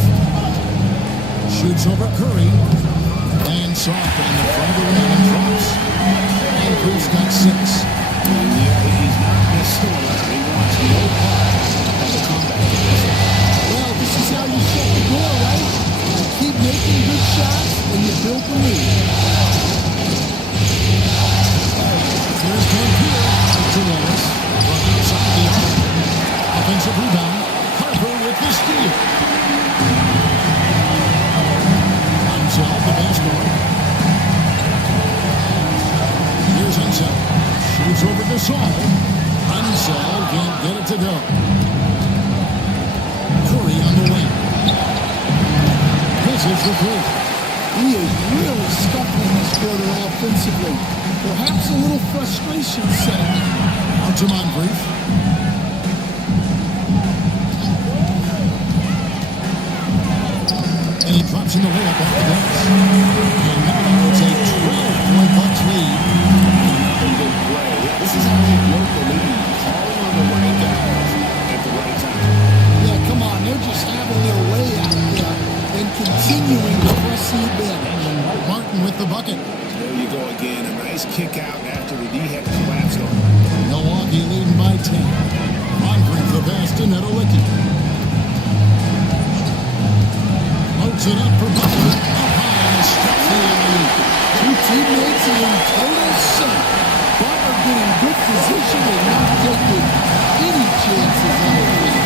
shoots over Curry. And soft on the front of the rim and drops. Moncrief's got 6. He's not missed a lot. He wants no part of the comeback. Well, this is how you shut the door, right? You keep making good shots, and you build the lead. Here's Dampier to Wallace. From outside the arc. Offensive rebound. Harper with the steal. Unseld, the basket. Here's Unseld. Shoots over Gasol. Unseld can't get it to go. Curry on the wing. This is the three. He is really stuck offensively. Perhaps a little frustration setting in. Out to Moncrief. And he drops in the layup off the glass. And now it's a 12-point Bucks lead. Another good play. This is how they built the lead. Calling on the right guys at the right time. Yeah, come on. They're just having their way out there and continuing to press the advantage. Martin with the bucket. There you go again. A nice kick out after the D had collapsed on. Milwaukee leading by 10. Moncrief the pass to Nedolicki. Loads it up for Butler. Up high and stuff the alley-oop. Two teammates in total sync. Butler getting good position and not taking any chances on the lead.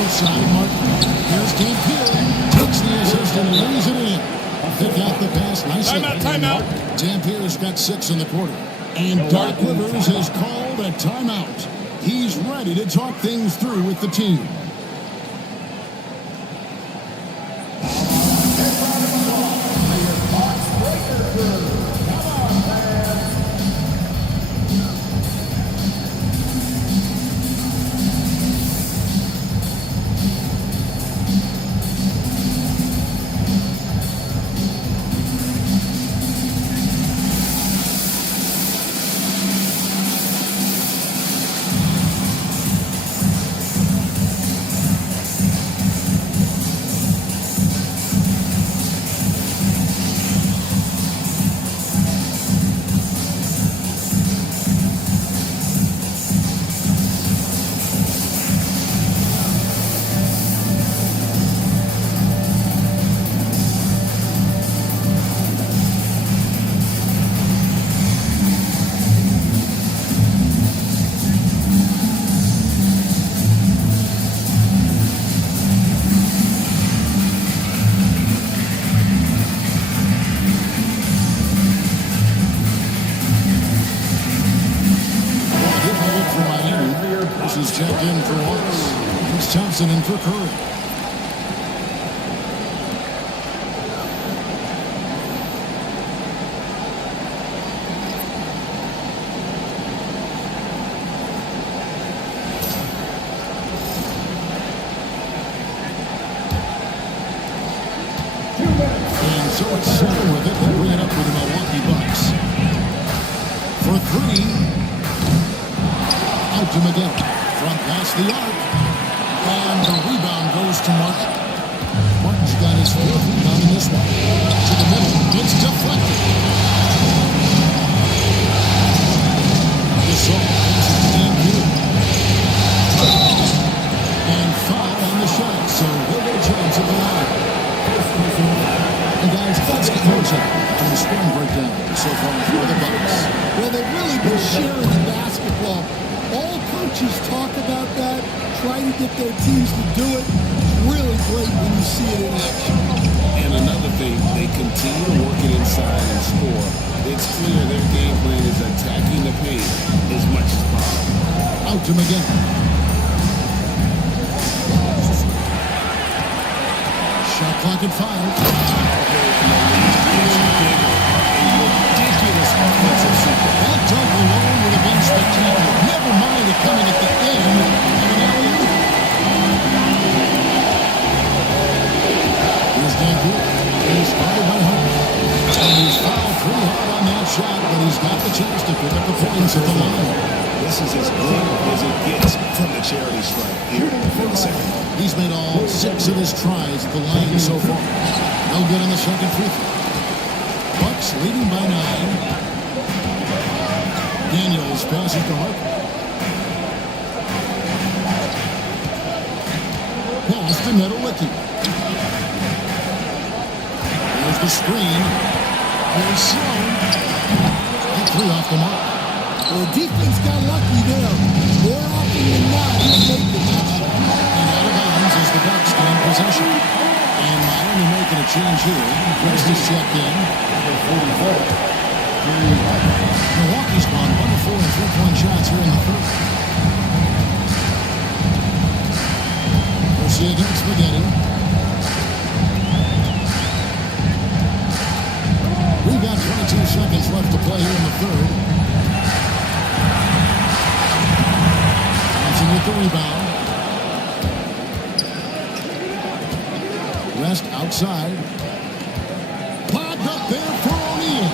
Outside Martin. Here's Dampier. Takes the assist and lays it in. Pick out the pass nicely. Timeout. Dampier's got 6 in the quarter. And Doc Rivers has called a timeout. He's ready to talk things through with the team. Is checked in for Watts. Chris Thompson in for Curry. And so it's settled with it. They'll bring it up for the Milwaukee Bucks. For 3. Out to Miguel. Front past the arc. And the rebound goes to Martin. Martin's got his 4th rebound in this one. To the middle. It's deflected. Gasol passes to Dampier. And foul on the shot. So he'll get a chance at the line. And guys, let's get closer to the scoring breakdown so far for the Bucks. Well, they've really been sharing the basketball. All coaches talk about that, try to get their teams to do it. It's really great when you see it in action. And another thing, they continue to work it inside and score. It's clear their game plan is attacking the paint as much as possible. Out to Miguel. Shot clock at 5. Ridiculous offensive sequence. That dunk alone would have been spectacular. Never mind it coming at the end of an alley-oop. Here's Dampier. He's guarded by Hunt. And he's fouled pretty hard on that shot, but he's got the chance to pick up the points at the line. This is as good as it gets from the charity stripe here for the second. He's made all 6 of his tries at the line so far. No good on the second free throw. Bucks leading by 9. Daniels passes to Harper. Pass to Nedolicki. There's the screen. There's Sloan. And 3 off the mark. Well, defense got lucky there. More often than not, he's making that shot. And out of bounds as the Bucks gain possession. And Miami making a change here. West is checked in. Milwaukee's gone 1 of 4 in 3-point shots here in the third. Garcia against Spaghetti. seconds left to play here in the third. Thompson with the rebound. West outside. Popped up there for O'Neal.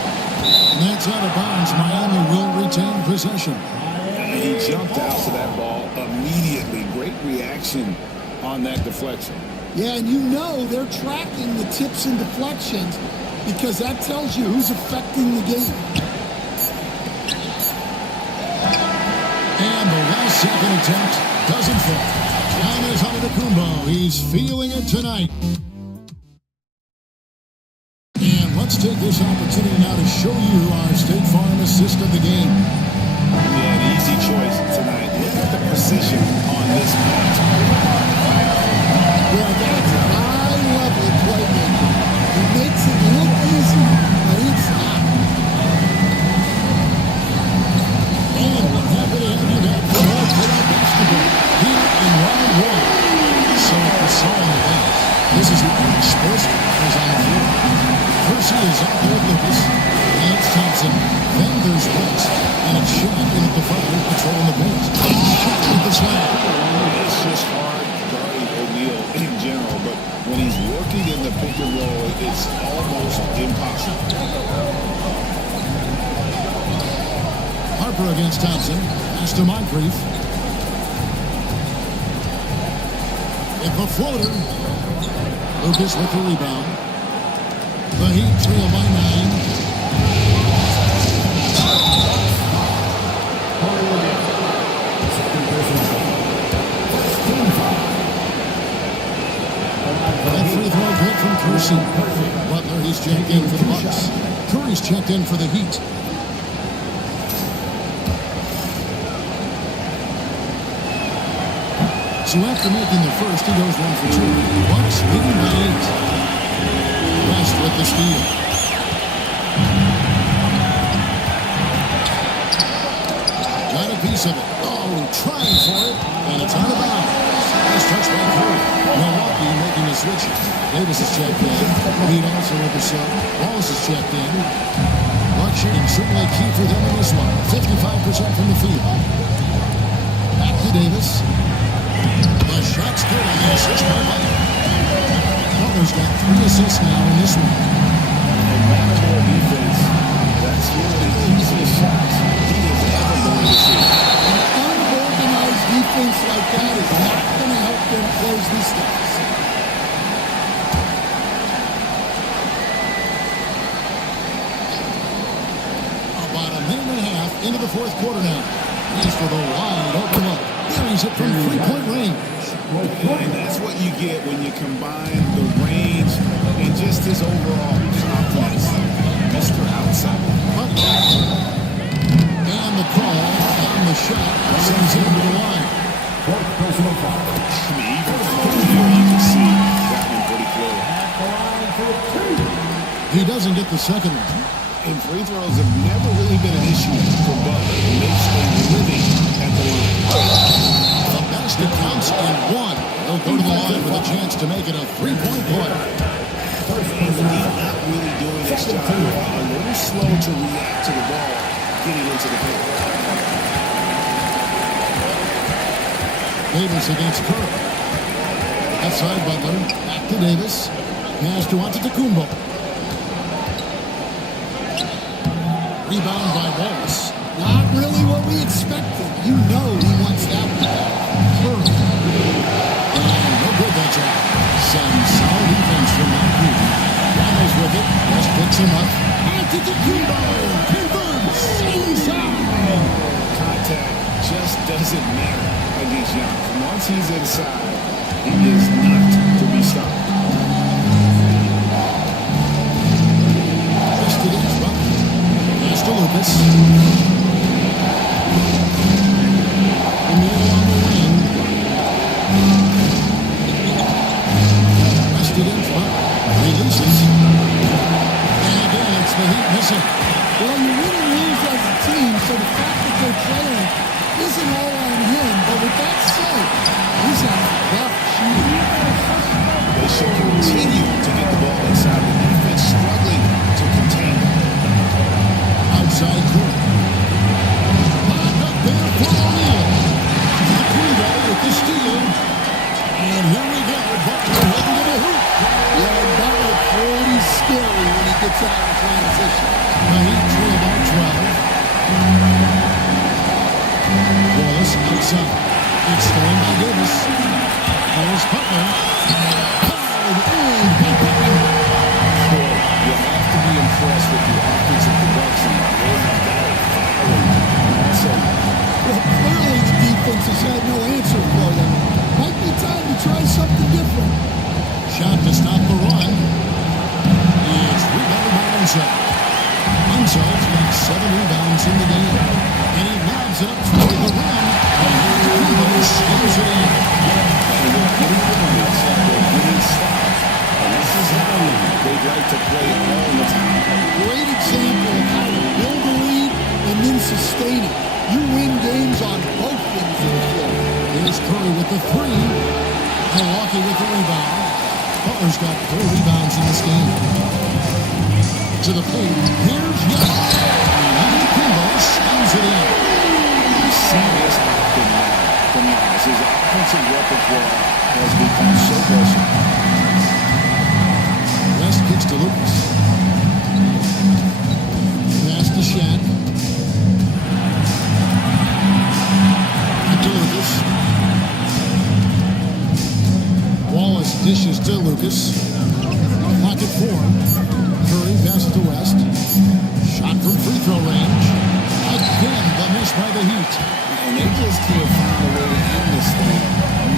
And that's out of bounds. Miami will retain possession. He jumped out to that ball immediately. Great reaction on that deflection. Yeah, and you know they're tracking the tips and deflections because that tells you who's affecting the game. And the last second attempt doesn't fall. Giannis Antetokounmpo, he's feeling it tonight. And let's take this opportunity now to show you our State Farm assist of the game. Yeah, an easy choice tonight. Look at the precision on this pass. Well, that's high-level playmaking. He makes it look easy, but it's not. And we're happy to have you back for more playoff basketball here in round one. So if you saw in the last, this is the Orange Sports is on the floor. Percy is out there with Lucas. Lance Thompson. Then there's West. And it's Shaq in at the front patrolling the bench. Shaq with the slam. It's just hard guarding O'Neal in general, but when he's working in the pick and roll, it's almost impossible. Harper against Thompson. Pass to Moncrief. If a floater. Lucas with the rebound. The Heat trail by 9. That free throw good from Percy. Butler, he's checked in for the Bucks. Curry's checked in for the Heat. So after making the first, he goes 1 for 2. Bucks leading by 8. West with the steal. Got a piece of it. Oh, trying for it. And it's out of bounds. Nice touch by Curry. Milwaukee making a switch. Davis is checked in. Reed also with the sub. Wallace is checked in. Buck shooting certainly key for them in this one. 55% from the field. Back to Davis. The shot's good on the assist by Butler. Butler's got 3 assists now in this one. And Matador defense, that's one of the easiest shots he is ever going to see. An unorganized defense like that is not going to help them close these gaps. About a minute and a half into the fourth quarter now. He's for the wide open look. There he's it from three-point range. And that's what you get when you combine the range and just his overall confidence. Mr. Outside. And the call on the shot sends him to the line. I mean, even from here, you can see that one pretty clear. He doesn't get the second one. And free throws have never really been an issue for Butler. He makes a living at the line. The basket counts in 1. He'll go to the line with a chance to make it a three-point play. He's not really doing his job. A little slow to react to the ball getting into the paint. Davis against Curry. Outside Butler. Back to Davis. Pass to Antetokounmpo. Rebound by Wallace. Not really what we expected. You know he wants that one. Curry. And no good that time. Some solid defense from Moncrief. Ramos with it. Just picks him up. Antetokounmpo converts inside. Contact just doesn't matter against Giannis. Once he's inside, he is not to be stopped. Just against Butler. Pass to Lucas. O'Neal on the wing. West against Butler. Releases. And again, it's the Heat missing. Well, you win and lose as a team, so the fact that they're trailing isn't all on him. But with that said, he's on rough shooting. They should continue to get the ball inside. The defense struggling to contain it. shot to stop the run. It's rebounded by Unseld. Unseld's got 7 rebounds in the game. And he lobs it up toward the rim. And Kumbo slams it in. This is how they'd like to play all the time. Great example of how to build a lead and then sustain it. You win games on both ends of the floor. Here's Curry with the 3. Milwaukee with the rebound. Butler's got 4 rebounds in this game. To the paint. Here's Young. And Kumbo slams it in. You see this happen now from Giannis. His offensive repertoire has become so versatile. West kicks to Lucas. Pass to Shaq. To Lucas. Wallace dishes to Lucas. Pocket 4. Curry passes to West. Shot from free throw range. Again, the miss by the Heat. And they just can't find a way to end this thing.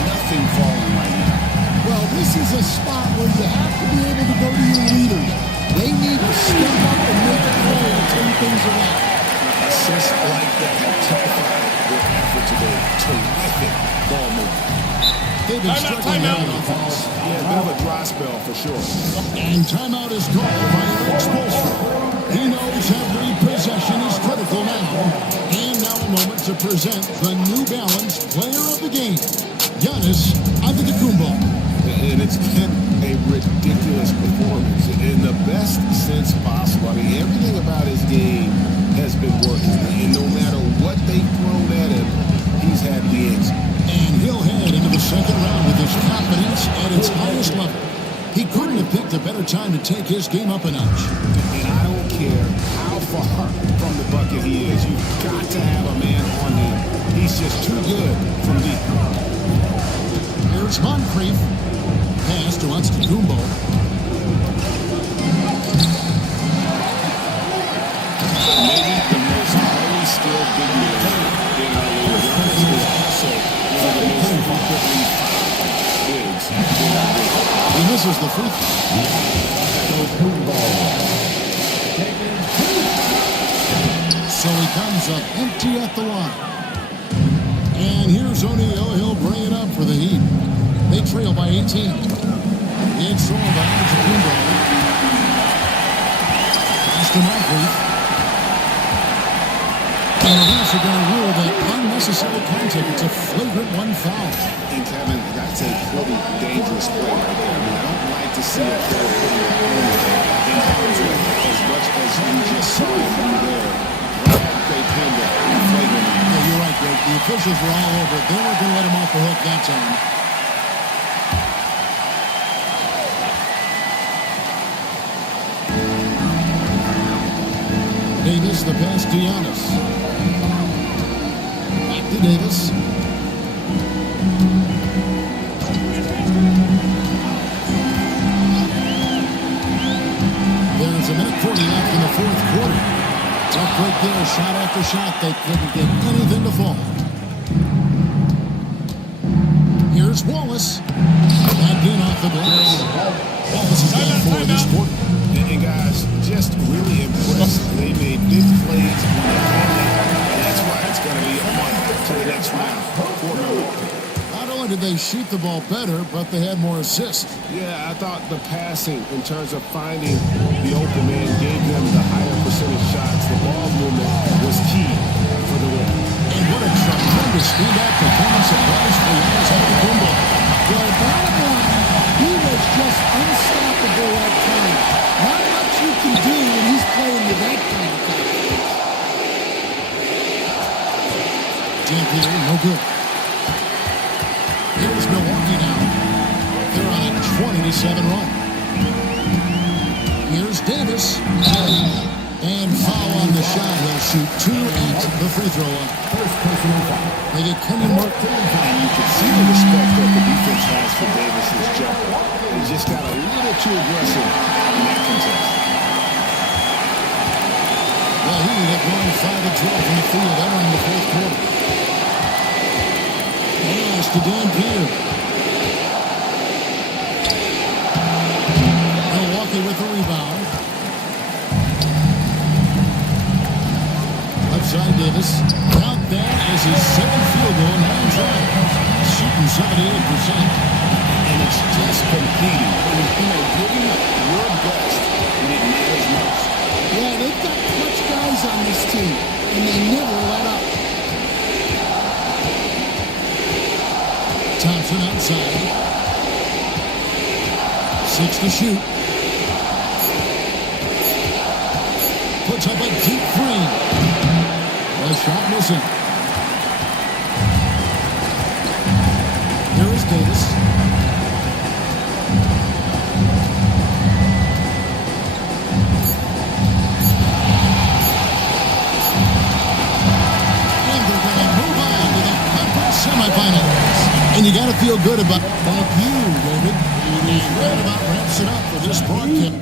Nothing falling right now. Well, this is a spot where you have to be able to go to your leaders. They need to step up and make a play and turn things around. Assists like that have typified their effort today. Terrific ball movement. They've been struggling out on offense. Yeah, a bit of a dry spell for sure. And timeout is called by Eric Spoelstra. He knows every possession is critical now. And now a moment to present the New Balance player of the game, Giannis Antetokounmpo. And it's been a ridiculous performance in the best sense possible. I mean, everything about his game has been working. And no matter what they've thrown at him, he's had the answer. And he'll head into the second round with his confidence at its highest level. He couldn't have picked a better time to take his game up a notch. And I don't care how far from the bucket he is. You've got to have a man on him. He's just too good from deep. Here's Moncrief. Pass to Antetokounmpo. Maybe the most highly skilled big man in our league. Giannis is also one of the most frequently fouled bigs in our league. He misses the free throw. So he comes up empty at the line. And here's O'Neal. He'll bring it up for the Heat. They trail by 18. It's all by Antetokounmpo. Pass to Moncrief. And the refs are going to rule that unnecessary contact. It's a flagrant 1 foul. And Kevin, that's a pretty dangerous play right there. I mean, I don't like to see a player putting their opponent in harm's way as much as you just saw him do there. They pinned it flagrantly. Yeah, you're right, Greg. The officials were all over it. They weren't going to let him off the hook that time. Davis, the pass to Giannis. Back to Davis. There's a minute 40 left in the fourth quarter. Tough break there, shot after shot. They couldn't get anything to fall. Here's Wallace. Back in off the glass. Wallace has got 4 this quarter. And guys, just really impressed. They made big plays when they came down, and that's why it's going to be a month to the next round for Milwaukee. Not only did they shoot the ball better, but they had more assists. Yeah, I thought the passing in terms of finding the open man gave them the higher percentage shots. The ball movement was key for the win. And what a tremendous stand-up performance it was for Giannis Antetokounmpo. Well, bottom line, he was just unstoppable at times. Not much you can do when he's playing with that kind of confidence. Dampier, no good. Here's Milwaukee now. They're on a 20-7 run. Here's Davis. And foul on the shot. He'll shoot 2 at the free throw line. They get Kenyon Martin. And you can see the respect that the defense has for Davis's jumper. He just got a little too aggressive in that contest. The Heat have gone 5-12 from the field entering the fourth quarter. Pass to Dampier. And it's just competing. Giving your best when it matters most. Yeah, they've got clutch guys on this team, and they never let up. Thompson outside. 6 to shoot. Puts up a deep three. The shot missing. Here is Davis. And they're going to move on to the conference semifinals. And you got to feel good about you, David. That about wraps it up for this broadcast.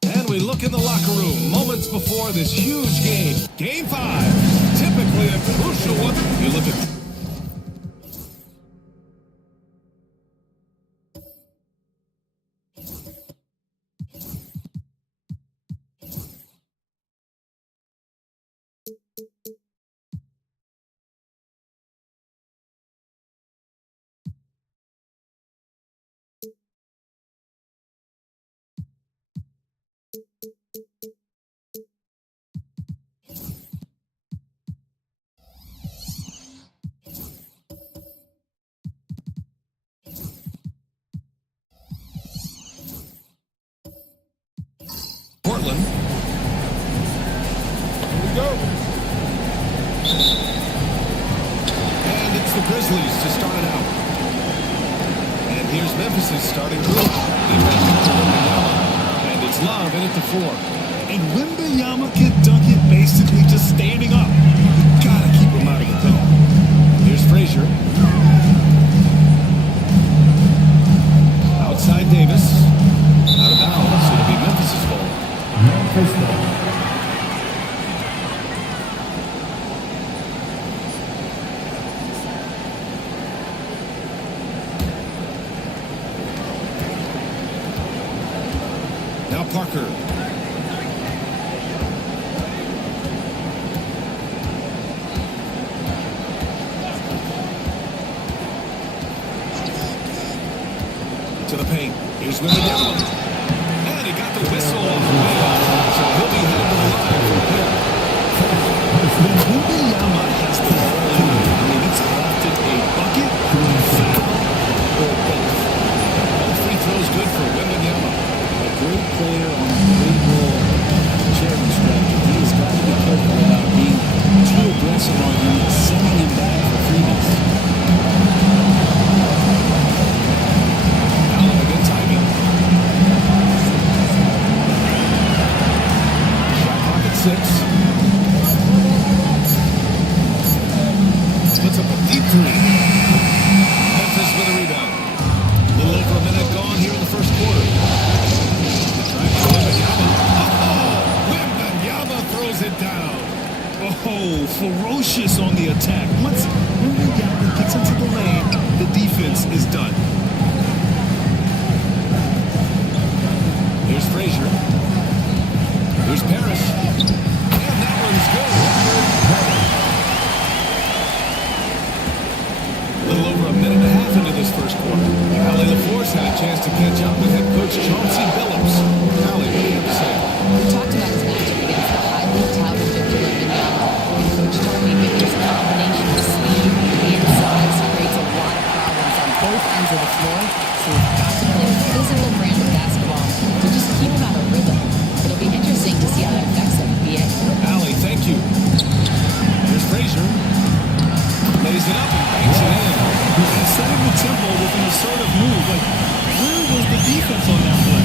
And we look in the locker room moments before this huge game. Game 5, typically a crucial one. You look at... Portland. Here we go. And it's the Grizzlies to start it out. And here's Memphis' starting group. And it's Love in at the 4. And Wembanyama can dunk it basically just standing up. You gotta keep him out of the paint. Here's Frazier. Outside Davis. Out of bounds. It'll be Memphis' ball. Now Parker. To the paint. Here's Wembanyama. And he got the whistle off the way out. So he'll be headed to the line from here. Wembanyama has the ball. I mean, it's little over a minute and a half into this first quarter. Allie LaForce had a chance to catch up with head coach Chauncey Billups. Allie, what do you have to say? We talked about his matchup against the highly touted Victor Wembanyama. And Coach told me Victor's combination of speed and size creates a lot of problems on both ends of the floor. So we've got to play a physical brand of basketball to just keep him out of rhythm. It'll be interesting to see how that affects him. BA. Allie, thank you. Here's Frazier. Lays it up and banks it in. He's setting the tempo with an assertive move. Like, where was the defense on that play?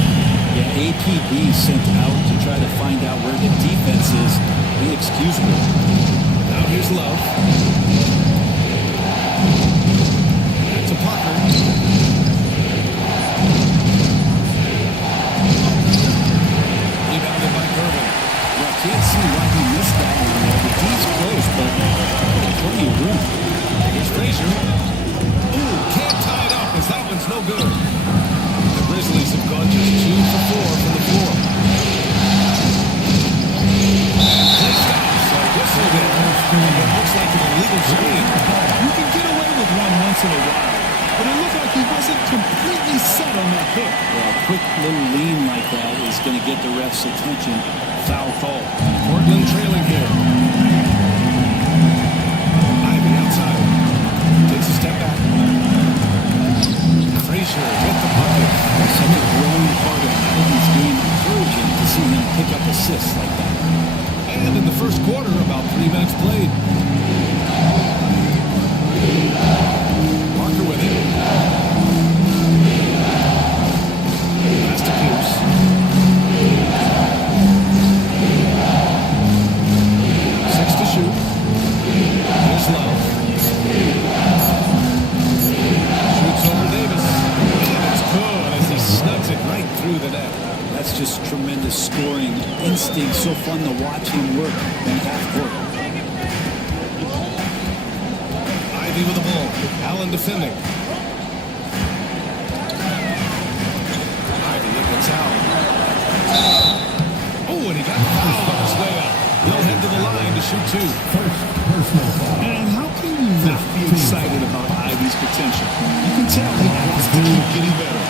Yeah, APB sent out to try to find out where the defense is. Inexcusable. Now here's Love. Back to Parker. Rebounded by Gervin. Well, I can't see why he missed that one there. The D's close, but plenty of room. Here's Frazier. Ooh, can't tie it up as that one's no good. The Grizzlies have gone just 2 for 4 from the floor. And placed out, so whistle there. It looks like an illegal screen. You can get away with one once in a while, but it looked like he wasn't completely set on that hook. Well, a quick little lean like that is going to get the ref's attention. Foul call. Portland trailing here. Ivy outside. Takes a step back. Frazier hit the bucket. Such a growing part of Ivy's game. Encouraging to see him pick up assists like that. And in the first quarter, about 3 minutes played. Parker with it. Pass to Pierce. 6 to shoot. Here's Love. Shoots over Davis. And it's good as he snugs it right through the net. That's just tremendous scoring instinct. So fun to watch him work in half court. Ivy with the ball. Allen defending. Ivy gets out. Oh, and he got fouled on his way up. He'll head to the line to shoot 2. And how can you not be excited about Ivy's potential? You can tell he wants to keep getting better.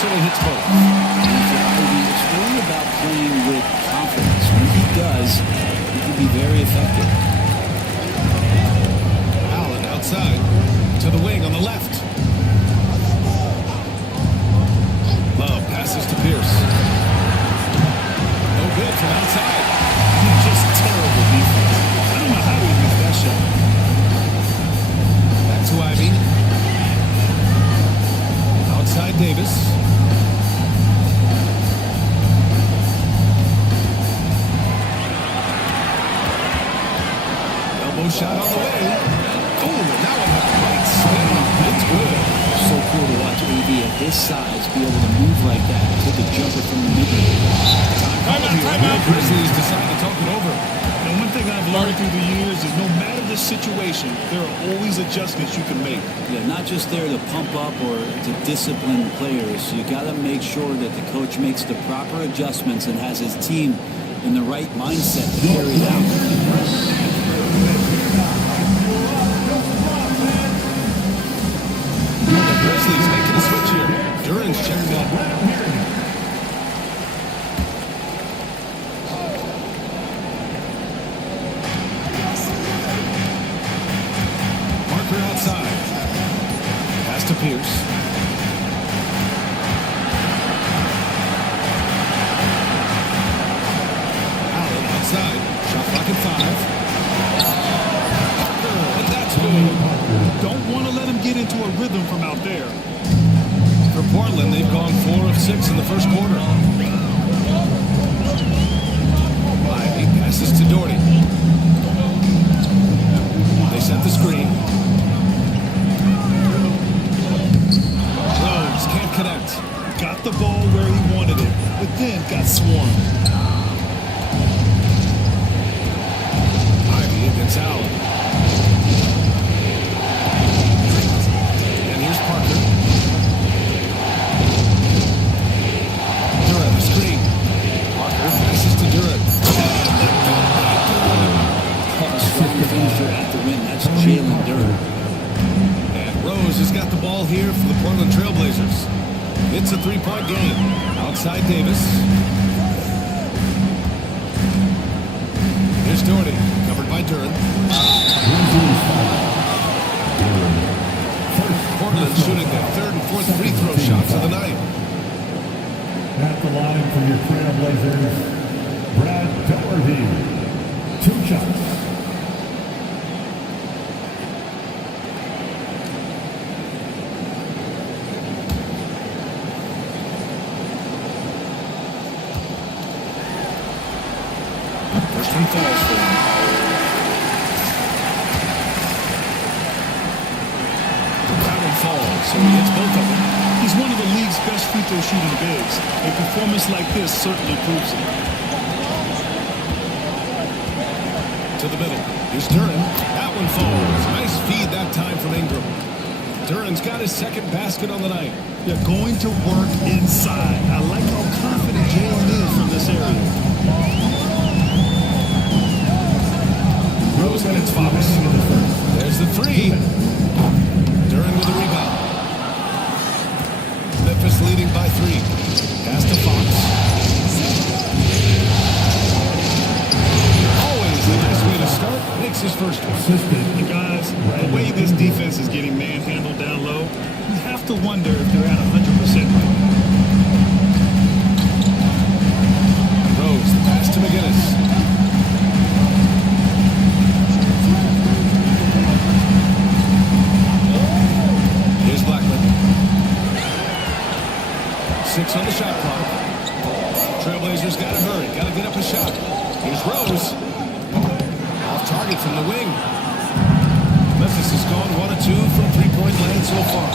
So he hits both. It's really about playing with confidence. When he does, he can be very effective. Allen outside to the wing on the left. Love passes to Pierce. No good from outside. Just terrible defense. I don't know how he missed that shot. Back to Ivy. Outside Davis. Shot on the way. Oh, and now in the right spin. It's good. So cool to watch AD at his size be able to move like that and take a jumper from the mid-range. Timeout. Grizzlies decide to talk it over. And one thing I've learned through the years is no matter the situation, there are always adjustments you can make. Yeah, not just there to pump up or to discipline players. You got to make sure that the coach makes the proper adjustments and has his team in the right mindset to carry it out. Grizzlies making a switch here. Duran's checked out. Parker outside. Pass to Pierce. Allen outside. Shot clock at 5. Parker, and that's good. Don't want to let him get into a rhythm from out there. For Portland, they've gone 4 of 6 in the first quarter. Ivy passes to Doherty. They set the screen. Rhodes can't connect. Got the ball where he wanted it, but then got swarmed. Ivy against it's out. And here's Parker. Duren, the screen. Parker passes to Duren. Strong finisher at the rim. That's Jalen Duren. And Rose has got the ball here for the Portland Trailblazers. It's a three-point game. Outside Davis. Here's Doherty, covered by Duren. Portland shooting their third and fourth free throw shots of the night. At the line for your Trailblazers, Brad Doherty. 2 shots. First one falls for him. That one falls, so he hits both of them. He's one of the league's best free throw shooting bigs. A performance like this certainly proves it. To the middle. Here's Duren. That one falls. Nice feed that time from Ingram. Duren's got his second basket on the night. They're going to work inside. I like how confident Jalen is from this area. Rose and it's Fox. There's the three. Duren with the rebound. Memphis leading by 3. Pass to Fox. Always a nice way to start. Makes his first one. And guys, the way this defense is getting manhandled down low, you have to wonder if they're at 100% right now. Rose, the pass to McGinnis. Here's Blackman. 6 on the shot clock. Trailblazers got to hurry. Got to get up a shot. Here's Rose. Off target from the wing. Memphis has gone 1 of 2 from three-point land so far.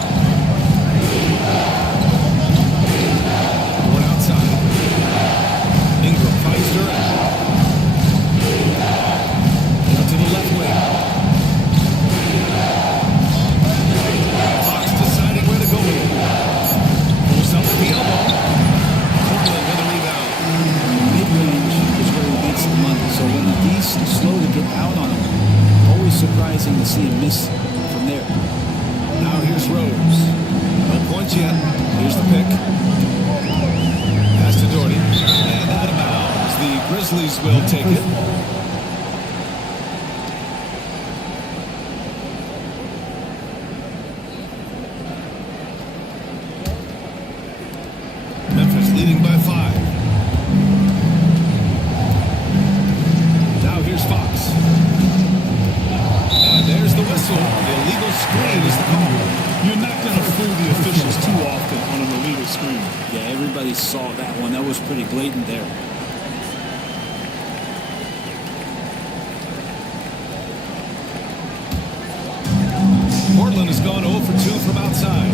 Going outside. Ingram finds Duren. To the left wing. Fox deciding where to go with it. Pulls up the elbow. Portland with a rebound. Mid-range is where he makes the money. So when the D's slow to get out on him, always surprising to see him miss from there. Now here's Rose. No points yet. Here's the pick. Pass to Doherty. And out of bounds. The Grizzlies will take it. Memphis leading by 5. Now here's Fox. And there's the whistle. The illegal screen is the call. You're not going to fool the officials too often on an illegal screen. Yeah, everybody saw that one. That was pretty blatant there. Portland has gone 0 for 2 from outside.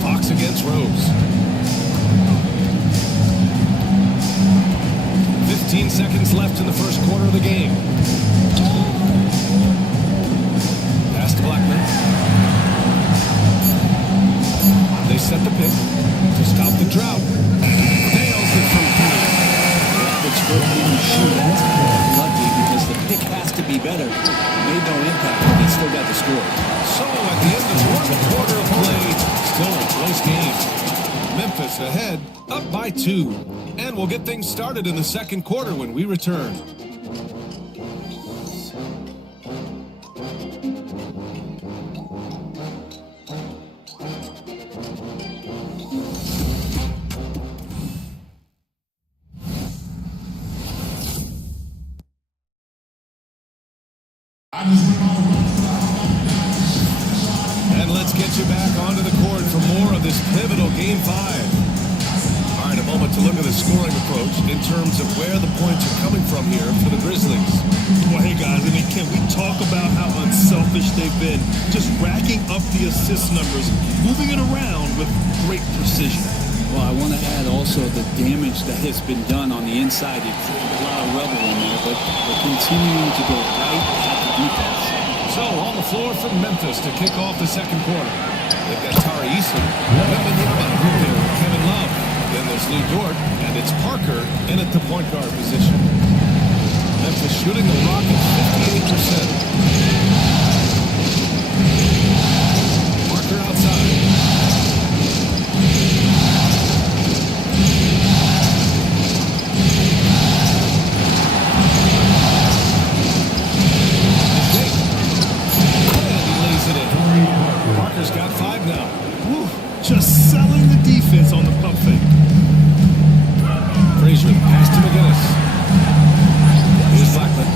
Fox against Rose. 15 seconds left in the first quarter of the game. Pass to Blackman. They set the pick to stop the drought. Nails it from 3. It's good to even shoot. That's lucky because the pick has to be better. Made no impact, but he still got the score. So at the end of one quarter of play, still a close game. Memphis ahead, up by 2. And we'll get things started in the second quarter when we return. And let's get you back onto the court for more of this pivotal Game 5. All right, a moment to look at the scoring approach in terms of where the points are coming from here for the Grizzlies. Well, hey, guys, I mean, can we talk about how unselfish they've been? Just racking up the assist numbers, moving it around with great precision. Well, I want to add also the damage that has been done on the inside. It created a lot of rebel in there, but they're continuing to go right at the defense. So on the floor for Memphis to kick off the second quarter. They've got Tari Eason, Wembanyama there with Kevin Love. Then there's Lou Dort, and it's Parker in at the point guard position. Memphis shooting the rock at 58%. Parker outside. Parker's got 5 now. Woo, just selling the defense on the pump fake. Frazier pass to McGinnis. Here's Blackman.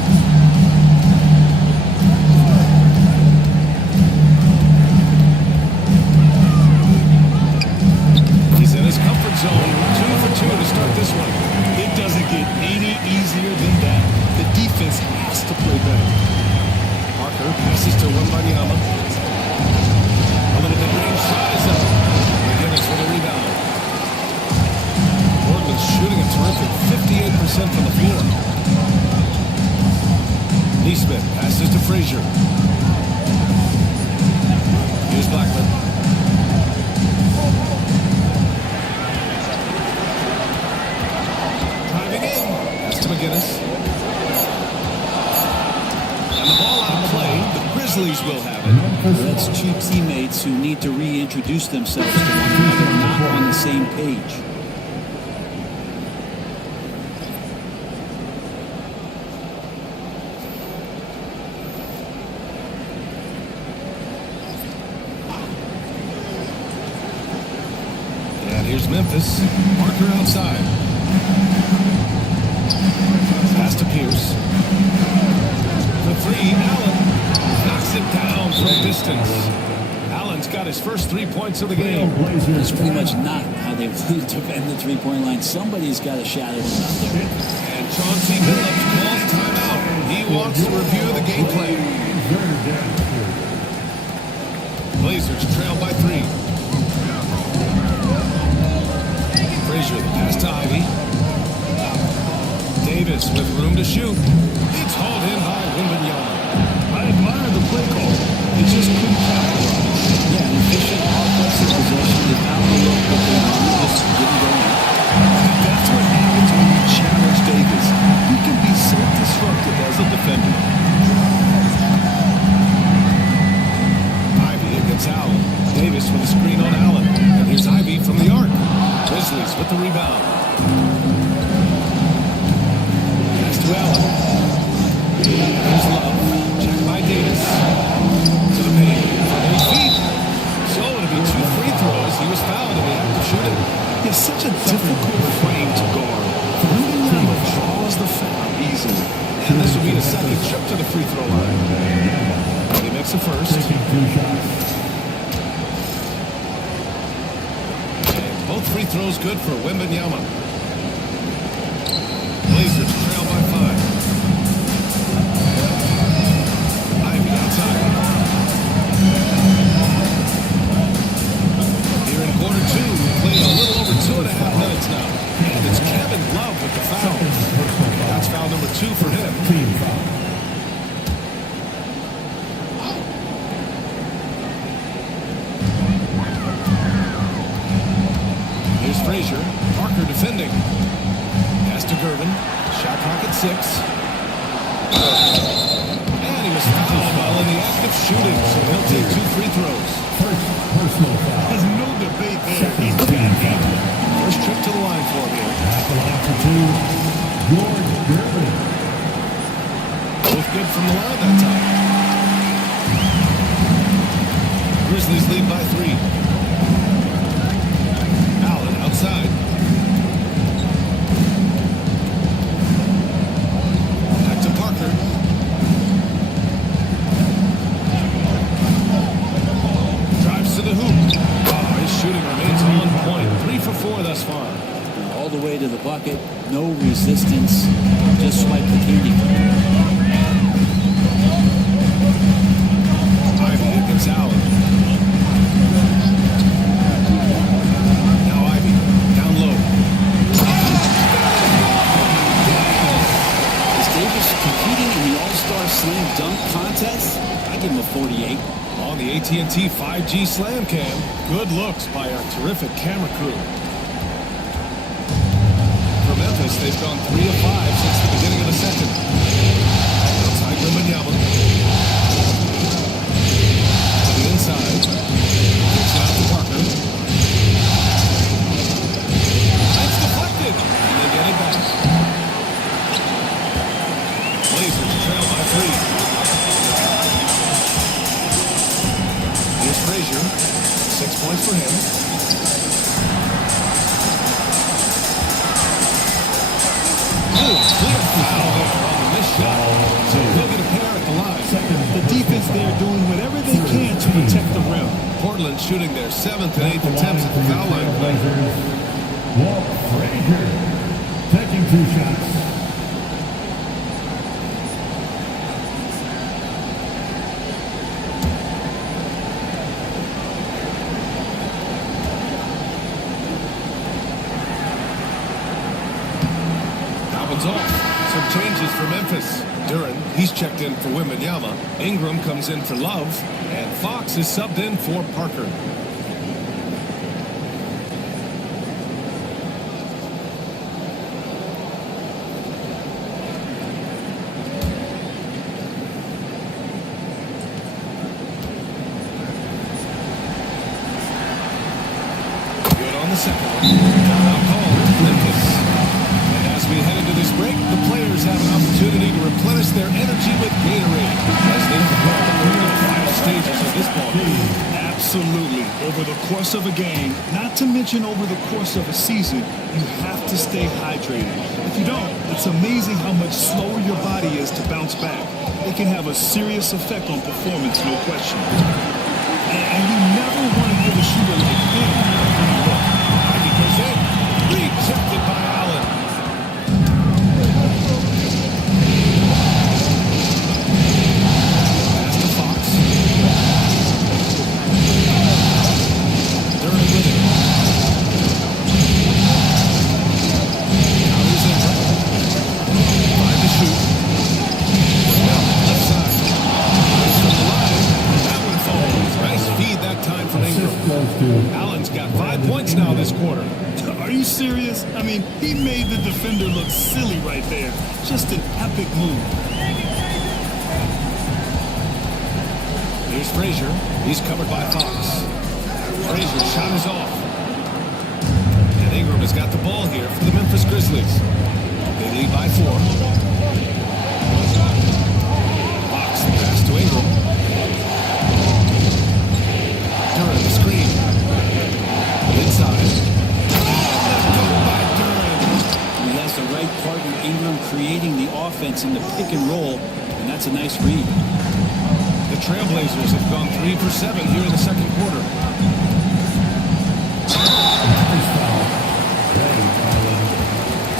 He's in his comfort zone. 2 for 2 to start this one. It doesn't get any easier than that. The defense has to play better. Parker passes to Wembanyama. A little bit range shot is up. McGinnis with a rebound. Portland's shooting a terrific 58% from the floor. Neesmith passes to Frazier. Here's Blackman. Driving in. Pass to McGinnis. And the ball out of play. The Grizzlies will have it. That's two teammates who need to reintroduce themselves to one another, not on the same page. And here's Memphis. Parker outside. Pass to Pierce. For 3, Allen knocks it down from distance. Allen's got his first 3 points of the game. It's pretty much not how they defend the three-point line. Somebody's got to shadow him out there. And Chauncey Billups calls timeout. He wants to review the game plan. Blazers trail by 3. Frazier, the pass to Ivy. Davis with room to shoot. It's hauled in by Wembanyama. I admire the play call. It just couldn't capitalize. Yeah, an efficient offensive possession. They found the look that they just didn't go in. That's what happens when you challenge Davis. He can be so disruptive as a defender. Ivy against Allen. Davis with a screen on Allen. And here's Ivy from the arc. Grizzlies with the rebound. Pass to Allen. Here's Love. Checked by Davis. To the paint. 8 feet. So it'll be 2 free throws. He was fouled in the act of shooting. It's such a difficult frame to guard. Wembanyama draws the foul easily. And this will be a second trip to the free throw line. He makes the first. And both free throws good for Wembanyama. Blazers trail by 5. Ivy outside. Here in quarter 2, we played a little over 2.5 minutes now. And it's Kevin Love with the foul. That's foul number 2 for him. Here's Frazier. Parker defending. Pass to Gervin. Shot clock at 6. And he was fouled while in the act of shooting, so he'll take 2 free throws. Personal foul. There's no debate there. He's got it. First trip to the line for him here. At the line for 2, George Gervin. Both good from the line that time. Grizzlies lead by 3. Allen outside. Back to Parker. Drives to the hoop. Oh, his shooting remains on point. 3 for 4 thus far. All the way to the bucket. No resistance. Just swipe the candy. Ivy against Allen. Now Ivy down low. slam dunk contest, I give him a 48. On the AT&T 5G Slam Cam, good looks by our terrific camera crew. For Memphis, they've gone 3 of 5 since the beginning of the second. Outside Wembanyama. To the inside. Kicks it out to Parker. It's deflected, and they get it back. Blazers trail by 3. Here's Frazier. 6 points for him. Oh, clear foul there on the missed shot. So he'll get a pair at the line. The defense there doing whatever they can to protect the rim. Portland shooting their 7th and 8th attempts at the foul line. Walt Frazier taking 2 shots. Off. Some changes for Memphis. Duren, he's checked in for Wembanyama. Ingram comes in for Love. And Fox is subbed in for Parker. Good on the second one. Now call Memphis. We head into this break, the players have an opportunity to replenish their energy with Gatorade as they prepare to go to the final stages of this ball game. Absolutely. Over the course of a game, not to mention over the course of a season, you have to stay hydrated. If you don't, it's amazing how much slower your body is to bounce back. It can have a serious effect on performance, no question. And you never want to give a shooter like him. Because they rejected by Allen. Allen's got 5 points now this quarter. Are you serious? I mean, he made the defender look silly right there. Just an epic move. Here's Frazier. He's covered by Fox. Frazier's shot is off. And Ingram has got the ball here for the Memphis Grizzlies. They lead by 4. Fox, the pass to Ingram. Duren, the screen. Inside. He has the right partner, Ingram, creating the offense in the pick and roll, and that's a nice read. The Trailblazers have gone 3 for 7 here in the second quarter.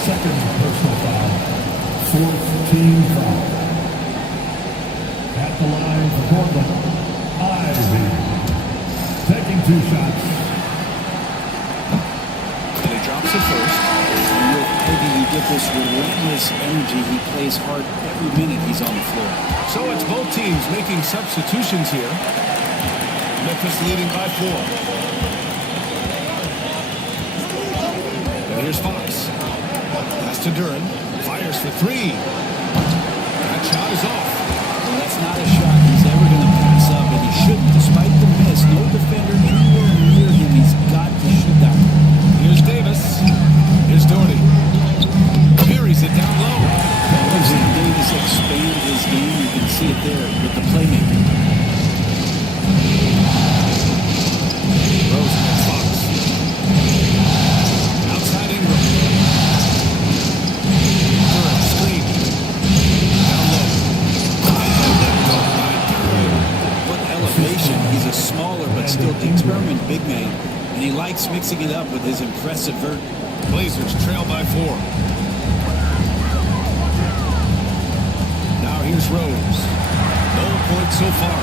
Second personal foul. 4th team foul. At the line for Portland, Ivy. Taking 2 shots. And he drops it first. And with Ivy, you get this relentless energy. He plays hard every minute he's on the floor. So it's both teams making substitutions here. Memphis leading by 4. And here's Fox. Pass to Duren. Fires for 3. That shot is off. Well, that's not a shot he's ever going to pass up, and he shouldn't, despite the miss. No defender anywhere near him. He's got to shoot that. Here's Davis. Here's Doherty. Carries it down low. We've seen Davis expand his game. You can see it there with the playmaking. Rose and Fox. Outside Ingram. Duren, screen. Down low. What elevation. He's a smaller but still determined big man, and he likes mixing it up with his impressive vert. Blazers trail by 4. Now here's Rose. No points so far.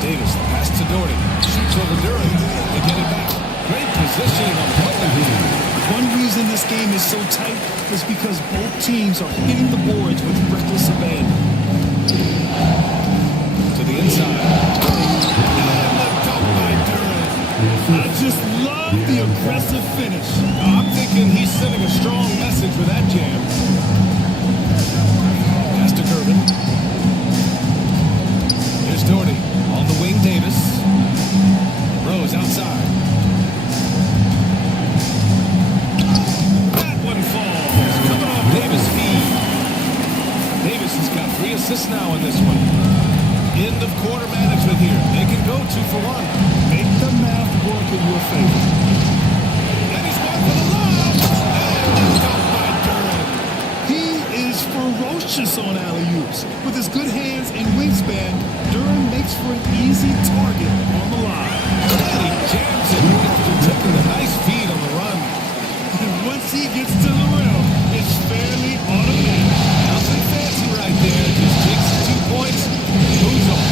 Davis, the pass to Doherty. Shoots over Duren. They get it back. Great positioning on Portland. One reason this game is so tight is because both teams are hitting the boards with reckless abandon. impressive finish. I'm thinking he's sending a strong message with that jam. Pass to Gervin. Here's Doherty. On the wing, Davis. Rose outside. That one falls. Coming off Davis' feed. Davis has got 3 assists now in this one. End of quarter management here. They can go 2 for 1. Make the math work in your favor. And he's going for the lob. And dunked by Durant. He is ferocious on alley-oops. With his good hands and wingspan, Durham makes for an easy target on the line. And he jams it after taking the nice feed on the run. And once he gets to the rim, it's fairly automatic. Nothing fancy right there. Just takes the 2 points, moves on.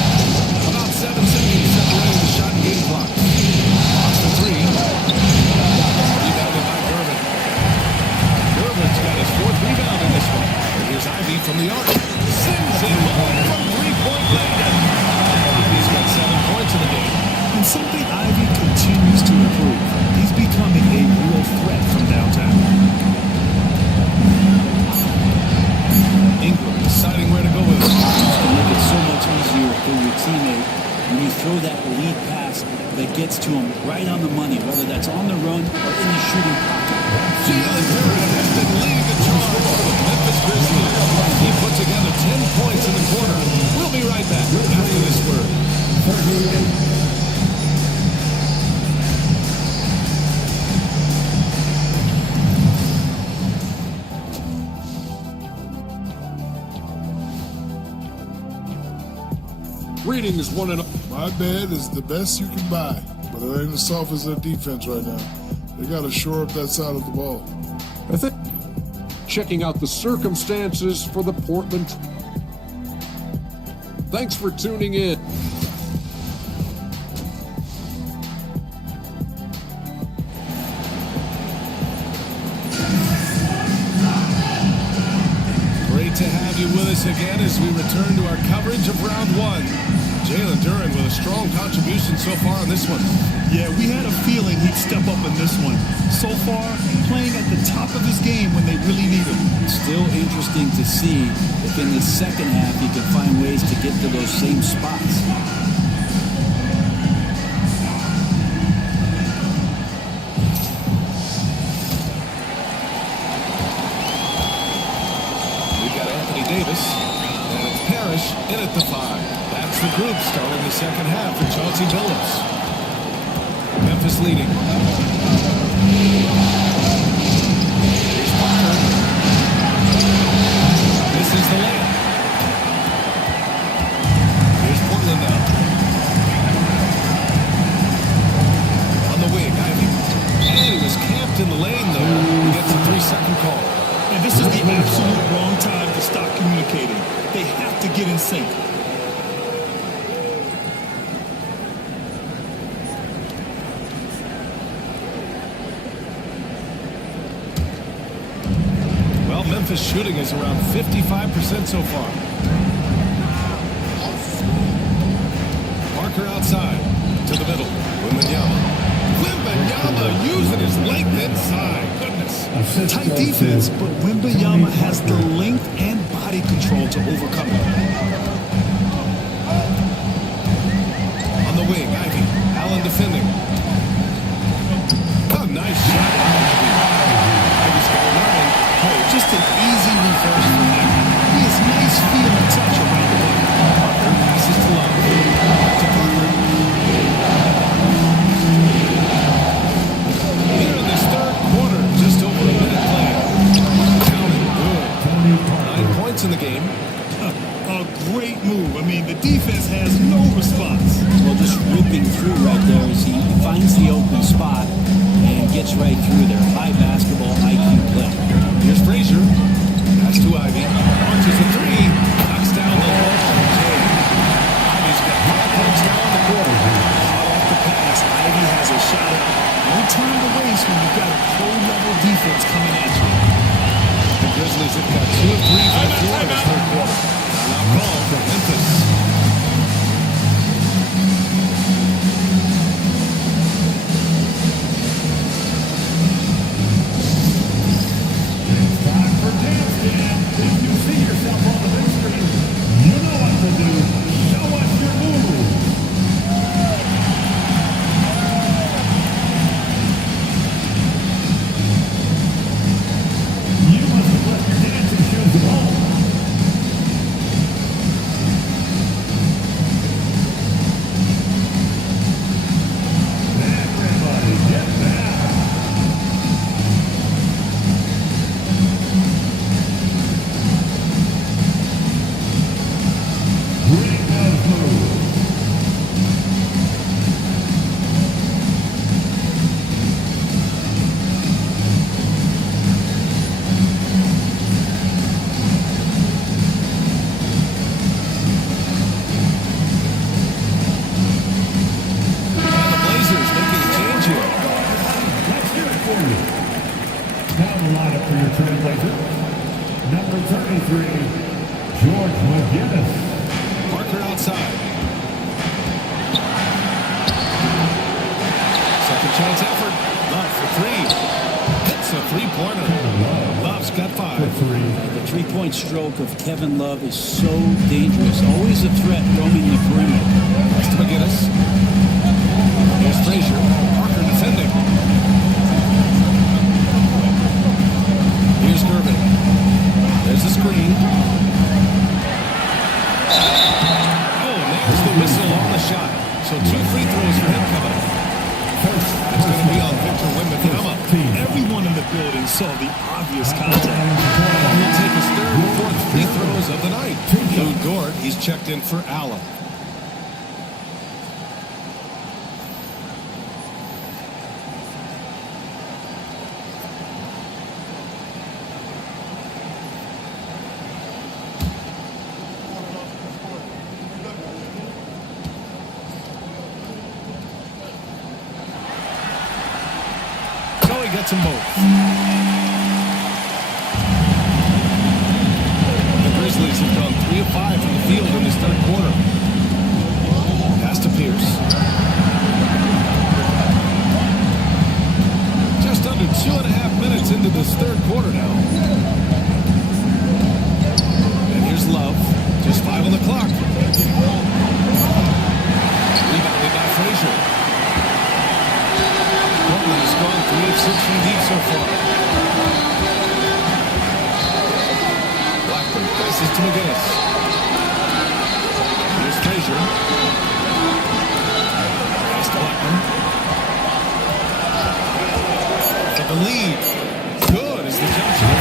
About 7 seconds separating the shot and game clock. Off the 3. Rebounded by Gervin. Gervin's got his 4th rebound in this one. And here's Ivy from the arc. Sends it long from 3-point land. Ivy's got 7 points in the game. And something Ivy continues to improve. He's becoming a real threat from downtown. Ingram deciding where to go with it. To make it so much easier for your teammate when you throw that lead pass that gets to him right on the money, whether that's on the run or in the shooting pocket. Jalen Duren has been leading the charge for the Memphis Grizzlies. He put together 10 points in the quarter. We'll be right back after this word. Greetings, one and all. My bed is the best you can buy, but it ain't as soft as their defense right now. They got to shore up that side of the ball. I think checking out the circumstances for the Portland. Thanks for tuning in. Great to have you with us again as we return to our coverage of round 1. Jalen Duren with a strong contribution so far on this one. Yeah, we had a feeling he'd step up in this one. So far, playing at the top of his game when they really need him. It's still interesting to see if in the second half he can find ways to get to those same spots. We've got Anthony Davis, and it's Parrish in at the 5. That's the group starting the second half for Chauncey Billups. Memphis leading. Here's Parker. This is the layup. Here's Portland now. On the wing, Ivy. And he was camped in the lane, though. He gets a 3-second call. And this is the absolute wrong time to stop communicating. They have to get in sync. Well, Memphis shooting is around 55% so far. Parker outside to the middle. Wembanyama using his length inside. Goodness. Tight defense, but Wembanyama has the length and body control to overcome it. On the wing, Ivy. Allen defending. Oh, nice shot. Ivy's got a 9. Oh, just an easy reverse from him. He has nice feel and touch around the line. Parker passes to Love. To Parker. Here in this third quarter, just over a minute played. Counting good. 9 points in the game. A great move. I mean, the defense has no response. Well, just ripping through right there as he finds the open spot and gets right through there. High basketball IQ play. Here's Frazier. Pass to Ivy. Launches a 3. Knocks down the ball. Ivy's got 5 points now in the quarter. Hot off the pass. Ivy has a shot up. No time to waste when you've got a pro-level defense coming at you. The Grizzlies have got 2 of 3 from the floor in this third quarter. Now call from Memphis. 3, George McGinnis. Parker outside. Second chance effort. Love for three. Hits a three-pointer. Love's got 5. The three-point stroke of Kevin Love is so dangerous. Always a threat roaming the perimeter. Pass to McGinnis. Here's Frazier. Parker defending. Here's Gervin. There's the screen. Oh, there's the whistle on the shot. So 2 free throws for him coming up. First, it's going to be on Victor Wembanyama. Everyone in the building saw the obvious contact. He'll take his 3rd and 4th free throws of the night. Lou Dort, he's checked in for Allen. Gets them both. The Grizzlies have gone 3 of 5 from the field in this 3rd quarter. Pass to Pierce. Just under 2.5 minutes into this 3rd quarter now. And here's Love. Just 5 on the clock. Rebounded by Frazier. Portland has gone 3 of 6 from deep so far. Blackburn passes to McGinnis. Here's Frazier. Pass to Blackburn. For the lead. Good as the jump shot.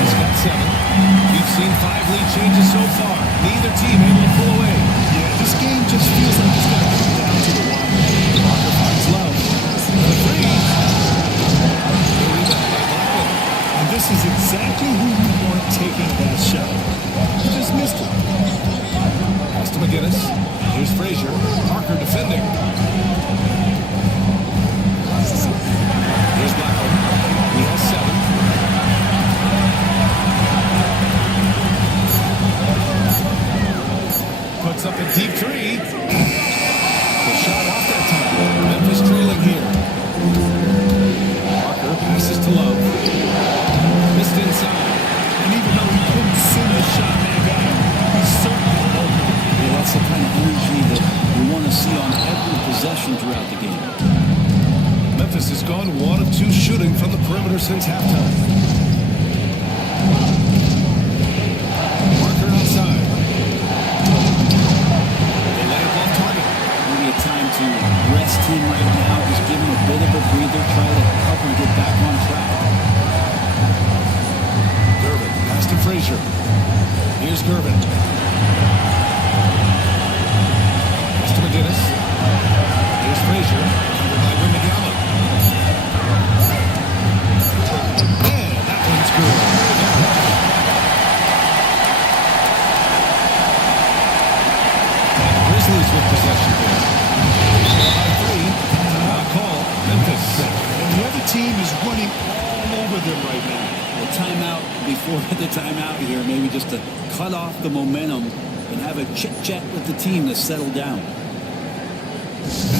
He's got 7. We've seen 5 lead changes so far. Neither team able to pull away. Yeah, this game just feels like it's going to come down to the wire. Parker finds Love. The 3. And this is exactly who you want taking that shot. He just missed it. Pass to McGinnis. Here's Frazier. Parker defending. Here's Blackburn. He has 7. Puts up a deep 3. The shot off that time. Memphis trailing here. Parker passes to Love. Missed inside. And even though he couldn't send the shot man got him, he's certainly open. Yeah, that's the kind of energy that we want to see on every possession throughout the game. Memphis has gone 1 of 2 shooting from the perimeter since halftime. Parker outside. The layup off target. Maybe a time to rest him right now. Just give him a bit of a breather. Try to help him get back on track. Gervin, pass to Frazier. Here's Gervin. Pass to McGinnis. Here's Frazier. Covered by Wembanyama. And that one's good. And the Grizzlies with possession here. By 3. Not call. Memphis. And the other team is running all over them right now. A timeout before the timeout here, maybe just to cut off the momentum and have a chit-chat with the team to settle down. So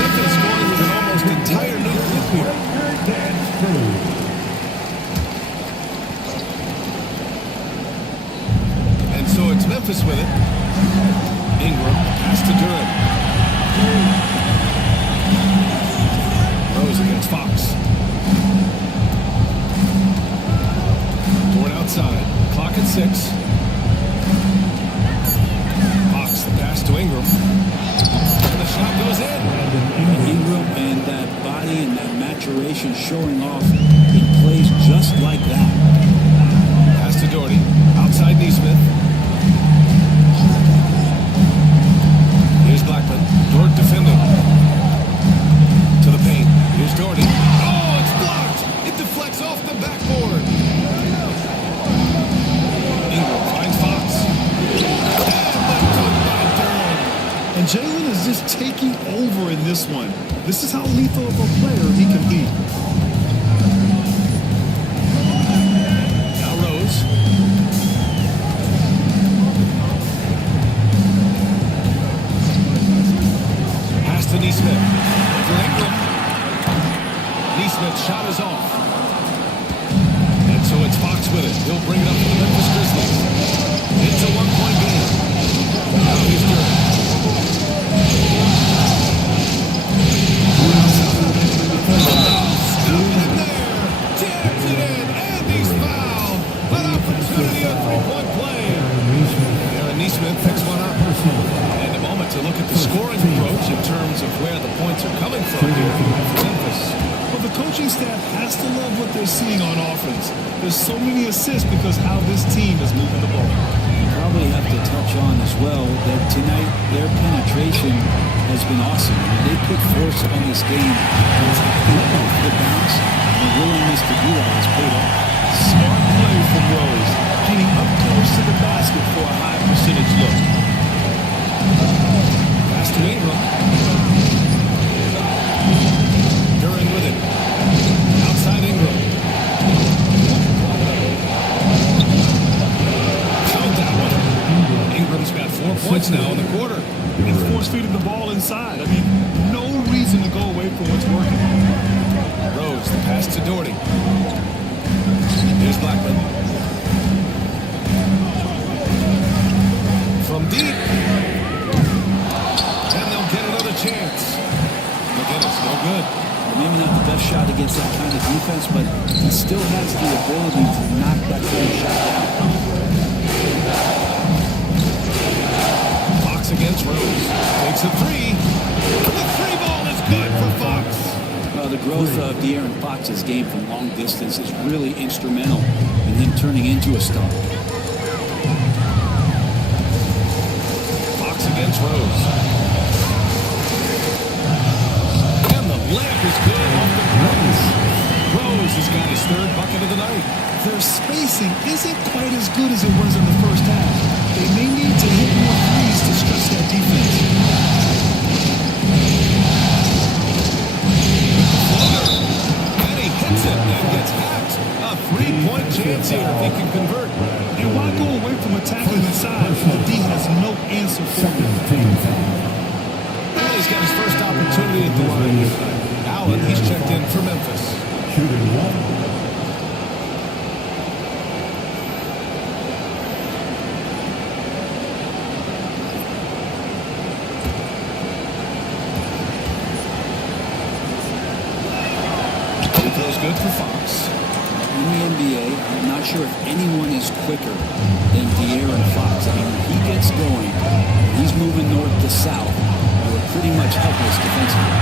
Memphis going with an almost entire new group here. And so it's Memphis with it. Ingram pass to Durant. Rose against Fox. Dort outside. Clock at 6. Fox the pass to Ingram. And the shot goes in. Ingram and that body and that maturation showing off. He plays just like that. Pass to Doherty. Outside Neesmith. Here's Blackman. Dort defending. To the paint. Here's Doherty. Oh, it's blocked. It deflects off the backboard. Ingram finds Fox. And Jalen is just taking over in this one. This is how lethal of a player he can be. And a moment to look at the scoring approach in terms of where the points are coming from here for Memphis. Well, the coaching staff has to love what they're seeing on offense. There's so many assists because how this team is moving the ball. You probably have to touch on as well that tonight their penetration has been awesome. They put force on this game, attacking off the bounce, and the willingness to do that has paid off. Smart play from Rose, getting up close to the basket for a high percentage look. Pass to Ingram. Duran with it. Outside Ingram. Count that one. Ingram's got 4 points now in the quarter. And force-feeding the ball inside. I mean, no reason to go away from what's working. Rose, the pass to Doherty. Here's Blackman. From deep. And they'll get another chance. McGinnis, no good. Maybe not the best shot against that kind of defense, but he still has the ability to knock that kind of shot down. Fox against Rose. Takes a three. The three ball is good for Fox. Well, the growth of De'Aaron Fox's game from long distance is really instrumental in him turning into a star. Fox against Rose. And the layup is good off the glass. Rose has got his third bucket of the night. Their spacing isn't quite as good as it was in the first half. They may need to hit more threes to stretch that defense. And he hits it and gets hacked. A three-point chance here if he can convert. And why go away from attacking inside if the D has no answer for him? Well, he's got his first opportunity at the line here tonight. Allen, he's checked in for Memphis. Shooting one. Good for Fox. In the NBA, I'm not sure if anyone is quicker than De'Aaron Fox. I mean, when he gets going, and he's moving north to south, we're pretty much helpless defensively.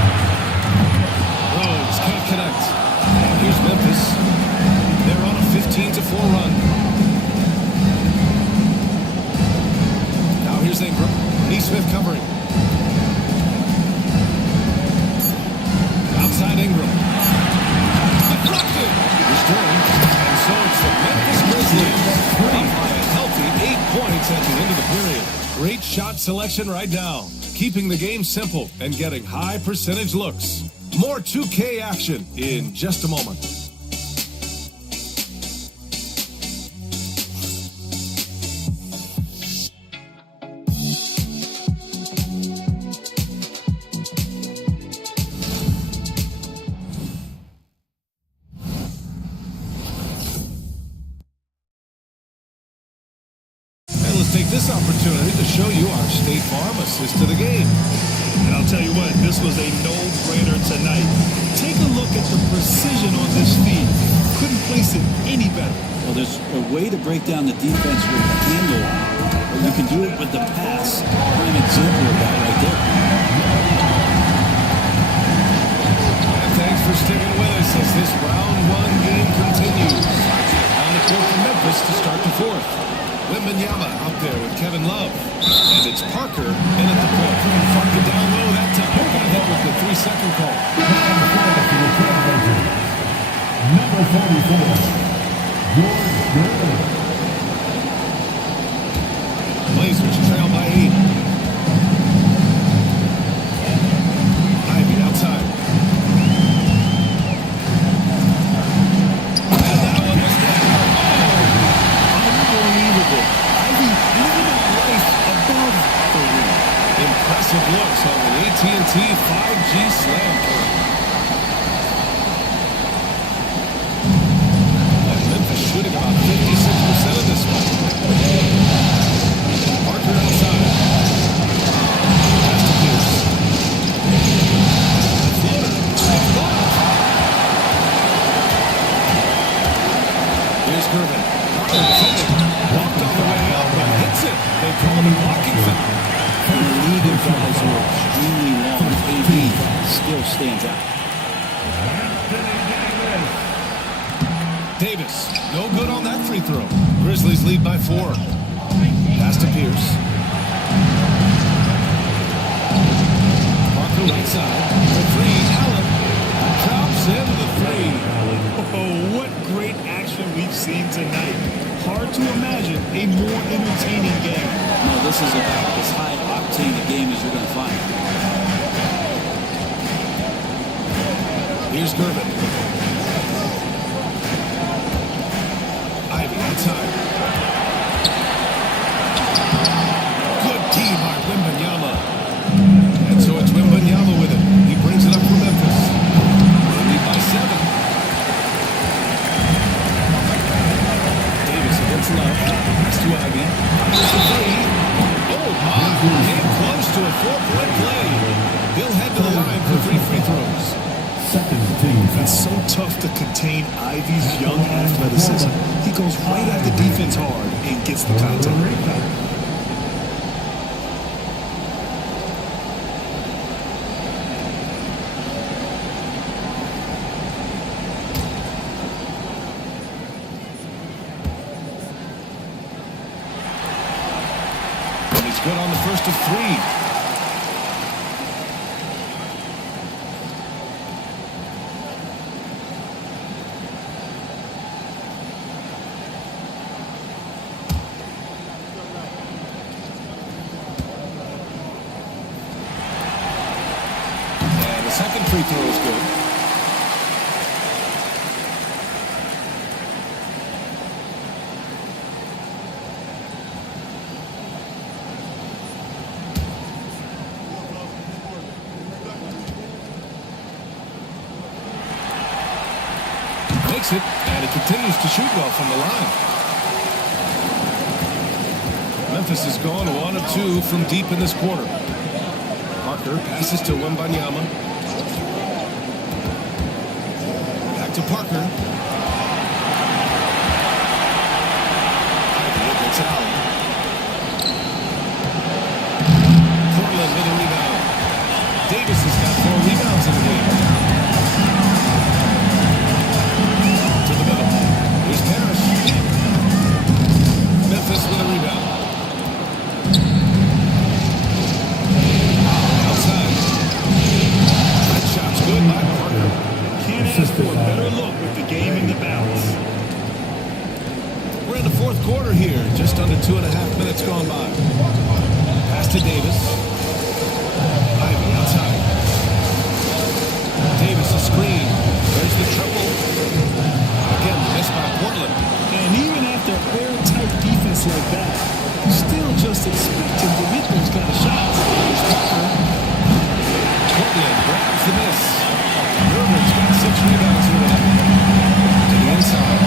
Rose can't connect. And here's Memphis. They're on a 15-4 run. Now here's Ingram. Neesmith covering. Outside Ingram. And so it's the Memphis Grizzlies up by a healthy 8 points at the end of the period. Great shot selection right now, keeping the game simple and getting high percentage looks. More 2K action in just a moment. Take this opportunity to show you our State Farm assist to the game. And I'll tell you what, this was a no-brainer tonight. Take a look at the precision on this feed. Couldn't place it any better. Well, there's a way to break down the defense with the handle, or you can do it with the pass. Prime example of that right there. And thanks for sticking with us as this round one game continues. On the court for Memphis to start the fourth. Wembanyama out there with Kevin Love. And it's Parker in at the point. Fucked it down low that time. Got hit with the 3-second call. Number 44, George Gervin. Blazers trail by 8. Ivy outside. And that one was down. Unbelievable. Ivy living a life above the rim. Impressive looks on the AT&T 5G slam play. And Memphis shooting about 56% of this one. Parker outside. Pass to Pierce. Floater. Here's Gervin. Parker defending. Walked on the way up, but hits it. They call it a blocking foul. league of guys who are extremely long, AD still stands out. Davis, no good on that free throw. Grizzlies lead by 4. Pass to Pierce. Parker right side. The three, Allen. Drops in the three. Oh, what great action we've seen tonight. Hard to imagine a more entertaining game. No, this is about as high-octane a game as you're going to find. Here's Gervin. Ivy outside. Good key by Wembanyama. And so it's Wembanyama with it. He brings it up for Memphis. They lead by 7. Davis against Love. Pass to Ivy. Here's the three. Oh, my. Came close to a 4-point play. He'll head to the line for 3 free throws. It's so tough to contain Ivy's young athleticism. He goes right at the defense hard and gets the contact. And he's good on the first of 3. Second free throw is good. Makes it, and he continues to shoot well from the line. Memphis has gone 1 of 2 from deep in this quarter. Parker passes to Wembanyama. To Parker. It's Allen. Portland with a rebound. Davis has got 4 rebounds in the game. To the middle. Here's Parrish. Memphis with a rebound. Outside. That shot's good by Parker. Can't ask for a better look with the game in the balance. We're in the 4th quarter here. Just under 2.5 minutes gone by. Pass to Davis. Ivy outside. Davis a screen. There's the triple. Again, missed by Portland. And even after airtight defense like that, you still just expect him to hit those kind of shots. Portland grabs the miss. Irvin's got 6 rebounds here tonight. To the inside.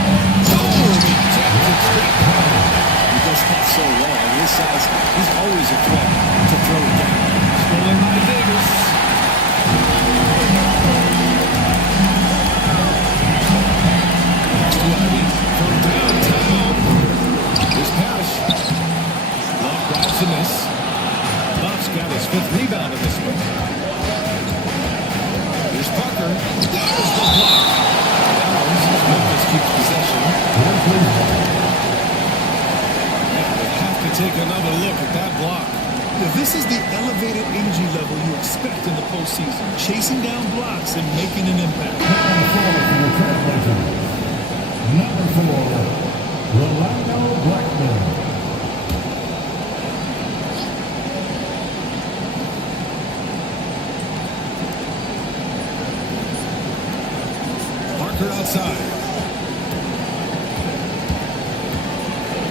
Oh, he tapped it straight down. He does that so well. At his size, he's always a threat to throw it down. Stolen by Davis. To Ivy from downtown. Here's Parrish. Love grabs the miss. Love's got his 5th rebound in this one. Here's Parker. There's the block. Memphis keeps possession. They have to take another look at that block. Yeah, this is the elevated energy level you expect in the postseason. Chasing down blocks and making an impact. Number 4, Rolando Blackman. Outside.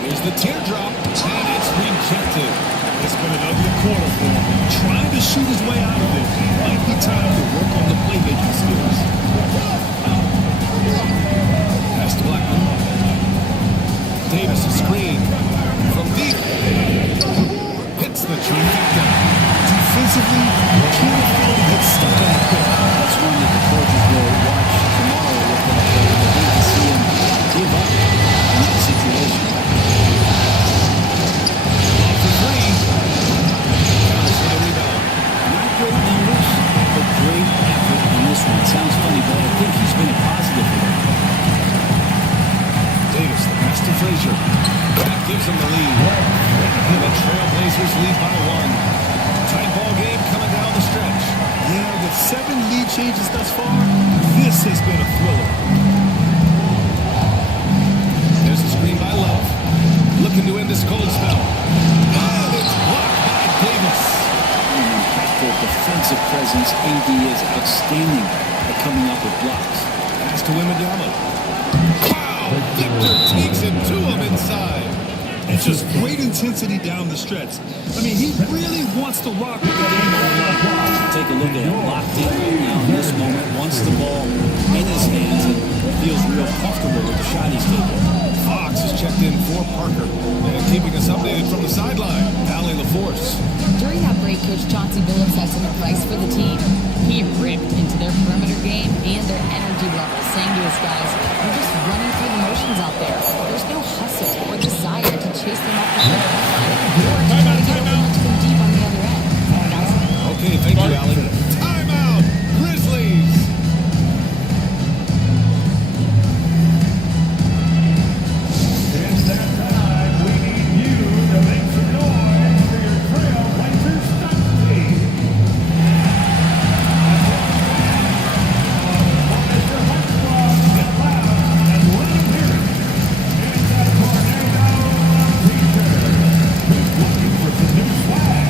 Here's the teardrop, and it's rejected. It's been an ugly quarter for him. Trying to shoot his way out of it. Might be time to work on the playmaking skills. Pass to Blackman. Davis a screen from deep. Hits the trifecta. Defensively, can't afford to get stuck on the court. That's one that the coaches will watch tomorrow with him. They need to see him give up in that situation. Off for 3. Parrish with a gives them the lead. And the Trailblazers lead by 1. Tight ball game coming down the stretch. Yeah, with 7 lead changes thus far, this has been a thriller. There's a screen by Love. Looking to end this cold spell. And it's blocked by Davis. An impactful defensive presence. AD is outstanding at coming up with blocks. Pass to Wembanyama. Wow! Victor takes it to him inside. It's just great intensity down the stretch. I mean, he really wants to rock with that angle. Take a look at him, locked in right now in this moment. Wants the ball in his hands and feels real comfortable with the shot he's taking. Fox has checked in for Parker and keeping us updated from the sideline. Allie LaForce. During that break, Coach Chauncey Billups had some advice for the team. He ripped into their perimeter game and their energy levels, saying to his guys, "We're just running through the motions out there. There's no hustle or desire to chase them up the court or to try to get a line to them deep on the other end." Okay, thank you, Allie. Timeout, Grizzlies. It's that time. We need you to make some noise for your Trailblazers stunt team. Mr. Huntsclaw, get loud and let him hear it. It's a tornado of T-shirts. Who's looking for some new swag?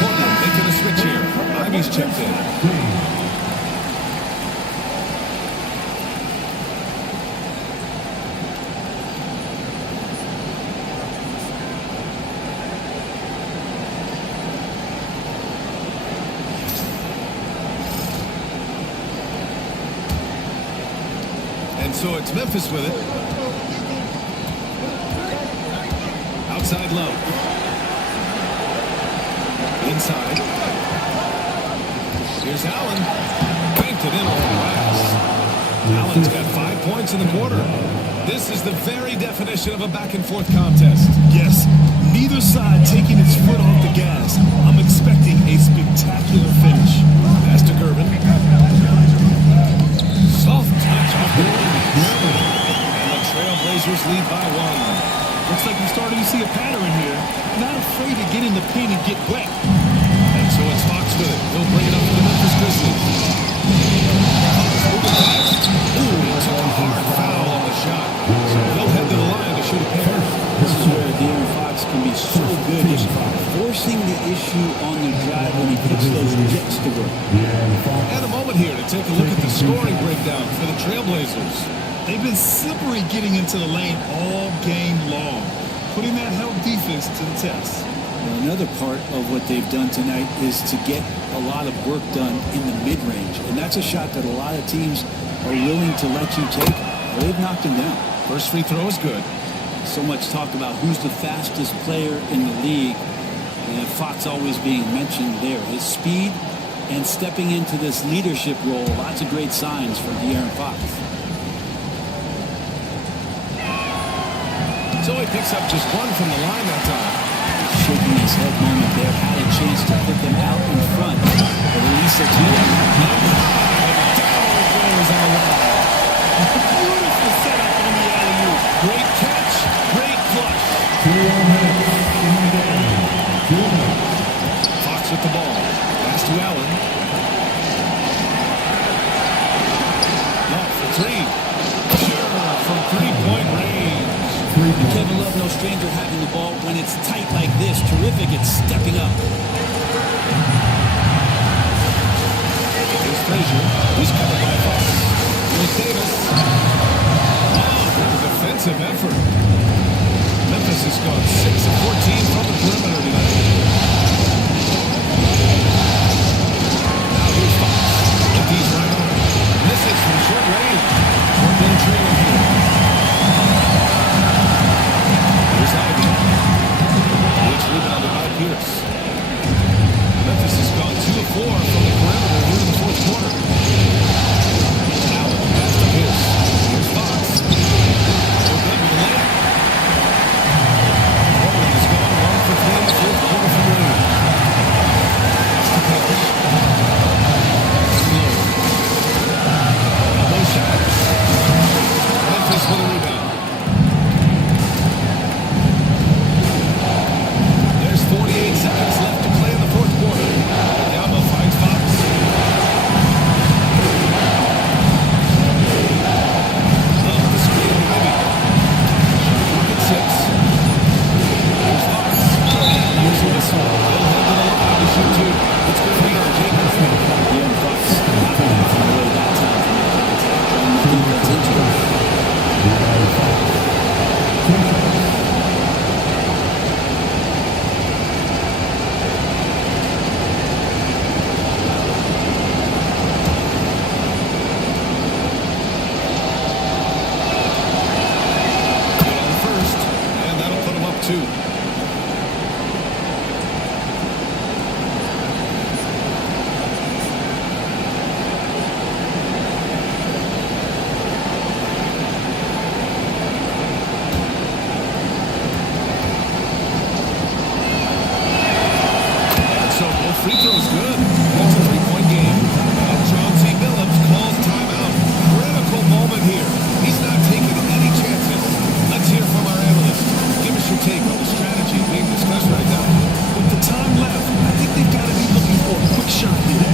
Warner making a switch here. Ivy's checked in. And so it's Memphis with it. Outside Love. Inside. Here's Allen. Banked it in off the glass. Allen's got 5 points in the quarter. This is the very definition of a back-and-forth contest. Yes, neither side taking its foot off the gas. I'm expecting a spectacular finish. Pass to Gervin. Soft touch. And the Trailblazers lead by 1. Looks like we're starting to see a pattern here. Not afraid to get in the paint and get wet. And so it's Fox with it. He'll bring it up to the Memphis Grizzlies. Ooh, he took a hard foul on the shot. So he'll head to the line to shoot a pair. This is where De'Aaron Fox can be so good, just forcing the issue on the drive when he puts those jets to work. And a moment here to take a look at the scoring breakdown for the Trailblazers. They've been slippery getting into the lane all game long, putting that help defense to the test. Well, another part of what they've done tonight is to get a lot of work done in the mid-range. And that's a shot that a lot of teams are willing to let you take. Well, they've knocked him down. First free throw is good. So much talk about who's the fastest player in the league. And Fox always being mentioned there. His speed and stepping into this leadership role, lots of great signs from De'Aaron Fox. So he picks up just 1 from the line that time. Shaking his head moment there. Had a chance to put them out in front. But at least it's Down it goes on the line. Beautiful setup on the alley-oop. Great catch, great flush. Fox with the ball. Pass to Allen. Love for 3. Sure, from 3-point range. Kevin Love, no stranger having the ball when it's tight like this. Terrific at stepping up. gone 6 of 14 from the perimeter tonight. Now here's Fox. He's right on. Misses from short range. Portland trailing here. Here's Ivy. Which rebounded by Pierce. Memphis has gone 2 of 4 from the perimeter here in the fourth quarter. Allen pass to Pierce. Here's Fox. No good with a layup. Portland has gone 1 for 3 in the fourth quarter from range. Pass to Pierce. No shot. Memphis with a rebound. There's 48 seconds left to play in the fourth quarter. Yama finds Fox. Love the screen to Ivy. Shot clock at 6. Here's Fox. Here's Whistle. He'll hold it alive to shoot 2. It's going to be on Jay Griffin. Yeah, Fox. Nothing from the way that time. That's interesting. Good on first, and that'll put him up 2. So both free throws good. That's a 3-point game. And Chauncey Billups calls timeout. Critical moment here. He's not taking any chances. Let's hear from our analyst. Give us your take on the strategy being discussed right now. With the time left, I think they've got to be looking for a quick shot here.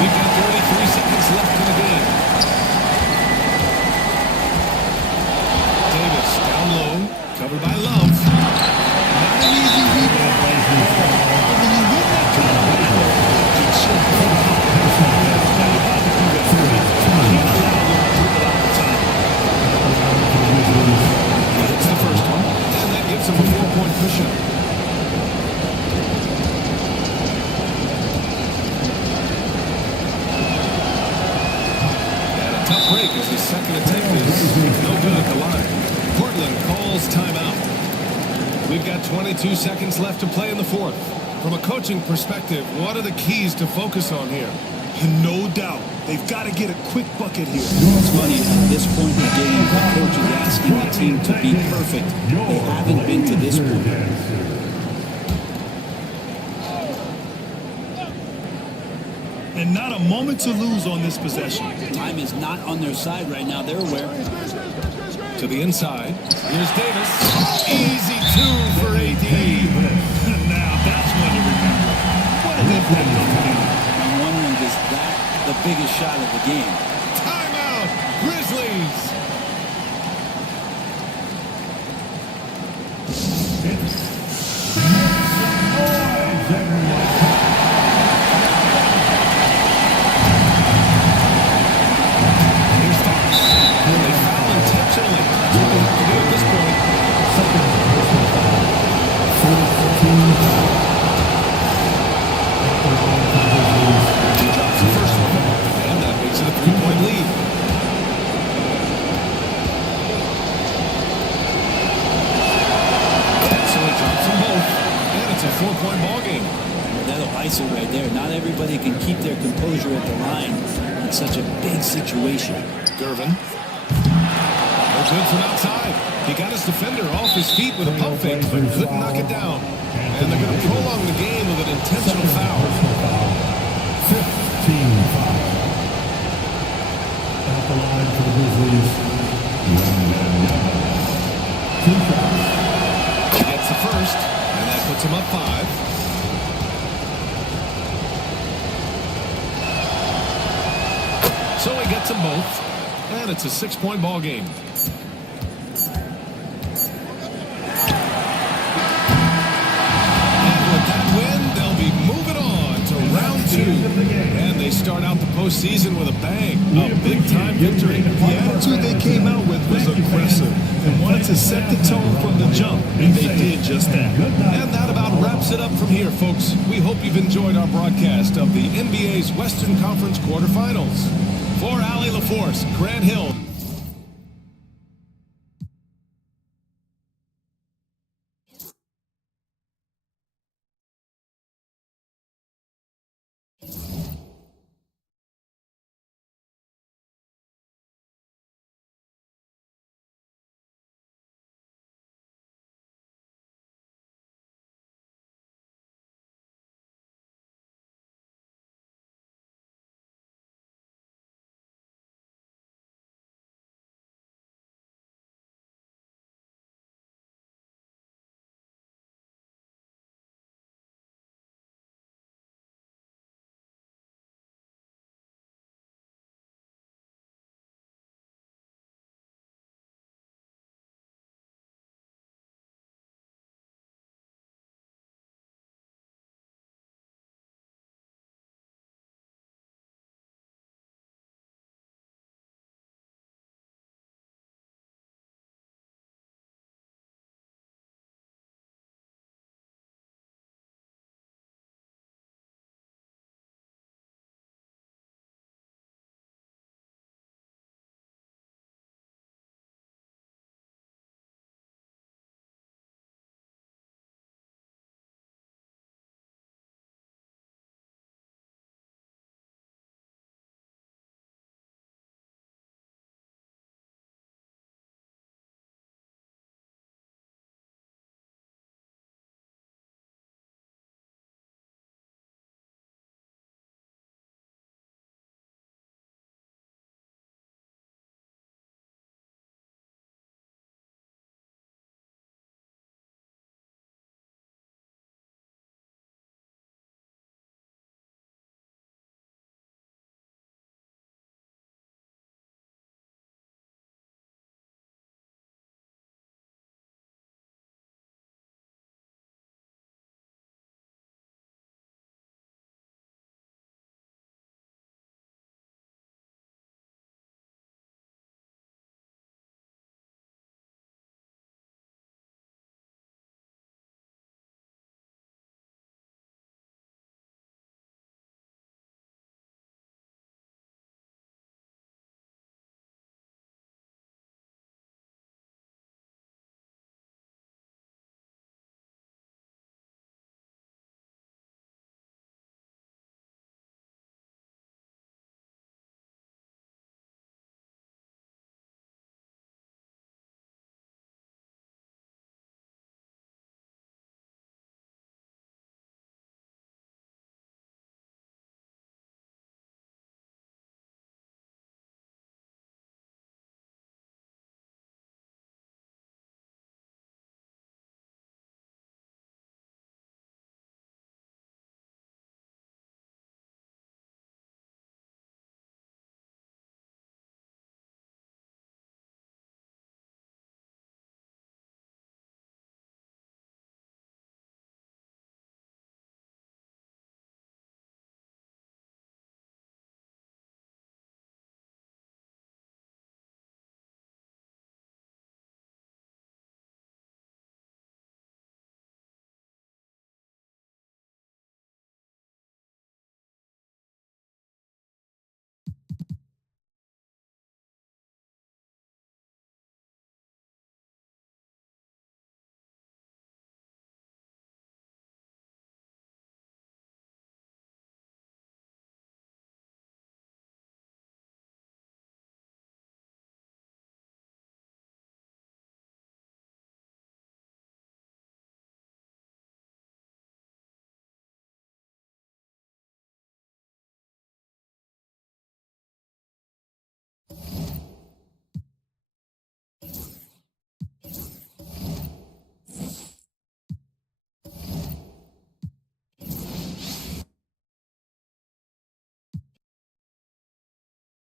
We've got 33 seconds left in the game. Davis down low, covered by Love. Not an easy rebound. When you win that kind of rebound, it should be He hits the first one, and that gives him a 4-point push-up. Tough break as his second attempt is no good at the line. Portland calls timeout. We've got 22 seconds left to play in the fourth. From a coaching perspective, what are the keys to focus on here? No doubt. They've got to get a quick bucket here. It's funny, at this point in the game, the coach is asking the team to be perfect. They haven't been to this point. And not a moment to lose on this possession. Time is not on their side right now. They're aware. To the inside. Here's Davis. Easy 2 for AD. Now that's one to remember. What an impact on the game. I'm wondering, is that the biggest shot of the game? Timeout. Grizzlies. Here's Fox. They foul intentionally. That's what they have to do at this point. He drops the first one, and that makes it a 3-point lead. So he drops them both, and it's a 4-point ball game. That'll ice it right there. Not everybody can keep their composure at the line in such a big situation. Gervin. No good from outside. He got his defender off his feet with a pump fake, but couldn't knock it down. And they're going to prolong the game with an intentional foul. 15 foul. At the line for the Grizzlies. He gets the first, and that puts him up 5. both, and it's a 6-point ball game. And with that win, they'll be moving on to round 2. And they start out the postseason with a bang, a big-time victory. The attitude they came out with was aggressive and wanted to set the tone from the jump, and they did just that. And that about wraps it up from here, folks. We hope you've enjoyed our broadcast of the NBA's Western Conference quarterfinals. For Allie LaForce, Grant Hill.